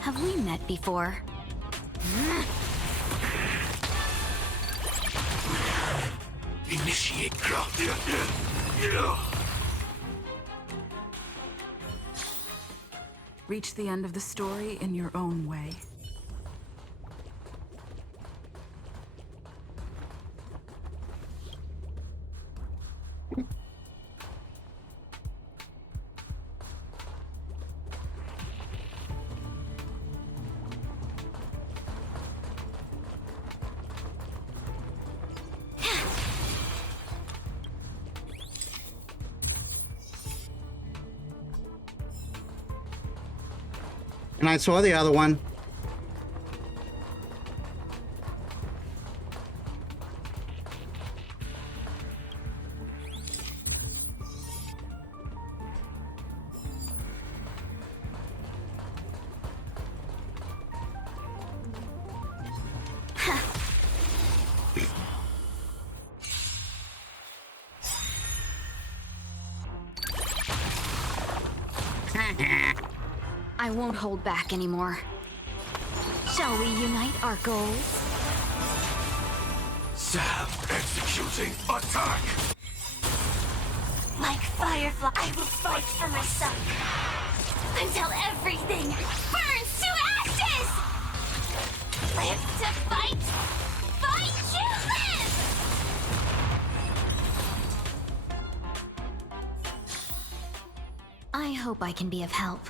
Have we met before? Initiate. Reach the end of the story in your own way. And I saw the other one. I won't hold back anymore. Shall we unite our goals? Sam executing attack. Like Firefly, I will fight for myself. Until everything burns to ashes! Live to fight! Fight to live! I hope I can be of help.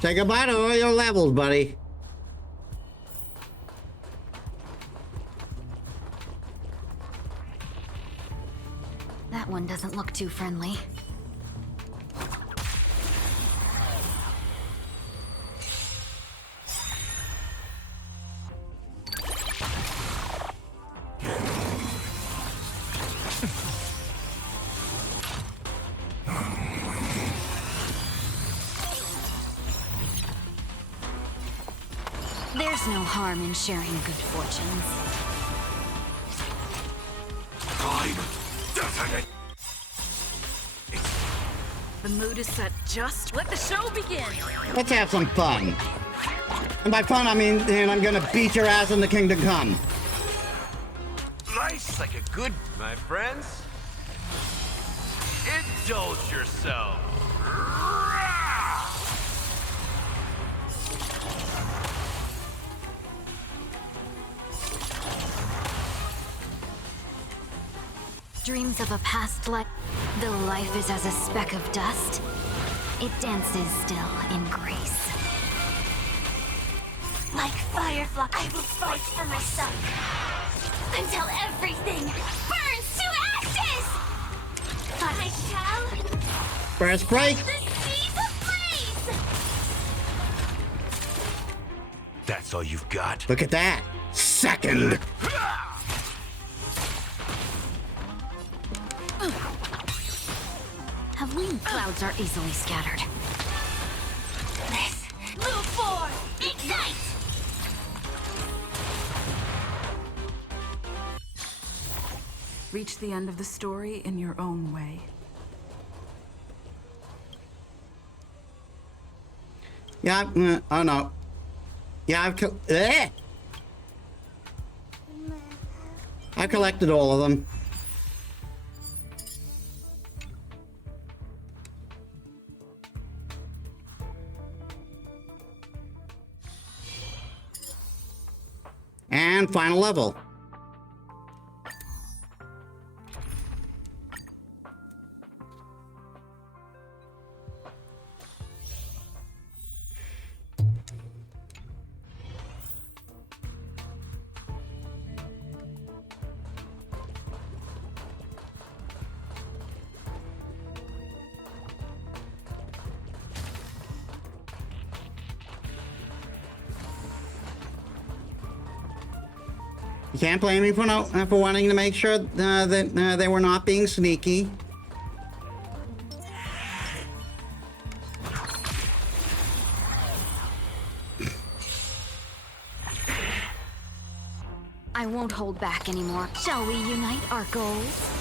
Say goodbye to all your levels, buddy. That one doesn't look too friendly. There's no harm in sharing good fortunes. Time. Detonate. The mood is set just. Let the show begin! Let's have some fun. And by fun, I mean, and I'm gonna beat your ass in the Kingdom Come. Nice, like a good, my friends. Indulge yourself. Dreams of a past life. Though life is as a speck of dust, it dances still in grace. Like Firefly, I will fight for myself. Until everything burns to ashes! I shall First break. the seas ablaze! That's all you've got. Look at that. Second. Have we? Clouds are easily scattered. This move forward! Ignite! Reach the end of the story in your own way. Yeah, oh no. Yeah, I've collected all of them. And final level. You can't blame me for wanting to make sure that they were not being sneaky. I won't hold back anymore. Shall we unite our goals?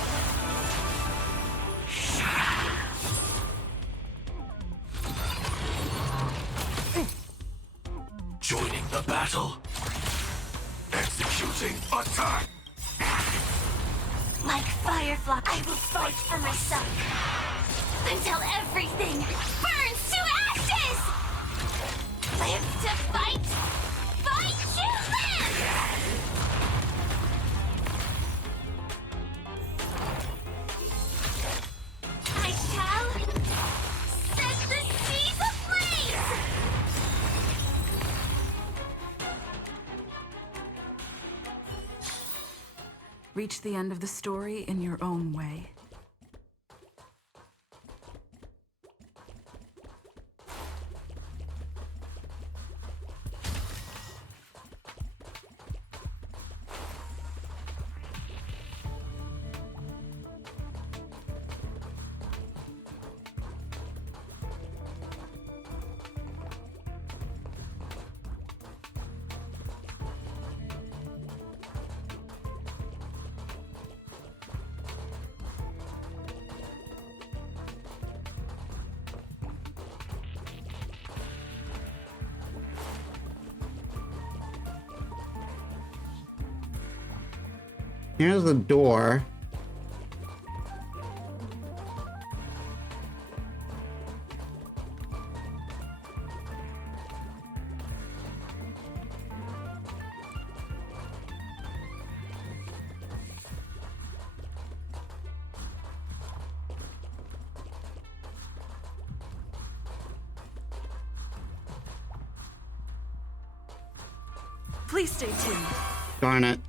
Joining the battle. Executing attack. Like Firefly, I will fight for myself until everything burns to ashes! Live to fight! Fight to live! I shall set the seas ablaze! Reach the end of the story in your own way. Here's the door. Please stay tuned. Darn it.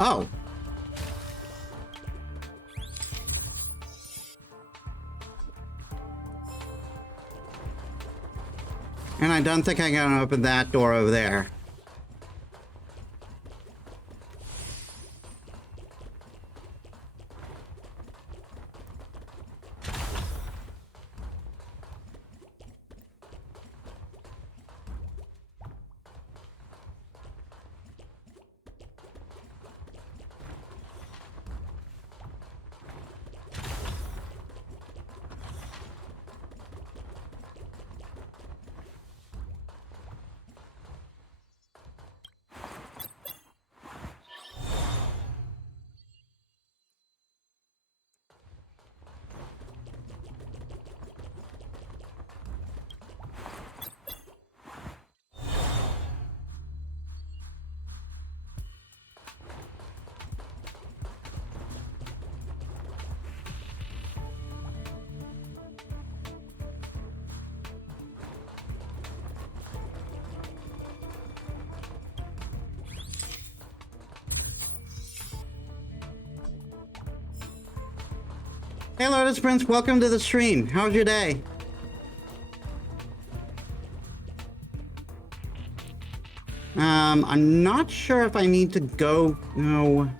Oh. And I don't think I can open that door over there. Hey Lotus Prince, welcome to the stream. How's your day? I'm not sure if I need to go, no.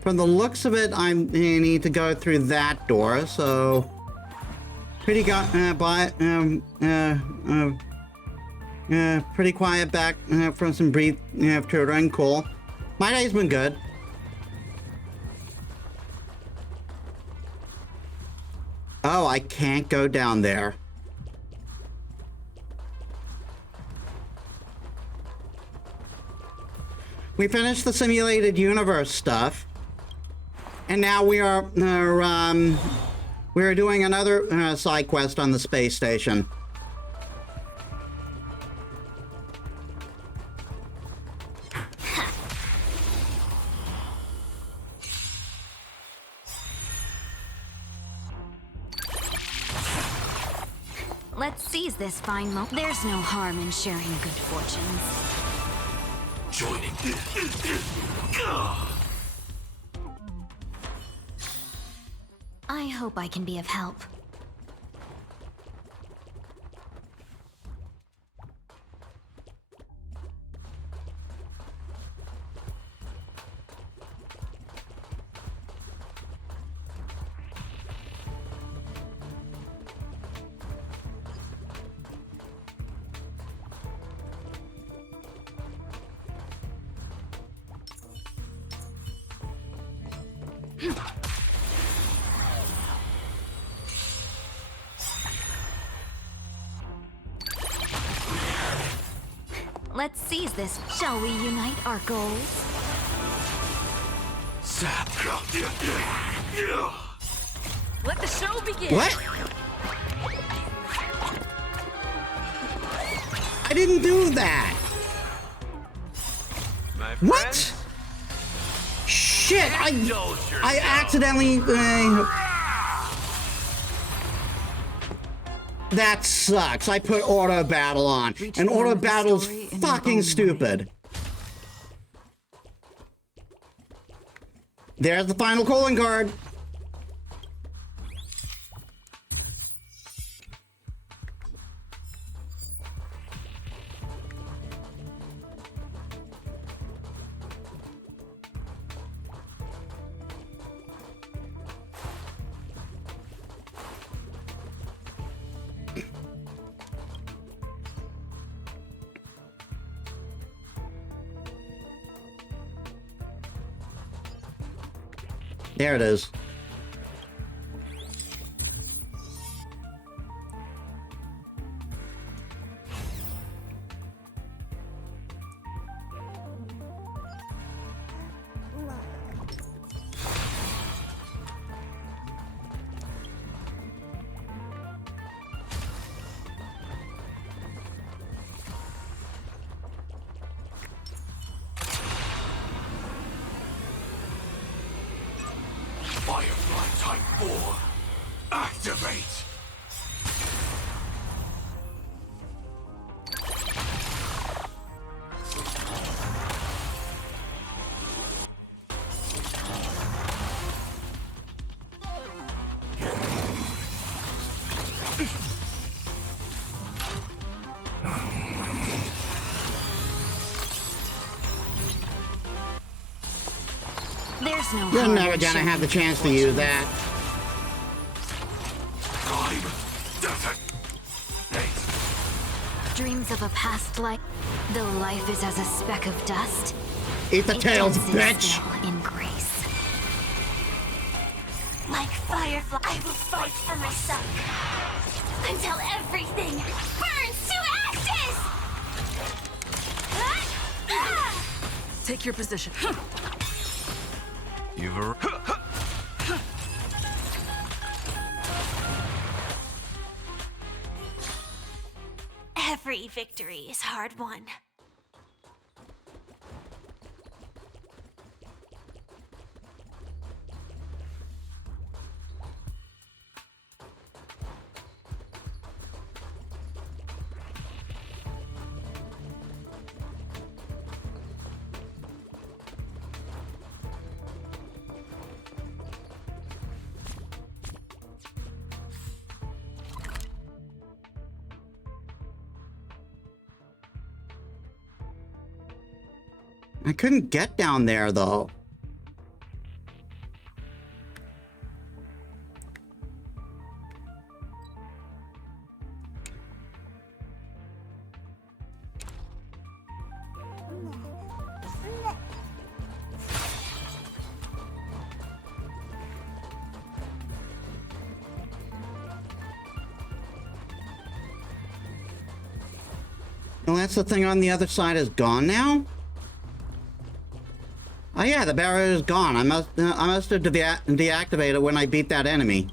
From the looks of it, I need to go through that door, so pretty pretty quiet back from some brief tutoring. Cool. My day's been good. Oh, I can't go down there. We finished the simulated universe stuff, and now we are doing another side quest on the space station. Let's seize this fine moment. There's no harm in sharing good fortunes. Joining. I hope I can be of help. Let's seize this. Shall we unite our goals? Let the show begin. What? I didn't do that. My What? friend, Shit! indulge yourself. I accidentally. That sucks. I put auto battle on, Reach and the end auto of the battle's story in your fucking own stupid. There's the final calling card. There it is. Firefly Type 4. Activate. There's no You're harm never in gonna sharing have the good chance to use fortunes. that. Time. Detonate. Dreams of a past life. Though life is as a speck of dust, Eat the it tails, dances bitch! still in grace. Like Firefly, I will fight for myself until everything burns to ashes! Take your position. You've a... Every victory is hard won. I couldn't get down there, though. Well, that's the thing on the other side is gone now? Oh yeah, the barrier is gone. I must have deactivated it when I beat that enemy.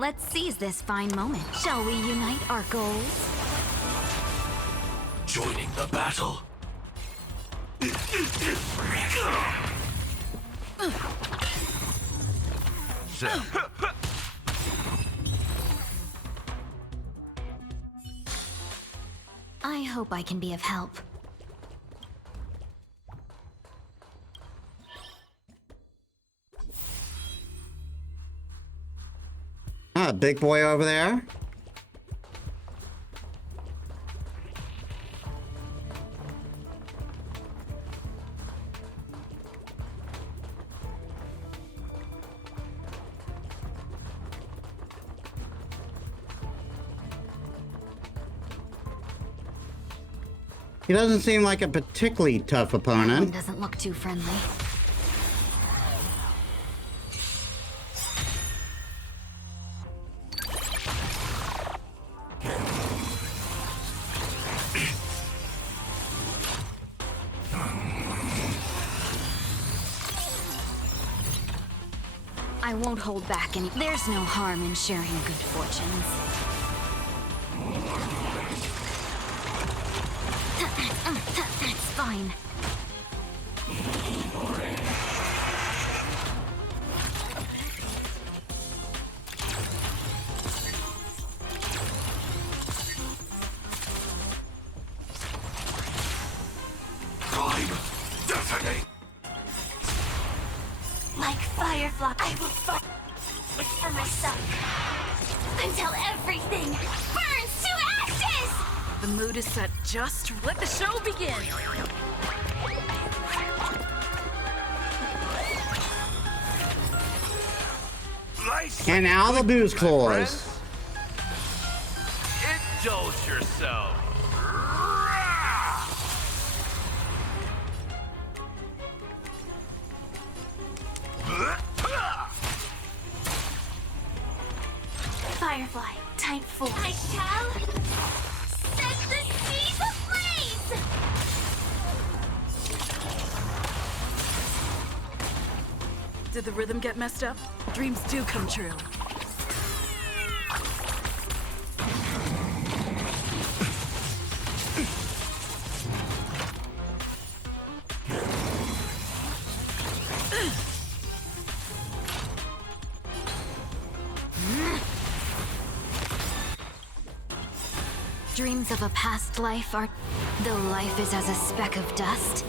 Let's seize this fine moment. Shall we unite our goals? Joining the battle. I hope I can be of help. Ah, big boy over there. He doesn't seem like a particularly tough One opponent. doesn't look too friendly. I won't hold back any. There's no harm in sharing good fortunes. That's fine. Prime, detonate. Like Firefly, I will fight for myself until everything burns to ashes! The mood is set just. Let the show begin. Nice. And now the booze clause. Indulge yourself. Firefly, type 4. I shall set the seas ablaze! Did the rhythm get messed up? Dreams do come true. Dreams of a past life are... Though life is as a speck of dust,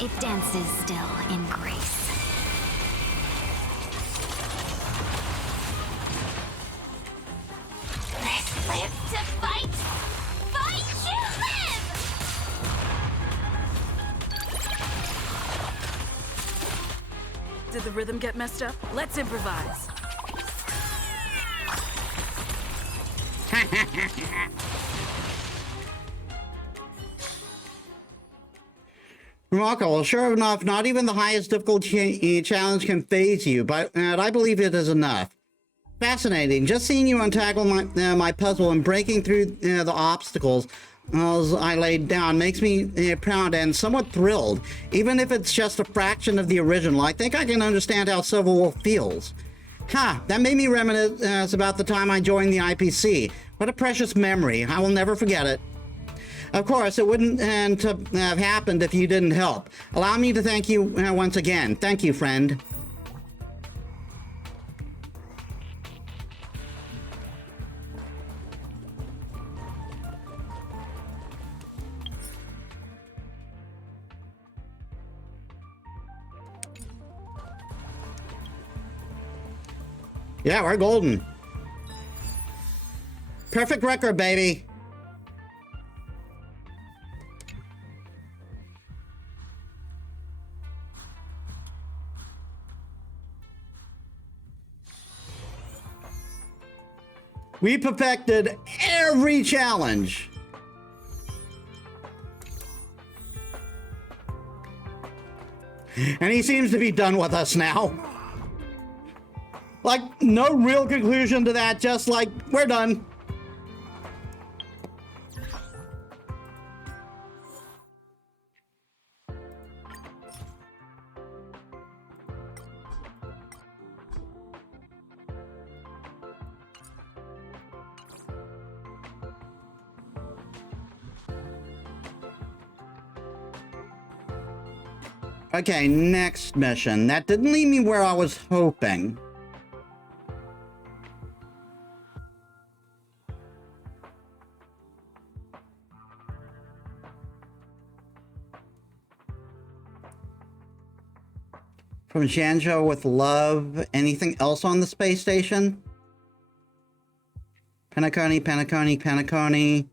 it dances still in grace. Let's live to fight! Fight to live! Did the rhythm get messed up? Let's improvise. Remarkable. Sure enough, not even the highest difficulty challenge can phase you, but I believe it is enough. Fascinating. Just seeing you untangle my puzzle and breaking through the obstacles as I laid down makes me proud and somewhat thrilled. Even if it's just a fraction of the original, I think I can understand how Silverwolf feels. Ha! That made me reminisce about the time I joined the IPC. What a precious memory. I will never forget it. Of course, it wouldn't have happened if you didn't help. Allow me to thank you once again. Thank you, friend. Yeah, we're golden. Perfect record, baby. We perfected every challenge. And he seems to be done with us now. Like, no real conclusion to that, just like, we're done. Okay, next mission. That didn't lead me where I was hoping. From Zhanzhou with love. Anything else on the space station? Penacony, Penacony, Penacony.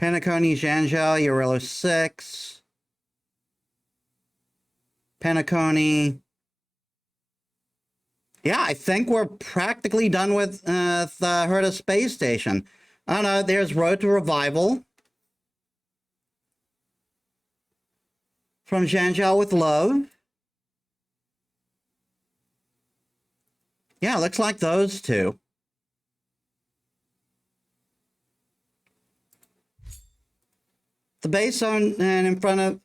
Penacony, Zhanzhou, Urilla 6. Penacony. Yeah, I think we're practically done with the Herta space station. Oh no, there's Road to Revival. From Zhanzhou with love. Yeah, looks like those two. The base zone and in front of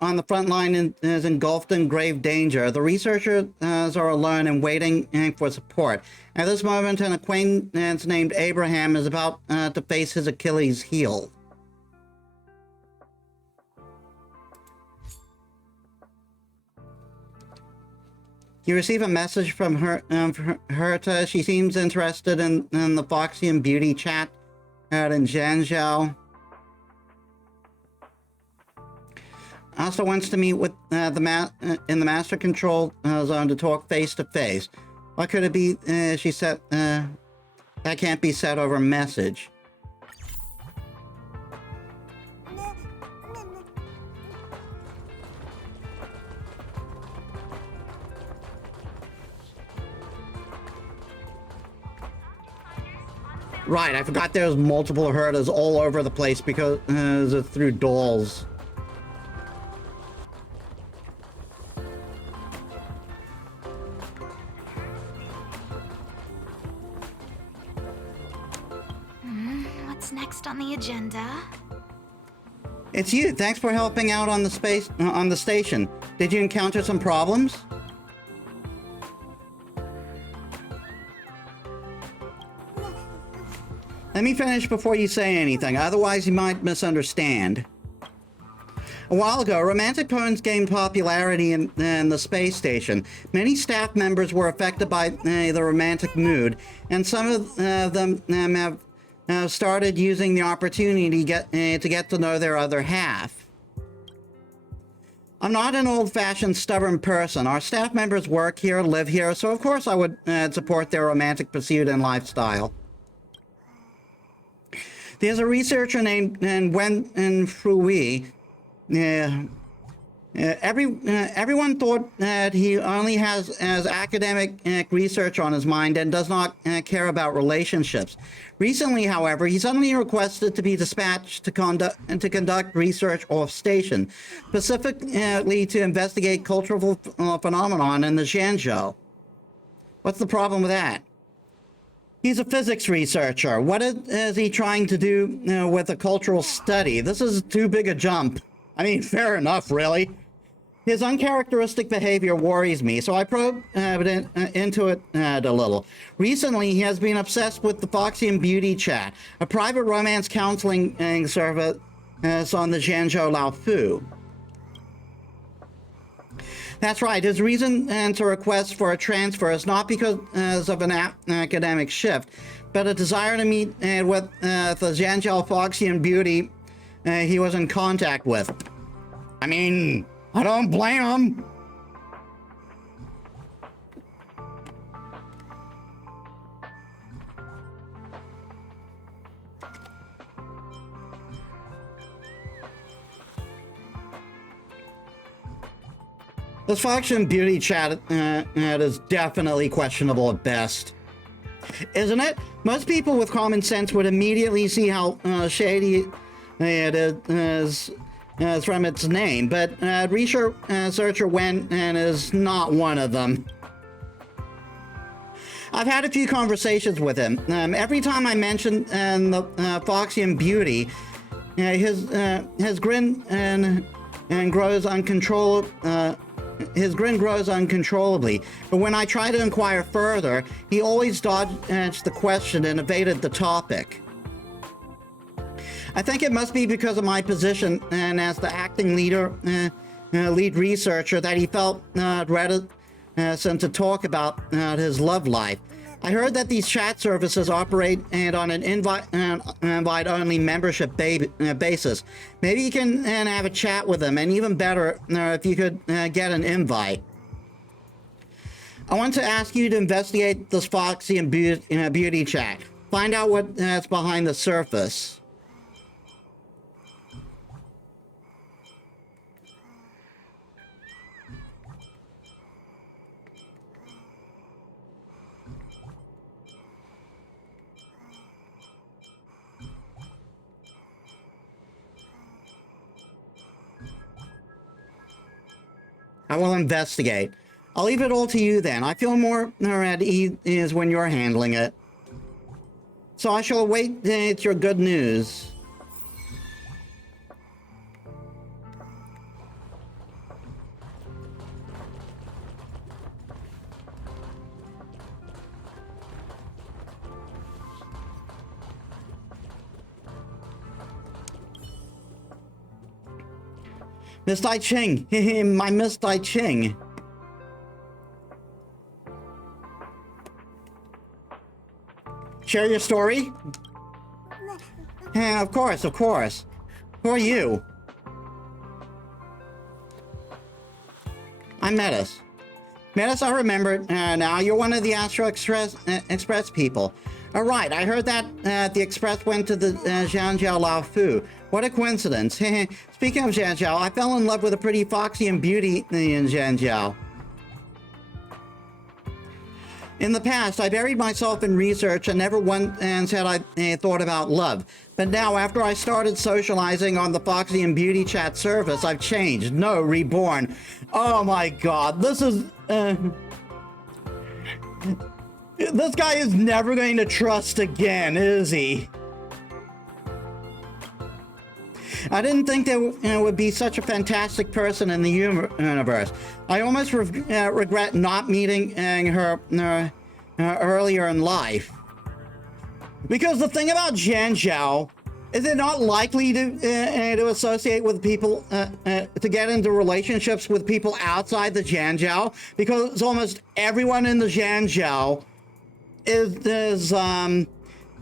on the front line is engulfed in grave danger. The researchers are alone and waiting for support. At this moment, an acquaintance named Abraham is about to face his Achilles heel. You receive a message from Herta. She seems interested in the Foxy and Beauty chat out in Zhanzhou. Also wants to meet with in the master control zone to talk face to face. What could it be? She said that can't be said over message. Right, I forgot there's multiple Hertas all over the place because it's through dolls. What's next on the agenda? It's you. Thanks for helping out on the station. Did you encounter some problems? Let me finish before you say anything, otherwise you might misunderstand. A while ago, romantic poems gained popularity in the space station. Many staff members were affected by the romantic mood, and some of them have started using the opportunity to get to know their other half. I'm not an old-fashioned, stubborn person. Our staff members work here, live here, so of course I would support their romantic pursuit and lifestyle. There's a researcher named Wen Frui. Everyone thought that he only has academic research on his mind and does not care about relationships. Recently, however, he suddenly requested to be dispatched to conduct research off-station, specifically to investigate cultural phenomenon in the Zhanzhou. What's the problem with that? He's a physics researcher. What is he trying to do with a cultural study? This is too big a jump. I mean, fair enough, really. His uncharacteristic behavior worries me, so I probe into it a little. Recently, he has been obsessed with the Foxy and Beauty chat, a private romance counseling service on the Zhanzhou Laofu. That's right. His reason to request for a transfer is not because of an academic shift, but a desire to meet with the Zhanzhou Foxy and Beauty he was in contact with. I mean, I don't blame him. This Foxy and Beauty chat is definitely questionable at best. Isn't it? Most people with common sense would immediately see how shady it is from its name, but researcher Wen is not one of them. I've had a few conversations with him. Every time I mention the Foxy and Beauty, his grin and grows uncontrollable. his grin grows uncontrollably, but when I try to inquire further, he always dodged the question and evaded the topic. I think it must be because of my position and as the acting lead researcher that he felt reticent to talk about his love life. I heard that these chat services operate on an invite-only membership basis. Maybe you can have a chat with them, and even better, if you could get an invite. I want to ask you to investigate this Foxy and Beauty chat. Find out what's behind the surface. I will investigate. I'll leave it all to you then. I feel more at ease when you're handling it. So I shall await your good news. Miss Tai Ching, my Miss Tai Ching. Share your story? Yeah, of course, of course. Who are you? I'm Metis. Metis, I remember now. You're one of the Astro Express people. All right, I heard that the Express went to the Zhanjiao Lao Fu. What a coincidence. Speaking of Zhanjiao, I fell in love with a pretty Foxy and Beauty in Zhanjiao. In the past, I buried myself in research and never once had I thought about love. But now, after I started socializing on the Foxy and Beauty chat service, I've changed. No, reborn. Oh my god, this is... This guy is never going to trust again, is he? I didn't think there would be such a fantastic person in the universe. I almost regret not meeting her earlier in life. Because the thing about Zhanjiao is it not likely to associate with people, to get into relationships with people outside the Zhanjiao? Because almost everyone in the Zhanjiao is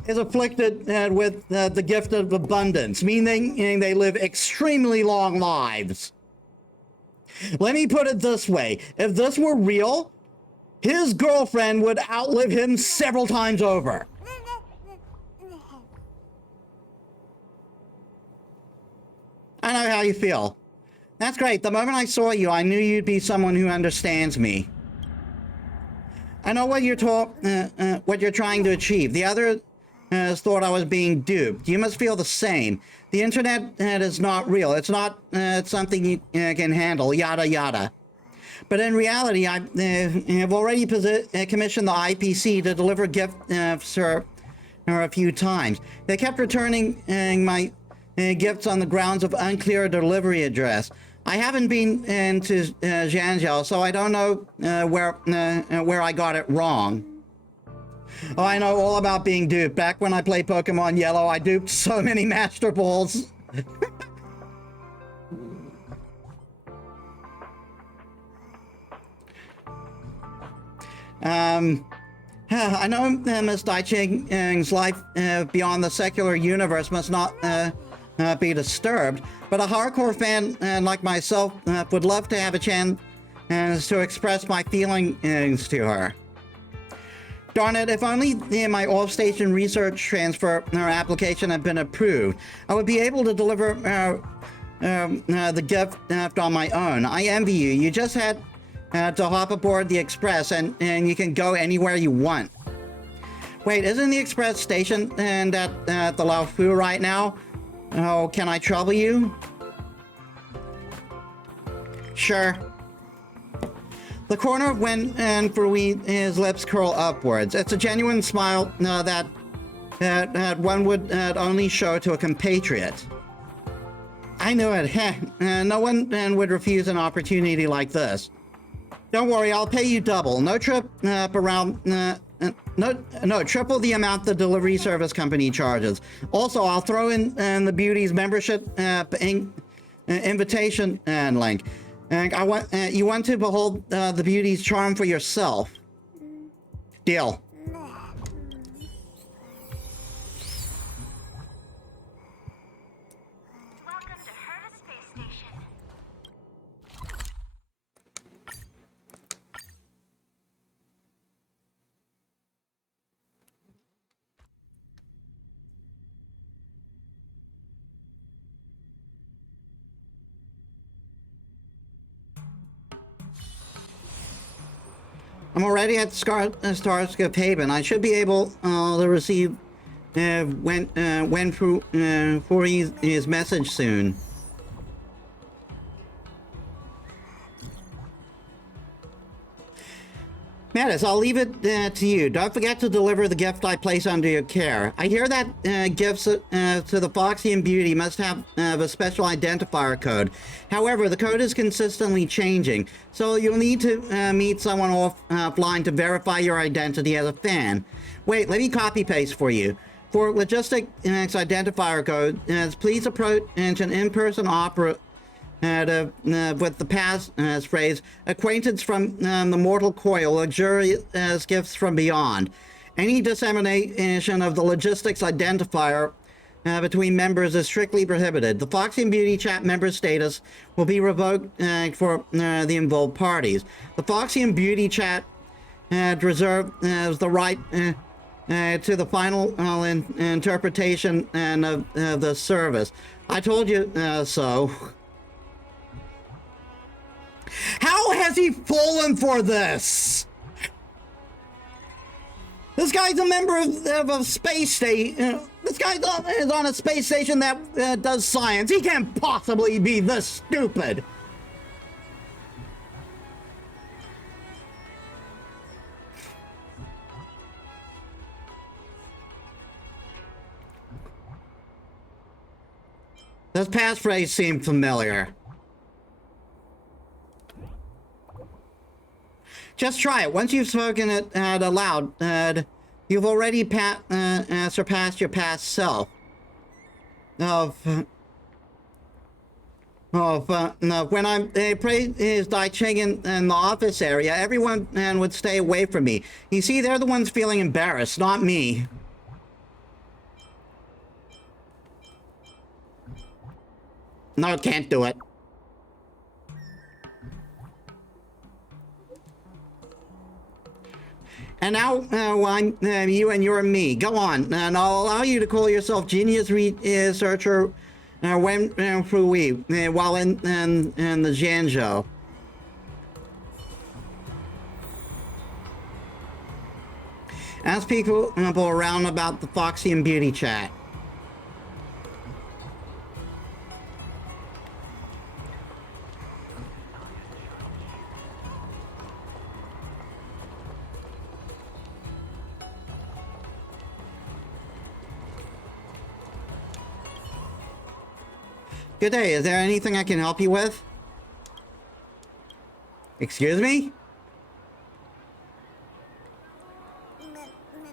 afflicted with the gift of abundance, meaning they live extremely long lives. Let me put it this way. If this were real, his girlfriend would outlive him several times over. I know how you feel. That's great. The moment I saw you, I knew you'd be someone who understands me. I know what you're trying to achieve. The other thought I was being duped. You must feel the same. The internet is not real. It's not something you can handle, yada yada. But in reality, I have already commissioned the IPC to deliver gifts her a few times. They kept returning my gifts on the grounds of unclear delivery address. I haven't been into Zhanjiao, so I don't know where I got it wrong. Oh, I know all about being duped. Back when I played Pokemon Yellow, I duped so many Master Balls. I know Miss Tai Ching's life beyond the secular universe must not be disturbed, but a hardcore fan like myself would love to have a chance to express my feelings to her. Darn it, if only my off-station research transfer application had been approved, I would be able to deliver the gift on my own. I envy you. You just had to hop aboard the Express and you can go anywhere you want. Wait, isn't the Express station at the Lao Fu right now? Oh, can I trouble you? Sure. The corner of Wen and his lips curl upwards. It's a genuine smile that one would only show to a compatriot. I knew it. No one would refuse an opportunity like this. Don't worry, I'll pay you double. No trip around. No, triple the amount the delivery service company charges. Also, I'll throw in the beauty's membership invitation link. And I want you want to behold the beauty's charm for yourself. Deal. Welcome to Herta Space Station. I'm already at Starscape Haven. I should be able to receive for his message soon. Metis, I'll leave it to you. Don't forget to deliver the gift I place under your care. I hear that gifts to the Foxy and Beauty must have a special identifier code. However, the code is consistently changing, so you'll need to meet someone offline to verify your identity as a fan. Wait, let me copy-paste for you. For logistic identifier code, please approach an in-person opera with the pass phrase, acquaintance from the mortal coil, luxurious gifts from beyond. Any dissemination of the logistics identifier between members is strictly prohibited. The Foxy and Beauty chat member status will be revoked for the involved parties. The Foxy and Beauty chat reserves the right to the final interpretation of the service. I told you so. How has he fallen for this? This guy's a member of a space station. This guy is on a space station that does science. He can't possibly be this stupid. This passphrase seemed familiar. Just try it. Once you've spoken it aloud, you've already surpassed your past self. When I praised Dai Ching in the office area, everyone would stay away from me. You see, they're the ones feeling embarrassed, not me. No, can't do it. And now I'm you and you're me. Go on, and I'll allow you to call yourself genius researcher Wen Fui while in the Zhanzhou. Ask people around about the Foxy and Beauty chat. Good day. Is there anything I can help you with? Excuse me?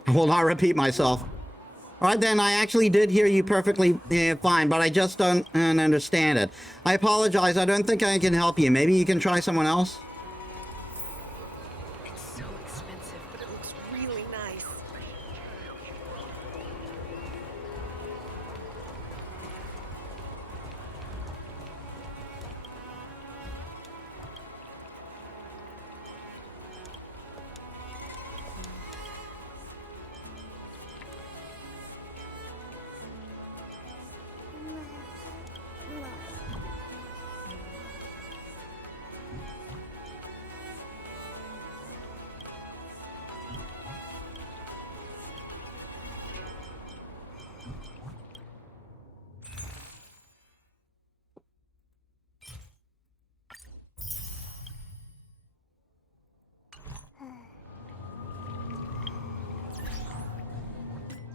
I will not repeat myself. Alright then, I actually did hear you perfectly fine, but I just don't understand it. I apologize, I don't think I can help you. Maybe you can try someone else? It's so expensive, but it looks really nice.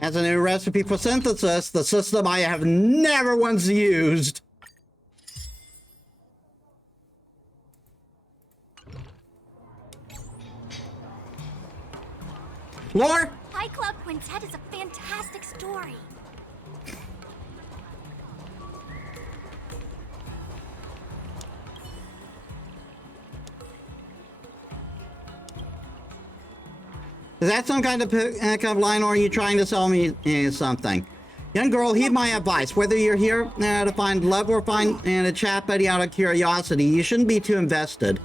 As a new recipe for synthesis, the system I have never once used. Lore? Fight Club Quintet is a fantastic story. Is that some kind of pickup line, or are you trying to sell me something? Young girl, heed my advice. Whether you're here to find love or find a chat buddy out of curiosity, you shouldn't be too invested.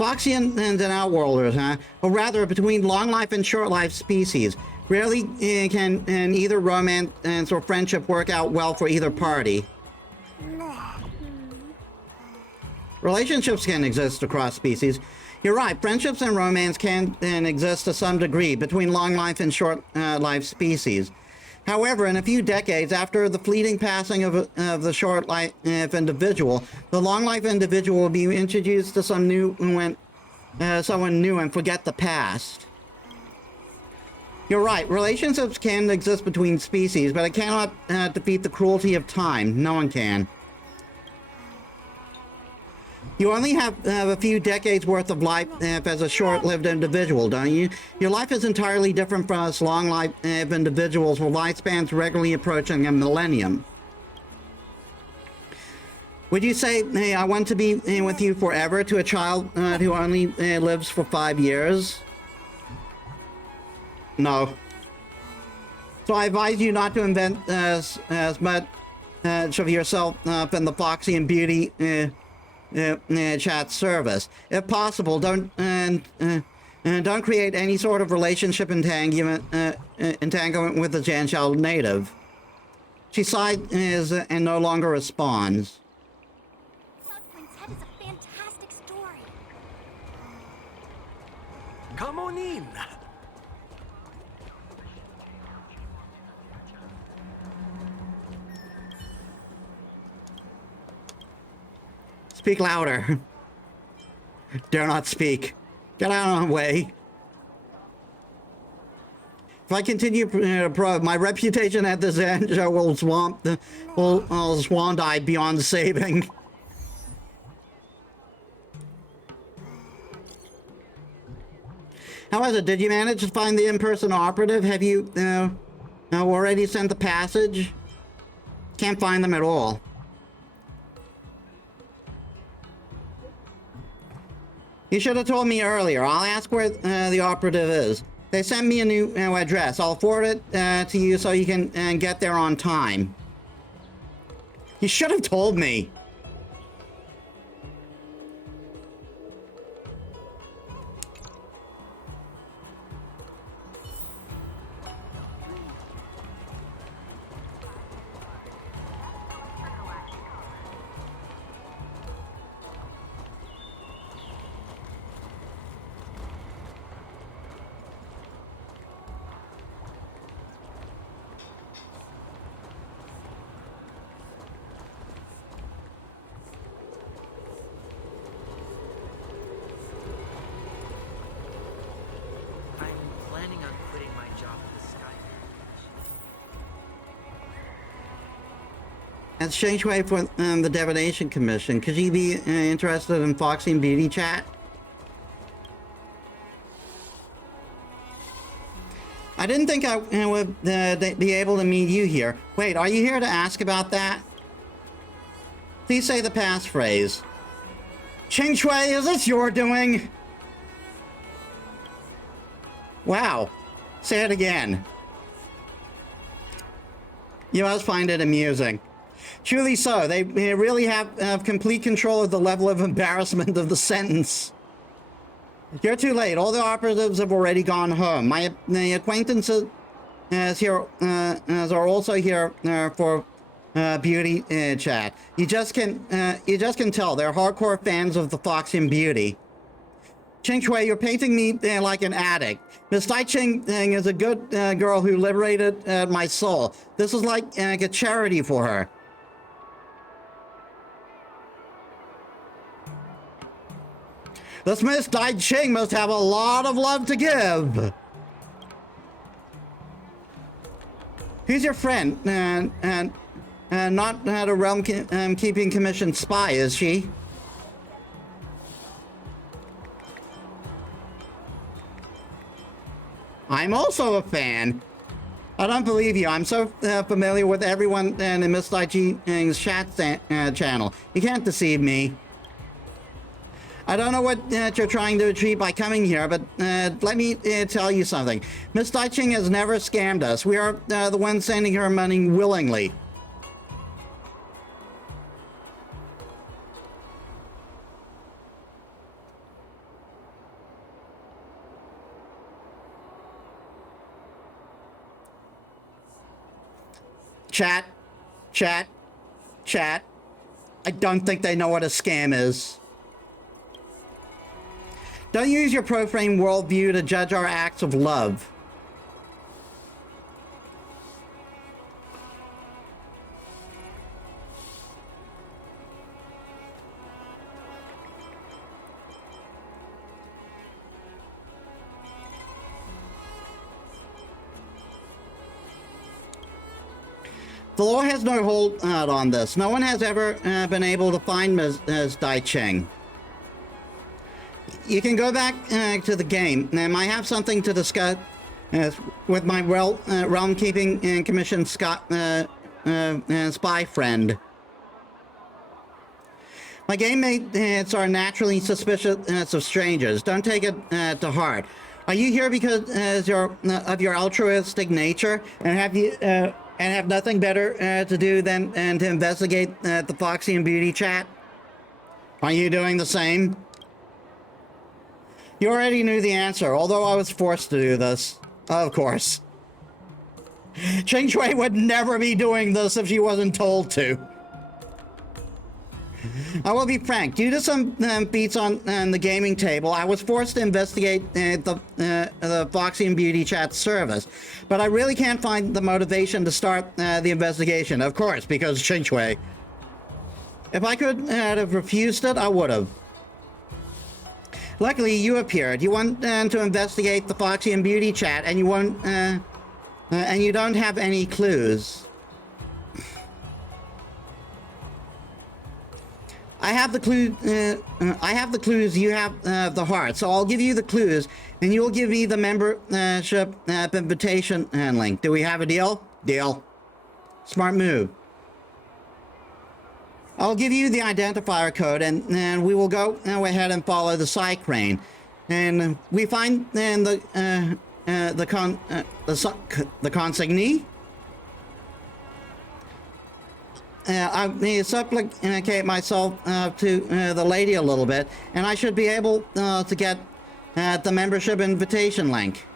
Foxians and Outworlders, huh? Or rather, between long life and short life species. Rarely can either romance or friendship work out well for either party. Relationships can exist across species. You're right, friendships and romance can exist to some degree between long life and short life species. However, in a few decades after the fleeting passing of the short life individual, the long life individual will be introduced to someone new and forget the past. You're right, relationships can exist between species, but it cannot defeat the cruelty of time. No one can. You only have a few decades worth of life as a short-lived individual, don't you? Your life is entirely different from us long-life individuals with lifespans regularly approaching a millennium. Would you say, hey, I want to be with you forever to a child who only lives for 5 years? No. So I advise you not to invent as much of yourself in the Foxy and Beauty chat service. If possible, don't create any sort of relationship entanglement with the Janshao native. She sighed and no longer responds. Club Quintet is a fantastic story. Come on in. Speak louder. Dare not speak. Get out of my way. If I continue to probe, my reputation at this end will swan dive beyond saving. How is it? Did you manage to find the in-person operative? Have you already sent the passage? Can't find them at all. You should have told me earlier. I'll ask where the operative is. They sent me a new address. I'll forward it to you so you can get there on time. You should have told me. That's Shang Shui for the Divination Commission. Could you be interested in Foxy and Beauty chat? I didn't think I would be able to meet you here. Wait, are you here to ask about that? Please say the passphrase. Shang Shui, is this your doing? Wow. Say it again. You must find it amusing. Truly so. They really have complete control of the level of embarrassment of the sentence. You're too late. All the operatives have already gone home. My acquaintances are also here for beauty chat. You just can tell they're hardcore fans of the Foxy and Beauty. Ching Shui, you're painting me like an addict. Miss Tai Ching is a good girl who liberated my soul. This is like a charity for her. This Miss Tai Ching must have a lot of love to give. Who's your friend? And not a realm keeping commission spy, is she? I'm also a fan. I don't believe you. I'm so familiar with everyone in Miss Daichi's chat channel. You can't deceive me. I don't know what you're trying to achieve by coming here, but let me tell you something. Miss Daichi has never scammed us. We are the ones sending her money willingly. Chat, chat, chat. I don't think they know what a scam is. Don't use your profane worldview to judge our acts of love. The law has no hold on this. No one has ever been able to find Ms. Daiching. You can go back to the game. I have something to discuss with my realm-keeping commission spy friend. My game mates are naturally suspicious of strangers. Don't take it to heart. Are you here because of your altruistic nature, and have nothing better to do than to investigate the Foxy and Beauty chat? Are you doing the same? You already knew the answer, although I was forced to do this. Of course. Ching Shui would never be doing this if she wasn't told to. I will be frank. Due to some beats on the gaming table, I was forced to investigate the Foxy and Beauty chat service. But I really can't find the motivation to start the investigation. Of course, because Ching Shui. If I could have refused it, I would have. Luckily, you appeared. You want to investigate the Foxy and Beauty chat, and you won't, and you don't have any clues. I have the clues. You have the heart. So I'll give you the clues, and you'll give me the membership invitation link. Do we have a deal? Deal. Smart move. I'll give you the identifier code, and we will go ahead and follow the Psy Crane. And we find the consignee. I supplicate myself to the lady a little bit, and I should be able to get the membership invitation link.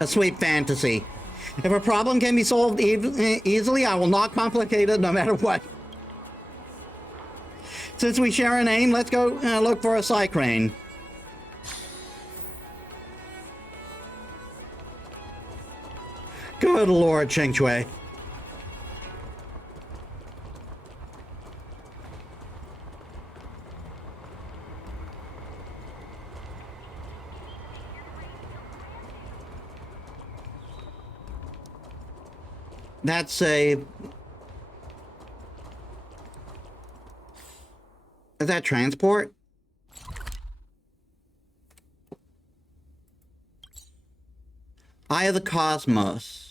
A sweet fantasy. If a problem can be solved easily, I will not complicate it no matter what. Since we share a name, let's go look for a Psy Crane. Good Lord, Ching Shui. That's a... Is that transport? Eye of the Cosmos.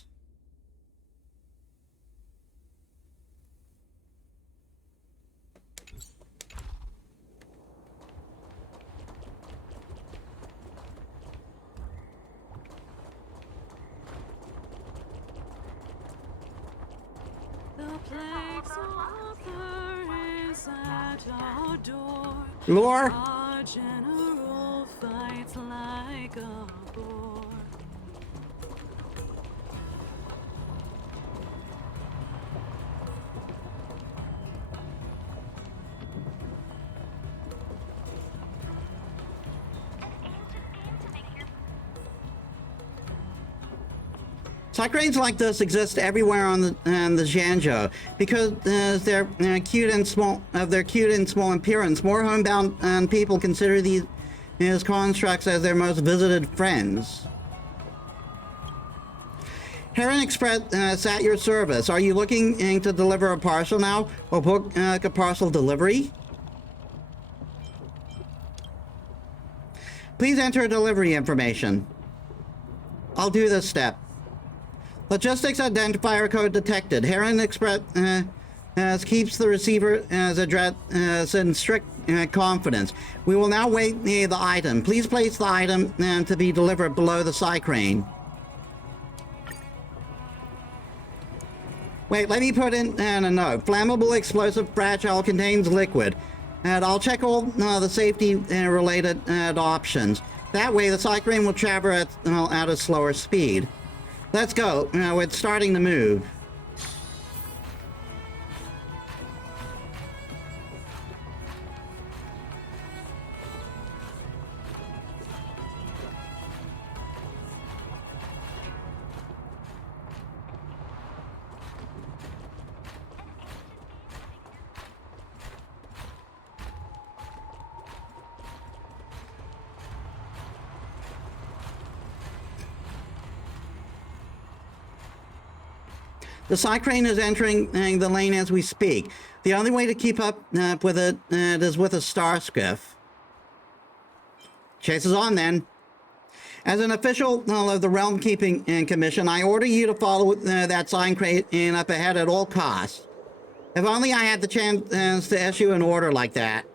Lore? Our general fights like a boar. Psy Cranes like this exist everywhere on the Zhanzhou because they're cute and small. Of their cute and small appearance, more homebound people consider these constructs as their most visited friends. Heron Express is at your service. Are you looking to deliver a parcel now, or book a parcel delivery? Please enter delivery information. I'll do this step. Logistics identifier code detected. Heron Express keeps the receiver address in strict confidence. We will now wait near the item. Please place the item to be delivered below the Psy crane. Wait, let me put in a note. Flammable, explosive, fragile, contains liquid. And I'll check all the safety related options. That way the Psy crane will travel at a slower speed. Let's go. It's starting to move. The Psy crane is entering the lane as we speak. The only way to keep up with it is with a star skiff. Chase is on then. As an official of the Realm Keeping Commission, I order you to follow that Psy crane up ahead at all costs. If only I had the chance to issue an order like that.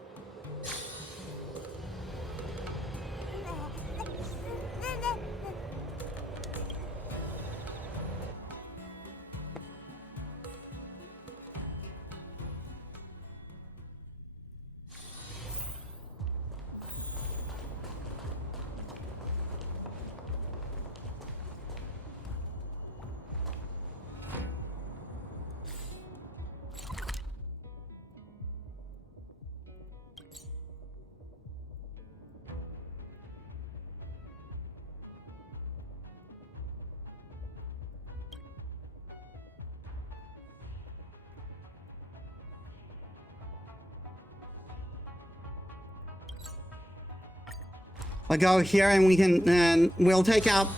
I'll go here and we can, we'll take out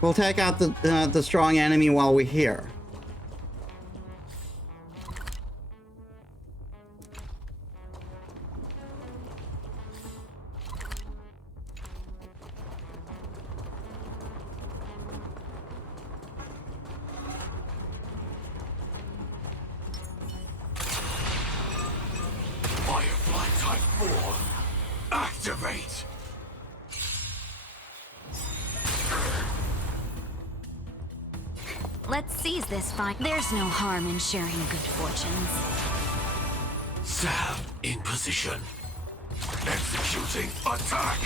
we'll take out the strong enemy while we're here. Let's seize this fight. There's no harm in sharing good fortunes. Sam in position. Executing attack.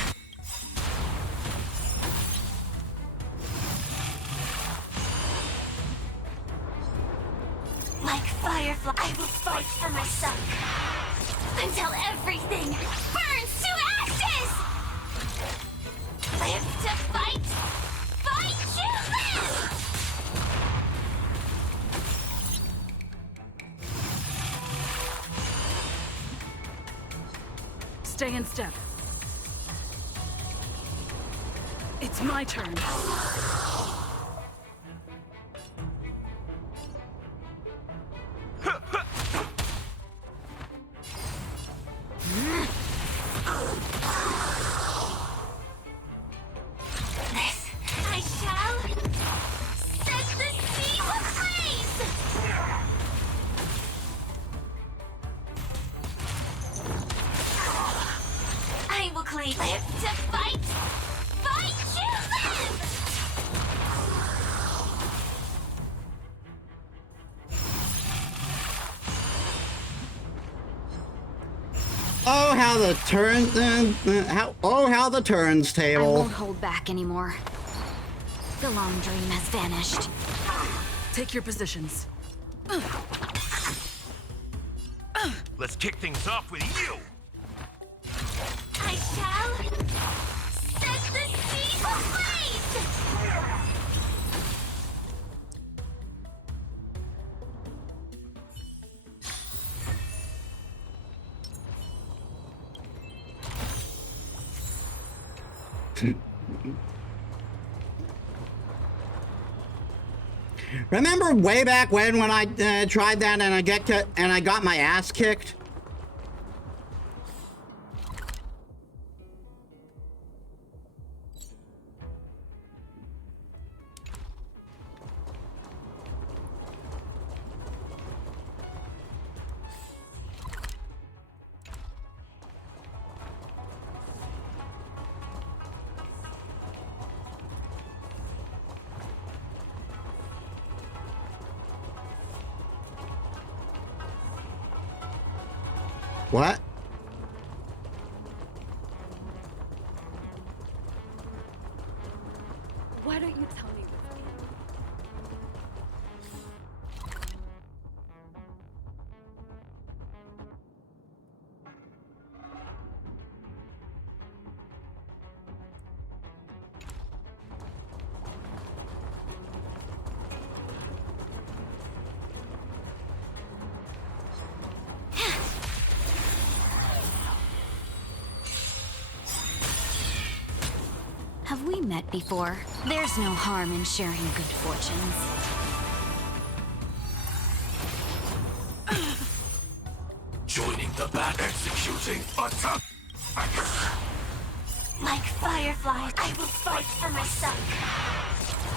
Like Firefly, I will fight for myself until everything burns to ashes! Live to fight! Fight to live! Stay in step. It's my turn. I shall set the sea ablaze! I will claim live to fight! Fight to live! Oh, how the how the turns I table. won't hold back anymore. The long dream has vanished. Take your positions. Let's kick things off with you. I shall set the sea ablaze! Remember way back when I tried that and I got my ass kicked? What? Why don't you tell me what's in? Have we met before? There's no harm in sharing good fortunes. Joining the bat, executing attack. Like fireflies, I will fight for myself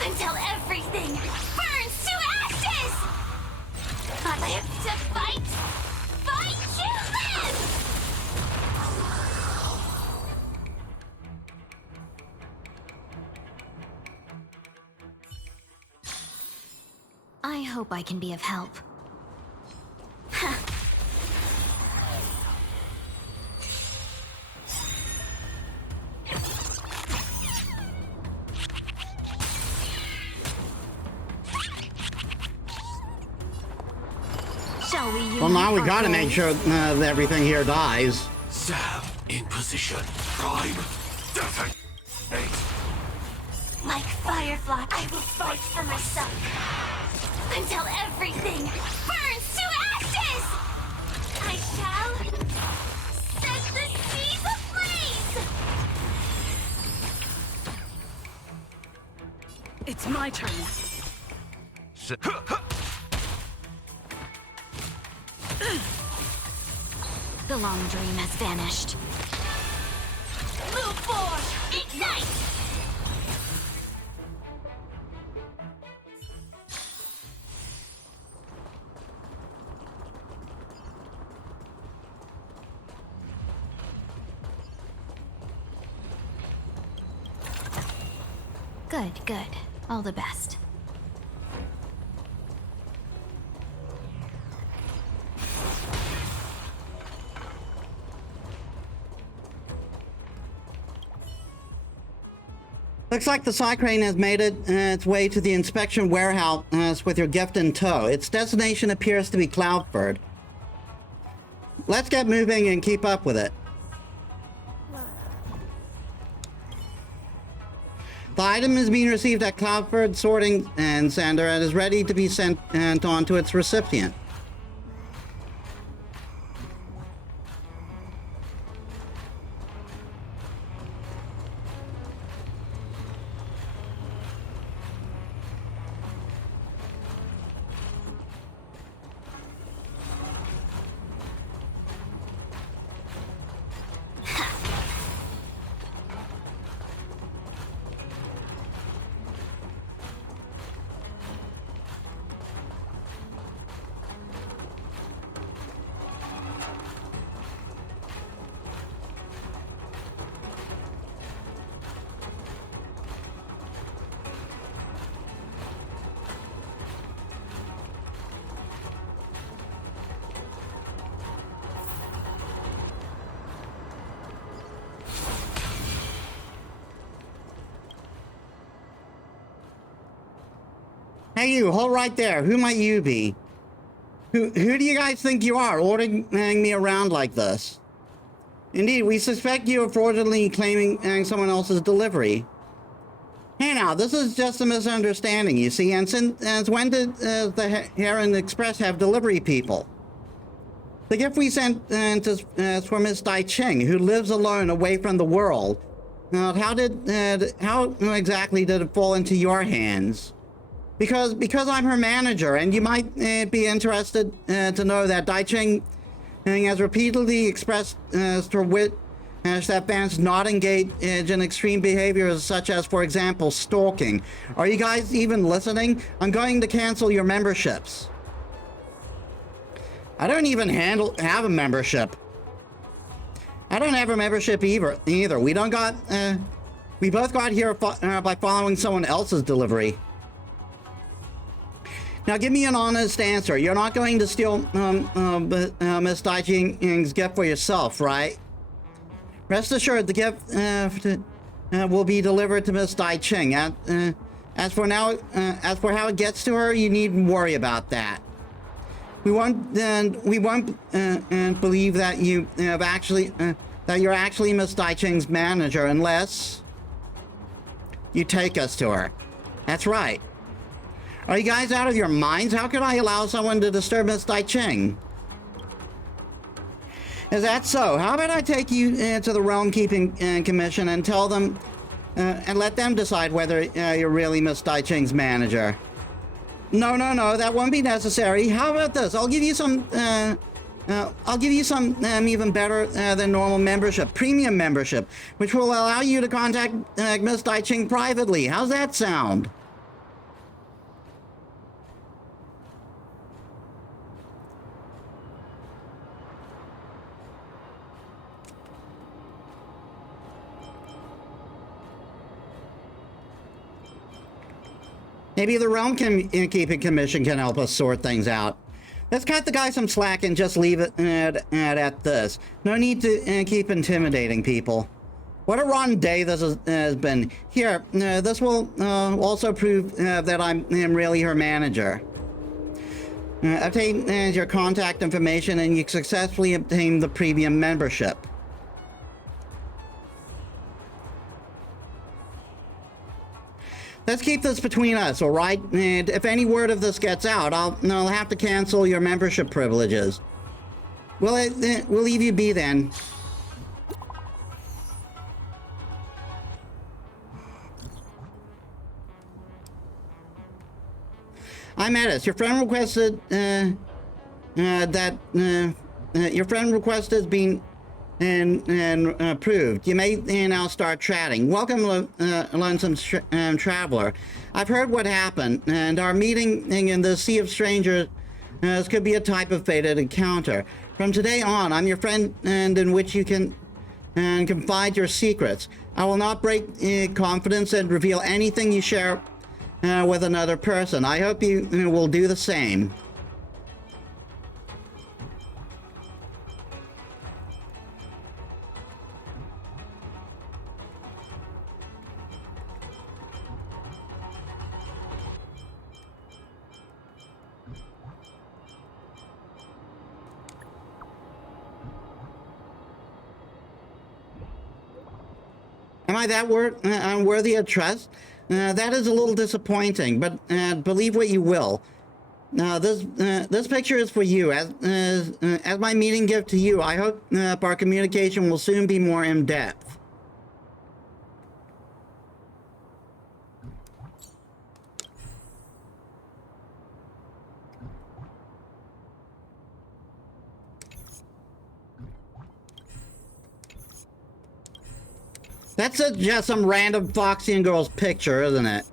until everything burns to ashes! I live to fight! Fight to live! I hope I can be of help. Shall we? Well, now we unite gotta our make goals? sure that everything here dies. Sam in position. Prime. Detonate. Like firefly, I will fight for myself until everything burns to ashes! I shall set the seas ablaze! It's my turn. The long dream has vanished. Move forward! Ignite! Good, good. All the best. Looks like the Psy-Crane has made its way to the inspection warehouse with your gift in tow. Its destination appears to be Cloudford. Let's get moving and keep up with it. The item is being received at Cloudford Sorting Center and is ready to be sent on to its recipient. Hey you, hold right there. Who might you be? Who do you guys think you are, ordering me around like this? Indeed, we suspect you of fraudulently claiming someone else's delivery. Hey now, this is just a misunderstanding, you see, and since when did the Heron Express have delivery people? The gift we sent is for Miss Dai Ching, who lives alone away from the world. Now, how exactly did it fall into your hands? Because I'm her manager, and you might be interested to know that Dai Ching has repeatedly expressed her wit that fans not engage in extreme behaviors such as, for example, stalking. Are you guys even listening? I'm going to cancel your memberships. I don't even have a membership. I don't have a membership either. We both got here by following someone else's delivery. Now give me an honest answer. You're not going to steal Miss Daijing's gift for yourself, right? Rest assured, the gift will be delivered to Miss Daiching. As for how it gets to her, you needn't worry about that. We won't believe that you have that you're actually Miss Daiching's manager unless you take us to her. That's right. Are you guys out of your minds? How could I allow someone to disturb Miss Daiching? Is that so? How about I take you to the Realm Keeping Commission and tell them and let them decide whether you're really Miss Daiching's manager? No, that won't be necessary. How about this? I'll give you some even better than normal membership, premium membership, which will allow you to contact Miss Daiching privately. How's that sound? Maybe the Realm Keeping Commission can help us sort things out. Let's cut the guy some slack and just leave it at this. No need to keep intimidating people. What a rotten day this has been. Here, this will also prove that I'm really her manager. Obtain your contact information and you successfully obtain the premium membership. Let's keep this between us, all right? And if any word of this gets out, I'll have to cancel your membership privileges. We'll leave you be then. I'm Metis. Your friend requested your friend request has been and approved. You may now start chatting. Welcome, lonesome traveler. I've heard what happened, and our meeting in the Sea of Strangers could be a type of fated encounter. From today on, I'm your friend, and in which you can confide your secrets. I will not break confidence and reveal anything you share with another person. I hope you will do the same. Am I that unworthy of trust? That is a little disappointing, but believe what you will. This picture is for you. As my meeting gift to you, I hope our communication will soon be more in-depth. That's just some random Foxian girl's picture, isn't it?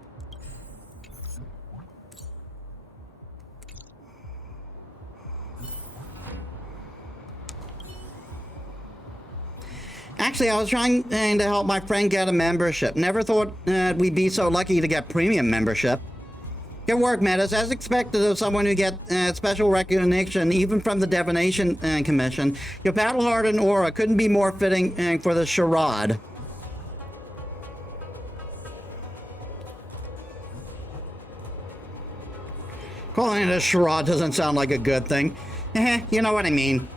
Actually, I was trying to help my friend get a membership. Never thought we'd be so lucky to get premium membership. Good work, Metis. As expected of someone who gets special recognition, even from the Divination Commission, your battle-hardened aura couldn't be more fitting for the charade. Calling it a charade doesn't sound like a good thing. You know what I mean.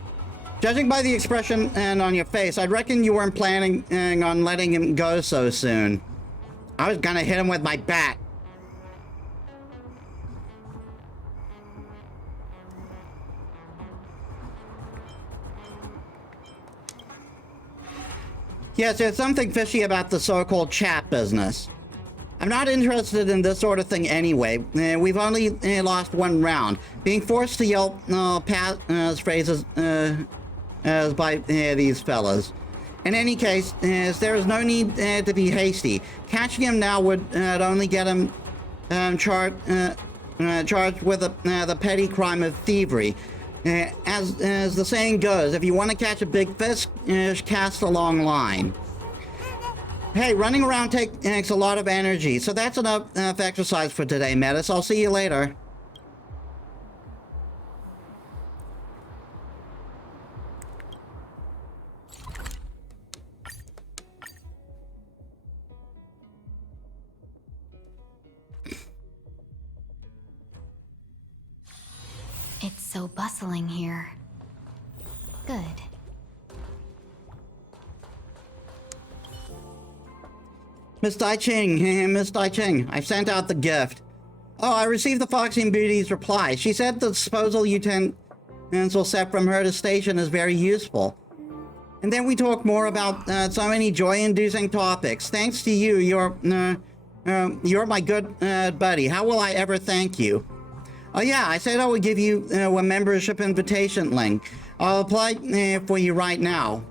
Judging by the expression on your face, I'd reckon you weren't planning on letting him go so soon. I was gonna hit him with my bat. Yes, there's something fishy about the so-called chat business. I'm not interested in this sort of thing anyway. We've only lost one round. Being forced to yell pass phrases as by these fellas. In any case, there is no need to be hasty. Catching him now would only get him charged with the petty crime of thievery. As the saying goes, if you want to catch a big fish, cast a long line. Hey, running around takes a lot of energy, so that's enough exercise for today, Metis. I'll see you later. It's so bustling here. Good. Miss Dai Ching, Miss Dai Ching, I've sent out the gift. Oh, I received the Foxy and Beauty's reply. She said the disposal utensil set from her to station is very useful. And then we talk more about so many joy-inducing topics. Thanks to you, you're my good buddy. How will I ever thank you? Oh yeah, I said I would give you a membership invitation link. I'll apply for you right now.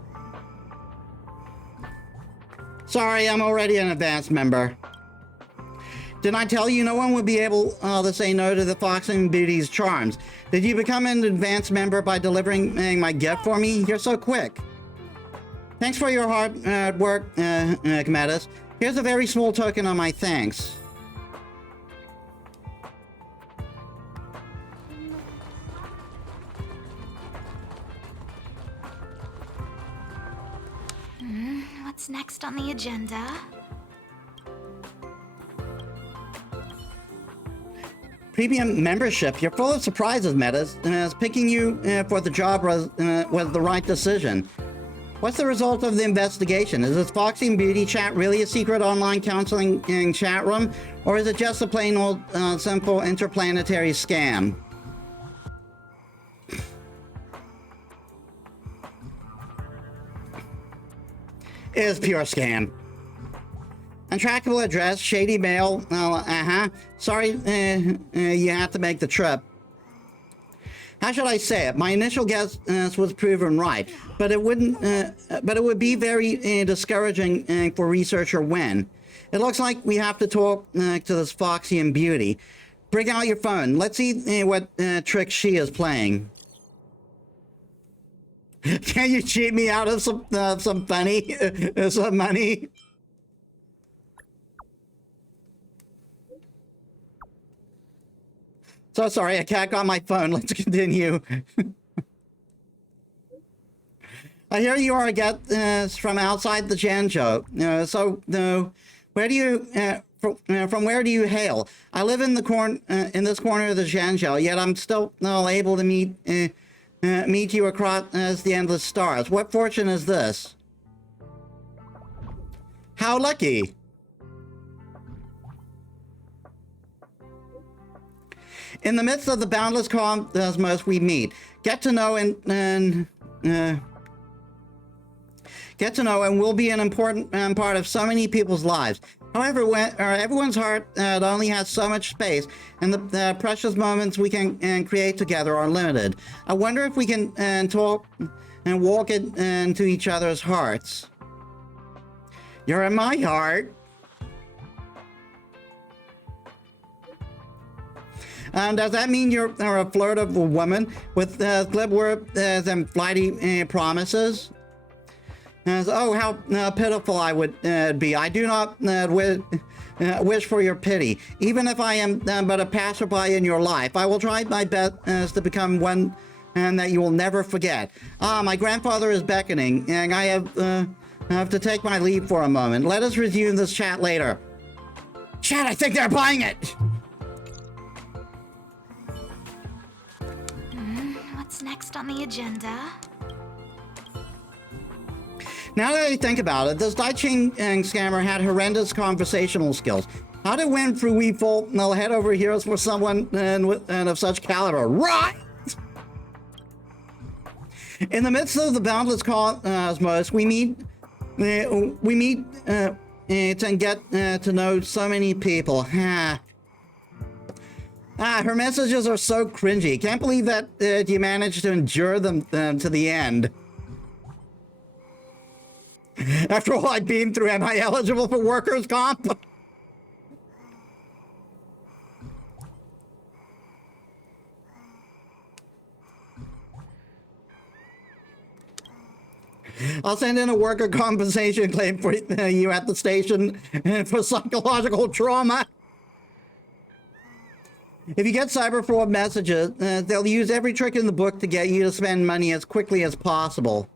Sorry, I'm already an advanced member. Didn't I tell you no one would be able to say no to the Fox and Beauty's charms? Did you become an advanced member by delivering my gift for me? You're so quick. Thanks for your hard work, Metis. Here's a very small token of my thanks. What's next on the agenda? Premium membership. You're full of surprises, Metis. Picking you for the job was the right decision. What's the result of the investigation? Is this Foxy and Beauty chat really a secret online counseling chat room? Or is it just a plain old simple interplanetary scam? It is pure scam. Untrackable address, shady mail, Sorry you had to make the trip. How should I say it? My initial guess was proven right, but it would be very discouraging for researcher Wen. It looks like we have to talk to this Foxy and Beauty. Bring out your phone. Let's see what trick she is playing. Can you cheat me out of some funny, some money? So sorry, a cat got my phone. Let's continue. I hear you are a guest from outside the Zhanzhou. Where do you from where do you hail? I live in the in this corner of the Zhanzhou, yet I'm still able to meet you across the endless stars. What fortune is this? How lucky! In the midst of the boundless cosmos we meet, get to know and will be an important part of so many people's lives. However, everyone's heart only has so much space, and the precious moments we can create together are limited. I wonder if we can talk and walk into each other's hearts. You're in my heart. Does that mean you're a flirt of a woman with glib words and flighty promises? Oh, how pitiful I would be. I do not wish for your pity. Even if I am but a passerby in your life, I will try my best to become one that you will never forget. My grandfather is beckoning, and I have to take my leave for a moment. Let us resume this chat later. Chat, I think they're buying it! What's next on the agenda? Now that I think about it, this Dai Ching scammer had horrendous conversational skills. How did Wen through Weeful head over heroes for someone of such caliber? Right! In the midst of the boundless cosmos, we meet and get to know so many people. Her messages are so cringy. Can't believe that you managed to endure them to the end. After all I've been through, am I eligible for workers' comp? I'll send in a worker compensation claim for you at the station for psychological trauma. If you get cyber fraud messages, they'll use every trick in the book to get you to spend money as quickly as possible.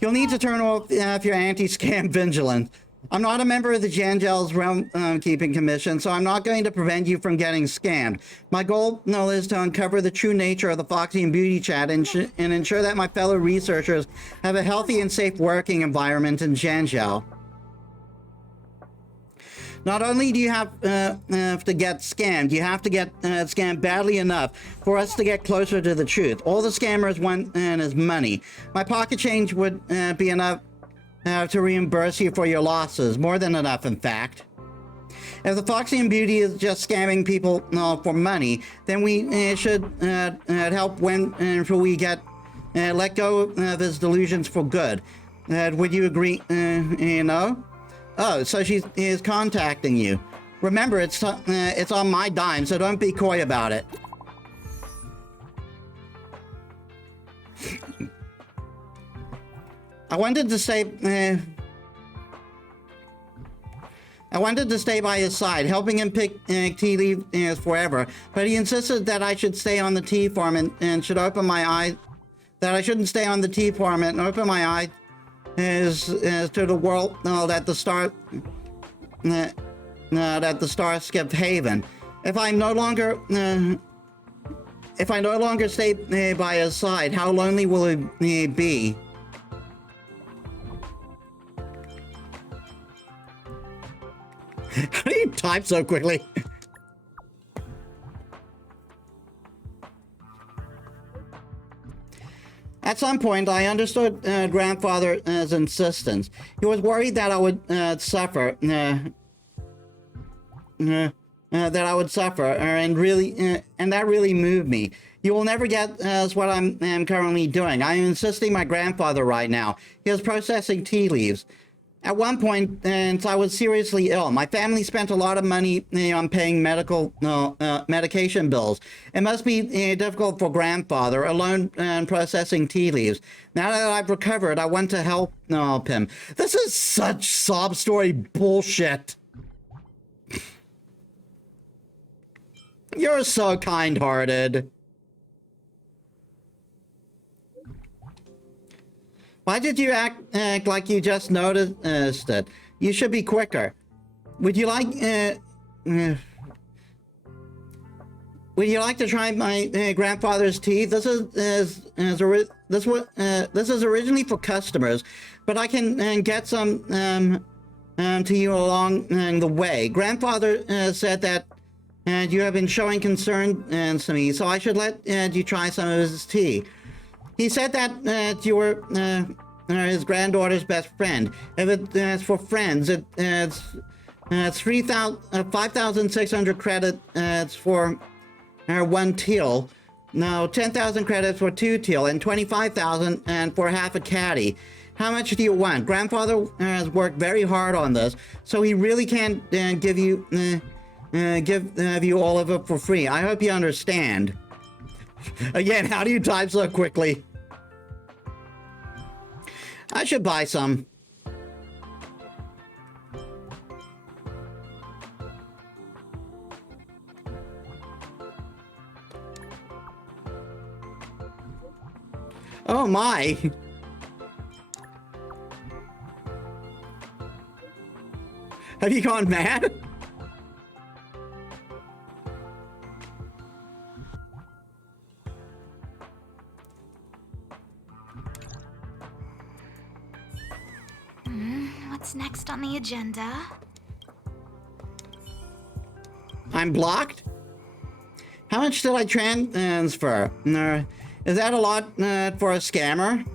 You'll need to turn off your anti-scam vigilance. I'm not a member of the Jangel's Realm Keeping Commission, so I'm not going to prevent you from getting scammed. My goal is to uncover the true nature of the Foxy and Beauty chat and ensure that my fellow researchers have a healthy and safe working environment in Jangel. Not only do you have to get scammed, you have to get scammed badly enough for us to get closer to the truth. All the scammers want is money. My pocket change would be enough to reimburse you for your losses. More than enough, in fact. If the Foxy and Beauty is just scamming people for money, then we should help until we get let go of his delusions for good. Would you agree? You know? Oh, so she is contacting you. Remember, it's on my dime, so don't be coy about it. I wanted to stay by his side, helping him pick tea leaves forever, but he insisted that I should stay on the tea farm and should open my eyes. That I shouldn't stay on the tea farm and open my eyes to the world that the stars skip haven. If I no longer stay by his side, how lonely will he be? How do you type so quickly? At some point, I understood grandfather's insistence. He was worried that I would suffer. And that really moved me. You will never get what I'm currently doing. I am assisting my grandfather right now. He is processing tea leaves. At one point, I was seriously ill. My family spent a lot of money on paying medication bills. It must be difficult for grandfather alone processing tea leaves. Now that I've recovered, I want to help him. This is such sob story bullshit. You're so kind-hearted. Why did you act like you just noticed it? You should be quicker. Would you like to try my grandfather's tea? This is originally for customers, but I can get some to you along the way. Grandfather said that you have been showing concern to me, so I should let you try some of his tea. He said that you were his granddaughter's best friend. If it's for friends, it's 5,600 credits for one teal. No, 10,000 credits for two teal, and 25,000 and for half a caddy. How much do you want? Grandfather has worked very hard on this, so he really can't give you all of it for free. I hope you understand. Again, how do you type so quickly? I should buy some. Oh my! Have you gone mad? What's next on the agenda? I'm blocked? How much did I transfer? Is that a lot for a scammer?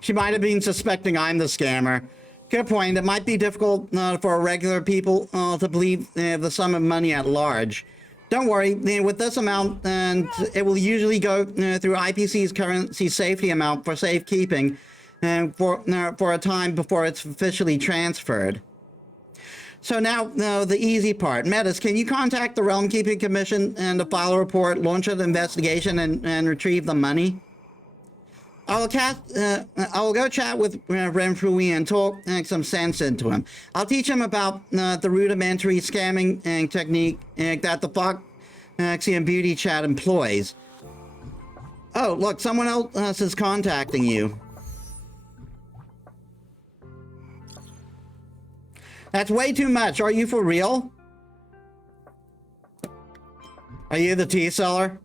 She might have been suspecting I'm the scammer. Good point. It might be difficult for regular people to believe the sum of money at large. Don't worry, with this amount, it will usually go through IPC's currency safety amount for safekeeping for a time before it's officially transferred. So now, the easy part. Metis, can you contact the Realm Keeping Commission and file a report, launch an investigation, and retrieve the money? I will go chat with Renfrew and talk some sense into him. I'll teach him about the rudimentary scamming technique that the Foxy and Beauty chat employs. Oh, look, someone else is contacting you. That's way too much. Are you for real? Are you the tea seller?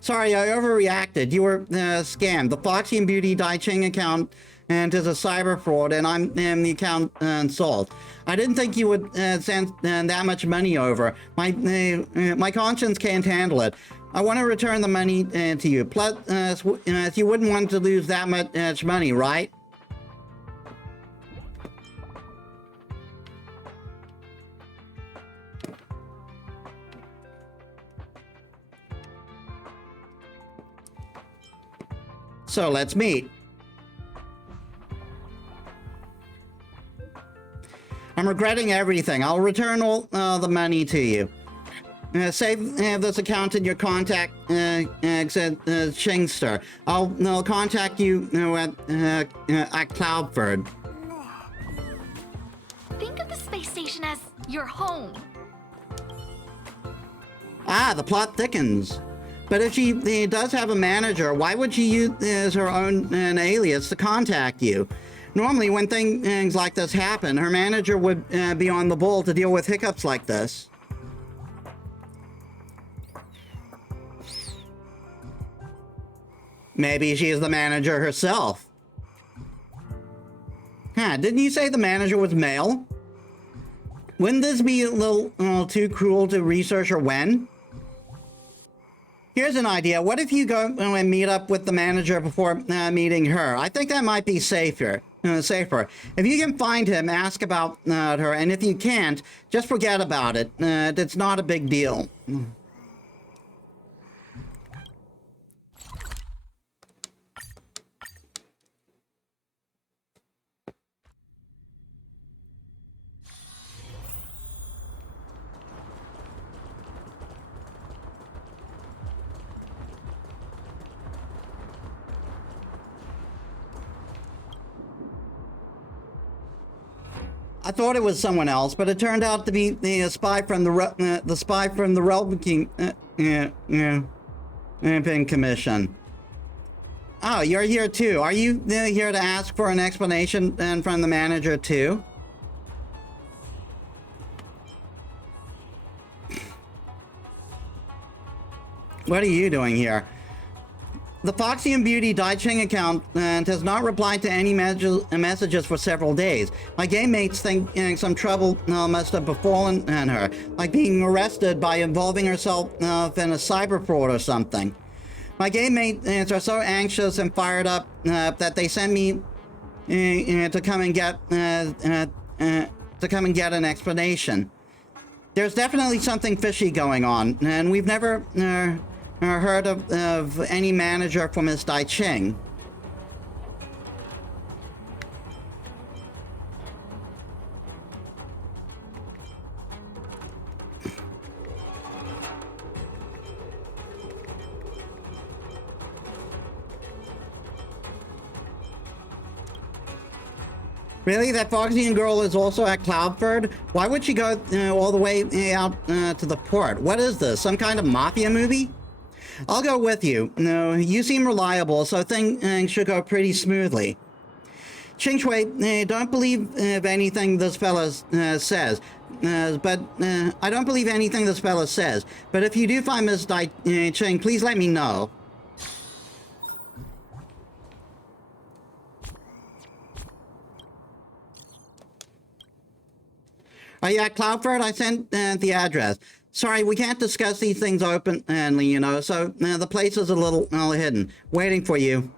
Sorry, I overreacted. You were scammed. The Foxy and Beauty Dai Ching account and is a cyber fraud, and I'm the account sold. I didn't think you would send that much money over. My conscience can't handle it. I want to return the money to you. Plus, you wouldn't want to lose that much money, right? So let's meet. I'm regretting everything. I'll return all the money to you. Save this account in your contact Shingster. I'll contact you at Cloudford. Think of the space station as your home. Ah, the plot thickens. But if she does have a manager, why would she use her own alias to contact you? Normally, when things like this happen, her manager would be on the ball to deal with hiccups like this. Maybe she is the manager herself. Huh, didn't you say the manager was male? Wouldn't this be a little too cruel to research her when? Here's an idea. What if you go and meet up with the manager before meeting her? I think that might be safer. If you can find him, ask about her, and if you can't, just forget about it. It's not a big deal. I thought it was someone else, but it turned out to be the spy from the Realm Commission. Oh, you're here too. Are you here to ask for an explanation from the manager too? What are you doing here? The Foxy and Beauty Dai Ching account has not replied to any messages for several days. My game mates think some trouble must have befallen her, like being arrested by involving herself in a cyber fraud or something. My game mates are so anxious and fired up that they send me to come and get an explanation. There's definitely something fishy going on, and we've never heard of any manager for Miss Dai Ching. Really? That Foxian girl is also at Cloudford? Why would she go all the way out to the port? What is this? Some kind of mafia movie? I'll go with you. No, you seem reliable, so things should go pretty smoothly. Ching Shui, don't believe anything this fella says. But I don't believe anything this fella says. But if you do find Miss Dai Ching, please let me know. Are you at Cloudford? I sent the address. Sorry, we can't discuss these things openly, you know, so the place is a little hidden. Waiting for you.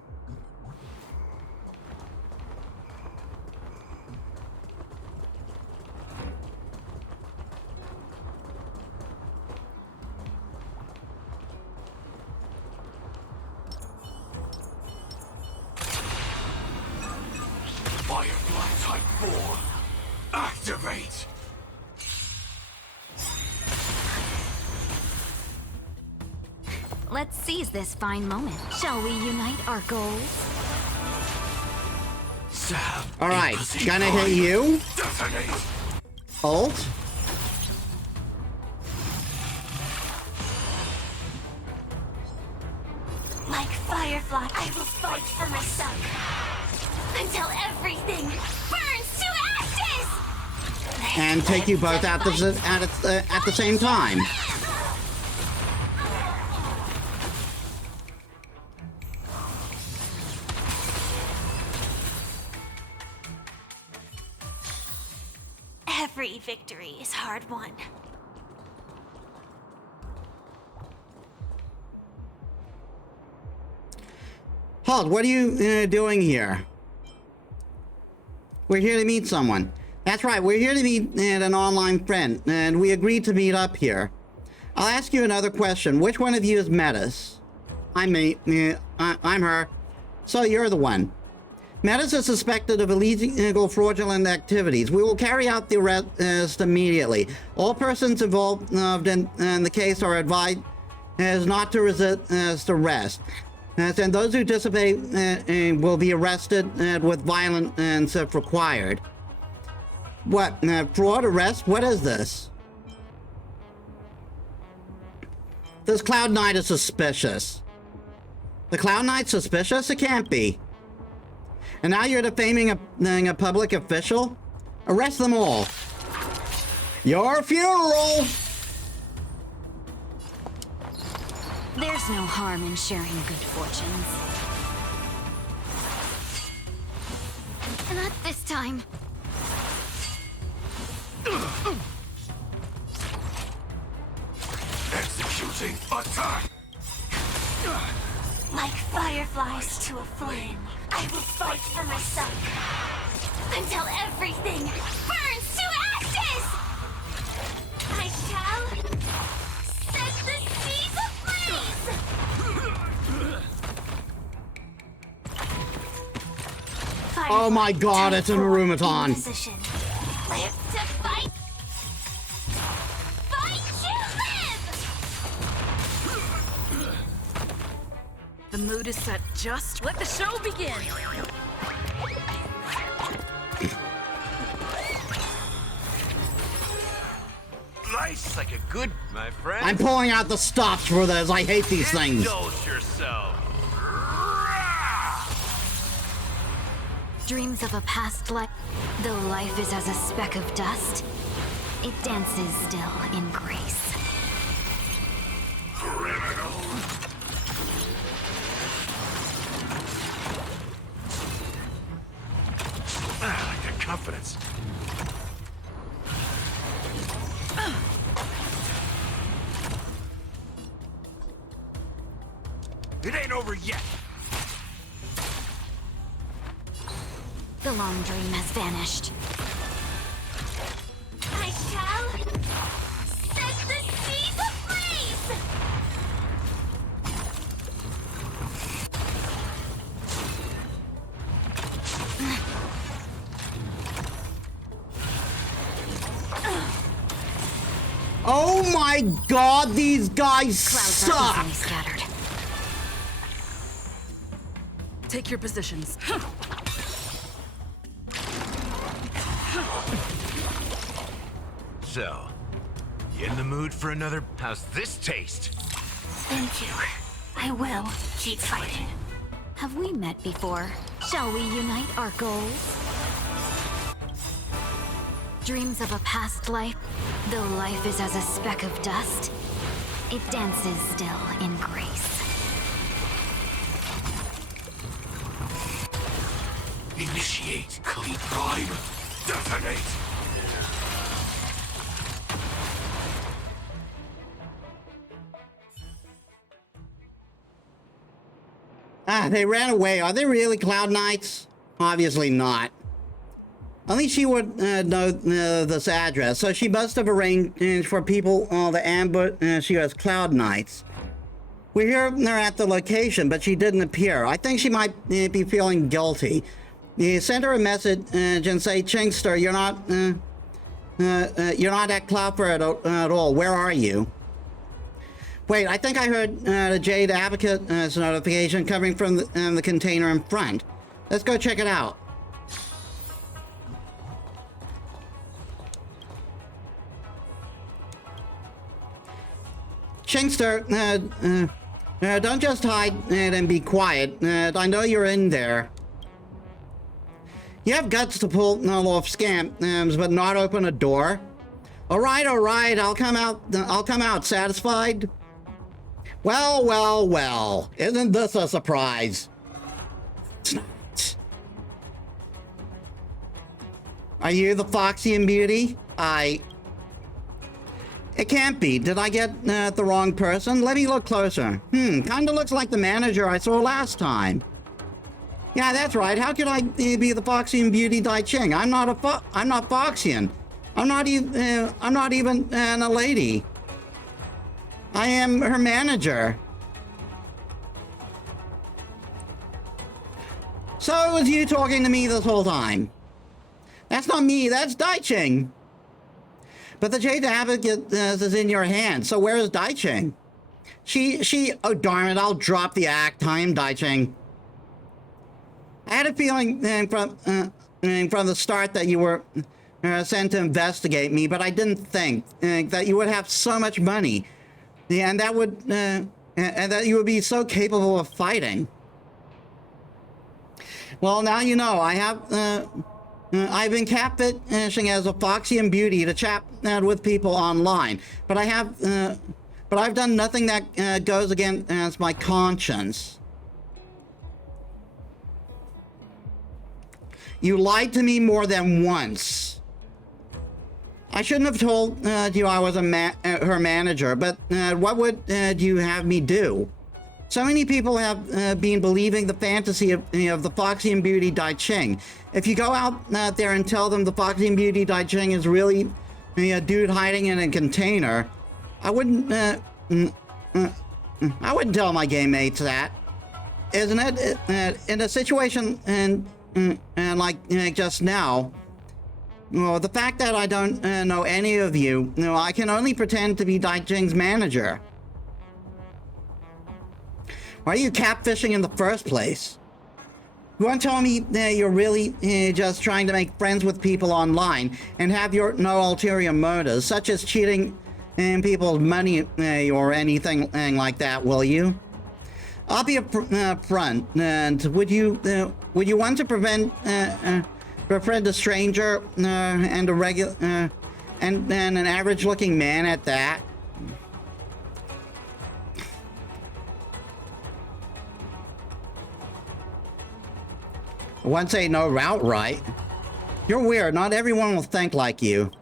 Firefly Type 4, activate! Let's seize this fine moment. Shall we unite our goals? Sam, All right, gonna hit you. detonate! Ult. Like Firefly, I will fight for myself. until everything burns to ashes! And take you both out at the same time. Every victory is hard won. Halt, what are you doing here? We're here to meet someone. That's right, we're here to meet an online friend, and we agreed to meet up here. I'll ask you another question. Which one of you is Metis? I'm me. I'm her. So you're the one. Metis is suspected of illegal fraudulent activities. We will carry out the arrest immediately. All persons involved in the case are advised not to resist arrest. And those who disobey will be arrested with violence if required. What? Fraud arrest? What is this? This Cloud Knight is suspicious. The Cloud Knight's suspicious? It can't be. And now you're defaming a public official? Arrest them all. Your funeral! There's no harm in sharing good fortunes. Not this time. Executing attack! Like fireflies to a flame, I will fight for myself until everything burns to ashes! I shall set the seas ablaze! Oh my god, it's an Arumaton. Position. Live to fight! Fight to live! The mood is set just. Let the show begin! Nice, like a good, my friend. I'm pulling out the stops for this. I hate these things. Indulge yourself. Dreams of a past life. Though life is as a speck of dust, it dances still in grace. Ah, like that confidence. It ain't over yet. The long dream has vanished. I shall set the seas ablaze! Oh my god, these guys Clouds are suck! easily scattered. Take your positions. So, you in the mood for another? How's this taste? Thank you. I will keep fighting. Have we met before? Shall we unite our goals? Dreams of a past life, though life is as a speck of dust, it dances still in grace. Initiate clean prime. Detonate. Ah, they ran away. Are they really Cloud Knights? Obviously not. Only she would know this address, so she must have arranged for people to ambush she as Cloud Knights. We're here at the location, but she didn't appear. I think she might be feeling guilty. You send her a message and say, Chingster, you're not at Cloudfire at all. Where are you? Wait, I think I heard the Jade Advocate's notification coming from the container in front. Let's go check it out. Chingster, don't just hide and be quiet. I know you're in there. You have guts to pull off scams, but not open a door? All right, I'll come out satisfied. Well, isn't this a surprise? It's not. Are you the Foxy and Beauty? It can't be. Did I get the wrong person? Let me look closer. Kinda looks like the manager I saw last time. Yeah, that's right. How could I be the Foxy and Beauty Dai Ching? I'm not Foxian. I'm not even a lady. I am her manager. So it was you talking to me this whole time. That's not me, that's Dai Ching. But the Jade Advocate is in your hand, so where is Dai Ching? Oh darn it, I'll drop the act. I am Dai Ching. I had a feeling from the start that you were sent to investigate me, but I didn't think that you would have so much money, and that you would be so capable of fighting. Well, now you know. I've been catfishing as a Foxy and Beauty to chat with people online, but I've done nothing that goes against my conscience. You lied to me more than once. I shouldn't have told you I was her manager, but what would you have me do? So many people have been believing the fantasy of the Foxy and Beauty Dai Ching. If you go out there and tell them the Foxy and Beauty Dai Ching is really a dude hiding in a container, I wouldn't tell my game mates that. Isn't it? In a situation and like just now, well, the fact that I don't know any of you, I can only pretend to be Dai Ching's manager. Why are you catfishing in the first place? You want to tell me that you're really just trying to make friends with people online and have no ulterior motives, such as cheating in people's money or anything like that, will you? I'll be upfront, and would you want to befriend a stranger and a regular and an average-looking man at that? Once ain't no route right. You're weird. Not everyone will think like you.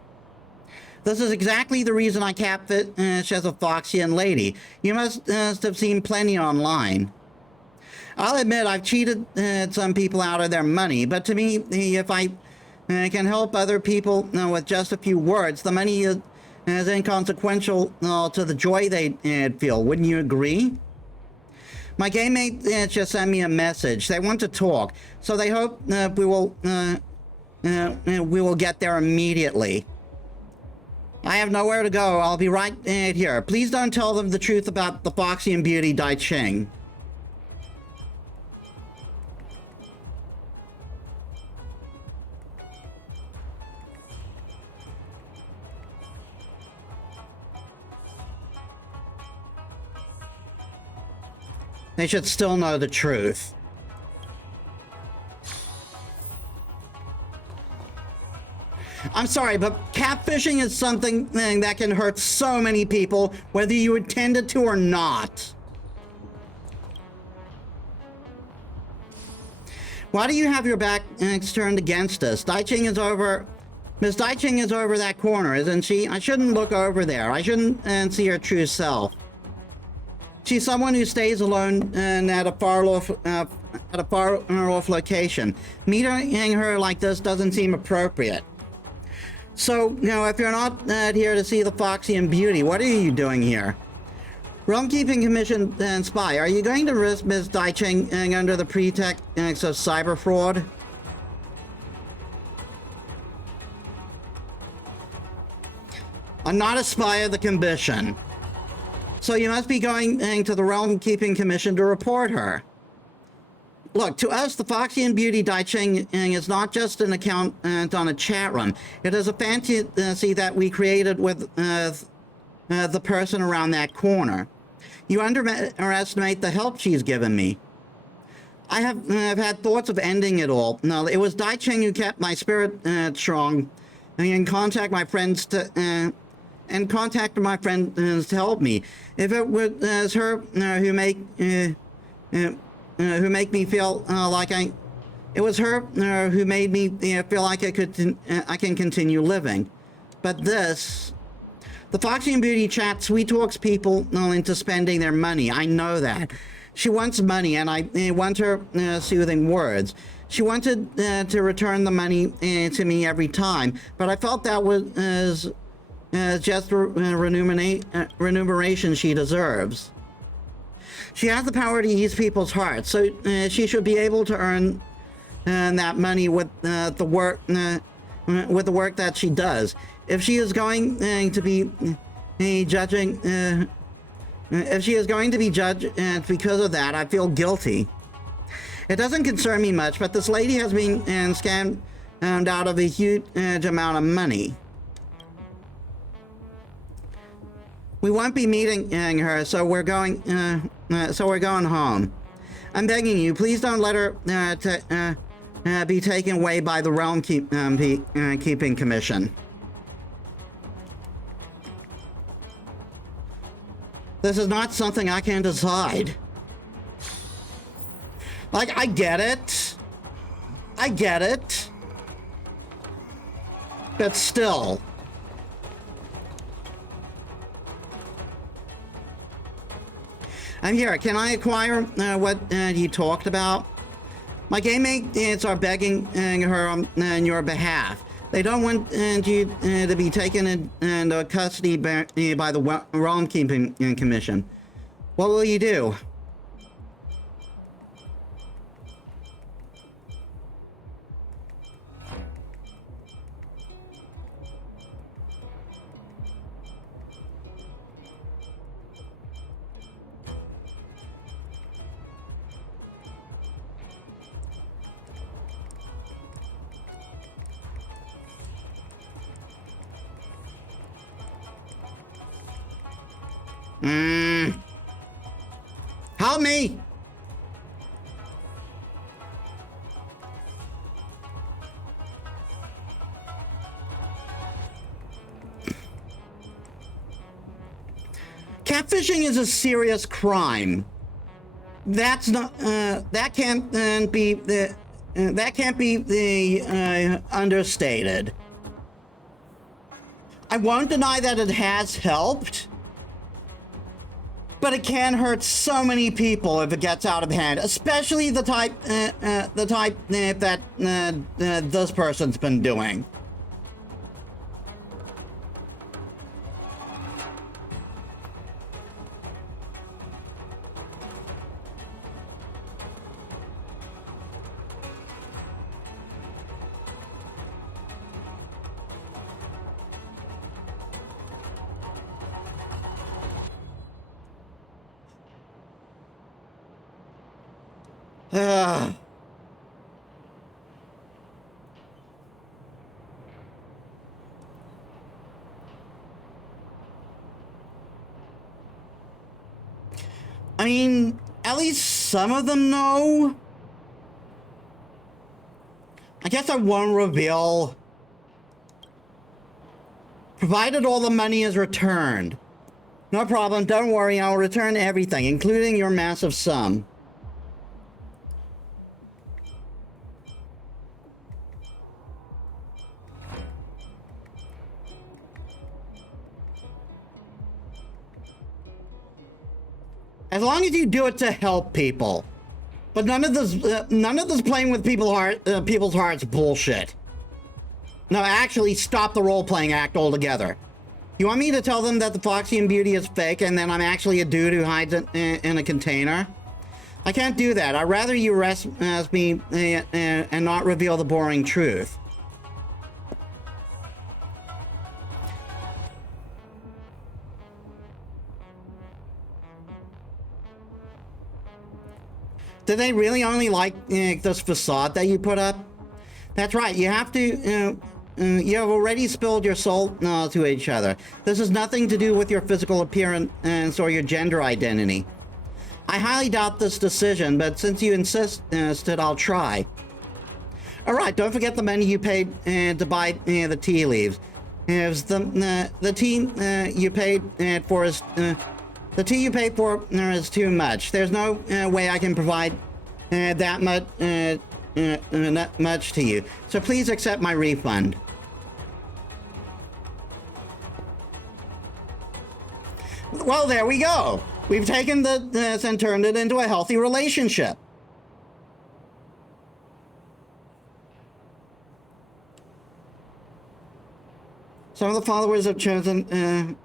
This is exactly the reason I catfish as a Foxian lady. You must have seen plenty online. I'll admit I've cheated some people out of their money, but to me, if I can help other people with just a few words, the money is inconsequential to the joy they feel. Wouldn't you agree? My game mate just sent me a message. They want to talk, so they hope we will get there immediately. I have nowhere to go. I'll be right here. Please don't tell them the truth about the Foxy and Beauty Dai Ching. They should still know the truth. I'm sorry, but catfishing is something that can hurt so many people, whether you intended to or not. Why do you have your back turned against us? Dai Ching is over... Miss Dai Ching is over that corner, isn't she? I shouldn't look over there. I shouldn't see her true self. She's someone who stays alone and at a far off location. Meeting her like this doesn't seem appropriate. So, if you're not here to see the Foxy and Beauty, what are you doing here? Realm Keeping Commission and Spy, are you going to risk Ms. Dai Ching under the pretext of cyber fraud? I'm not a spy of the Commission. So you must be going to the Realm Keeping Commission to report her. Look, to us, the Foxy and Beauty Dai Ching is not just an account on a chat room. It is a fantasy that we created with the person around that corner. You underestimate the help she's given me. I've had thoughts of ending it all. No, it was Dai Cheng who kept my spirit strong, and contacted my friends to help me. If it was her who make me feel like it was her who made me feel like I can continue living. But the Foxy and Beauty chat sweet talks people into spending their money. I know that. She wants money, and I want her soothing words. She wanted to return the money to me every time, but I felt that was just the remuneration she deserves. She has the power to ease people's hearts, so she should be able to earn that money with the work that she does. If she is going to be judging. If she is going to be judged because of that, I feel guilty. It doesn't concern me much, but this lady has been scammed out of a huge amount of money. We won't be meeting her, so we're going home. I'm begging you, please don't let her be taken away by the Realm Keeping Commission. This is not something I can decide. Like, I get it. But still. I'm here. Can I acquire what you talked about? My game mates are begging her on your behalf. They don't want you to be taken into custody by the Realm Keeping Commission. What will you do? Help me! Catfishing is a serious crime. That's not. That can't be the. That can't be the understated. I won't deny that it has helped. But it can hurt so many people if it gets out of hand, especially the type that this person's been doing. I mean, at least some of them know. I guess I won't reveal. Provided all the money is returned. No problem, don't worry, I'll return everything, including your massive sum. As long as you do it to help people. But none of this playing with people's hearts bullshit. No, actually stop the role-playing act altogether. You want me to tell them that the Foxy and Beauty is fake and then I'm actually a dude who hides in a container? I can't do that. I'd rather you arrest me and not reveal the boring truth. Do they really only like this facade that you put up? That's right, you have to, you have already spilled your soul to each other. This has nothing to do with your physical appearance or your gender identity. I highly doubt this decision, but since you insisted, I'll try. Alright, don't forget the money you paid to buy the tea leaves. If the tea you paid for is the tea you paid for is too much. There's no way I can provide that much to you. So please accept my refund. Well, there we go. We've taken this and turned it into a healthy relationship. Some of the followers have chosen...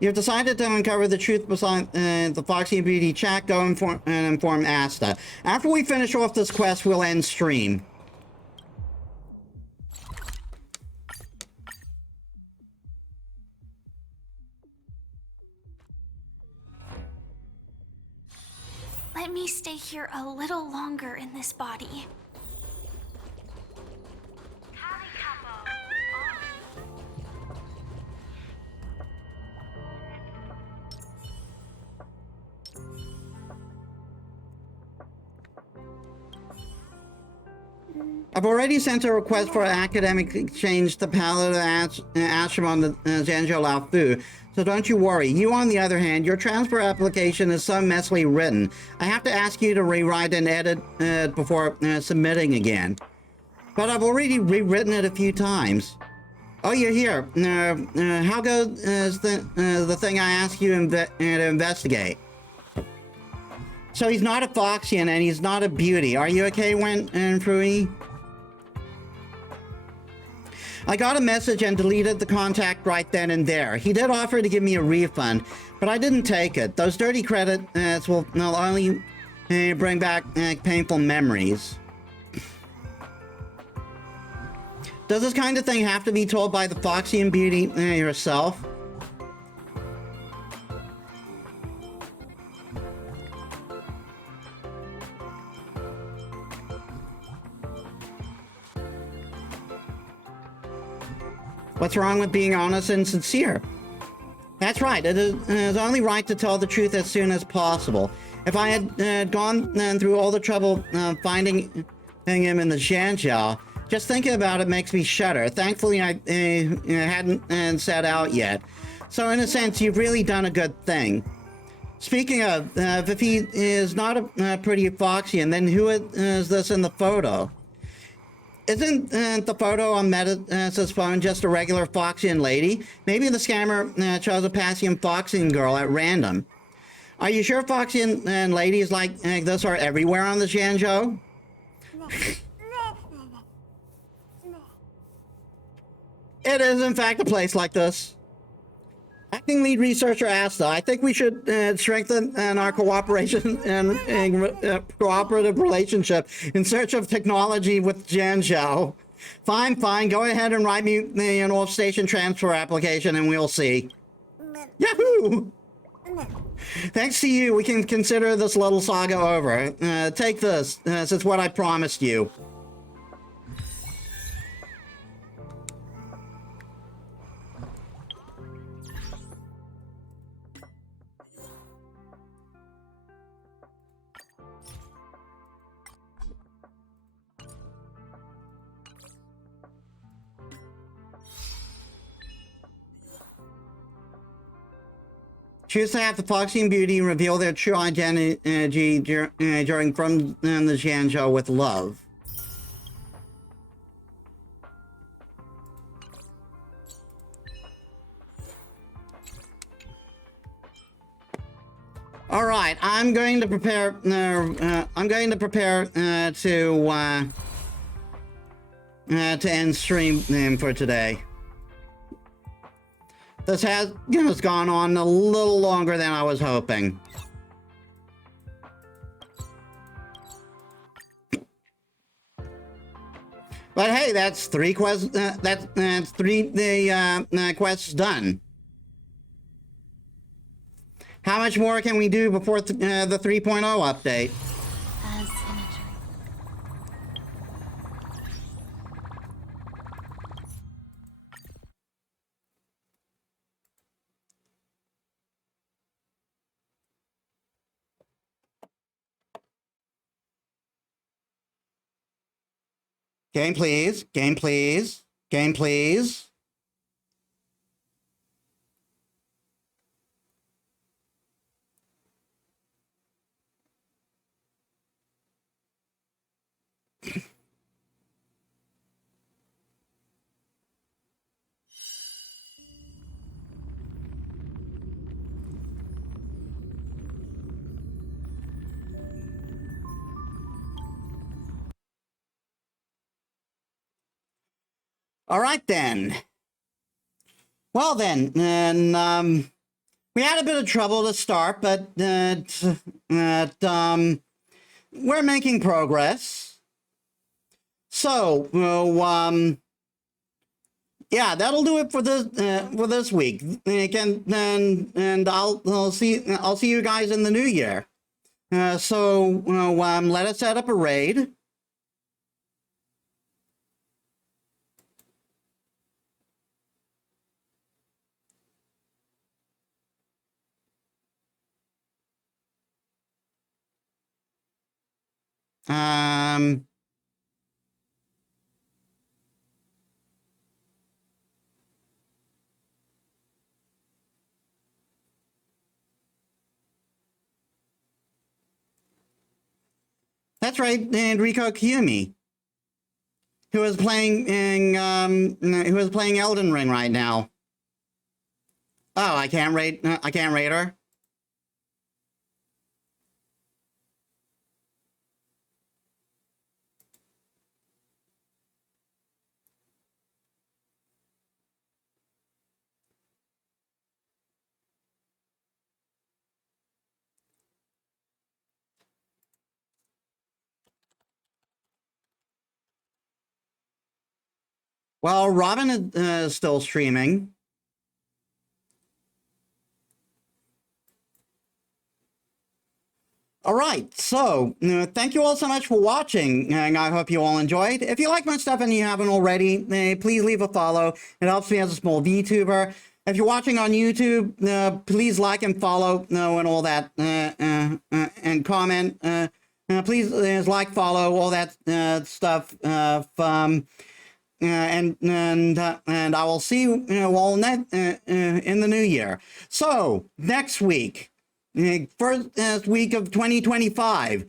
You've decided to uncover the truth behind the Foxy and Beauty chat. Go and inform Asta. After we finish off this quest, we'll end stream. Let me stay here a little longer in this body. I've already sent a request for academic exchange to Paladin Ashram on the Zhanzhou Lao Fu, so don't you worry. You, on the other hand, your transfer application is so messily written, I have to ask you to rewrite and edit before submitting again. But I've already rewritten it a few times. Oh, you're here. How goes the thing I asked you to investigate? So he's not a Foxian and he's not a beauty. Are you okay, Wen and Frui? I got a message and deleted the contact right then and there. He did offer to give me a refund, but I didn't take it. Those dirty credits will only bring back painful memories. Does this kind of thing have to be told by the Foxian beauty herself? What's wrong with being honest and sincere? That's right, it is only right to tell the truth as soon as possible. If I had gone through all the trouble finding him in the Zhanzhou, just thinking about it makes me shudder. Thankfully, I hadn't set out yet. So in a sense, you've really done a good thing. Speaking of, if he is not a pretty Foxian, then who is this in the photo? Isn't the photo on Metis' phone just a regular Foxian lady? Maybe the scammer chose a Passian Foxian girl at random. Are you sure Foxian ladies like this are everywhere on the Zhanzhou? It is, in fact, a place like this. Acting lead researcher Asta, I think we should strengthen our cooperation and cooperative relationship in search of technology with Zhanzhou. Fine. Go ahead and write me an off-station transfer application and we'll see. Yahoo! Thanks to you, we can consider this little saga over. Take this. This is what I promised you. Choose to have the Foxian Beauty reveal their true identity during From the Zhanzhou with love. All right, I'm going to prepare. To end stream for today. This has gone on a little longer than I was hoping. But hey, that's three quests. That's three quests done. How much more can we do before the 3.0 update? As in a dream. Game, please. Game, please. Game, please. All right, then. Well, then, and, we had a bit of trouble to start, but we're making progress. So, yeah, that'll do it for this week. And I'll see you guys in the new year. So let us set up a raid. That's right, Enrico Kiyomi, who is playing Elden Ring right now. Oh, I can't rate her. Well, Robin is still streaming. All right, so thank you all so much for watching, and I hope you all enjoyed. If you like my stuff and you haven't already, please leave a follow. It helps me as a small VTuber. If you're watching on YouTube, please like and follow and all that, and comment. Please like, follow, all that stuff. And I will see you all in the new year. So next week, first week of 2025,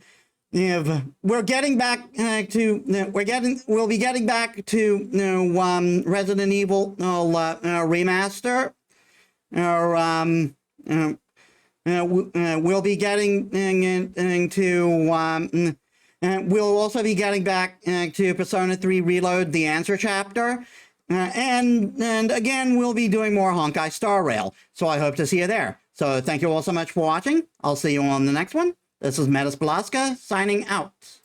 we're getting back we'll be getting back to Resident Evil remaster. We'll be getting into we'll also be getting back to Persona 3 Reload, the Answer chapter. And again, we'll be doing more Honkai Star Rail. So I hope to see you there. So thank you all so much for watching. I'll see you on the next one. This is Metis Balaska signing out.